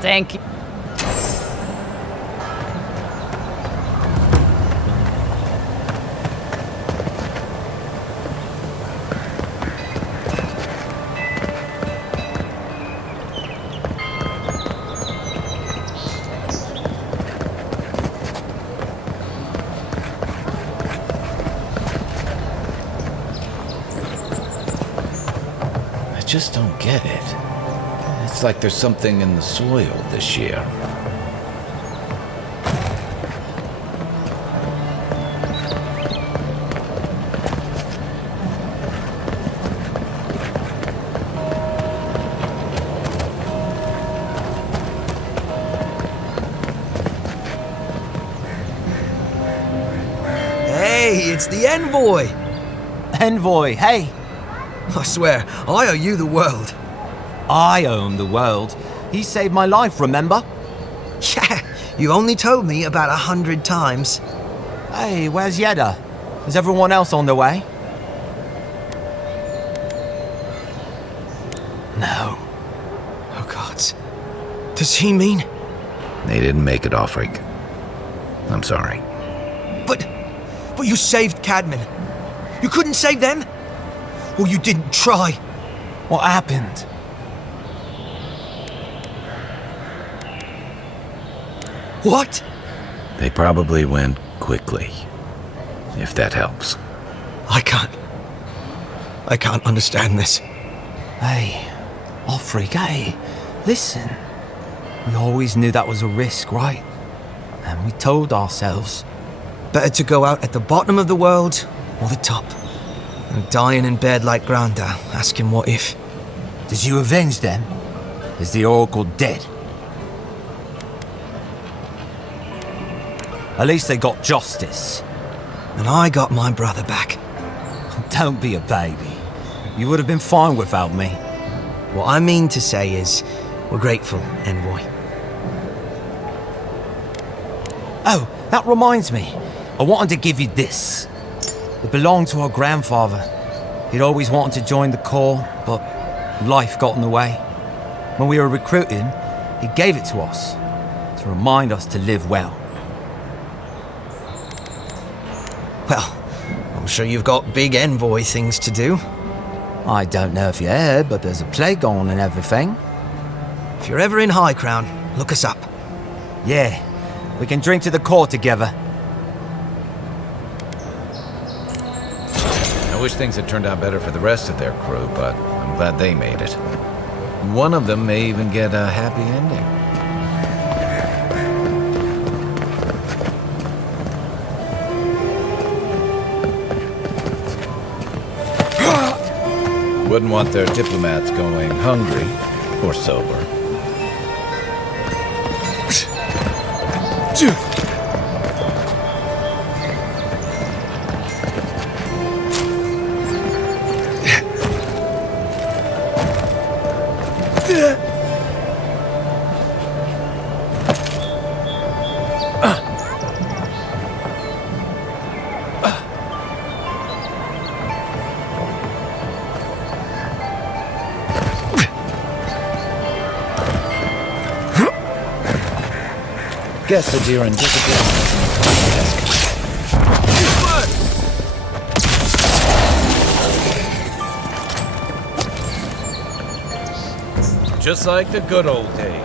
Thank you. I just don't get it. It's like there's something in the soil this year. Hey, it's the envoy! Envoy, hey! I swear, I owe you the world. I own the world. He saved my life, remember? Yeah, you only told me about 100 times. Hey, where's Yeda? Is everyone else on their way? No. Oh, God. Does he mean? They didn't make it, Offrig. I'm sorry. But you saved Cadman. You couldn't save them? Or you didn't try? What happened? What? They probably went quickly, if that helps. I can't understand this. Hey, Offrig, hey, listen. We always knew that was a risk, right? And we told ourselves. Better to go out at the bottom of the world or the top. And dying in bed like Granda, asking what if. Did you avenge them? Is the Oracle dead? At least they got justice. And I got my brother back. Don't be a baby. You would have been fine without me. What I mean to say is, we're grateful, Envoy. Oh, that reminds me. I wanted to give you this. It belonged to our grandfather. He'd always wanted to join the Corps, but life got in the way. When we were recruiting, he gave it to us to remind us to live well. Well, I'm sure you've got big envoy things to do. I don't know if you heard, but there's a plague on and everything. If you're ever in High Crown, look us up. Yeah, we can drink to the Corps together. I wish things had turned out better for the rest of their crew, but I'm glad they made it. One of them may even get a happy ending. Wouldn't want their diplomats going hungry or sober. Guess the deer and disappeared. Just like the good old days.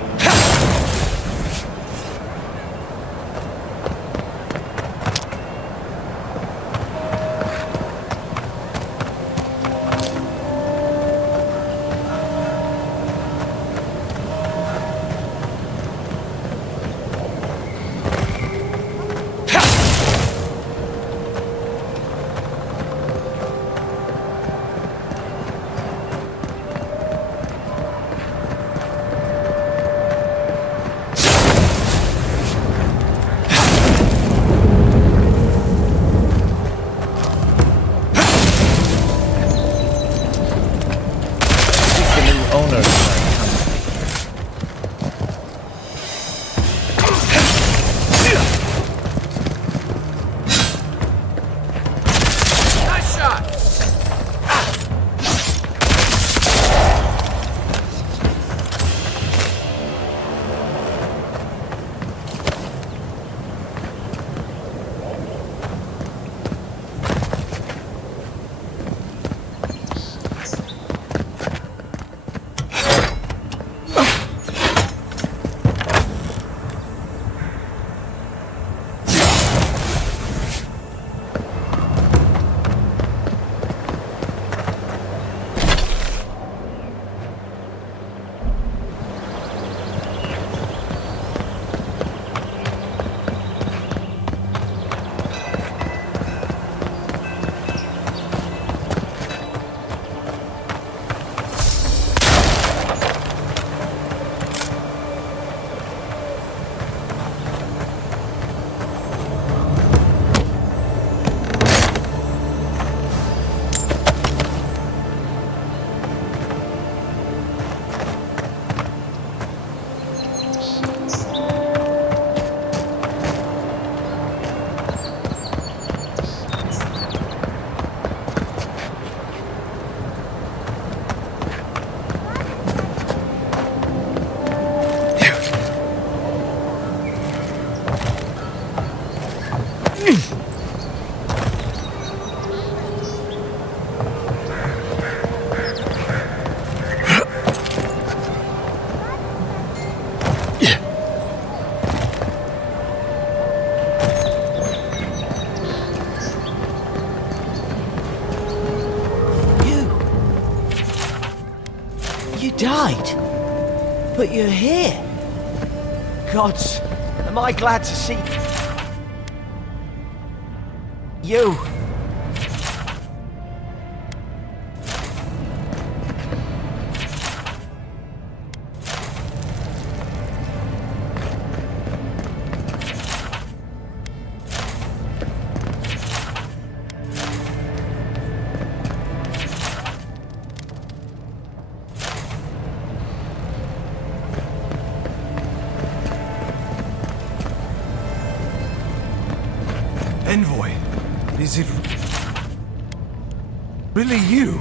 Died? But you're here. Gods, am I glad to see you. Envoy, is it really you?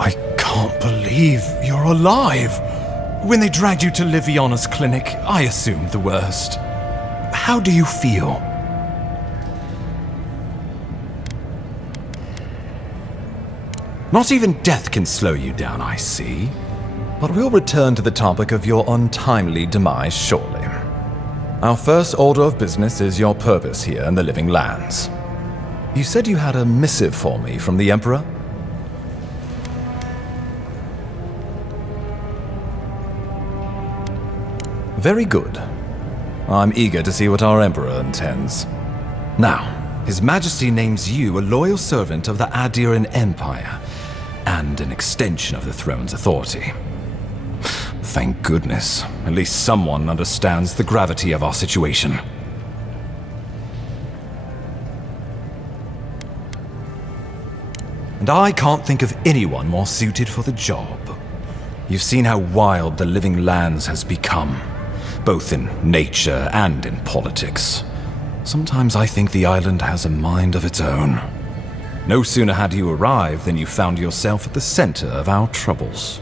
I can't believe you're alive. When they dragged you to Liviana's clinic, I assumed the worst. How do you feel? Not even death can slow you down, I see. But we'll return to the topic of your untimely demise shortly. Our first order of business is your purpose here in the Living Lands. You said you had a missive for me from the Emperor? Very good. I'm eager to see what our Emperor intends. Now, His Majesty names you a loyal servant of the Adiran Empire, and an extension of the throne's authority. Thank goodness, at least someone understands the gravity of our situation. And I can't think of anyone more suited for the job. You've seen how wild the Living Lands has become, both in nature and in politics. Sometimes I think the island has a mind of its own. No sooner had you arrived than you found yourself at the center of our troubles.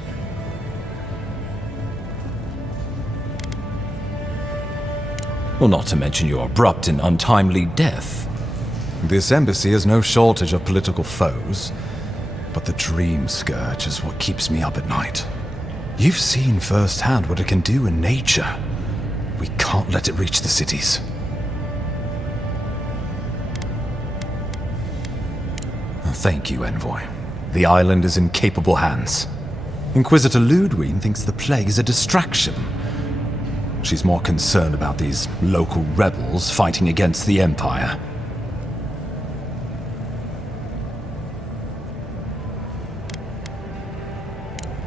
Well, not to mention your abrupt and untimely death. This embassy has no shortage of political foes, but the dream scourge is what keeps me up at night. You've seen firsthand what it can do in nature. We can't let it reach the cities. Thank you, Envoy. The island is in capable hands. Inquisitor Ludwig thinks the plague is a distraction. She's more concerned about these local rebels fighting against the Empire.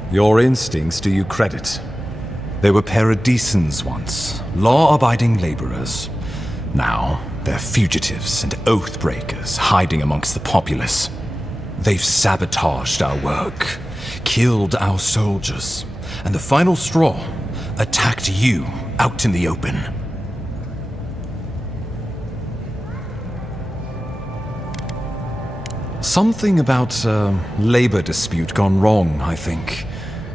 Your instincts do you credit. They were Paradisans once, law-abiding laborers. Now, they're fugitives and oath-breakers hiding amongst the populace. They've sabotaged our work, killed our soldiers, and the final straw, attacked you out in the open. Something about a labor dispute gone wrong, I think.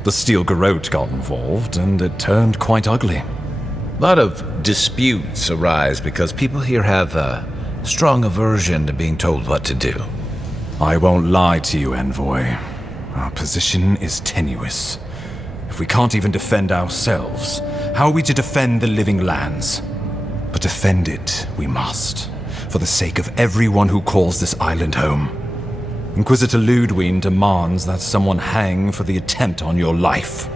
The Steel Garrote got involved, and it turned quite ugly. A lot of disputes arise because people here have a strong aversion to being told what to do. I won't lie to you, Envoy. Our position is tenuous. If we can't even defend ourselves, how are we to defend the living lands? But defend it we must, for the sake of everyone who calls this island home. Inquisitor Ludwig demands that someone hang for the attempt on your life.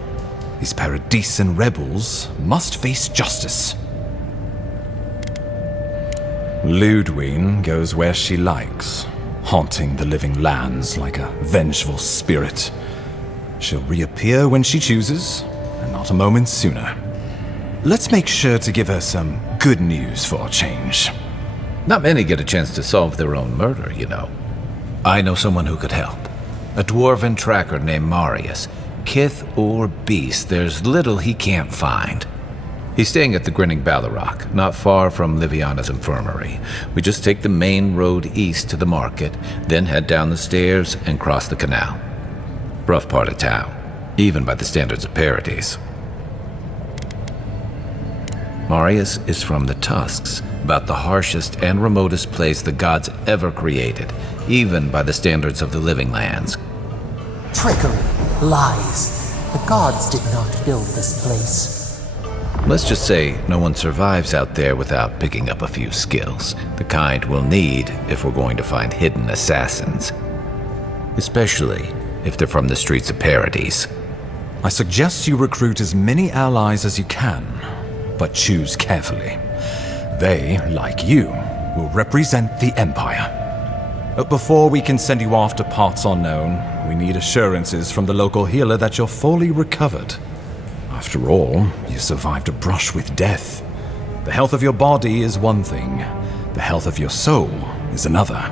These Paradisan rebels must face justice. Ludwig goes where she likes, haunting the living lands like a vengeful spirit. She'll reappear when she chooses, and not a moment sooner. Let's make sure to give her some good news for a change. Not many get a chance to solve their own murder, you know. I know someone who could help. A dwarven tracker named Marius. Kith or beast, there's little he can't find. He's staying at the Grinning Ballarrock, not far from Liviana's infirmary. We just take the main road east to the market, then head down the stairs and cross the canal. Rough part of town, even by the standards of Paradis. Marius is from the Tusks, about the harshest and remotest place the gods ever created, even by the standards of the living lands. Trickery, lies. The gods did not build this place. Let's just say no one survives out there without picking up a few skills, the kind we'll need if we're going to find hidden assassins. Especially if they're from the streets of Paradis. I suggest you recruit as many allies as you can, but choose carefully. They, like you, will represent the Empire. But before we can send you off to parts unknown, we need assurances from the local healer that you're fully recovered. After all, you survived a brush with death. The health of your body is one thing, the health of your soul is another.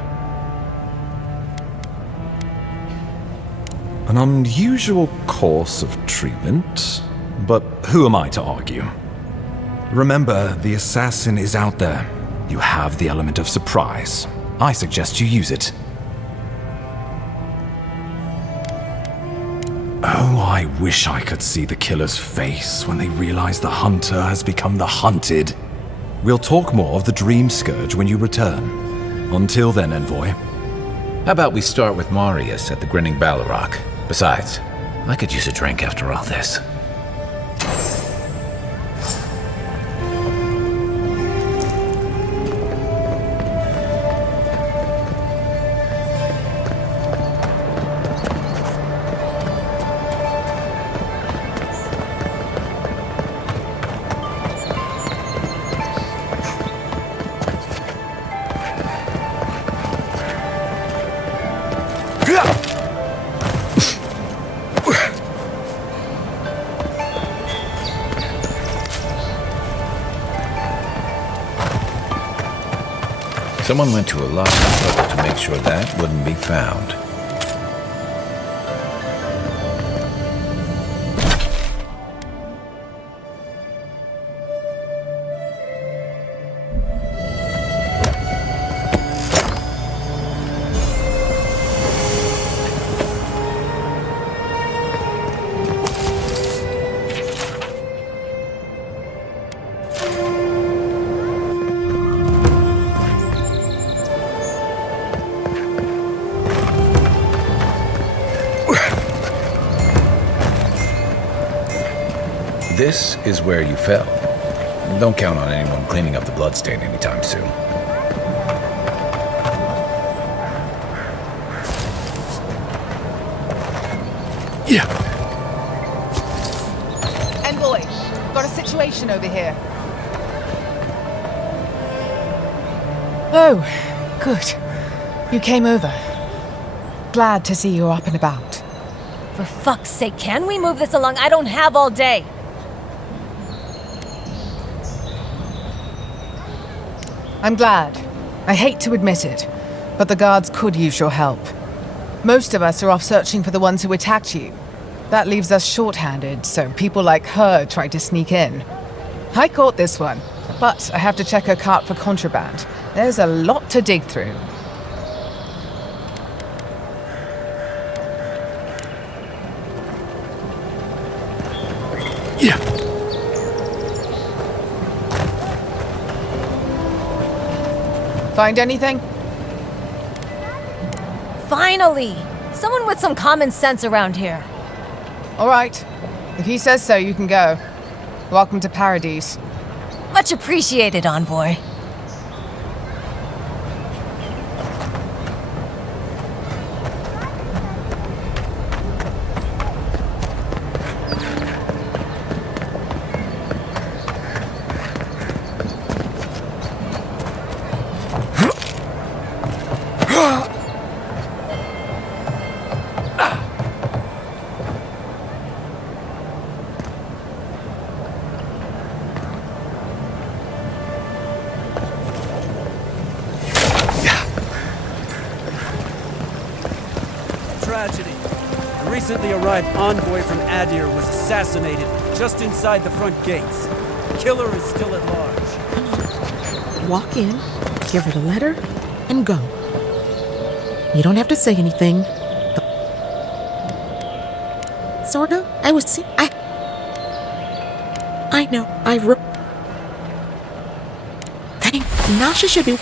An unusual course of treatment, but who am I to argue? Remember, the assassin is out there. You have the element of surprise. I suggest you use it. Oh, I wish I could see the killer's face when they realize the hunter has become the hunted. We'll talk more of the Dream Scourge when you return. Until then, Envoy. How about we start with Marius at the Grinning Ballarrock? Besides, I could use a drink after all this. Someone went to a lot of trouble to make sure that wouldn't be found. This is where you fell. Don't count on anyone cleaning up the bloodstain anytime soon. Yeah. Envoy, got a situation over here. Oh, good. You came over. Glad to see you're up and about. For fuck's sake, can we move this along? I don't have all day. I'm glad. I hate to admit it, but the guards could use your help. Most of us are off searching for the ones who attacked you. That leaves us short-handed, so people like her try to sneak in. I caught this one, but I have to check her cart for contraband. There's a lot to dig through. Yeah. Find anything? Finally! Someone with some common sense around here. All right. If he says so, you can go. Welcome to Paradis. Much appreciated, Envoy. Tragedy. A recently arrived envoy from Adir was assassinated just inside the front gates. The killer is still at large. Walk in, give her the letter, and go. You don't have to say anything. Sorta? I was see. I know. Thank. Now she should be.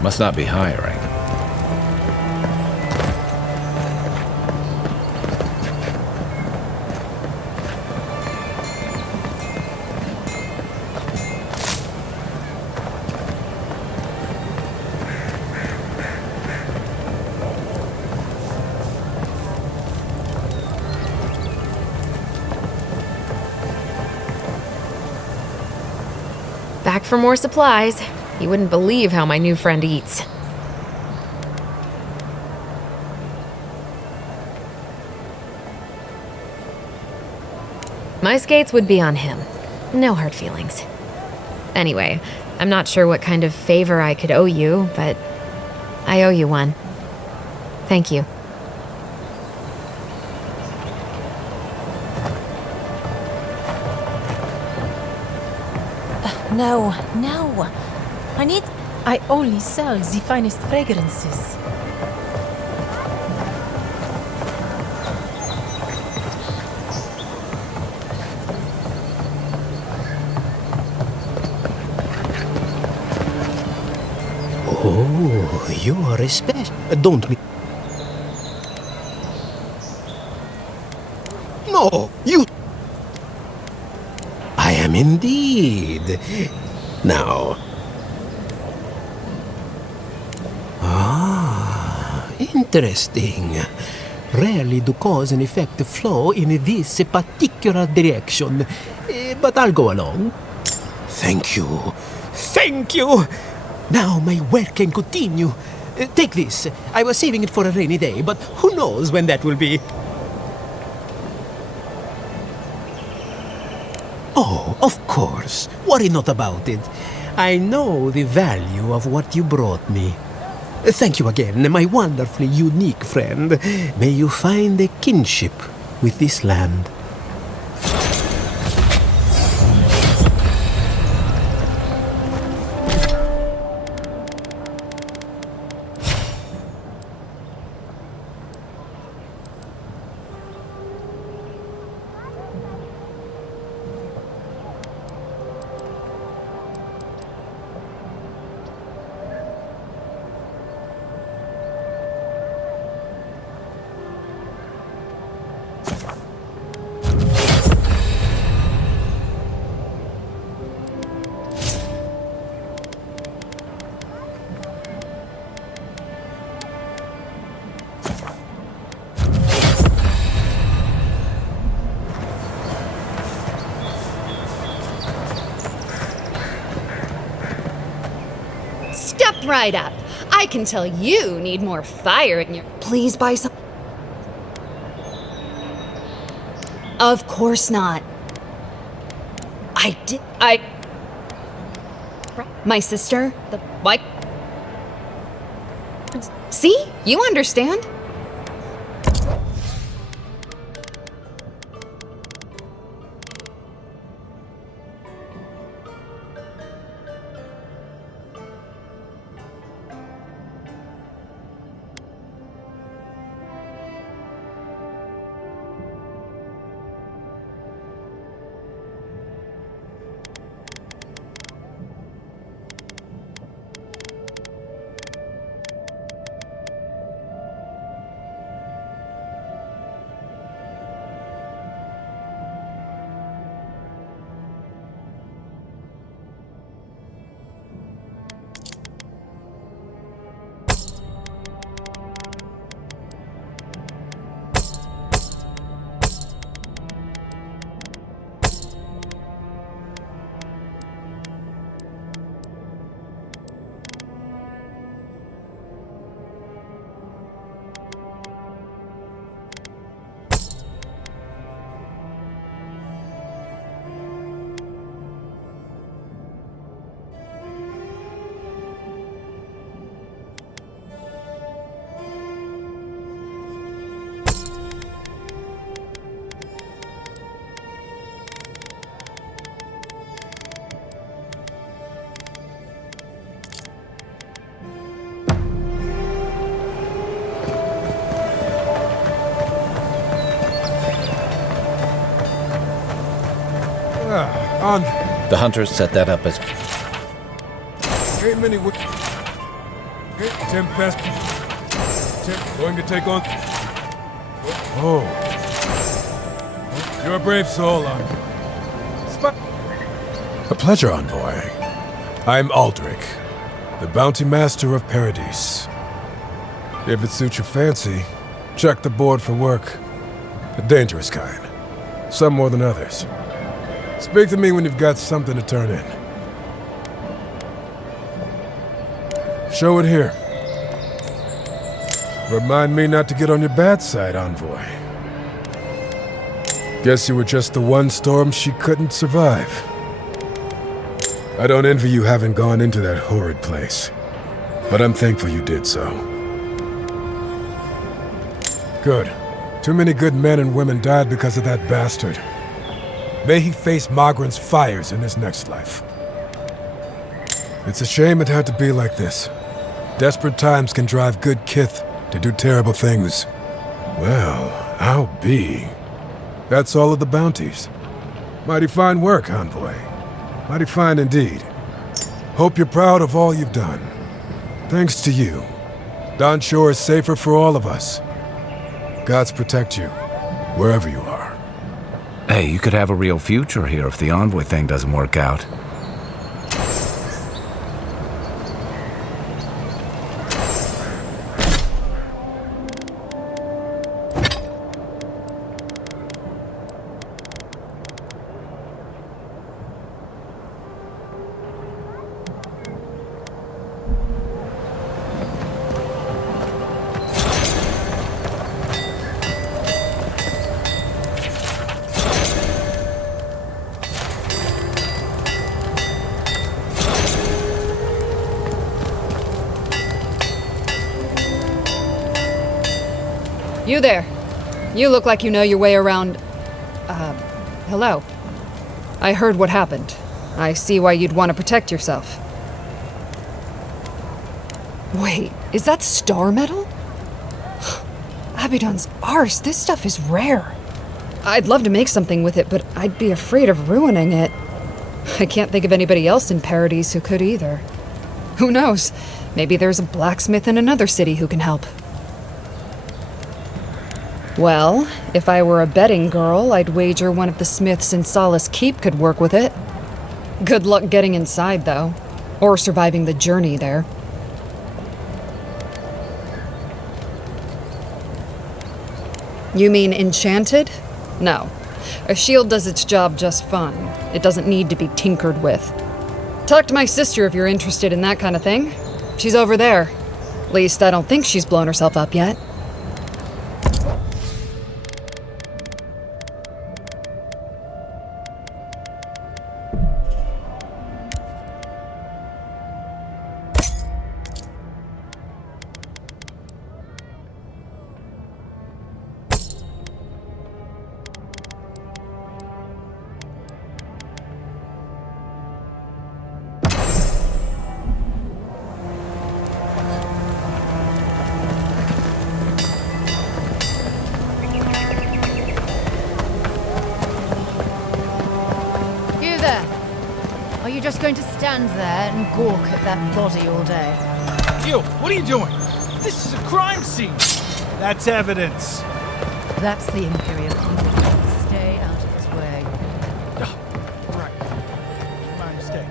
Must not be hiring. Back for more supplies. You wouldn't believe how my new friend eats. My skates would be on him. No hard feelings. Anyway, I'm not sure what kind of favor I could owe you, but I owe you one. Thank you. No. I only sell the finest fragrances. Oh, you are a special. Don't me. No, you. I am indeed. Now. Interesting. Rarely do cause and effect flow in this particular direction. But I'll go along. Thank you. Thank you! Now my work can continue. Take this. I was saving it for a rainy day, but who knows when that will be. Oh, of course. Worry not about it. I know the value of what you brought me. Thank you again, my wonderfully unique friend. May you find a kinship with this land. Step right up. I can tell you need more fire in your... Please buy some... Of course not. My sister, the wife... See? You understand? The hunters set that up as... Ain't many... Tempest... Going to take on... Oh. You're a brave soul, A pleasure, Envoy. I'm Aldrich, the bounty master of Paradis. If it suits your fancy, check the board for work. A dangerous kind. Some more than others. Speak to me when you've got something to turn in. Show it here. Remind me not to get on your bad side, Envoy. Guess you were just the one storm she couldn't survive. I don't envy you having gone into that horrid place, but I'm thankful you did so. Good. Too many good men and women died because of that bastard. May he face Magran's fires in his next life. It's a shame it had to be like this. Desperate times can drive good kith to do terrible things. Well, I'll be. That's all of the bounties. Mighty fine work, Envoy. Mighty fine indeed. Hope you're proud of all you've done. Thanks to you, Don Shore is safer for all of us. Gods protect you, wherever you are. Hey, you could have a real future here if the Envoy thing doesn't work out. You there. You look like you know your way around... hello. I heard what happened. I see why you'd want to protect yourself. Wait, is that star metal? Abaddon's arse, this stuff is rare. I'd love to make something with it, but I'd be afraid of ruining it. I can't think of anybody else in Paradis who could either. Who knows? Maybe there's a blacksmith in another city who can help. Well, if I were a betting girl, I'd wager one of the smiths in Solace Keep could work with it. Good luck getting inside, though. Or surviving the journey there. You mean enchanted? No. A shield does its job just fine. It doesn't need to be tinkered with. Talk to my sister if you're interested in that kind of thing. She's over there. At least I don't think she's blown herself up yet. Are you just going to stand there and gawk at that body all day? You, what are you doing? This is a crime scene. That's evidence. That's the Imperial. Stay out of his way. Right. My mistake.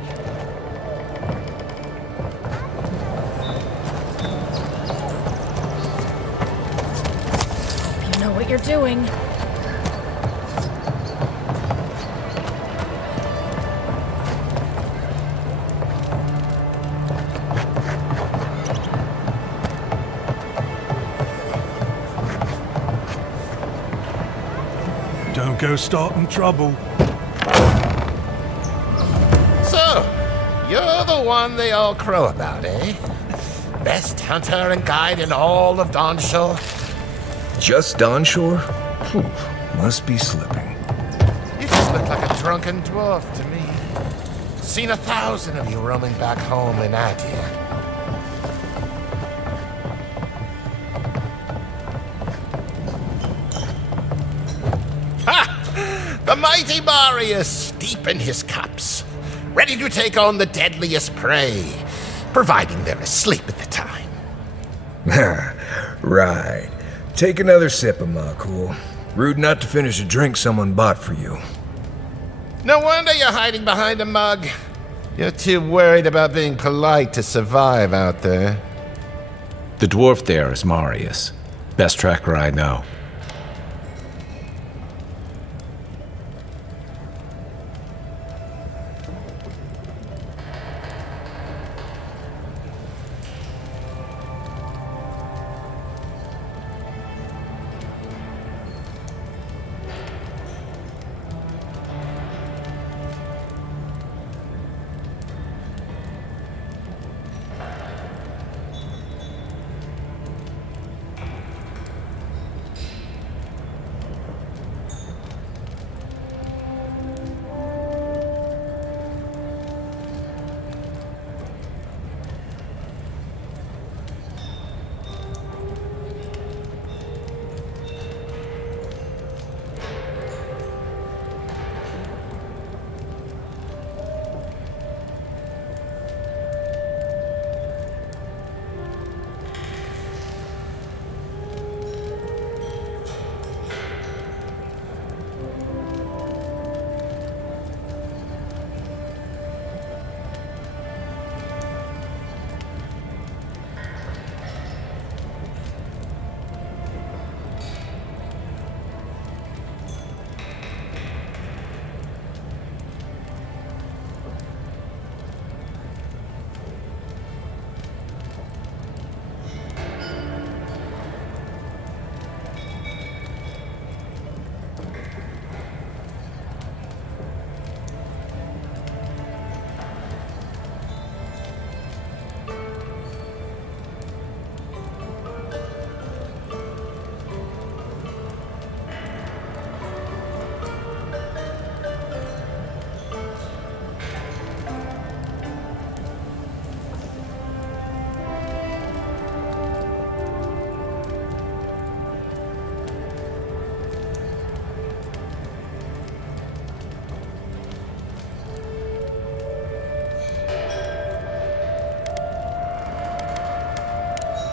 Hope you know what you're doing. Don't go starting trouble. So, you're the one they all crow about, eh? Best hunter and guide in all of Dawnshore? Just Dawnshore? Phew, must be slipping. You just look like a drunken dwarf to me. Seen 1,000 of you roaming back home in Adir. The mighty Marius, deep in his cups, ready to take on the deadliest prey, providing they're asleep at the time. Right. Take another sip of my cool. Rude not to finish a drink someone bought for you. No wonder you're hiding behind a mug. You're too worried about being polite to survive out there. The dwarf there is Marius. Best tracker I know.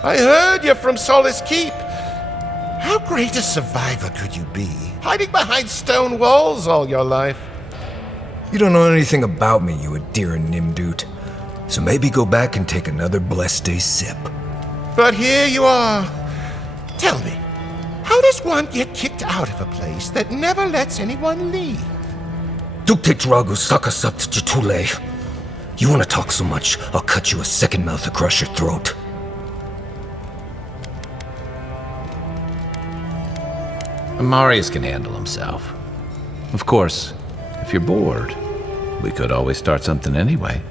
I heard you're from Solace Keep. How great a survivor could you be, hiding behind stone walls all your life? You don't know anything about me, you Adira Nimdut. So maybe go back and take another blessed day sip. But here you are. Tell me, how does one get kicked out of a place that never lets anyone leave? Dukte Dragu Sakasat Jitule. You want to talk so much, I'll cut you a second mouth across your throat. Marius can handle himself. Of course, if you're bored, we could always start something anyway.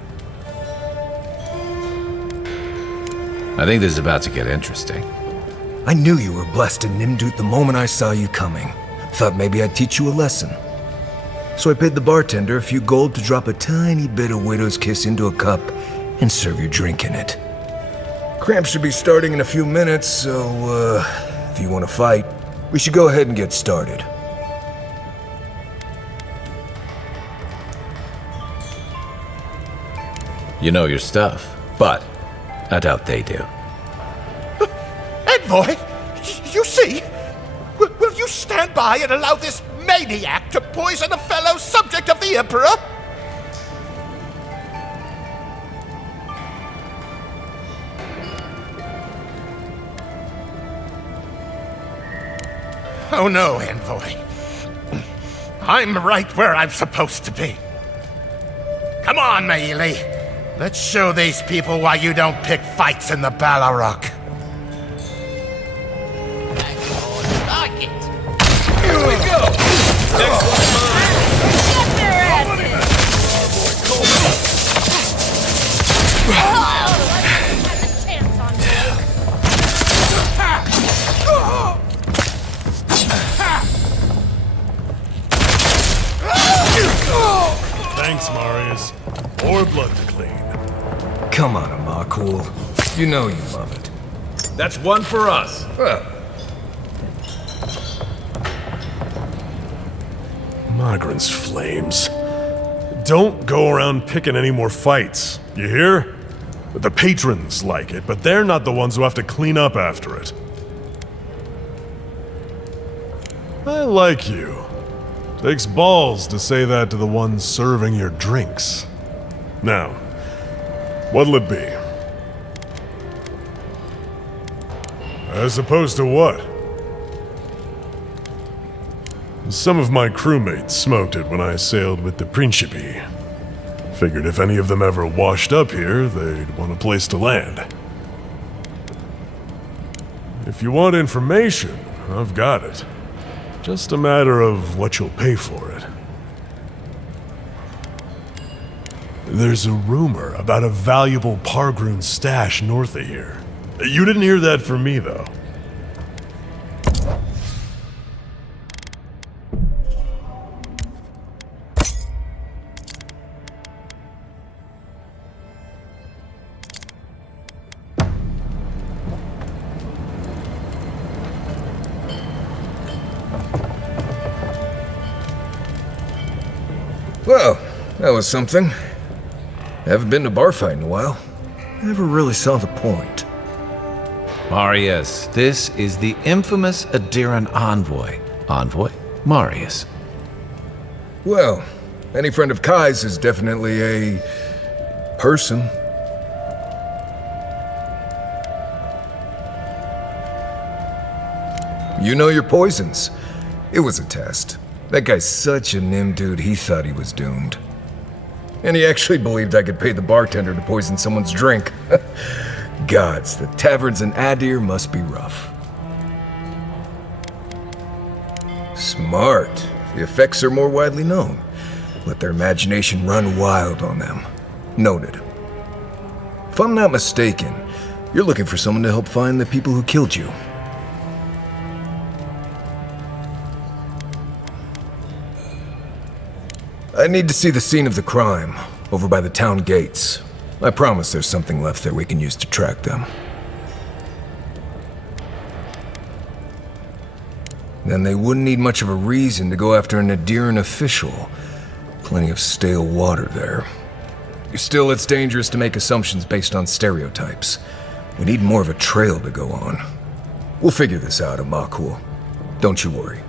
I think this is about to get interesting. I knew you were blessed in Nimdut the moment I saw you coming. Thought maybe I'd teach you a lesson. So I paid the bartender a few gold to drop a tiny bit of Widow's Kiss into a cup and serve your drink in it. Cramp should be starting in a few minutes, so, if you want to fight, we should go ahead and get started. You know your stuff, but I doubt they do. Envoy, you see? Will you stand by and allow this maniac to poison a fellow subject of the Emperor? Oh no, Envoy. I'm right where I'm supposed to be. Come on, Maili. Let's show these people why you don't pick fights in the Balrog. Like it. Here we go! Next one's mine! Get their asses! Has a chance on Thanks, Marius. More blood to clean. Come on, Amakul. You know you love it. That's one for us. Magran's flames. Don't go around picking any more fights, you hear? The patrons like it, but they're not the ones who have to clean up after it. I like you. Takes balls to say that to the ones serving your drinks. Now, what'll it be? As opposed to what? Some of my crewmates smoked it when I sailed with the Principi. Figured if any of them ever washed up here, they'd want a place to land. If you want information, I've got it. Just a matter of what you'll pay for it. There's a rumor about a valuable Pargrun stash north of here. You didn't hear that from me, though. Well, that was something. Haven't been to bar fight in a while. Never really saw the point. Marius, this is the infamous Adiran envoy. Envoy? Marius. Well, any friend of Kai's is definitely a person. You know your poisons. It was a test. That guy's such a nim dude, he thought he was doomed. And he actually believed I could pay the bartender to poison someone's drink. Gods, the taverns in Adir must be rough. Smart. The effects are more widely known. Let their imagination run wild on them. Noted. If I'm not mistaken, you're looking for someone to help find the people who killed you. I need to see the scene of the crime, over by the town gates. I promise there's something left there we can use to track them. Then they wouldn't need much of a reason to go after an Adiran official. Plenty of stale water there. Still, it's dangerous to make assumptions based on stereotypes. We need more of a trail to go on. We'll figure this out, Amakul. Don't you worry.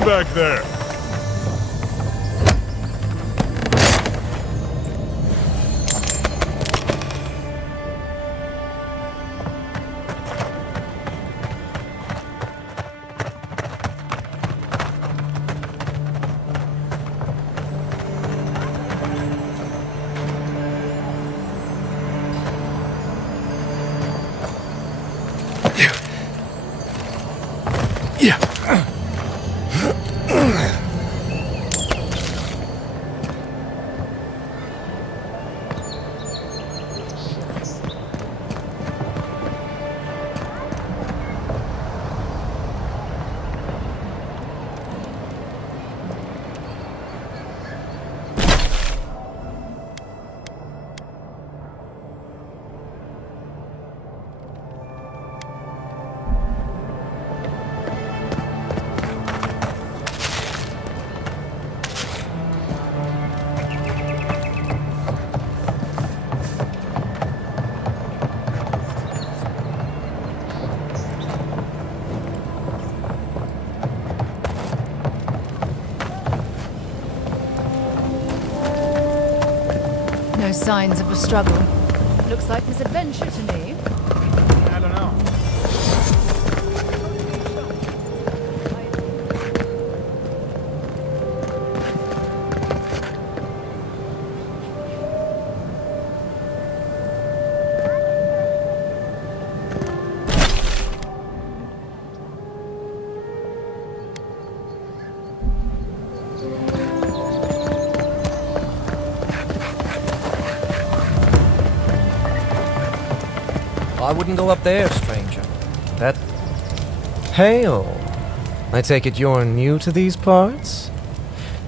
Back there. No signs of a struggle. Looks like misadventure to me. I don't know. I wouldn't go up there, stranger. That... Hail! I take it you're new to these parts?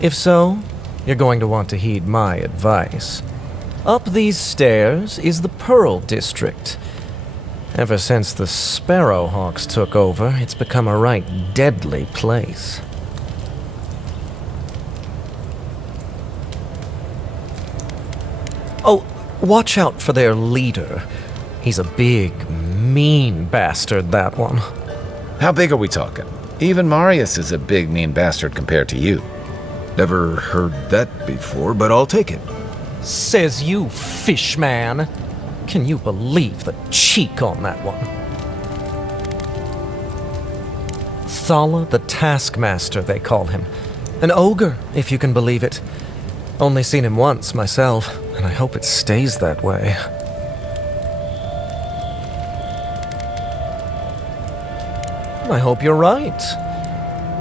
If so, you're going to want to heed my advice. Up these stairs is the Pearl District. Ever since the Sparrowhawks took over, it's become a right deadly place. Oh, watch out for their leader. He's a big, mean bastard, that one. How big are we talking? Even Marius is a big, mean bastard compared to you. Never heard that before, but I'll take it. Says you, fishman. Can you believe the cheek on that one? Thala the Taskmaster, they call him. An ogre, if you can believe it. Only seen him once, myself, and I hope it stays that way. I hope you're right.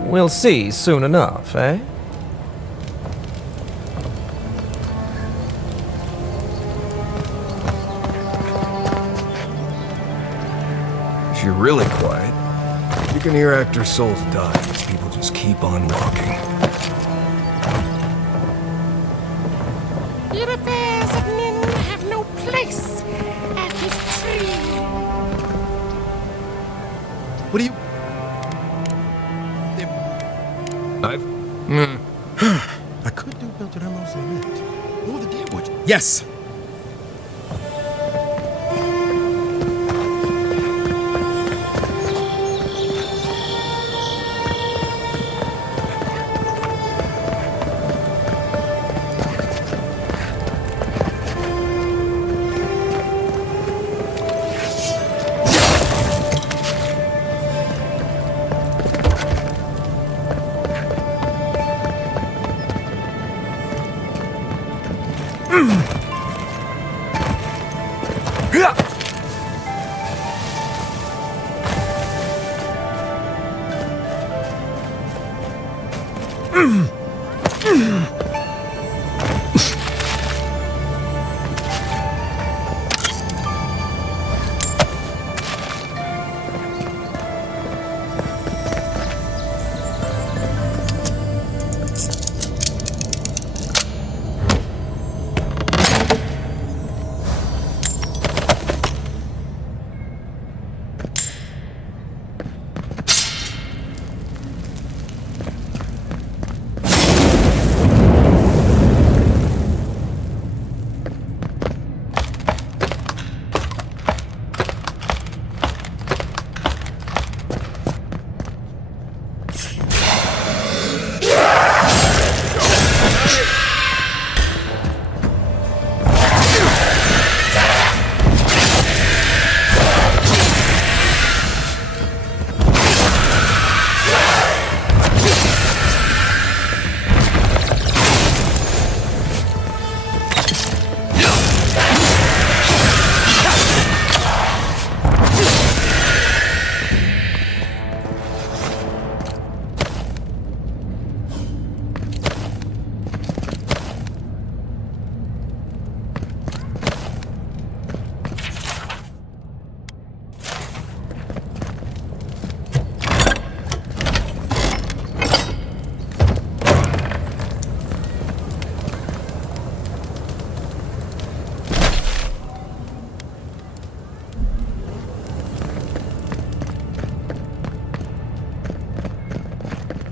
We'll see soon enough, eh? If you're really quiet, you can hear actors' souls die as people just keep on walking. Your affairs of men have no place at this tree. What do you... I could do Beltramos Lament. Oh, the deer wood. Yes!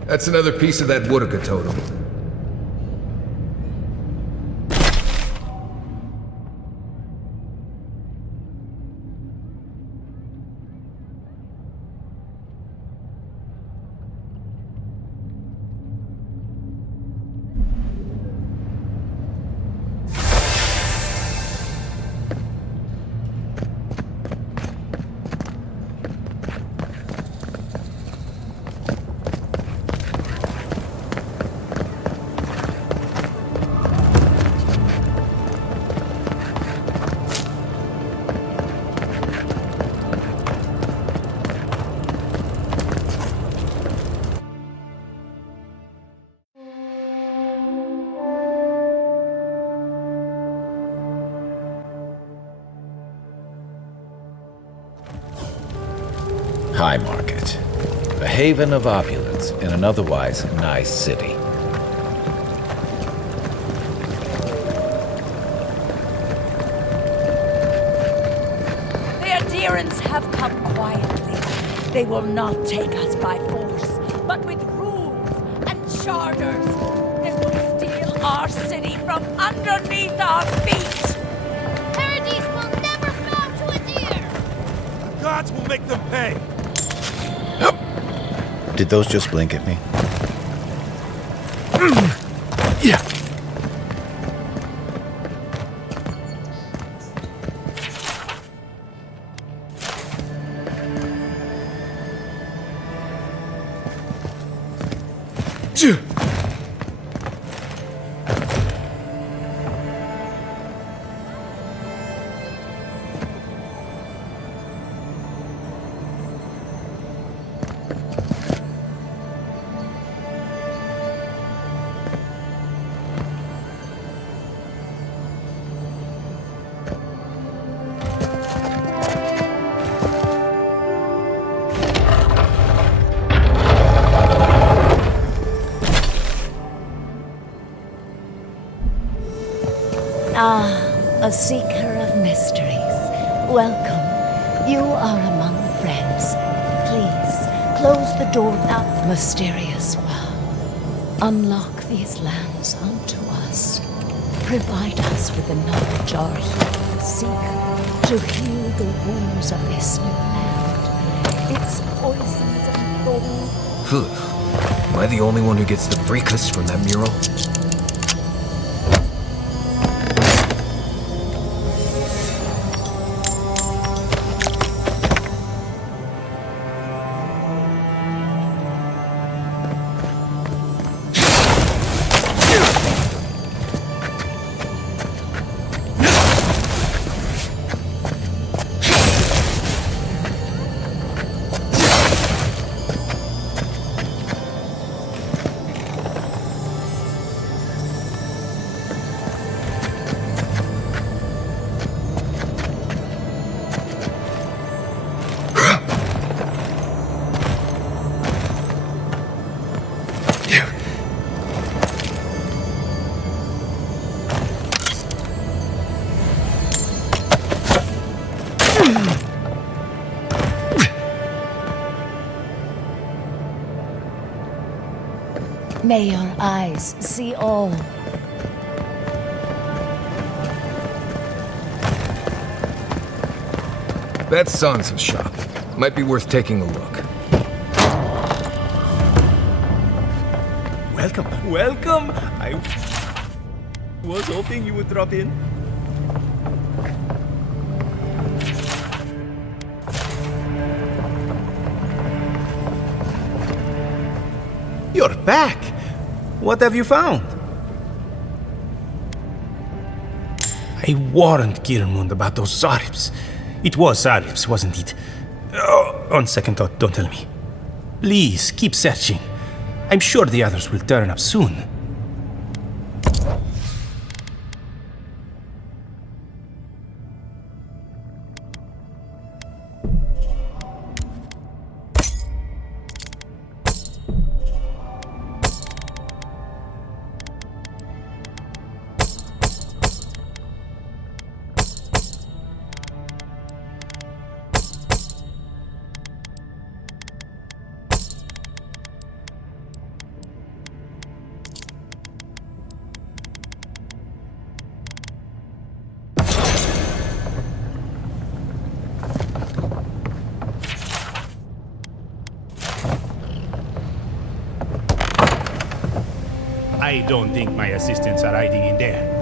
That's another piece of that Woodaka totem. High Market. A haven of opulence in an otherwise nice city. The adherents have come quietly. They will not take us by force, but with rules and charters. They will steal our city from underneath our feet. Paradis will never bow to a deer! Gods will make them pay! Did those just blink at me? Yeah. A seeker of mysteries. Welcome. You are among friends. Please, close the door now. Mysterious one. Unlock these lands unto us. Provide us with the knowledge our healers seek to heal the wounds of this new land. Its poisons and thorns. Am I the only one who gets the freakus from that mural? May your eyes see all. That's Sansa's shop. Might be worth taking a look. Welcome, welcome! I was hoping you would drop in. You're back! What have you found? I warned Kirmund about those Zaribs. It was Zaribs, wasn't it? Oh, on second thought, don't tell me. Please, keep searching. I'm sure the others will turn up soon. I don't think my assistants are hiding in there.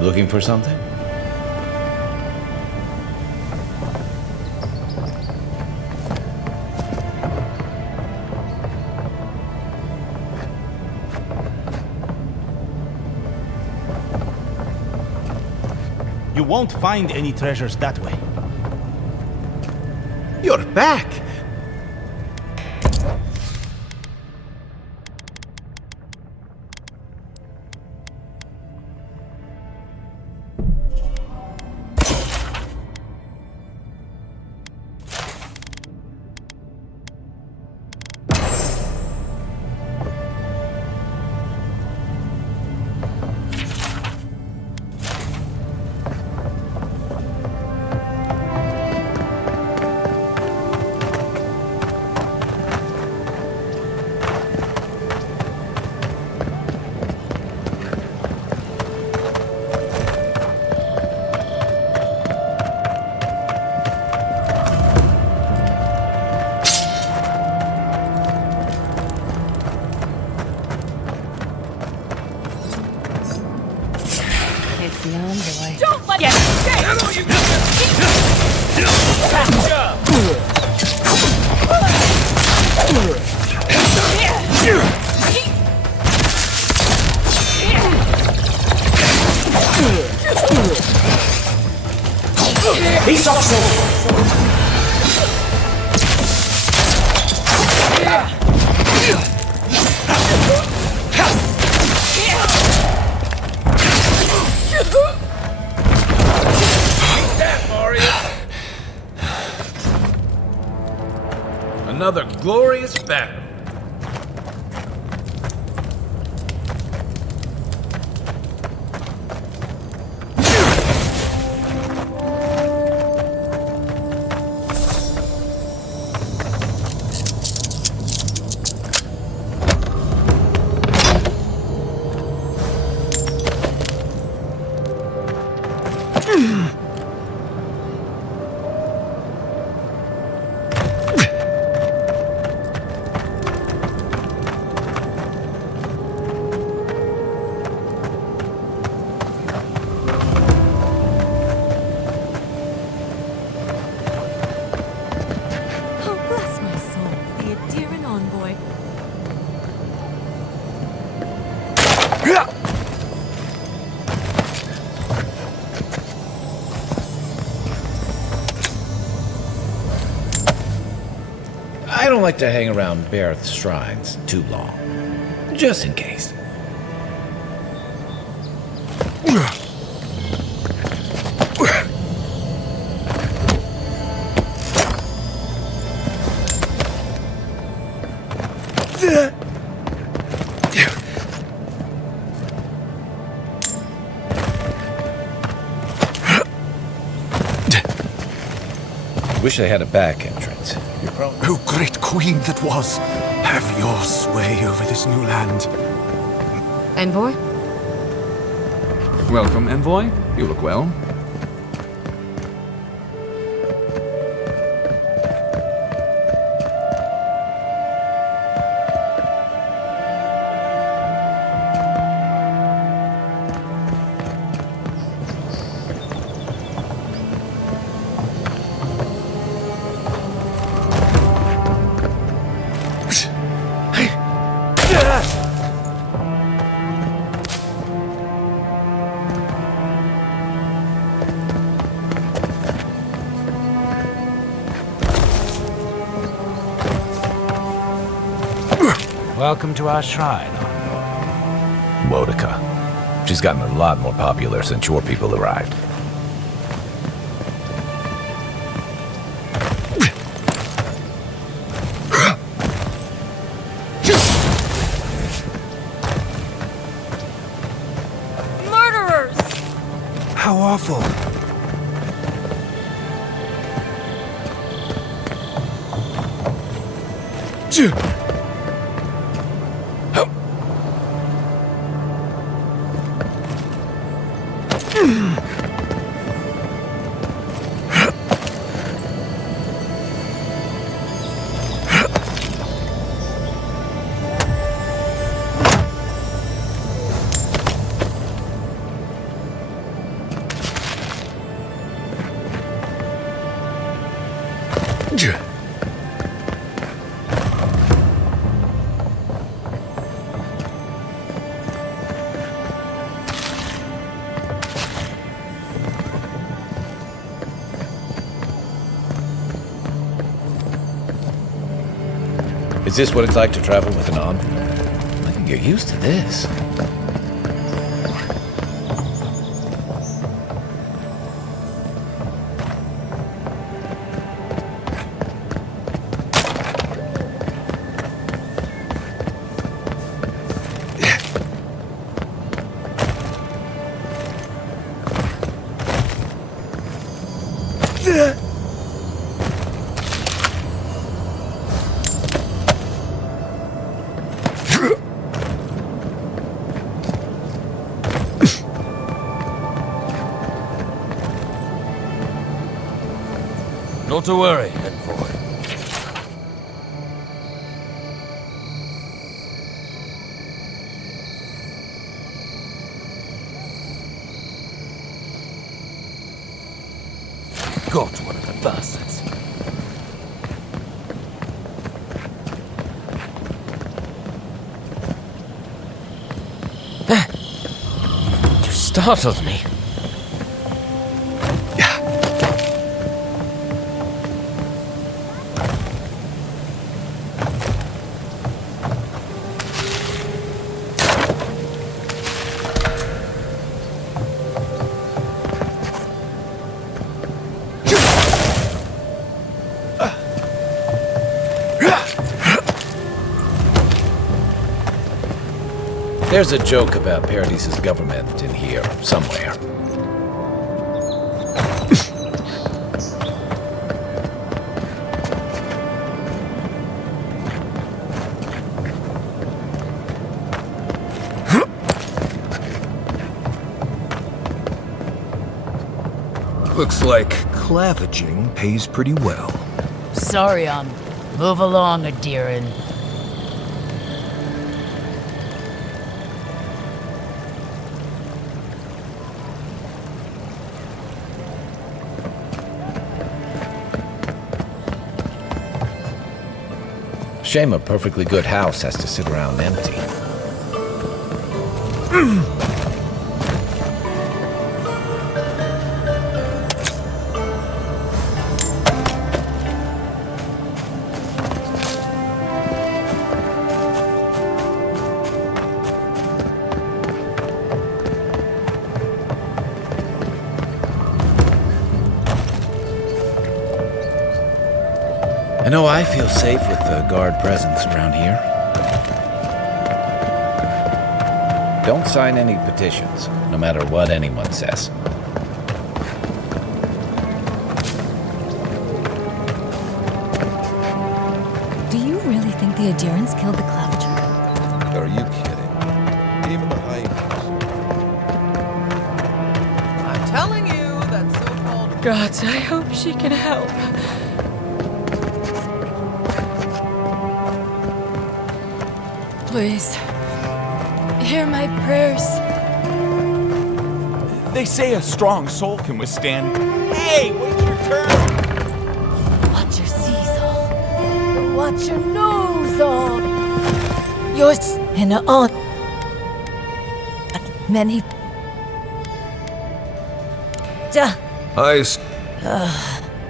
Looking for something? You won't find any treasures that way. You're back! The envoy. Don't let him escape! He's also... Another glorious battle. I don't like to hang around Berath's shrines too long. Just in case. Wish they had a back entrance. Oh, great queen that was, have your sway over this new land. Envoy? Welcome, Envoy. You look well. Welcome to our shrine, Wodica. She's gotten a lot more popular since your people arrived. How awful. Is this what it's like to travel with an envoy? I think you're used to this. Not to worry, envoy. Got one of the bastards. You startled me. There's a joke about Paradis' government in here, somewhere. Looks like clavaging pays pretty well. Sorry, move along, Adirin. Shame a perfectly good house has to sit around empty. I know I feel safe with the guard presence around here. Don't sign any petitions, no matter what anyone says. Do you really think the Adirans killed the Clavager? Are you kidding? Even the Hyenas. I'm telling you, that so-called... Gods, I hope she can help. Please, hear my prayers. They say a strong soul can withstand. Hey, wait your turn! Watch your Cecil. Watch your nose off. Yours in a on. Many. Eyes.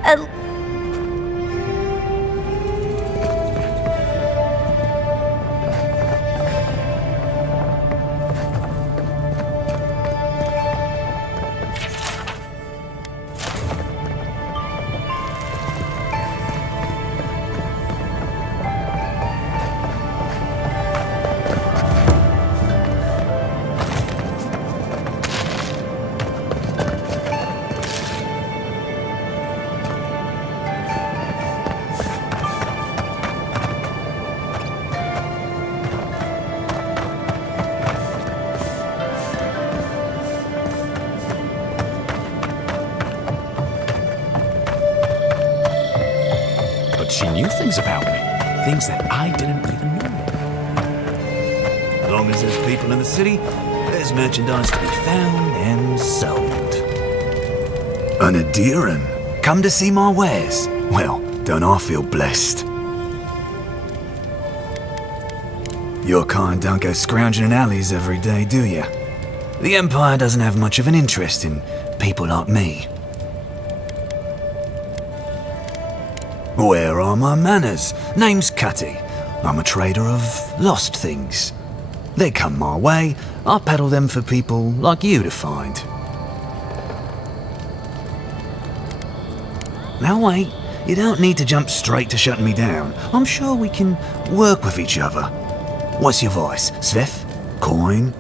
And She knew things about me. Things that I didn't even know. As long as there's people in the city, there's merchandise to be found and sold. An Adiran? Come to see my wares? Well, don't I feel blessed? Your kind don't go scrounging in alleys every day, do you? The Empire doesn't have much of an interest in people like me. Where are my manners? Name's Cutty. I'm a trader of lost things. They come my way, I peddle them for people like you to find. Now wait, you don't need to jump straight to shutting me down. I'm sure we can work with each other. What's your voice? Sveth? Coin?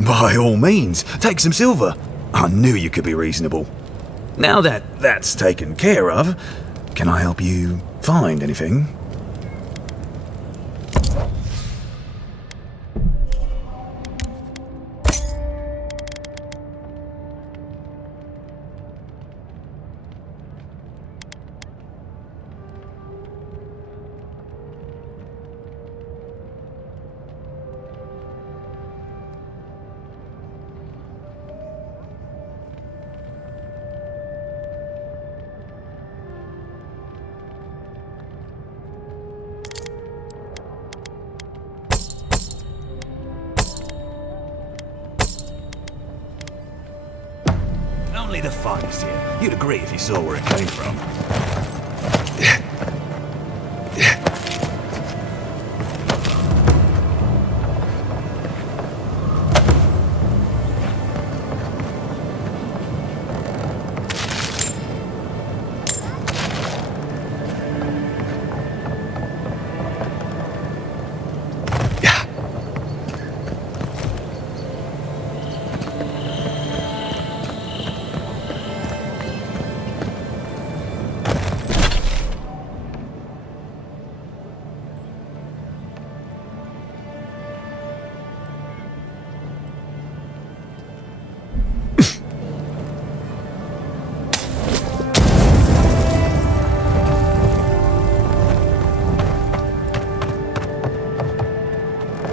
By all means, take some silver. I knew you could be reasonable. Now that that's taken care of, can I help you find anything? Only the finest here. You'd agree if you saw where it came from.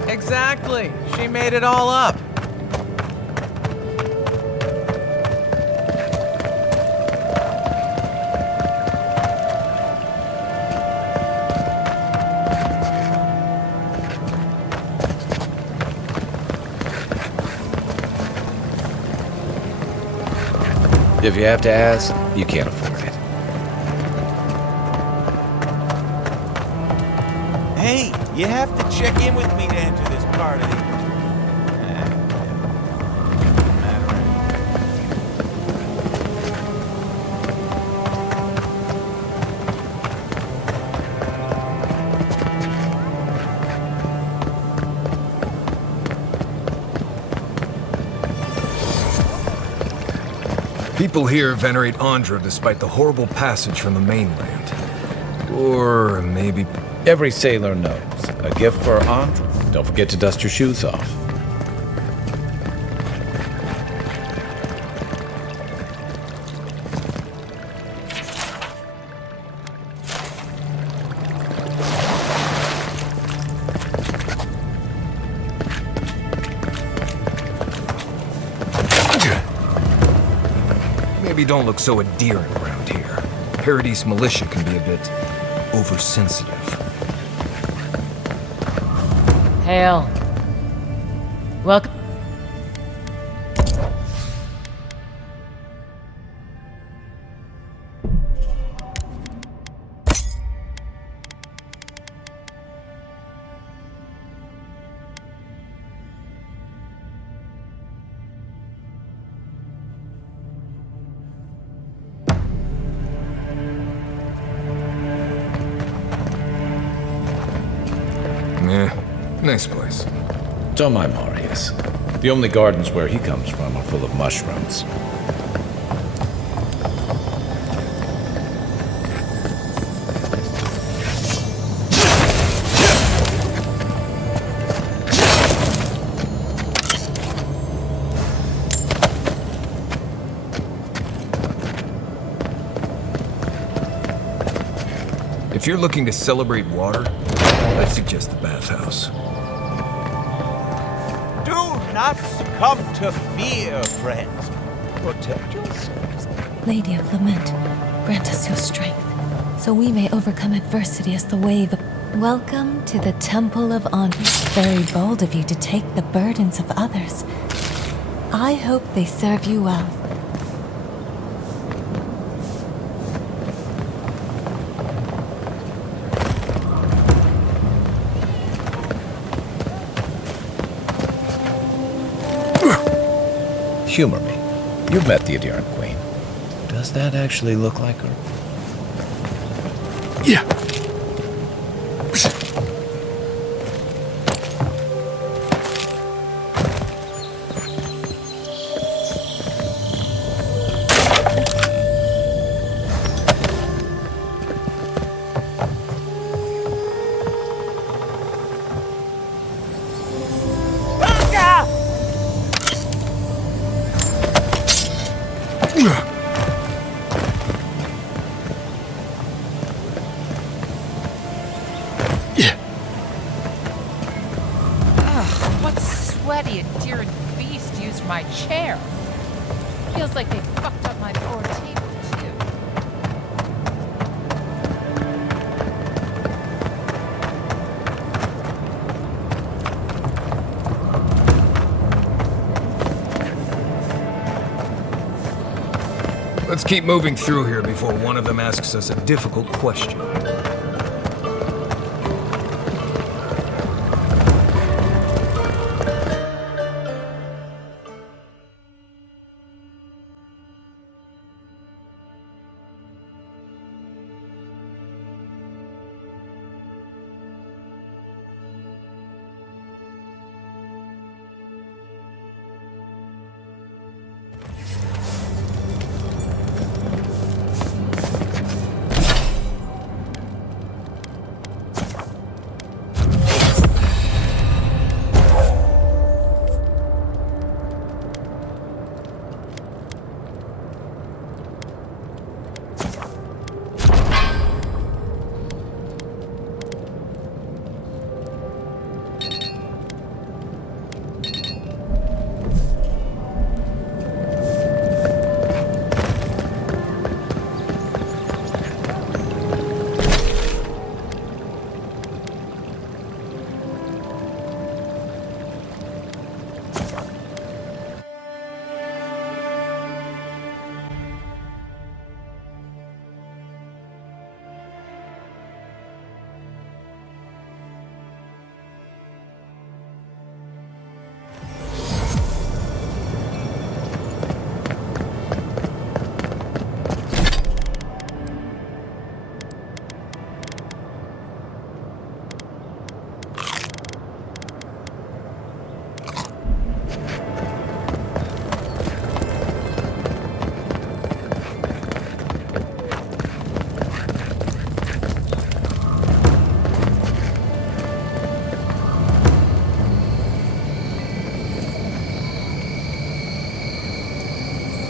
Exactly. She made it all up. If you have to ask, you can't afford it. Hey, you have to check in with me to enter this part of the... People here venerate Andra despite the horrible passage from the mainland. Or maybe... Every sailor knows. A gift for Andra. Don't forget to dust your shoes off. Maybe don't look so endearing around here. Paradis militia can be a bit oversensitive. Hail. Welcome. Nice place. Don't mind Marius. The only gardens where he comes from are full of mushrooms. If you're looking to celebrate water, I'd suggest the bathhouse. Do not succumb to fear, friends. Protect yourselves. Lady of Lament, grant us your strength, so we may overcome adversity as the wave of... Welcome to the Temple of Honor. Very bold of you to take the burdens of others. I hope they serve you well. Humor me. You've met the Adherent Queen. Does that actually look like her? Yeah. What sweaty Adherent beast used my chair? Feels like they fucked up my poor table, too. Let's keep moving through here before one of them asks us a difficult question.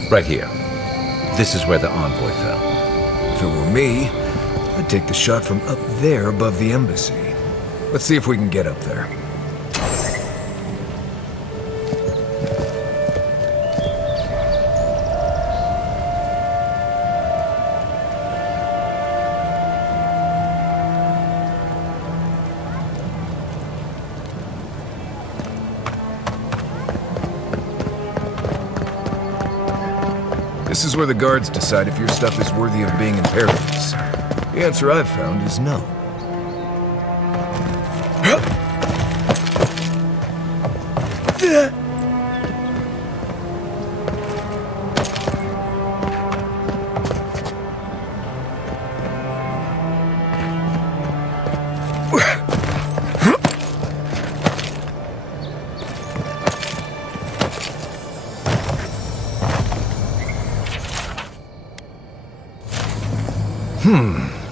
Right here. This is where the envoy fell. If it were me, I'd take the shot from up there above the embassy. Let's see if we can get up there. This is where the guards decide if your stuff is worthy of being in Paradis. The answer I've found is no.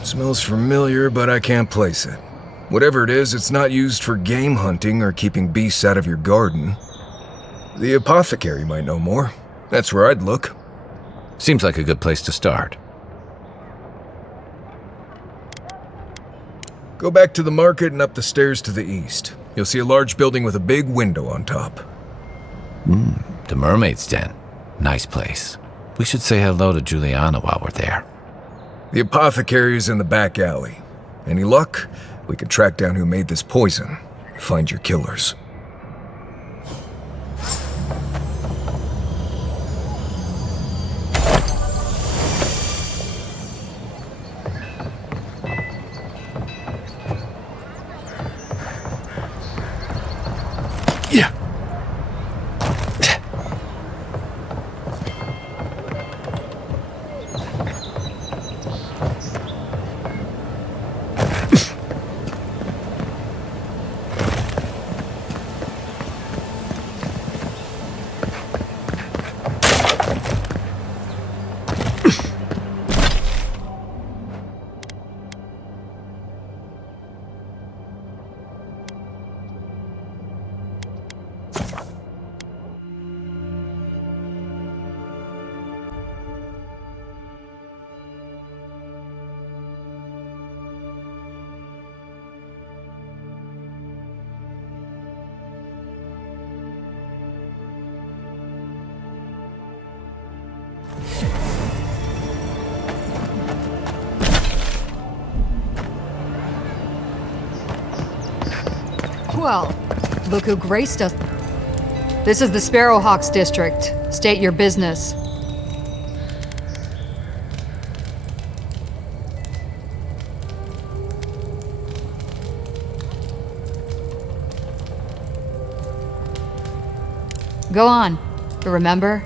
Smells familiar, but I can't place it. Whatever it is, it's not used for game hunting or keeping beasts out of your garden. The apothecary might know more. That's where I'd look. Seems like a good place to start. Go back to the market and up the stairs to the east. You'll see a large building with a big window on top. The Mermaid's Den. Nice place. We should say hello to Juliana while we're there. The apothecary is in the back alley. Any luck? We can track down who made this poison. Find your killers. Well, look who graced us. This is the Sparrowhawks district. State your business. Go on. But remember,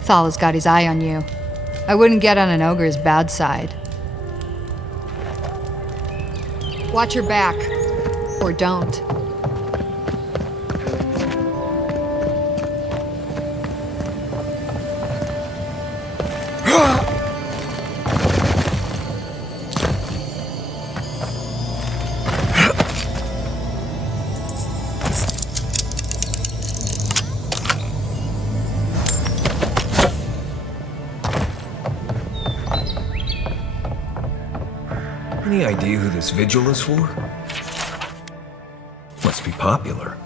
Thala's got his eye on you. I wouldn't get on an ogre's bad side. Watch your back. Or don't. Any idea who this vigil is for? Must be popular.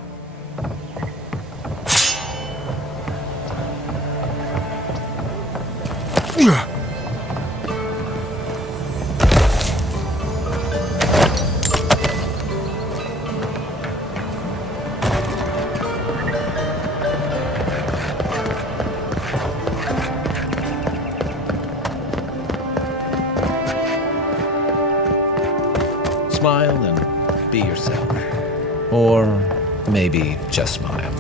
Smile and be yourself. Or maybe just smile.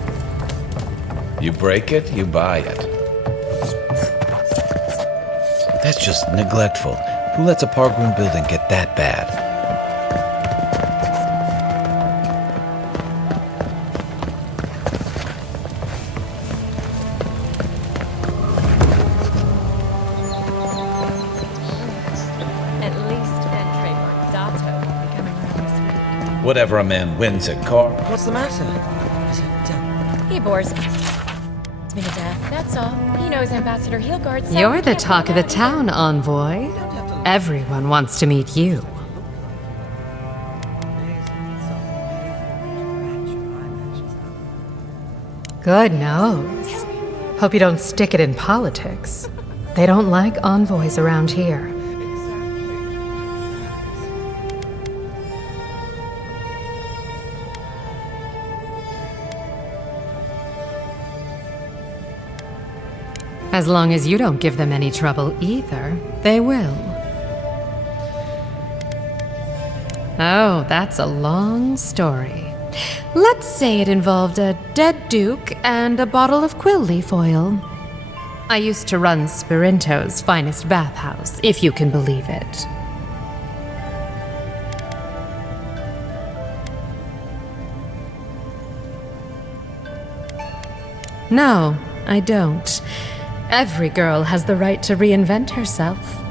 You break it, you buy it. That's just neglectful. Who lets a Pargrun building get that bad? Whatever a man wins at car. What's the matter? Is it He bores me. It's been a death, that's all. He knows Ambassador Heelguard, so You're the talk of the town, envoy. Everyone wants to meet you. Good nose. Hope you don't stick it in politics. They don't like envoys around here. As long as you don't give them any trouble either, they will. Oh, that's a long story. Let's say it involved a dead duke and a bottle of quill leaf oil. I used to run Sperinto's finest bathhouse, if you can believe it. No, I don't. Every girl has the right to reinvent herself.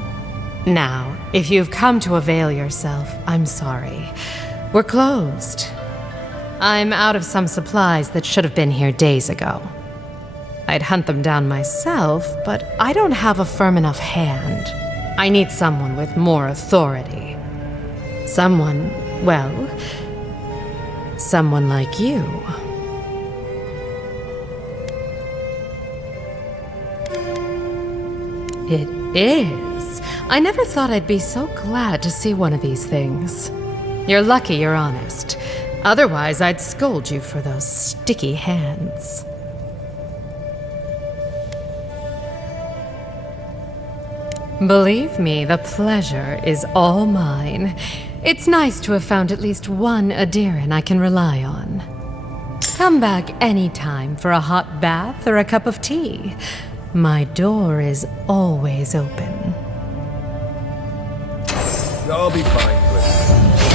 Now, if you've come to avail yourself, I'm sorry. We're closed. I'm out of some supplies that should have been here days ago. I'd hunt them down myself, but I don't have a firm enough hand. I need someone with more authority. Someone Well, someone like you. It is. I never thought I'd be so glad to see one of these things. You're lucky you're honest. Otherwise, I'd scold you for those sticky hands. Believe me, the pleasure is all mine. It's nice to have found at least one Adiran I can rely on. Come back anytime for a hot bath or a cup of tea. My door is always open. I'll be fine, but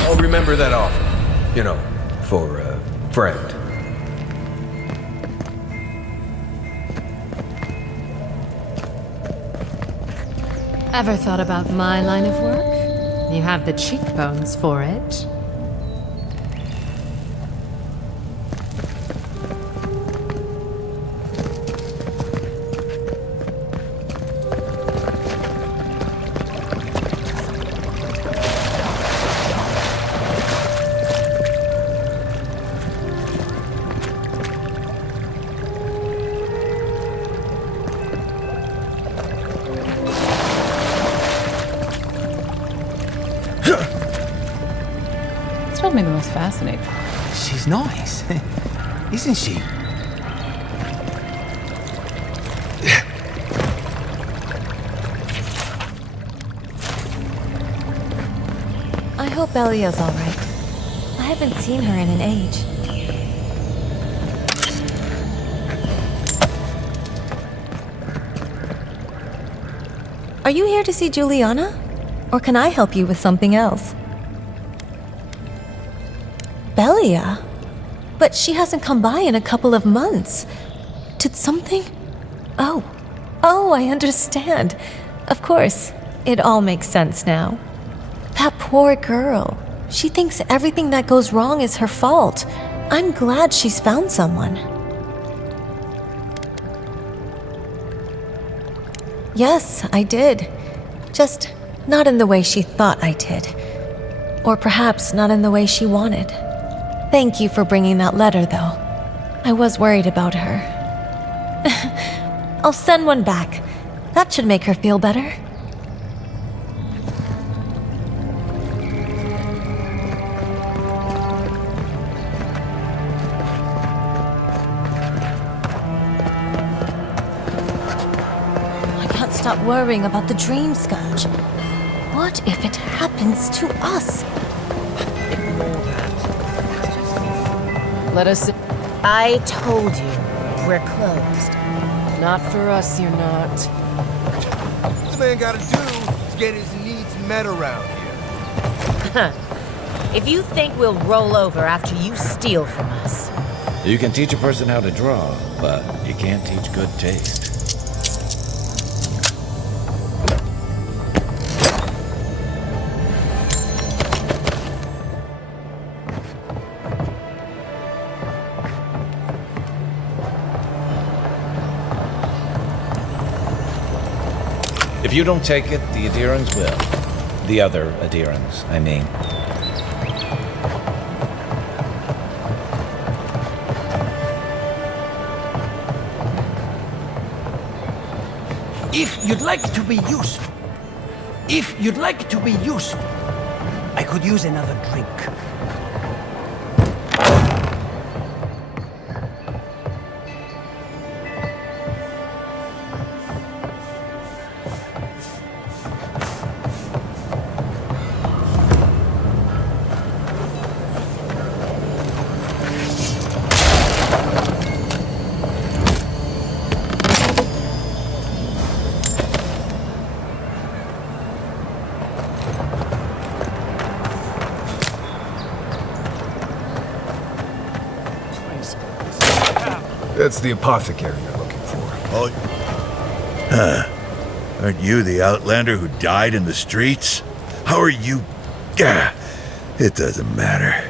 I'll remember that offer. You know, for a friend. Ever thought about my line of work? You have the cheekbones for it. Me the most fascinating. She's nice, isn't she? I hope Elia's all right. I haven't seen her in an age. Are you here to see Juliana? Or can I help you with something else? Belia? But she hasn't come by in a couple of months. Did something? Oh, I understand. Of course, it all makes sense now. That poor girl. She thinks everything that goes wrong is her fault. I'm glad she's found someone. Yes, I did. Just not in the way she thought I did. Or perhaps not in the way she wanted. Thank you for bringing that letter, though. I was worried about her. I'll send one back. That should make her feel better. I can't stop worrying about the dream scourge. What if it happens to us? Let us... I told you, we're closed. Not for us, you're not. What the man gotta do is get his needs met around here. If you think we'll roll over after you steal from us. You can teach a person how to draw, but you can't teach good taste. If you don't take it, the Adirans will. The other Adirans, I mean. If you'd like to be useful, I could use another drink. That's the apothecary you're looking for. Oh. Huh. Aren't you the outlander who died in the streets? How are you... It doesn't matter.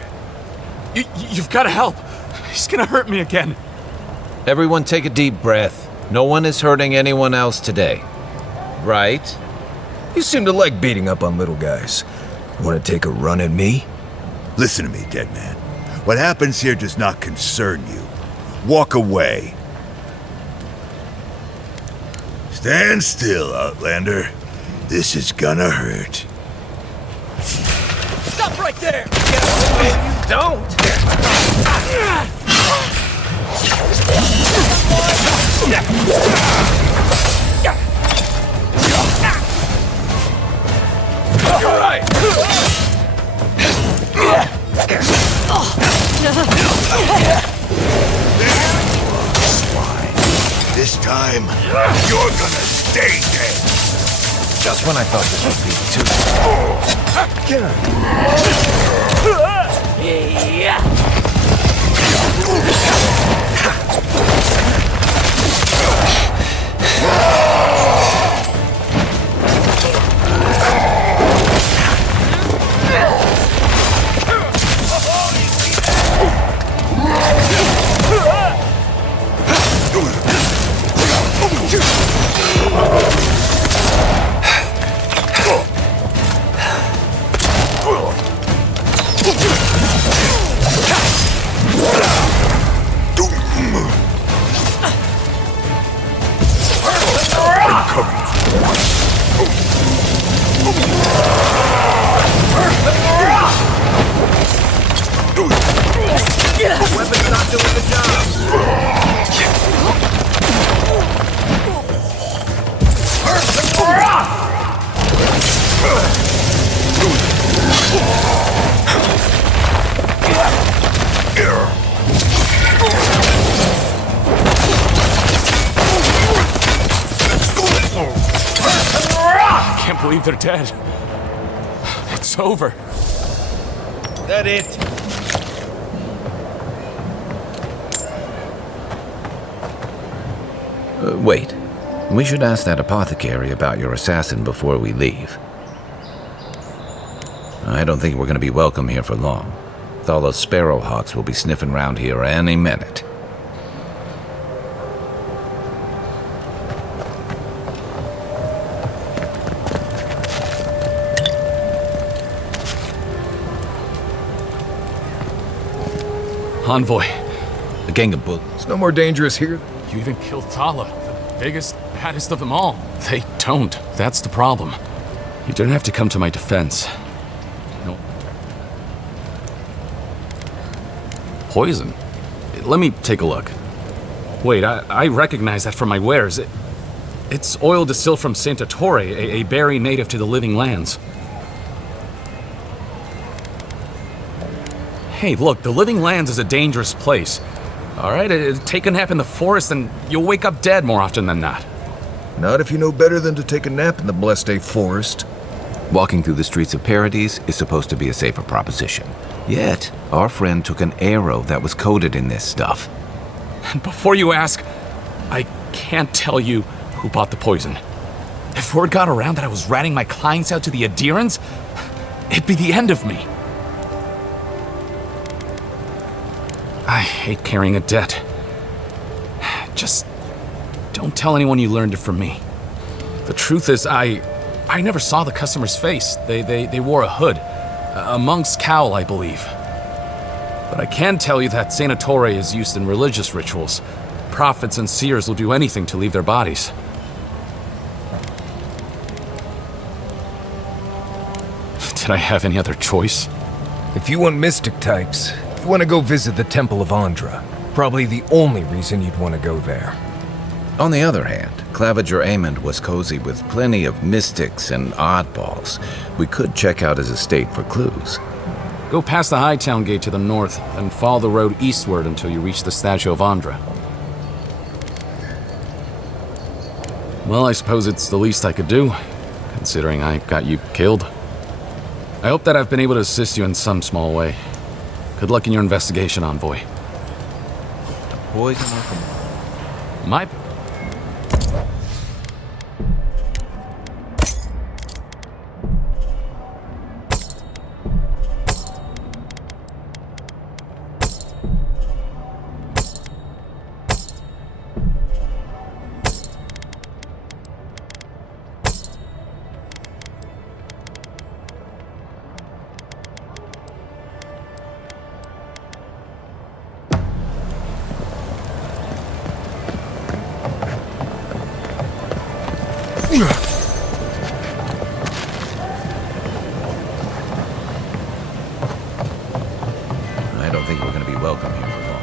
You've got to help. He's gonna hurt me again. Everyone take a deep breath. No one is hurting anyone else today. Right? You seem to like beating up on little guys. Want to take a run at me? Listen to me, dead man. What happens here does not concern you. Walk away. Stand still, Outlander. This is gonna hurt. Stop right there! You don't! You're right! This time, you're gonna stay dead. Just when I thought this would be too... Weapon's not doing the job. I can't believe they're dead. It's over. That it? Wait. We should ask that apothecary about your assassin before we leave. I don't think we're going to be welcome here for long. Thalla's sparrowhawks will be sniffing around here any minute. Envoy. A gang of bulls. It's no more dangerous here. You even killed Thalla, the biggest, baddest of them all. They don't. That's the problem. You don't have to come to my defense. No. Poison? Let me take a look. Wait, I recognize that from my wares. It's oil distilled from Santa Torre, a berry native to the Living Lands. Hey, look, the Living Lands is a dangerous place. All right, take a nap in the forest and you'll wake up dead more often than not. Not if you know better than to take a nap in the blessed A forest. Walking through the streets of Paradis is supposed to be a safer proposition. Yet, our friend took an arrow that was coated in this stuff. And before you ask, I can't tell you who bought the poison. If word got around that I was ratting my clients out to the Adherents, it'd be the end of me. I hate carrying a debt. Just don't tell anyone you learned it from me. The truth is, I never saw the customer's face. They wore a hood, a monk's cowl, I believe. But I can tell you that Santa Torre is used in religious rituals. Prophets and seers will do anything to leave their bodies. Did I have any other choice? If you want mystic types, you want to go visit the Temple of Andra. Probably the only reason you'd want to go there. On the other hand, Claviger Amond was cozy with plenty of mystics and oddballs. We could check out his estate for clues. Go past the Hightown Gate to the north, and follow the road eastward until you reach the statue of Andra. Well, I suppose it's the least I could do, considering I got you killed. I hope that I've been able to assist you in some small way. Good luck in your investigation, Envoy. Poison or My... don't think we're going to be welcome here for long.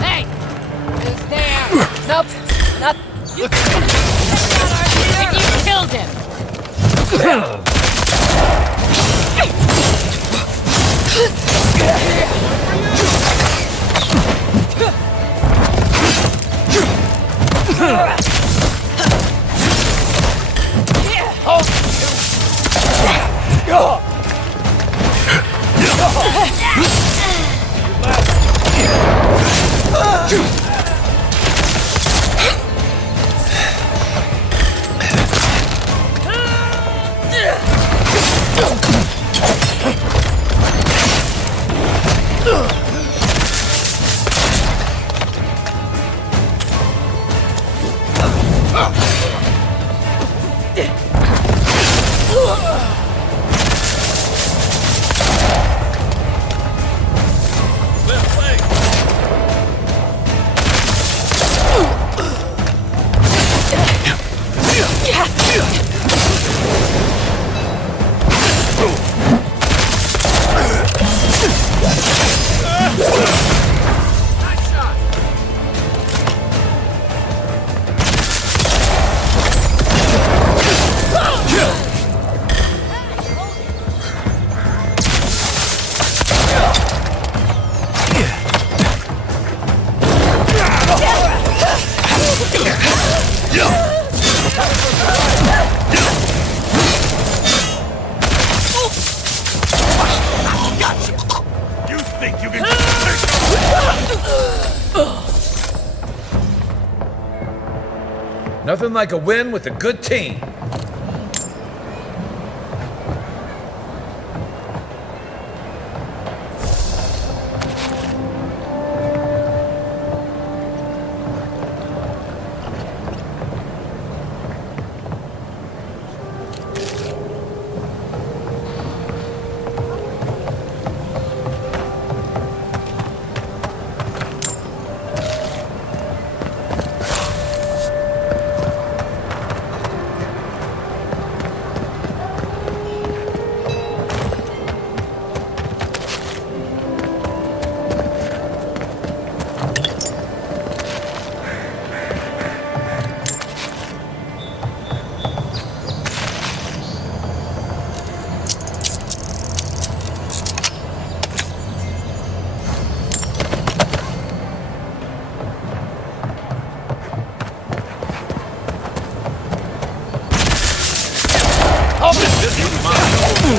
Hey! Who's there? Nope. Not... You killed him! Nothing like a win with a good team.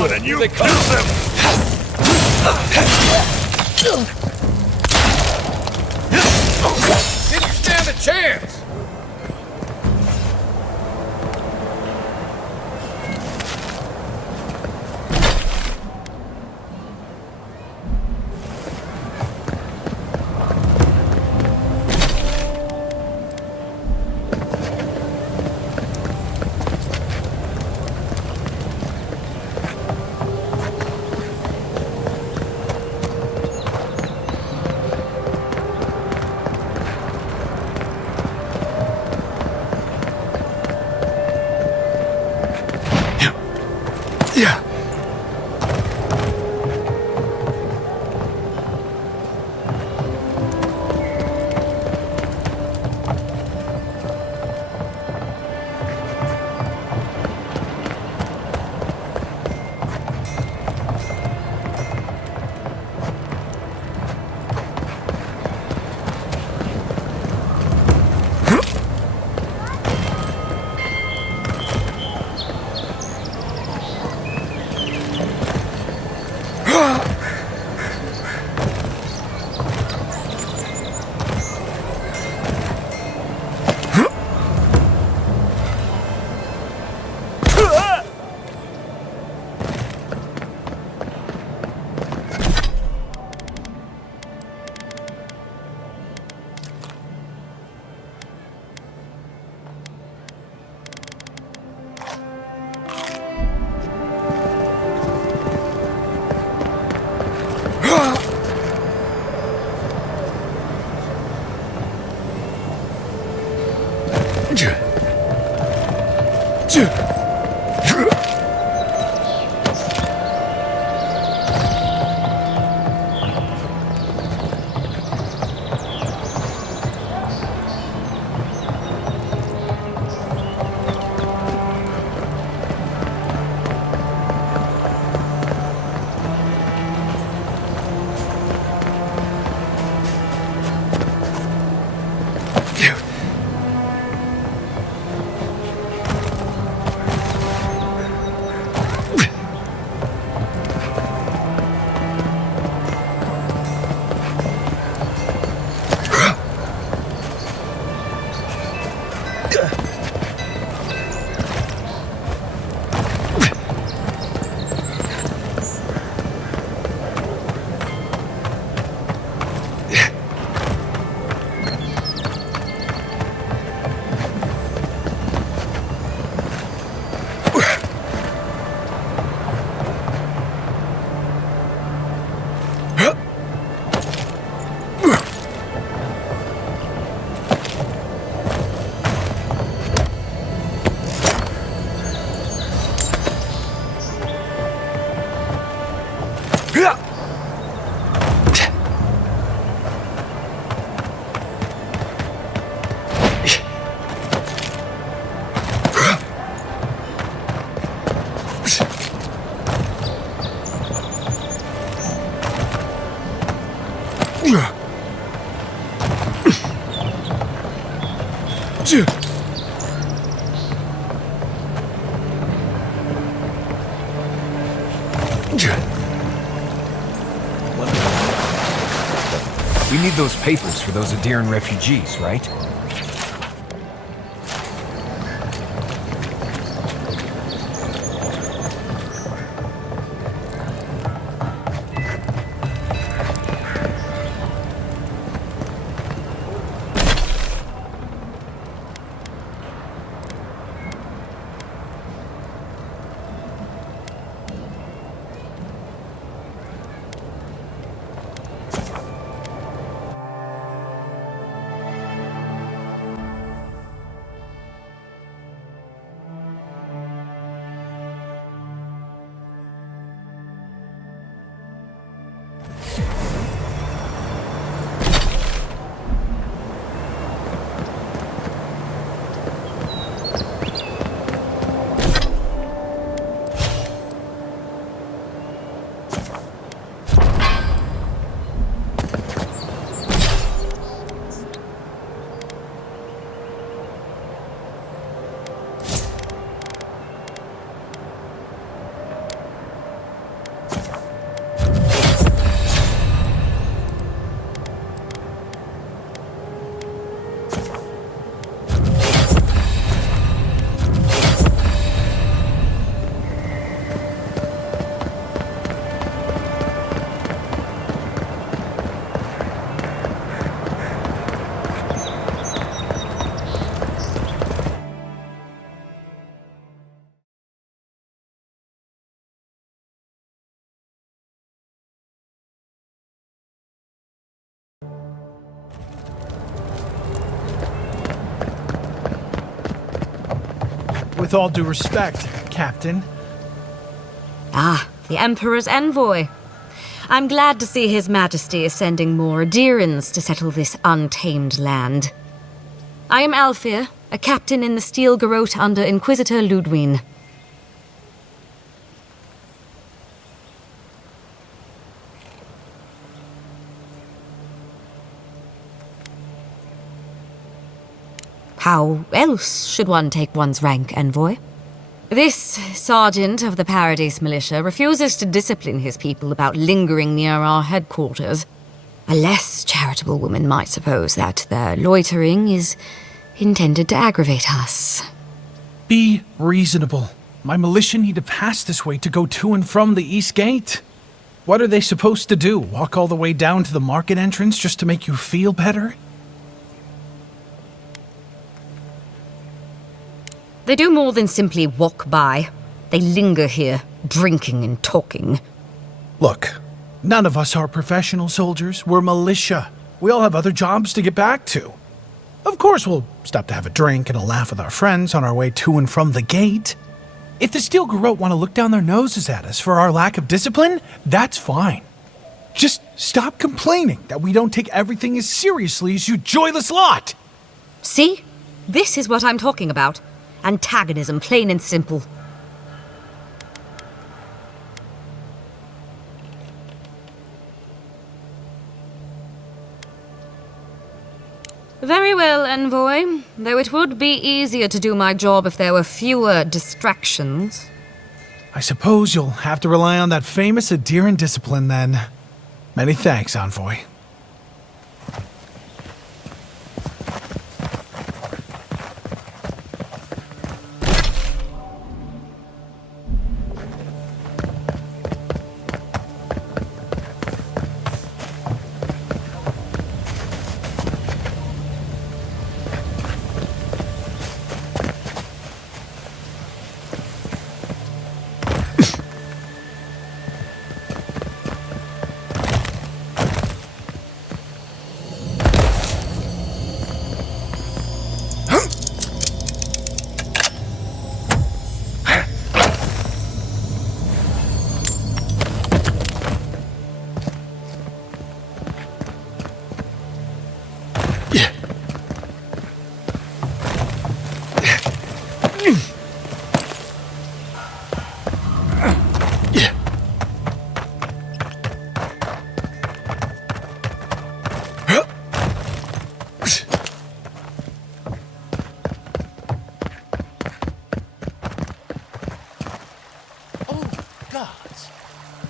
And you kill them! Didn't stand a chance! We need those papers for those Adiran refugees, right? With all due respect, Captain. Ah, the Emperor's envoy. I'm glad to see His Majesty is sending more Adirans to settle this untamed land. I am Alfir, a captain in the Steel Garrote under Inquisitor Ludwine. How else should one take one's rank, envoy? This sergeant of the Paradis militia refuses to discipline his people about lingering near our headquarters. A less charitable woman might suppose that their loitering is intended to aggravate us. Be reasonable. My militia need to pass this way to go to and from the East Gate. What are they supposed to do? Walk all the way down to the market entrance just to make you feel better? They do more than simply walk by. They linger here, drinking and talking. Look, none of us are professional soldiers. We're militia. We all have other jobs to get back to. Of course, we'll stop to have a drink and a laugh with our friends on our way to and from the gate. If the Steel Garrote want to look down their noses at us for our lack of discipline, that's fine. Just stop complaining that we don't take everything as seriously as you joyless lot! See? This is what I'm talking about. Antagonism, plain and simple. Very well, Envoy. Though it would be easier to do my job if there were fewer distractions. I suppose you'll have to rely on that famous Adiran discipline then. Many thanks, Envoy.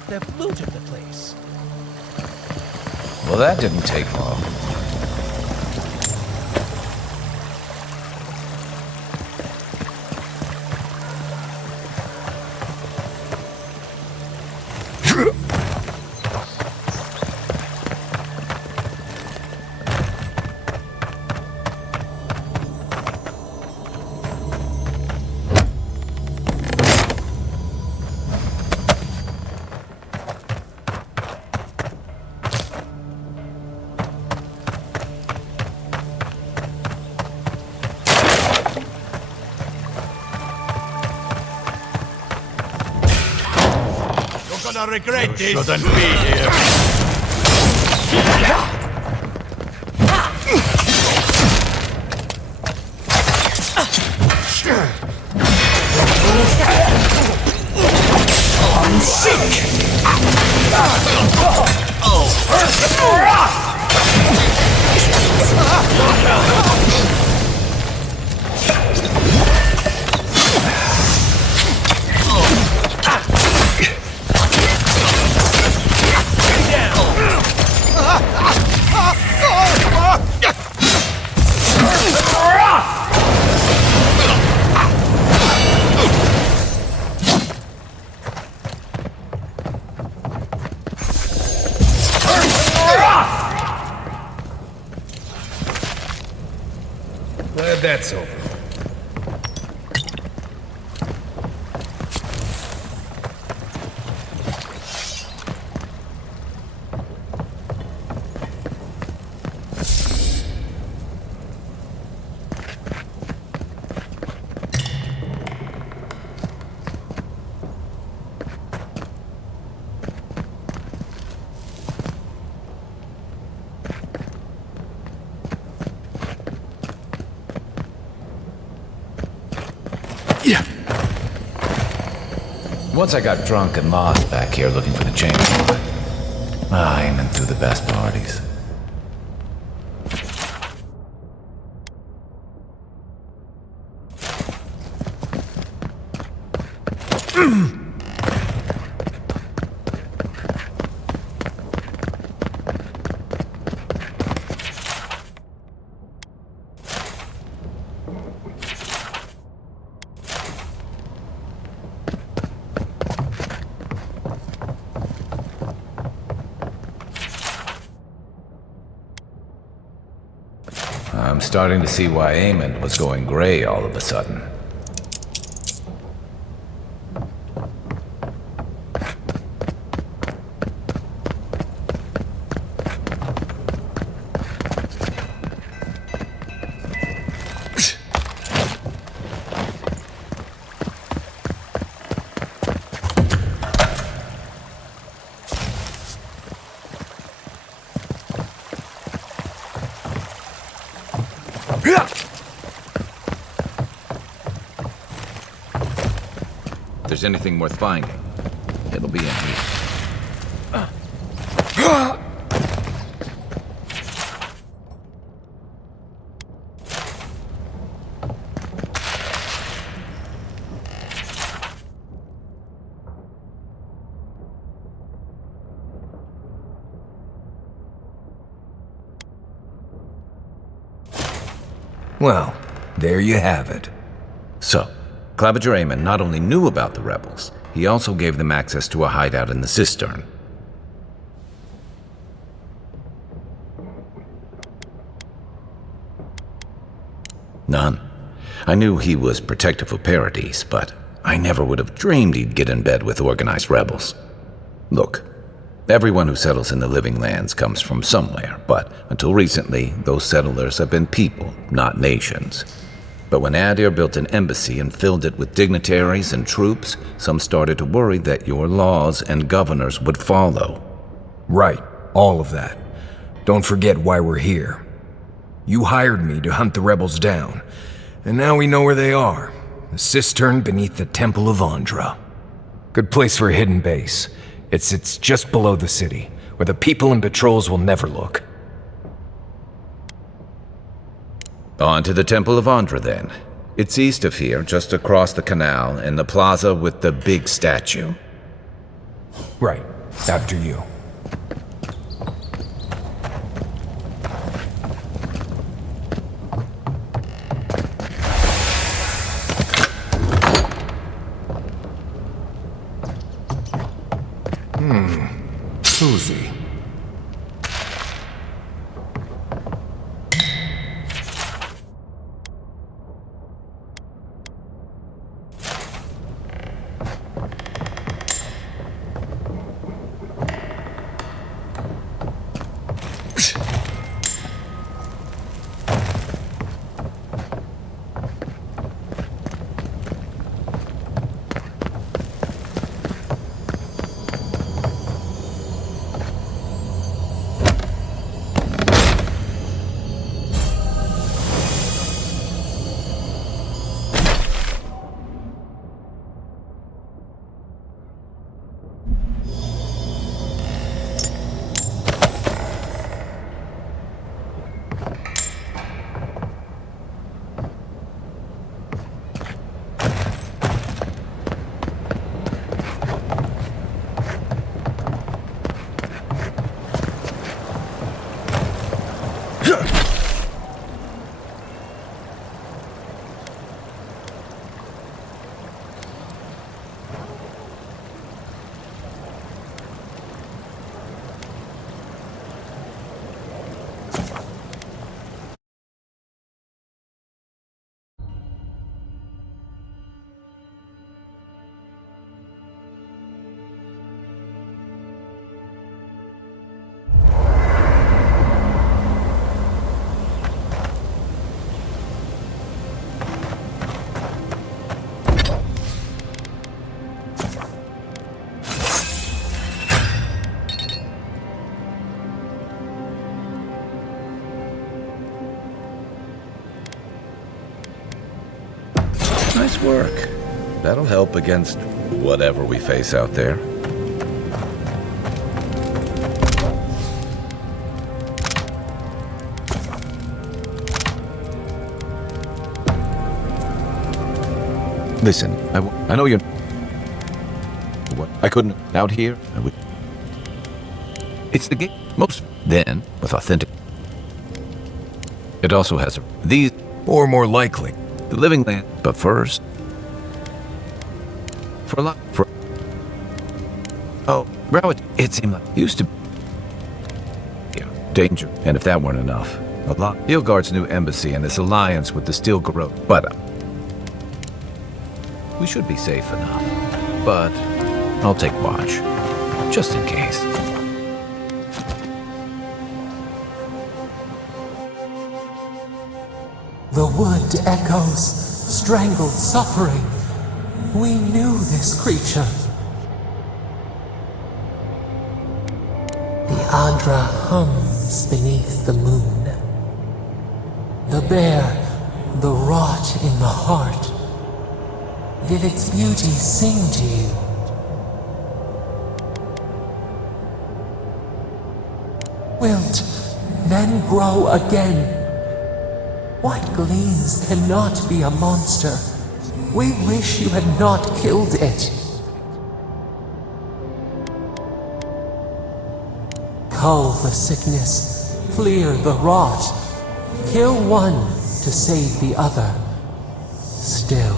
They've looted the place. Well, that didn't take long. Gonna regret this. Shouldn't be here. I'm sick. Glad that's over. Once I got drunk and lost back here looking for the chamber, aiming through the best parties. I'm starting to see why Eamon was going gray all of a sudden. there's anything worth finding, it'll be in here. Well, there you have it. So, Claviger Amon not only knew about the rebels, he also gave them access to a hideout in the cistern. None. I knew he was protective of Paradis, but I never would have dreamed he'd get in bed with organized rebels. Look, everyone who settles in the living lands comes from somewhere, but until recently, those settlers have been people, not nations. But when Adir built an embassy and filled it with dignitaries and troops, some started to worry that your laws and governors would follow. Right, all of that. Don't forget why we're here. You hired me to hunt the rebels down, and now we know where they are. The cistern beneath the Temple of Andra. Good place for a hidden base. It sits just below the city, where the people and patrols will never look. On to the Temple of Andra, then. It's east of here, just across the canal, in the plaza with the big statue. Right. After you. Cozy. Nice work. That'll help against whatever we face out there. Listen, I know you're... What? I couldn't... Out here, I would... It's the gate. Most... Then, with authentic... It also has these... Or more likely... The living land. But first... For a lot... For... Oh, Rowett, it seemed like... Used to... Yeah, danger. And if that weren't enough... A lot... Hilgard's new embassy and his alliance with the Steel Garrote. But... we should be safe enough. But... I'll take watch. Just in case. The wood echoes, strangled suffering. We knew this creature. The Adra hums beneath the moon. The bear, the rot in the heart. Did its beauty sing to you? Wilt then grow again. What gleans cannot be a monster. We wish you had not killed it. Cull the sickness, clear the rot. Kill one to save the other. Still.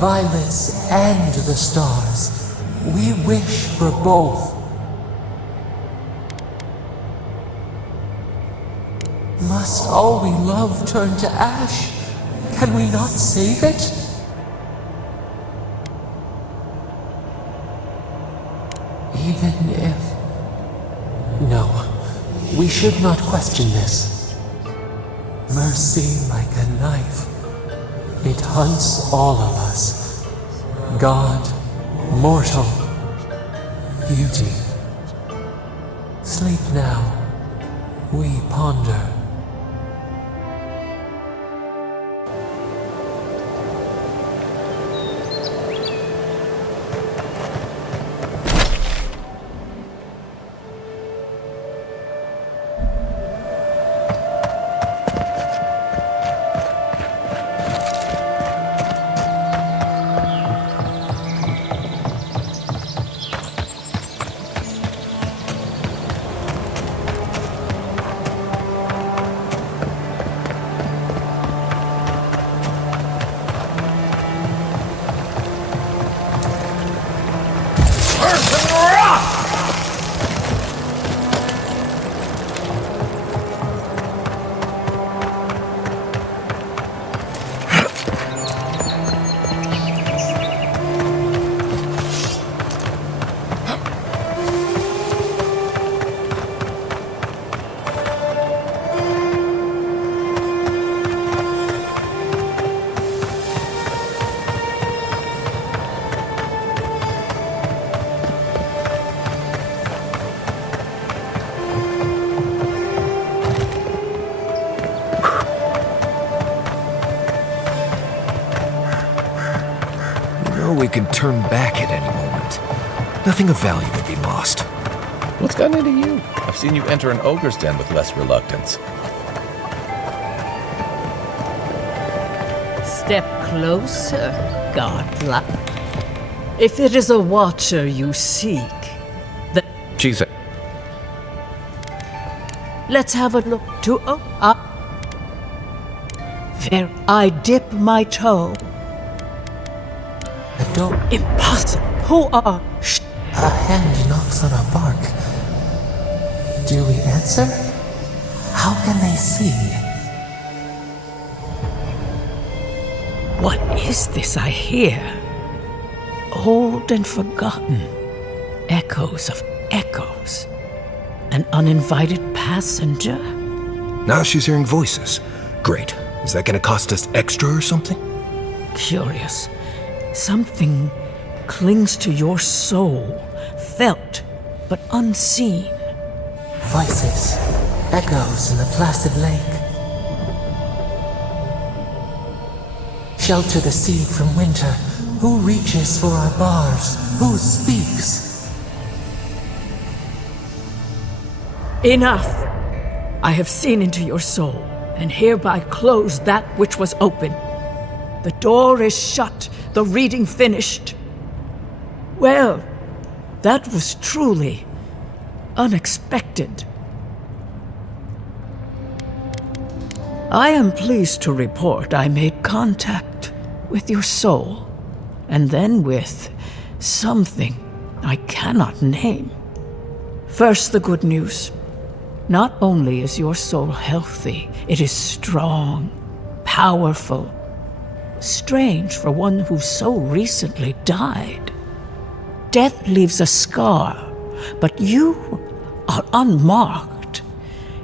Violets and the stars. We wish for both. Must all we love turn to ash? Can we not save it? Even if... No, we should not question this. Mercy like a knife. It hunts all of us. God, mortal, beauty. Sleep now. We ponder. We can turn back at any moment. Nothing of value would be lost. What's gotten into you? I've seen you enter an ogre's den with less reluctance. Step closer, godlike. If it is a watcher you seek, then... Jesus. Let's have a look to... There I dip my toe. Impossible. Who are... A hand knocks on our bark. Do we answer? How can they see? What is this I hear? Old and forgotten. Echoes of echoes. An uninvited passenger? Now she's hearing voices. Great. Is that gonna cost us extra or something? Curious. Something clings to your soul, felt but unseen. Voices, echoes in the placid lake. Shelter the seed from winter. Who reaches for our bars? Who speaks? Enough! I have seen into your soul, and hereby close that which was open. The door is shut, the reading finished. Well, that was truly unexpected. I am pleased to report I made contact with your soul, and then with something I cannot name. First, the good news. Not only is your soul healthy, it is strong, powerful. Strange for one who so recently died. Death leaves a scar, but you are unmarked.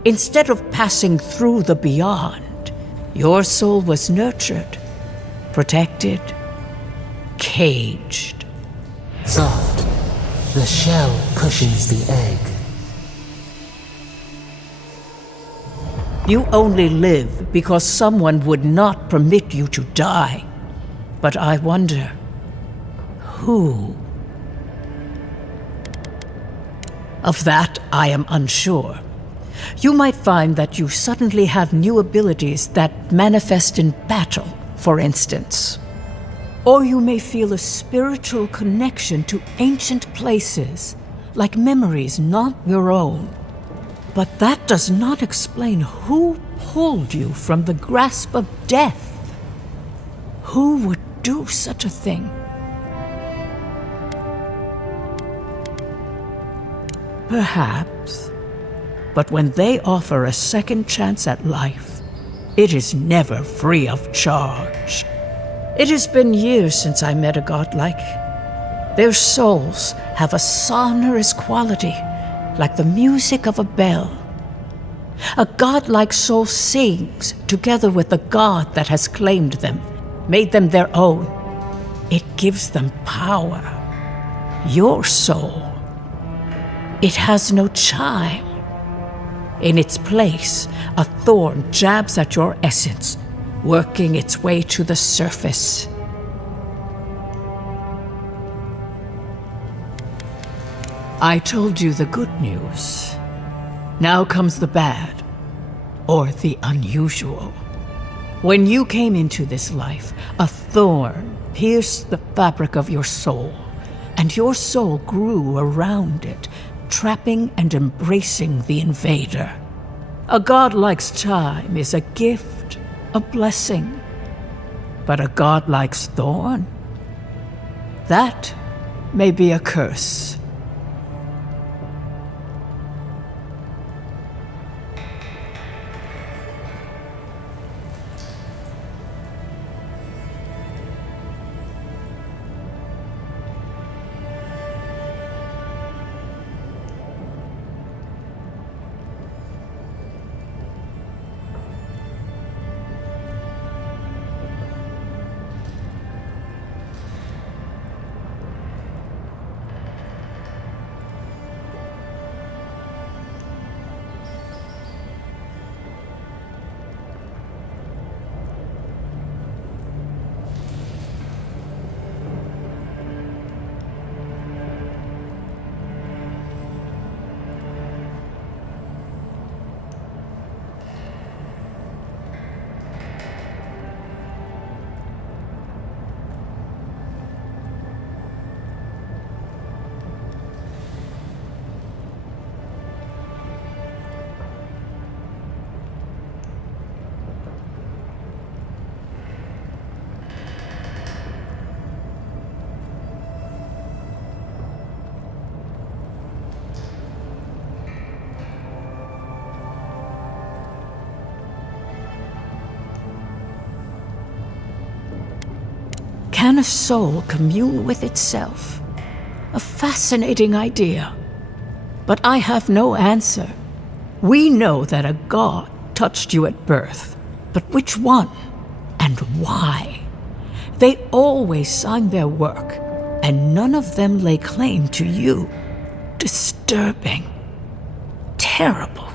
Instead of passing through the beyond, your soul was nurtured, protected, caged. Soft. The shell cushions the egg. You only live because someone would not permit you to die. But I wonder, who? Of that, I am unsure. You might find that you suddenly have new abilities that manifest in battle, for instance. Or you may feel a spiritual connection to ancient places, like memories not your own. But that does not explain who pulled you from the grasp of death. Who would do such a thing? Perhaps. But when they offer a second chance at life, it is never free of charge. It has been years since I met a godlike. Their souls have a sonorous quality, like the music of a bell. A godlike soul sings together with the god that has claimed them, made them their own. It gives them power. Your soul, it has no chime. In its place, a thorn jabs at your essence, working its way to the surface. I told you the good news. Now comes the bad, or the unusual. When you came into this life, a thorn pierced the fabric of your soul, and your soul grew around it, trapping and embracing the invader. A godlike's chime is a gift, a blessing. But a godlike's thorn? That may be a curse. Can a soul commune with itself? A fascinating idea. But I have no answer. We know that a god touched you at birth, but which one and why? They always signed their work, and none of them lay claim to you. Disturbing. Terrible.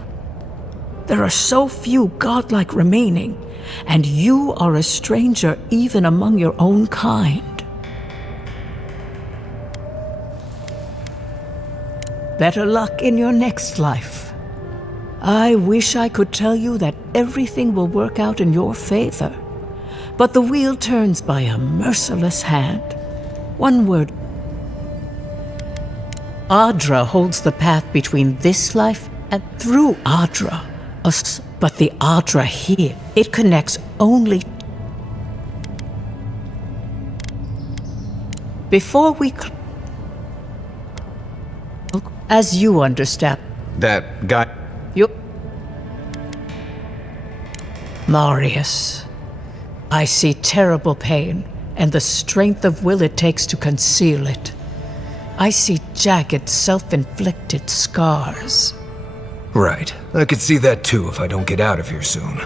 There are so few godlike remaining, and you are a stranger even among your own kind. Better luck in your next life. I wish I could tell you that everything will work out in your favor, but the wheel turns by a merciless hand. One word. Adra holds the path between this life and through Adra. But the Adra here, it connects only... Before we... As you understand... That guy... You... Marius. I see terrible pain, and the strength of will it takes to conceal it. I see jagged, self-inflicted scars. Right. I could see that too if I don't get out of here soon.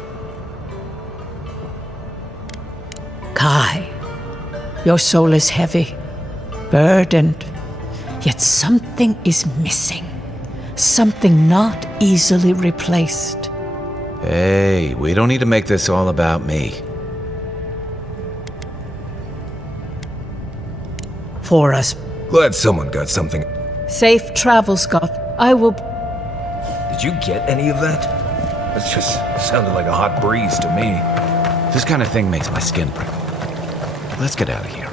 Kai, your soul is heavy, burdened, yet something is missing. Something not easily replaced. Hey, we don't need to make this all about me. for us. Glad someone got something. Safe travel, Scott. I will... Did you get any of that? That just sounded like a hot breeze to me. This kind of thing makes my skin prickle. Let's get out of here.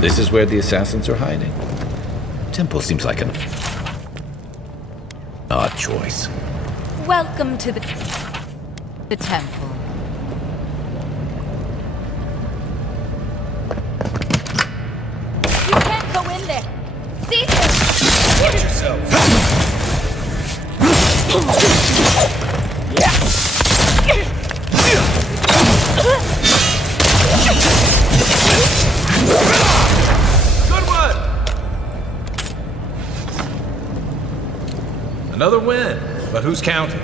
This is where the assassins are hiding. Temple seems like an odd choice. Welcome to the temple. You can't go in there. Caesar! Watch yourself! Good one! Another win, but who's counting?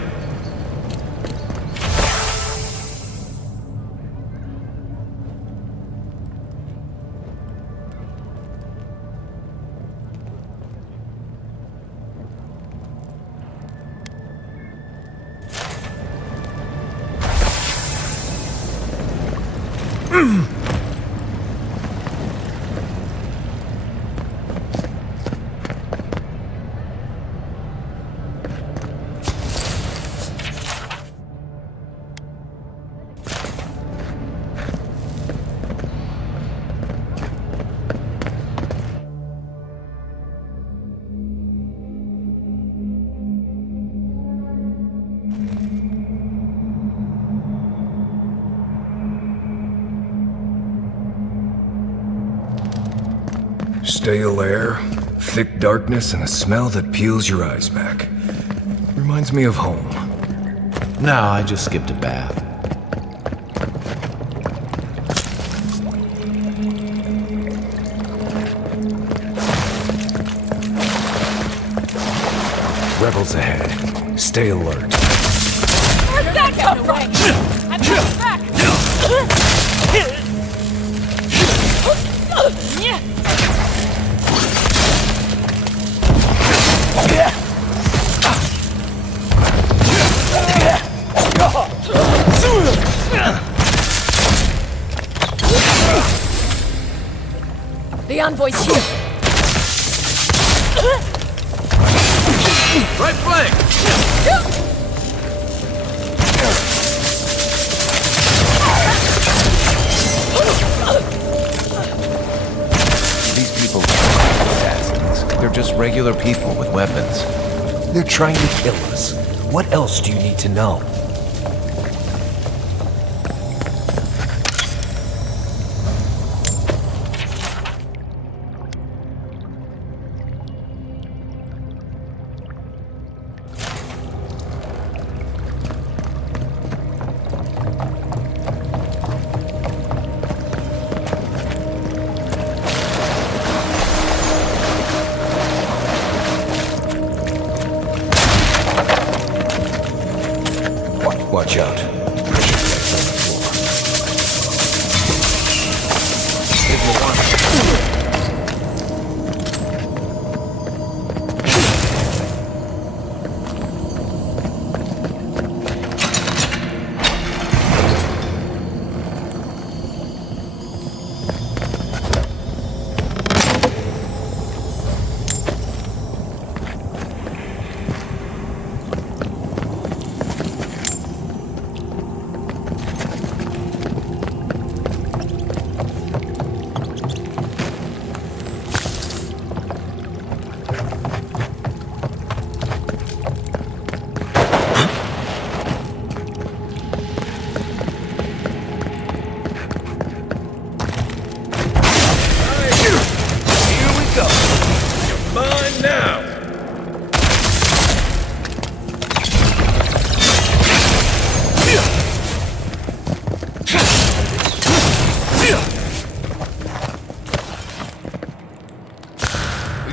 Stale air, thick darkness, and a smell that peels your eyes back. Reminds me of home. No, I just skipped a bath. Rebels ahead. Stay alert. Where'd that come from? I'm coming back! The envoy's here. Right flank! These people aren't assassins. They're just regular people with weapons. They're trying to kill us. What else do you need to know?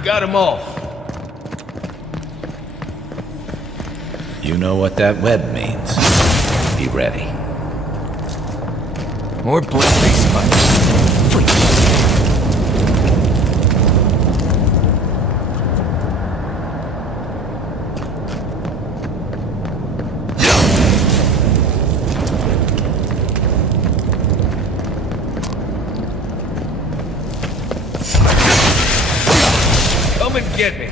Got them all. You know what that web means. Be ready. More blood-based spiders. Come and get me.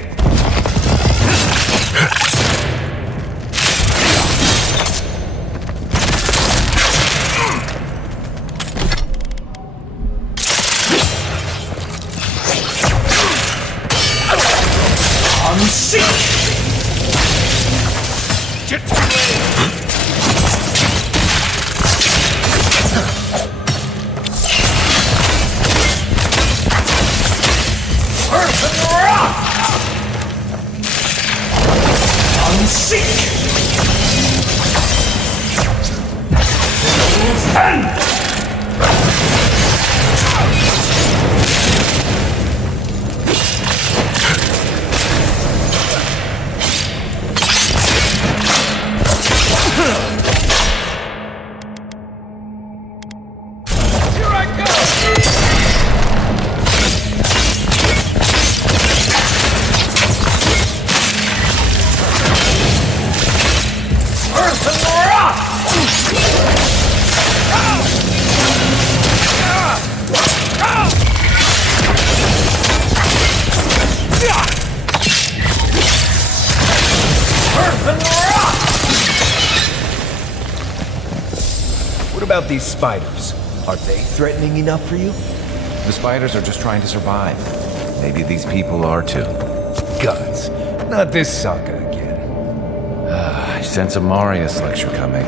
What about these spiders? Are they threatening enough for you? The spiders are just trying to survive. Maybe these people are too. Guts. Not this saga again. I sense a Marius lecture coming.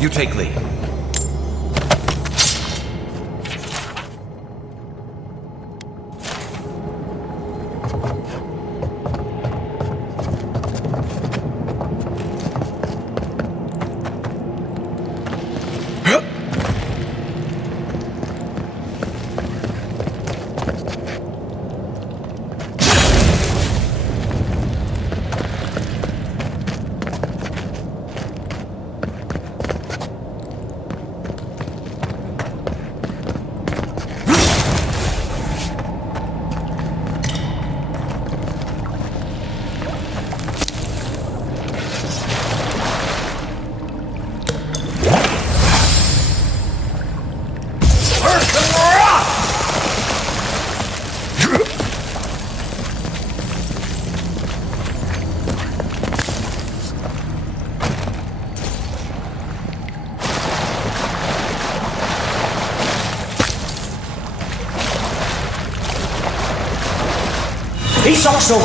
You take lead. He's also...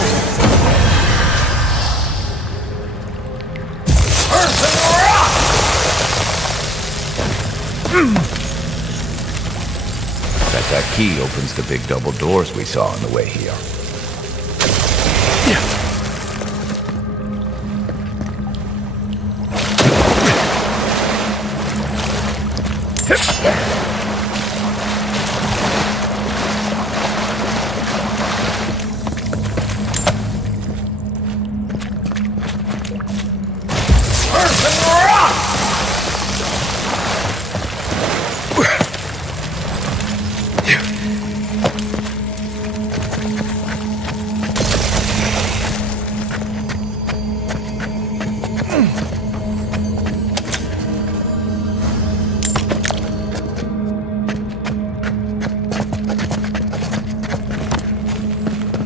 That key opens the big double doors we saw on the way here.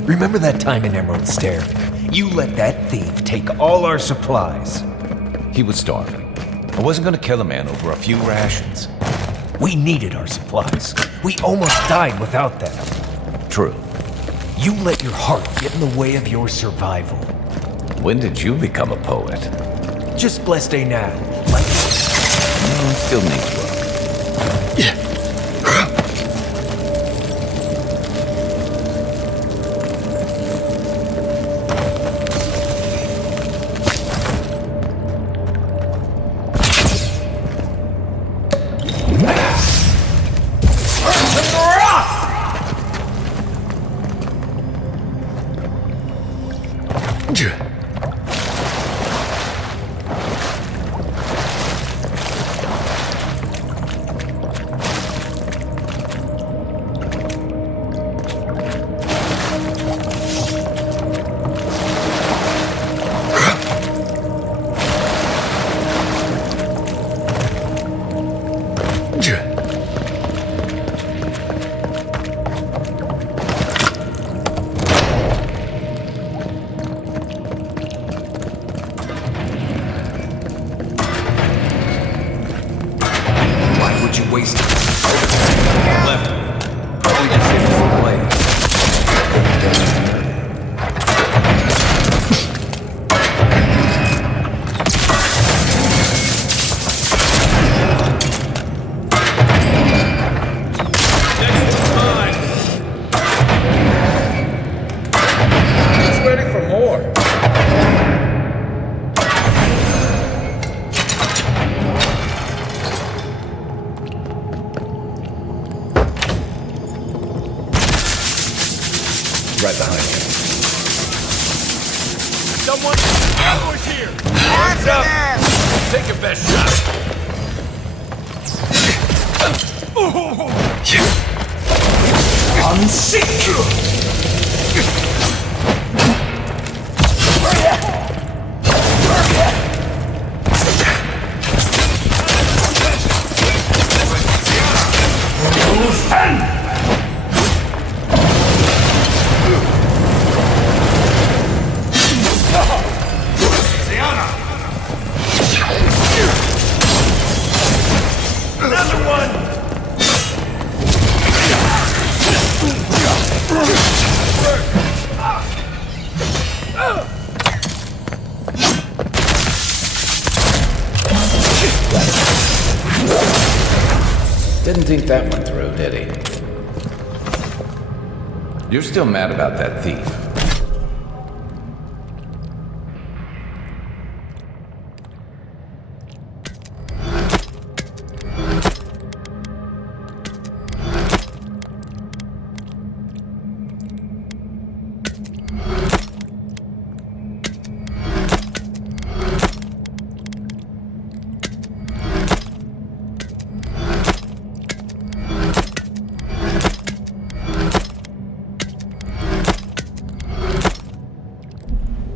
Remember that time in Emerald Stair? You let that thief take all our supplies. He was starving. I wasn't gonna kill a man over a few rations. We needed our supplies. We almost died without them. True. You let your heart get in the way of your survival. When did you become a poet? Just blessed a now. Like No, still needs work. Right behind you. Someone was here! Hands up! Take your best shot! Unsecure! Didn't think that one through, did he? You're still mad about that thief.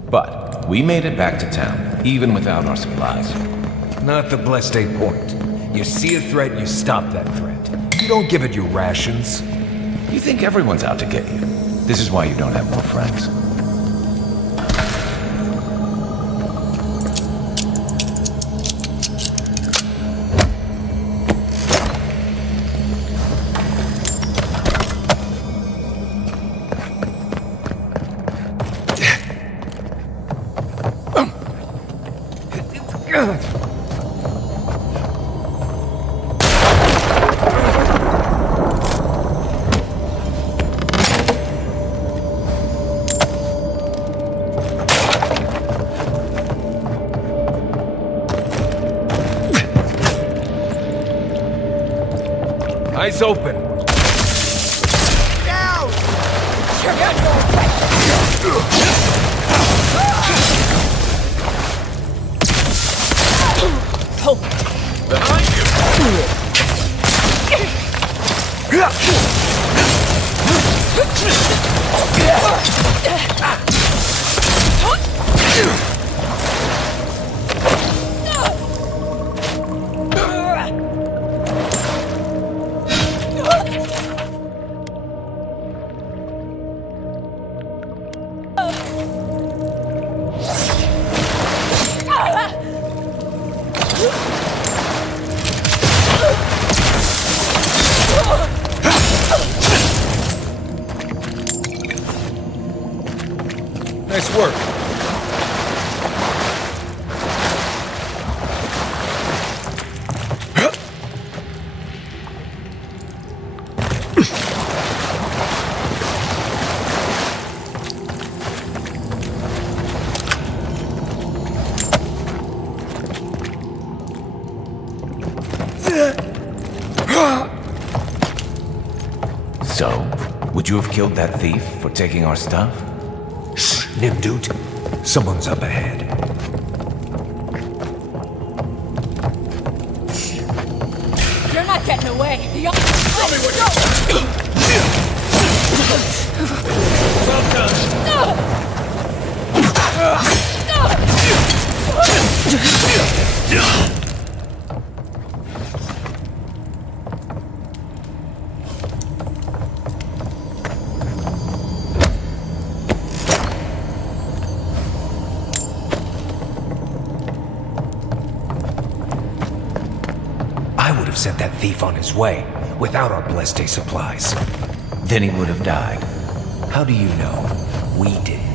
But we made it back to town, even without our supplies. Not the blessed a point. You see a threat, you stop that threat. You don't give it your rations. You think everyone's out to get you. This is why you don't have more friends. Eyes open. Down! Behind you! Nice work. So, would you have killed that thief for taking our stuff? Shh, Nimdut. Someone's up ahead. You're not getting away. Tell me what you're well done. I would have sent that thief on his way without our blessed day supplies. Then he would have died. How do you know? We didn't.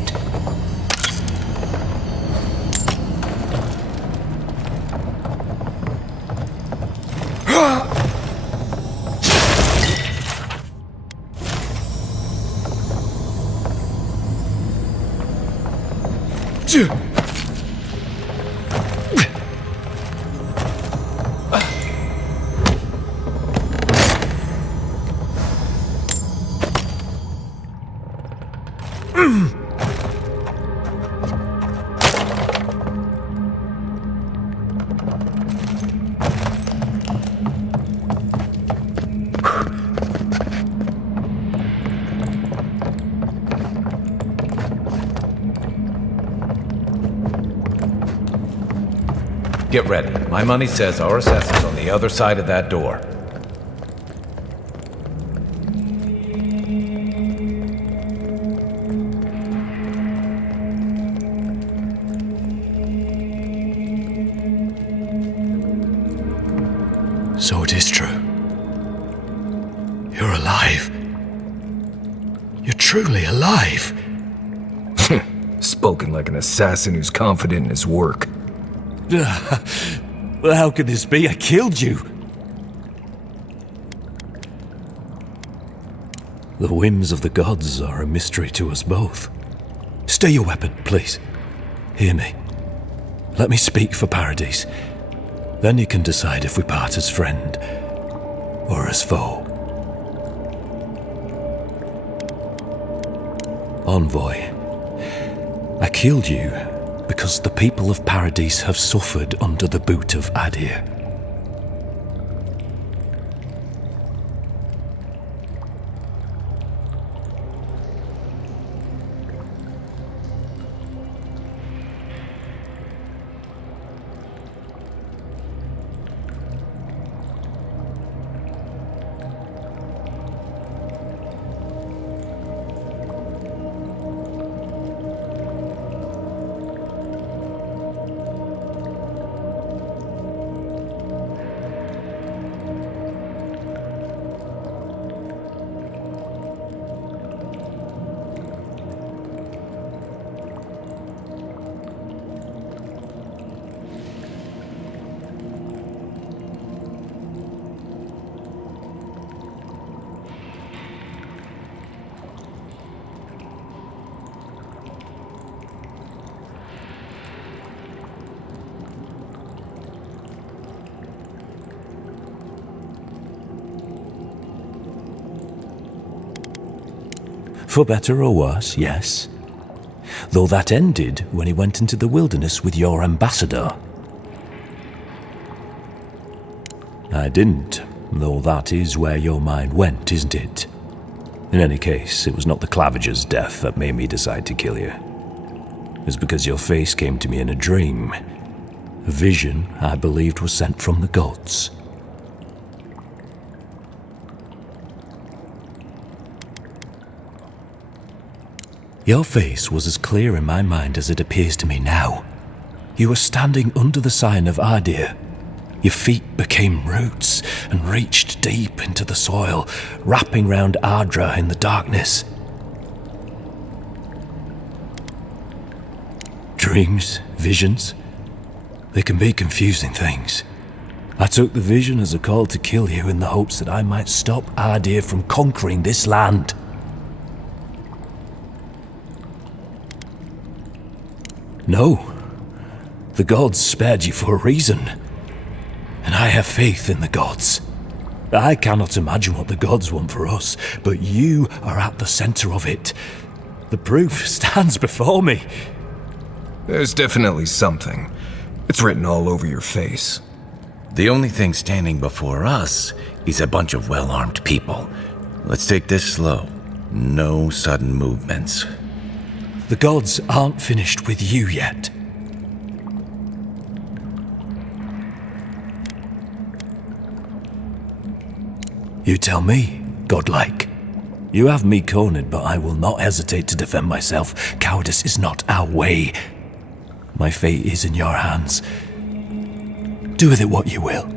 Get ready. My money says our assassin's on the other side of that door. So it is true. You're alive. You're truly alive. Spoken like an assassin who's confident in his work. Well, how could this be? I killed you. The whims of the gods are a mystery to us both. Stay your weapon, please. Hear me. Let me speak for Paradis. Then you can decide if we part as friend or as foe. Envoy, I killed you because the people of Paradis have suffered under the boot of Adir. For better or worse, yes. Though that ended when he went into the wilderness with your ambassador. I didn't, though that is where your mind went, isn't it? In any case, it was not the Clavager's death that made me decide to kill you. It was because your face came to me in a dream. A vision I believed was sent from the gods. Your face was as clear in my mind as it appears to me now. You were standing under the sign of Ardir. Your feet became roots and reached deep into the soil, wrapping round Adra in the darkness. Dreams, visions, they can be confusing things. I took the vision as a call to kill you in the hopes that I might stop Ardir from conquering this land. No, the gods spared you for a reason. And I have faith in the gods. I cannot imagine what the gods want for us, but you are at the center of it. The proof stands before me. There's definitely something. It's written all over your face. The only thing standing before us is a bunch of well-armed people. Let's take this slow. No sudden movements. The gods aren't finished with you yet. You tell me, godlike. You have me cornered, but I will not hesitate to defend myself. Cowardice is not our way. My fate is in your hands. Do with it what you will.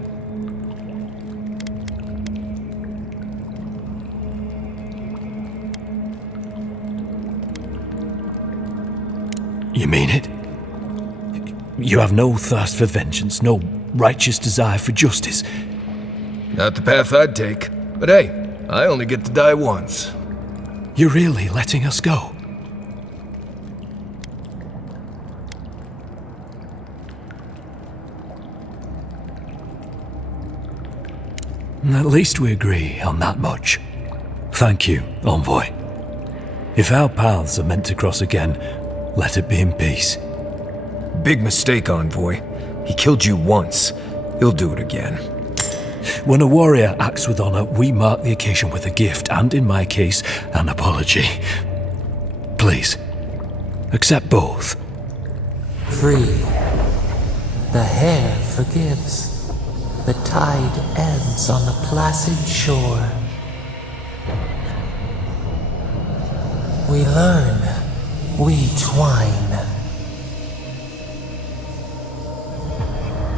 You mean it? You have no thirst for vengeance, no righteous desire for justice. Not the path I'd take. But hey, I only get to die once. You're really letting us go? At least we agree on that much. Thank you, Envoy. If our paths are meant to cross again, let it be in peace. Big mistake, Envoy. He killed you once. He'll do it again. When a warrior acts with honor, we mark the occasion with a gift, and in my case, an apology. Please, accept both. Free. The hair forgives. The tide ends on the placid shore. We learn. We twine.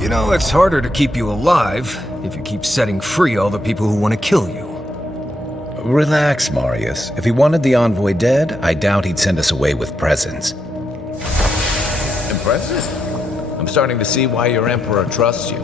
You know, it's harder to keep you alive if you keep setting free all the people who want to kill you. Relax, Marius. If he wanted the envoy dead, I doubt he'd send us away with presents. Impressive. I'm starting to see why your emperor trusts you.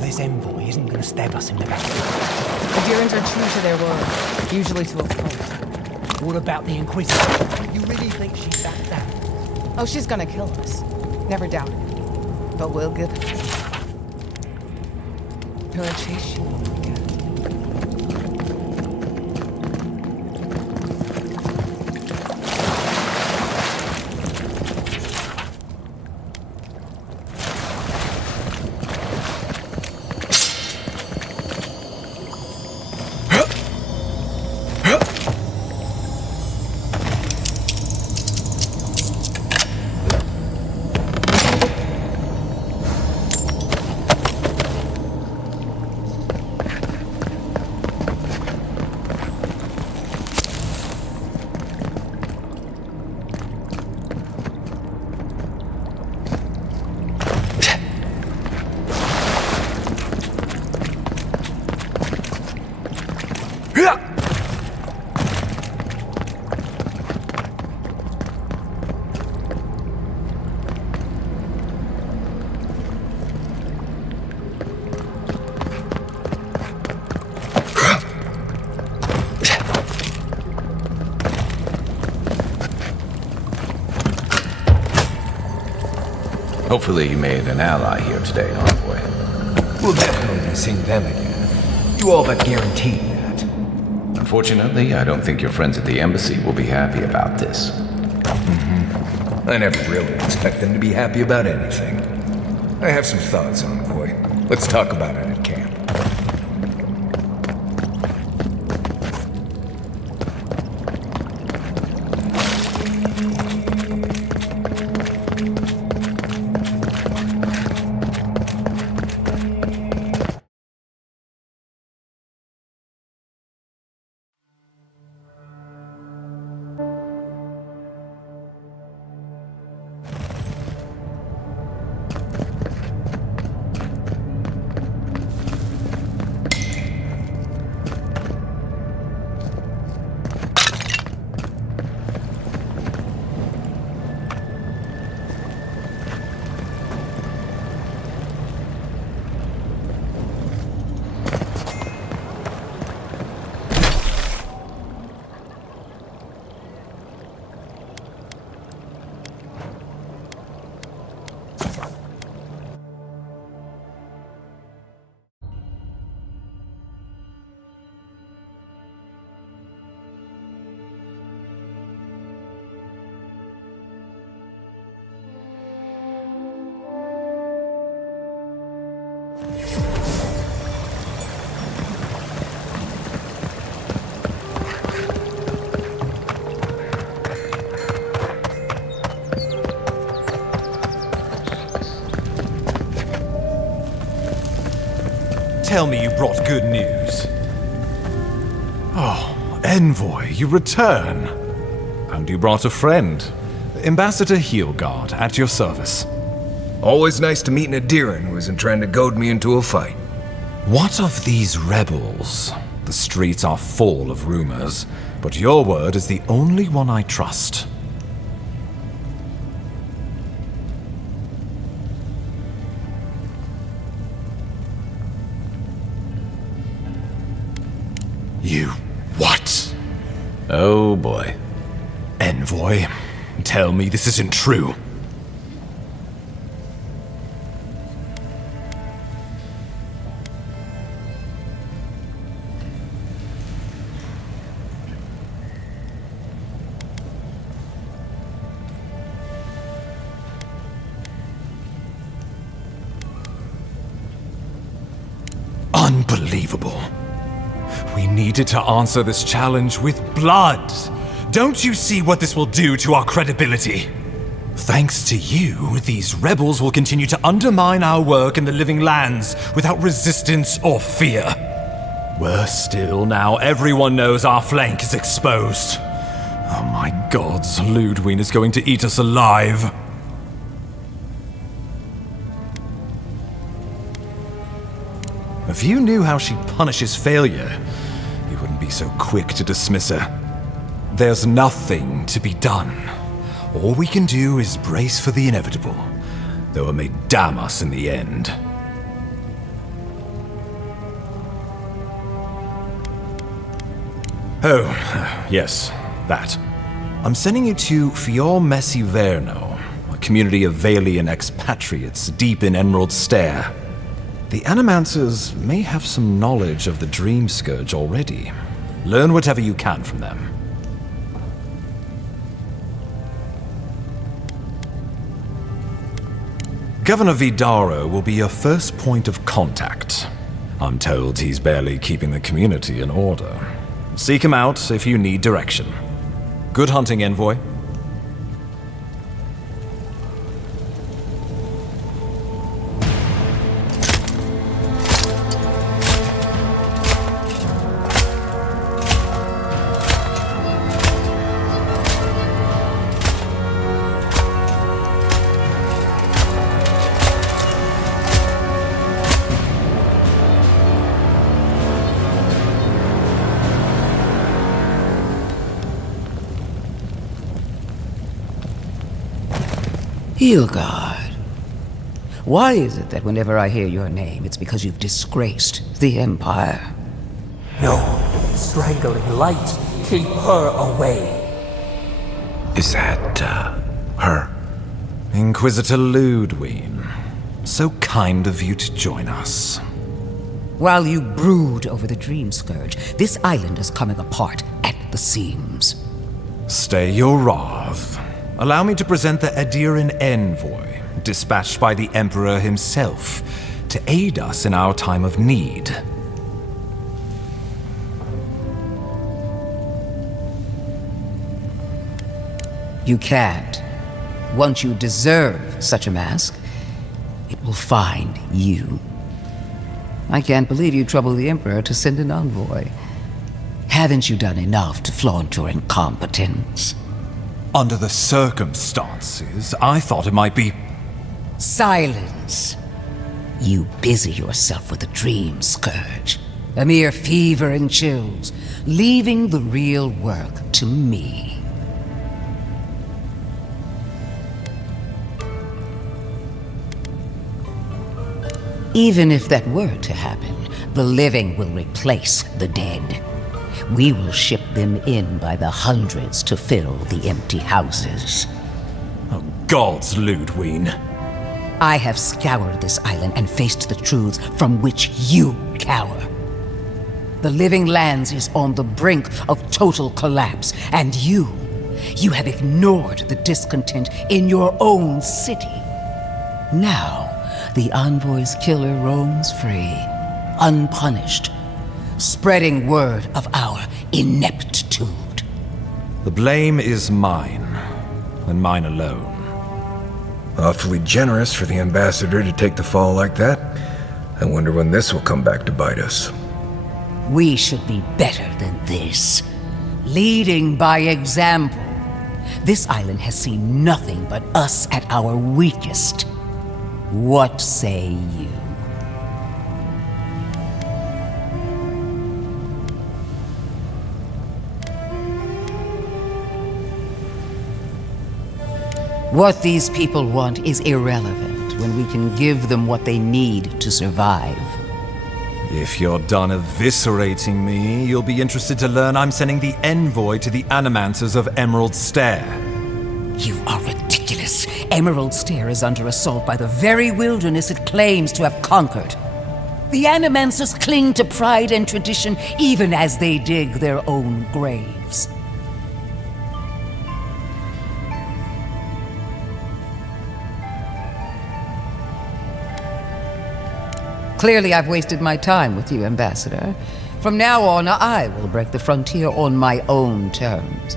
This envoy isn't going to stab us in the back. The Durans are true to their word, usually to a fault. What about the Inquisitor? You really think she's that bad? Oh, she's gonna kill us. Never doubt it. But we'll give it. Her chase you won't forget. Hopefully you made an ally here today, Envoy. We'll definitely be seeing them again. You all but guaranteed that. Unfortunately, I don't think your friends at the embassy will be happy about this. I never really expect them to be happy about anything. I have some thoughts, Envoy. Let's talk about it at camp. Tell me you brought good news. Oh, Envoy, you return. And you brought a friend. Ambassador Heelguard, at your service. Always nice to meet an Adiran who isn't trying to goad me into a fight. What of these rebels? The streets are full of rumors, but your word is the only one I trust. You what? Oh boy. Envoy, tell me this isn't true. Unbelievable. We needed to answer this challenge with blood. Don't you see what this will do to our credibility? Thanks to you, these rebels will continue to undermine our work in the Living Lands without resistance or fear. Worse still, now everyone knows our flank is exposed. Oh my gods, Ludwig is going to eat us alive. If you knew how she punishes failure, you wouldn't be so quick to dismiss her. There's nothing to be done. All we can do is brace for the inevitable, though it may damn us in the end. Oh, yes, that. I'm sending you to Fior Messi Verno, a community of Valian expatriates deep in Emerald Stair. The Animancers may have some knowledge of the Dream Scourge already. Learn whatever you can from them. Governor Vidaro will be your first point of contact. I'm told he's barely keeping the community in order. Seek him out if you need direction. Good hunting, Envoy. Heelguard. Why is it that whenever I hear your name, it's because you've disgraced the Empire? No, strangling light. Keep her away. Is that, her? Inquisitor Ludwig. So kind of you to join us. While you brood over the Dream Scourge, this island is coming apart at the seams. Stay your wrath. Allow me to present the Adiran envoy, dispatched by the Emperor himself, to aid us in our time of need. You can't. Once you deserve such a mask, it will find you. I can't believe you troubled the Emperor to send an envoy. Haven't you done enough to flaunt your incompetence? Under the circumstances, I thought it might be... Silence. You busy yourself with the Dream Scourge. A mere fever and chills, leaving the real work to me. Even if that were to happen, the living will replace the dead. We will ship them in by the hundreds to fill the empty houses. Oh, gods, Ludwig. I have scoured this island and faced the truths from which you cower. The Living Lands is on the brink of total collapse, and you have ignored the discontent in your own city. Now, the Envoy's killer roams free, unpunished, spreading word of our ineptitude. The blame is mine, and mine alone. Awfully generous for the ambassador to take the fall like that. I wonder when this will come back to bite us. We should be better than this. Leading by example. This island has seen nothing but us at our weakest. What say you? What these people want is irrelevant when we can give them what they need to survive. If you're done eviscerating me, you'll be interested to learn I'm sending the envoy to the Animancers of Emerald Stair. You are ridiculous. Emerald Stair is under assault by the very wilderness it claims to have conquered. The Animancers cling to pride and tradition even as they dig their own graves. Clearly, I've wasted my time with you, Ambassador. From now on, I will break the frontier on my own terms.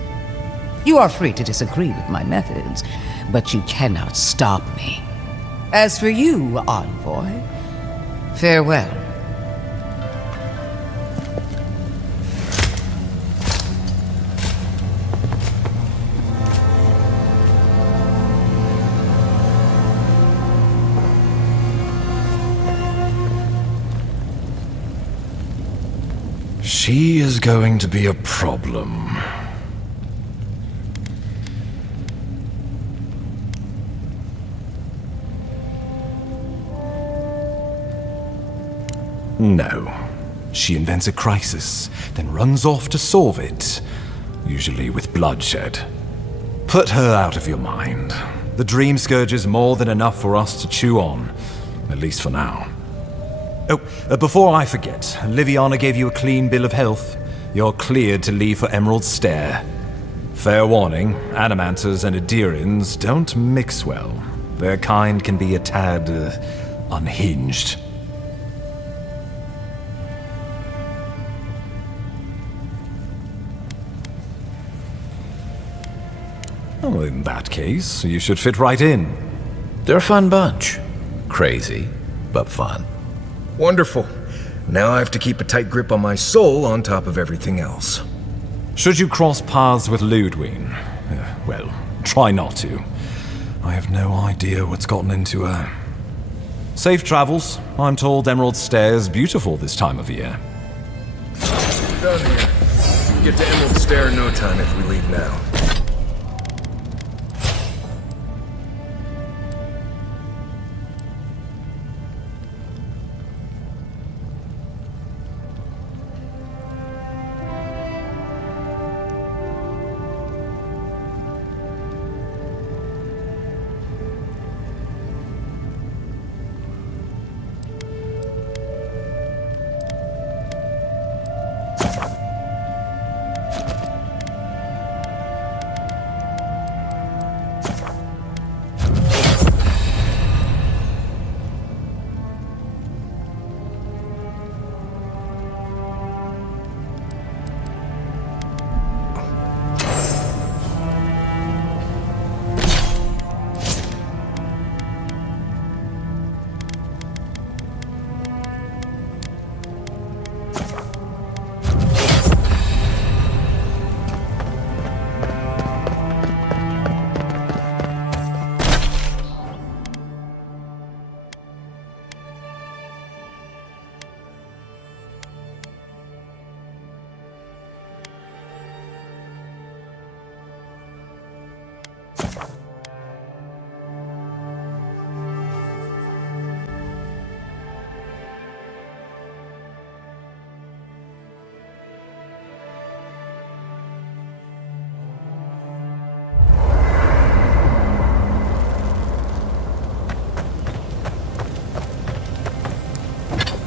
You are free to disagree with my methods, but you cannot stop me. As for you, Envoy, farewell. She is going to be a problem. No. She invents a crisis, then runs off to solve it, usually with bloodshed. Put her out of your mind. The Dream Scourge is more than enough for us to chew on, at least for now. Oh, before I forget, Liviana gave you a clean bill of health. You're cleared to leave for Emerald Stair. Fair warning, Animancers and Adirans don't mix well. Their kind can be a tad, unhinged. Well, in that case, you should fit right in. They're a fun bunch. Crazy, but fun. Wonderful. Now I have to keep a tight grip on my soul on top of everything else. Should you cross paths with Ludwig, well, try not to. I have no idea what's gotten into her. Safe travels. I'm told Emerald Stair is beautiful this time of year. Done here. We can get to Emerald Stair in no time if we leave now.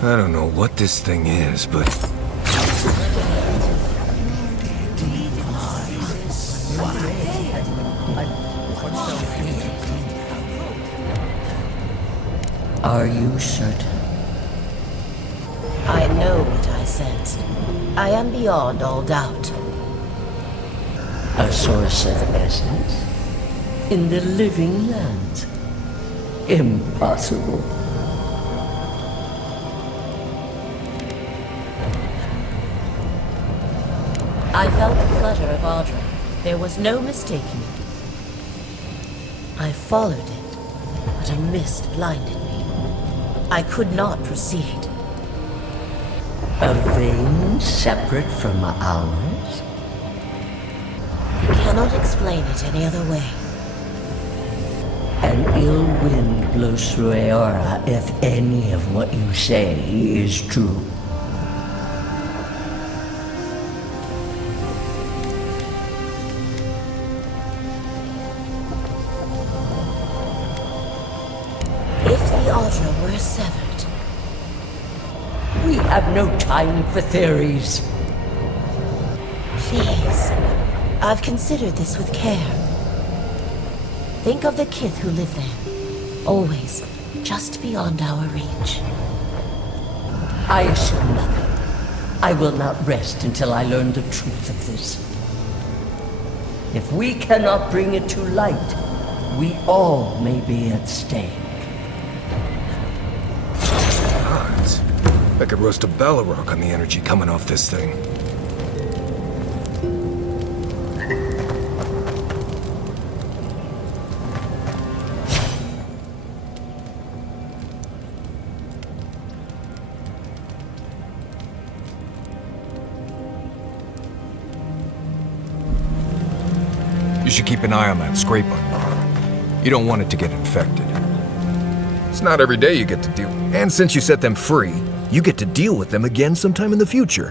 I don't know what this thing is, but... Are you certain? I know what I sensed. I am beyond all doubt. A source of essence? In the living lands? Impossible. I felt the flutter of Adra. There was no mistaking it. I followed it, but a mist blinded me. I could not proceed. A vein separate from ours? I cannot explain it any other way. An ill wind blows through Aora if any of what you say is true. If the Adra were severed... We have no time for theories. Please. I've considered this with care. Think of the kith who live there. Always just beyond our reach. I assume nothing. I will not rest until I learn the truth of this. If we cannot bring it to light, we all may be at stake. I could roast a Balrog on the energy coming off this thing. You should keep an eye on that scrape on you. You don't want it to get infected. It's not every day you get to deal. And since you set them free, you get to deal with them again sometime in the future.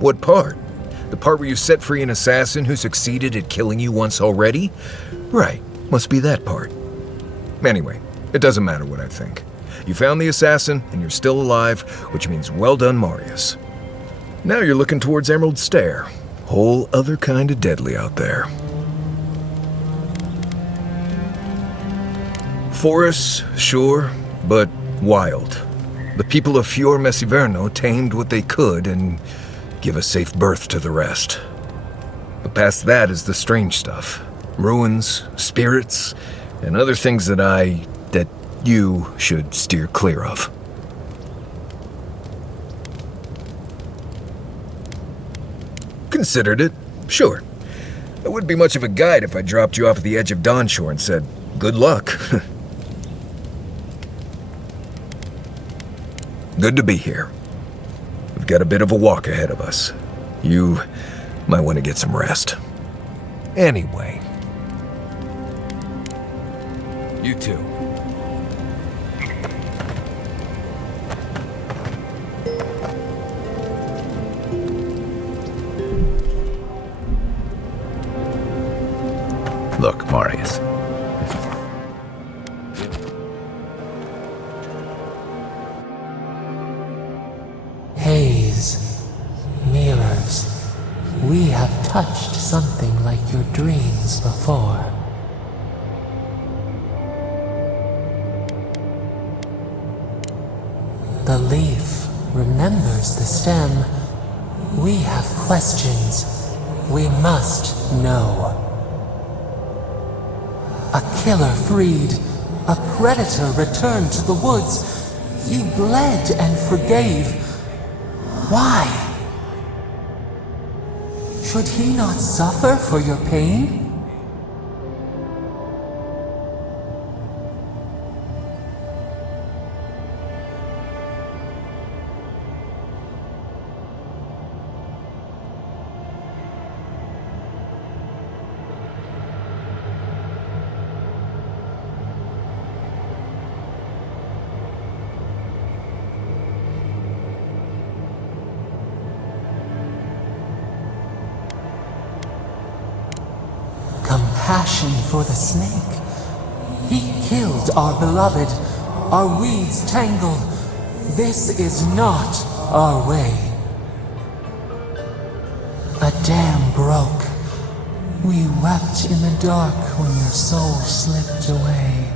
What part? The part where you set free an assassin who succeeded at killing you once already? Right, must be that part. Anyway, it doesn't matter what I think. You found the assassin, and you're still alive, which means well done, Marius. Now you're looking towards Emerald Stair. Whole other kind of deadly out there. Forests, sure, but wild. The people of Fior Mesiverno tamed what they could and give a safe birth to the rest. But past that is the strange stuff. Ruins, spirits, and other things that you should steer clear of. Considered it, sure. I wouldn't be much of a guide if I dropped you off at the edge of Dawnshore and said, good luck. Good to be here. We've got a bit of a walk ahead of us. You might want to get some rest. Anyway. You too. Look, Marius. Haze, mirrors, we have touched something like your dreams before. The leaf remembers the stem. We have questions. We must know. A killer freed. A predator returned to the woods. He bled and forgave. Why? Should he not suffer for your pain? Compassion for the snake, He killed our beloved, our weeds tangled. This is not our way. A dam broke. We wept in the dark when your soul slipped away.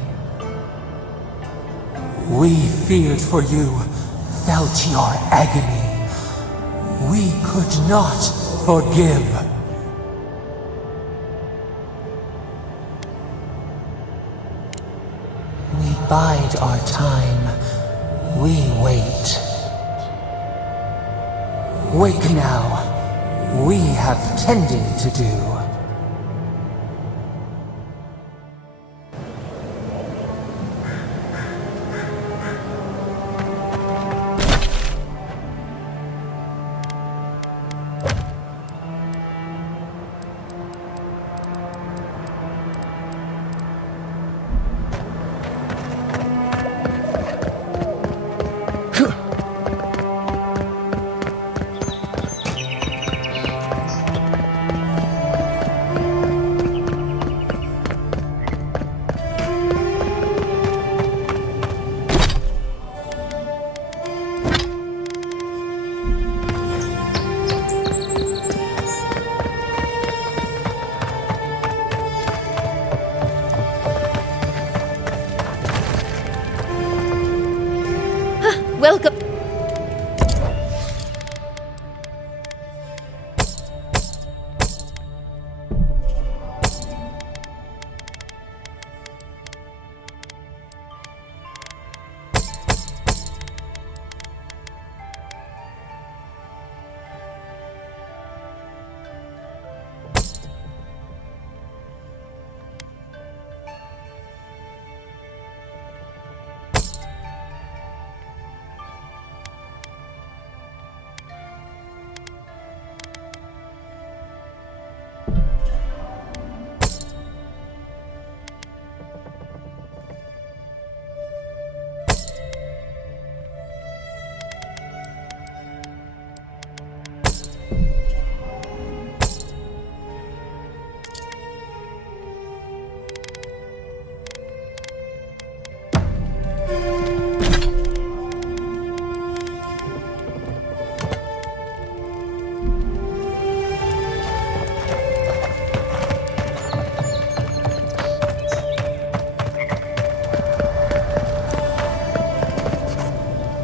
We feared for you, felt your agony. We could not forgive. We bide our time. We wait. Wake now. We have tending to do. Welcome.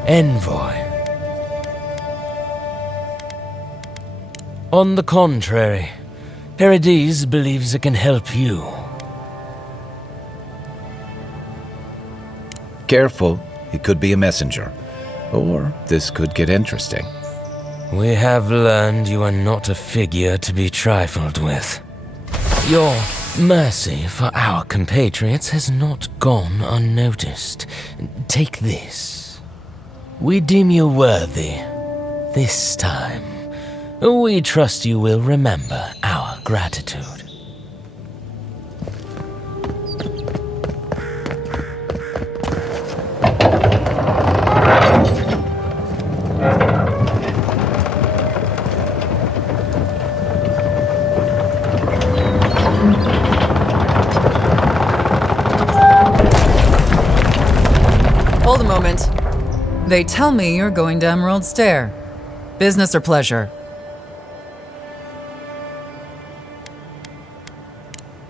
Envoy. On the contrary, Paradis believes it can help you. Careful, he could be a messenger. Or this could get interesting. We have learned you are not a figure to be trifled with. Your mercy for our compatriots has not gone unnoticed. Take this. We deem you worthy. This time, we trust you will remember our gratitude. Hold a moment. They tell me you're going to Emerald Stair. Business or pleasure?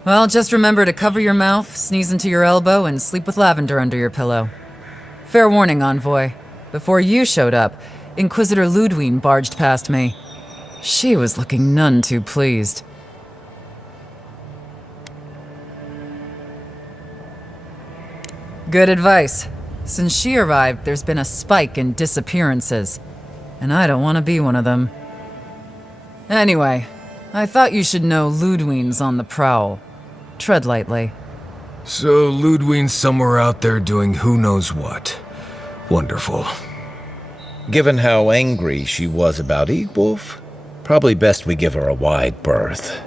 Well, just remember to cover your mouth, sneeze into your elbow, and sleep with lavender under your pillow. Fair warning, Envoy. Before you showed up, Inquisitor Ludwine barged past me. She was looking none too pleased. Good advice. Since she arrived, there's been a spike in disappearances, and I don't want to be one of them. Anyway, I thought you should know Ludwine's on the prowl. Tread lightly. So Ludwine's somewhere out there doing who knows what. Wonderful. Given how angry she was about Eagwolf, probably best we give her a wide berth.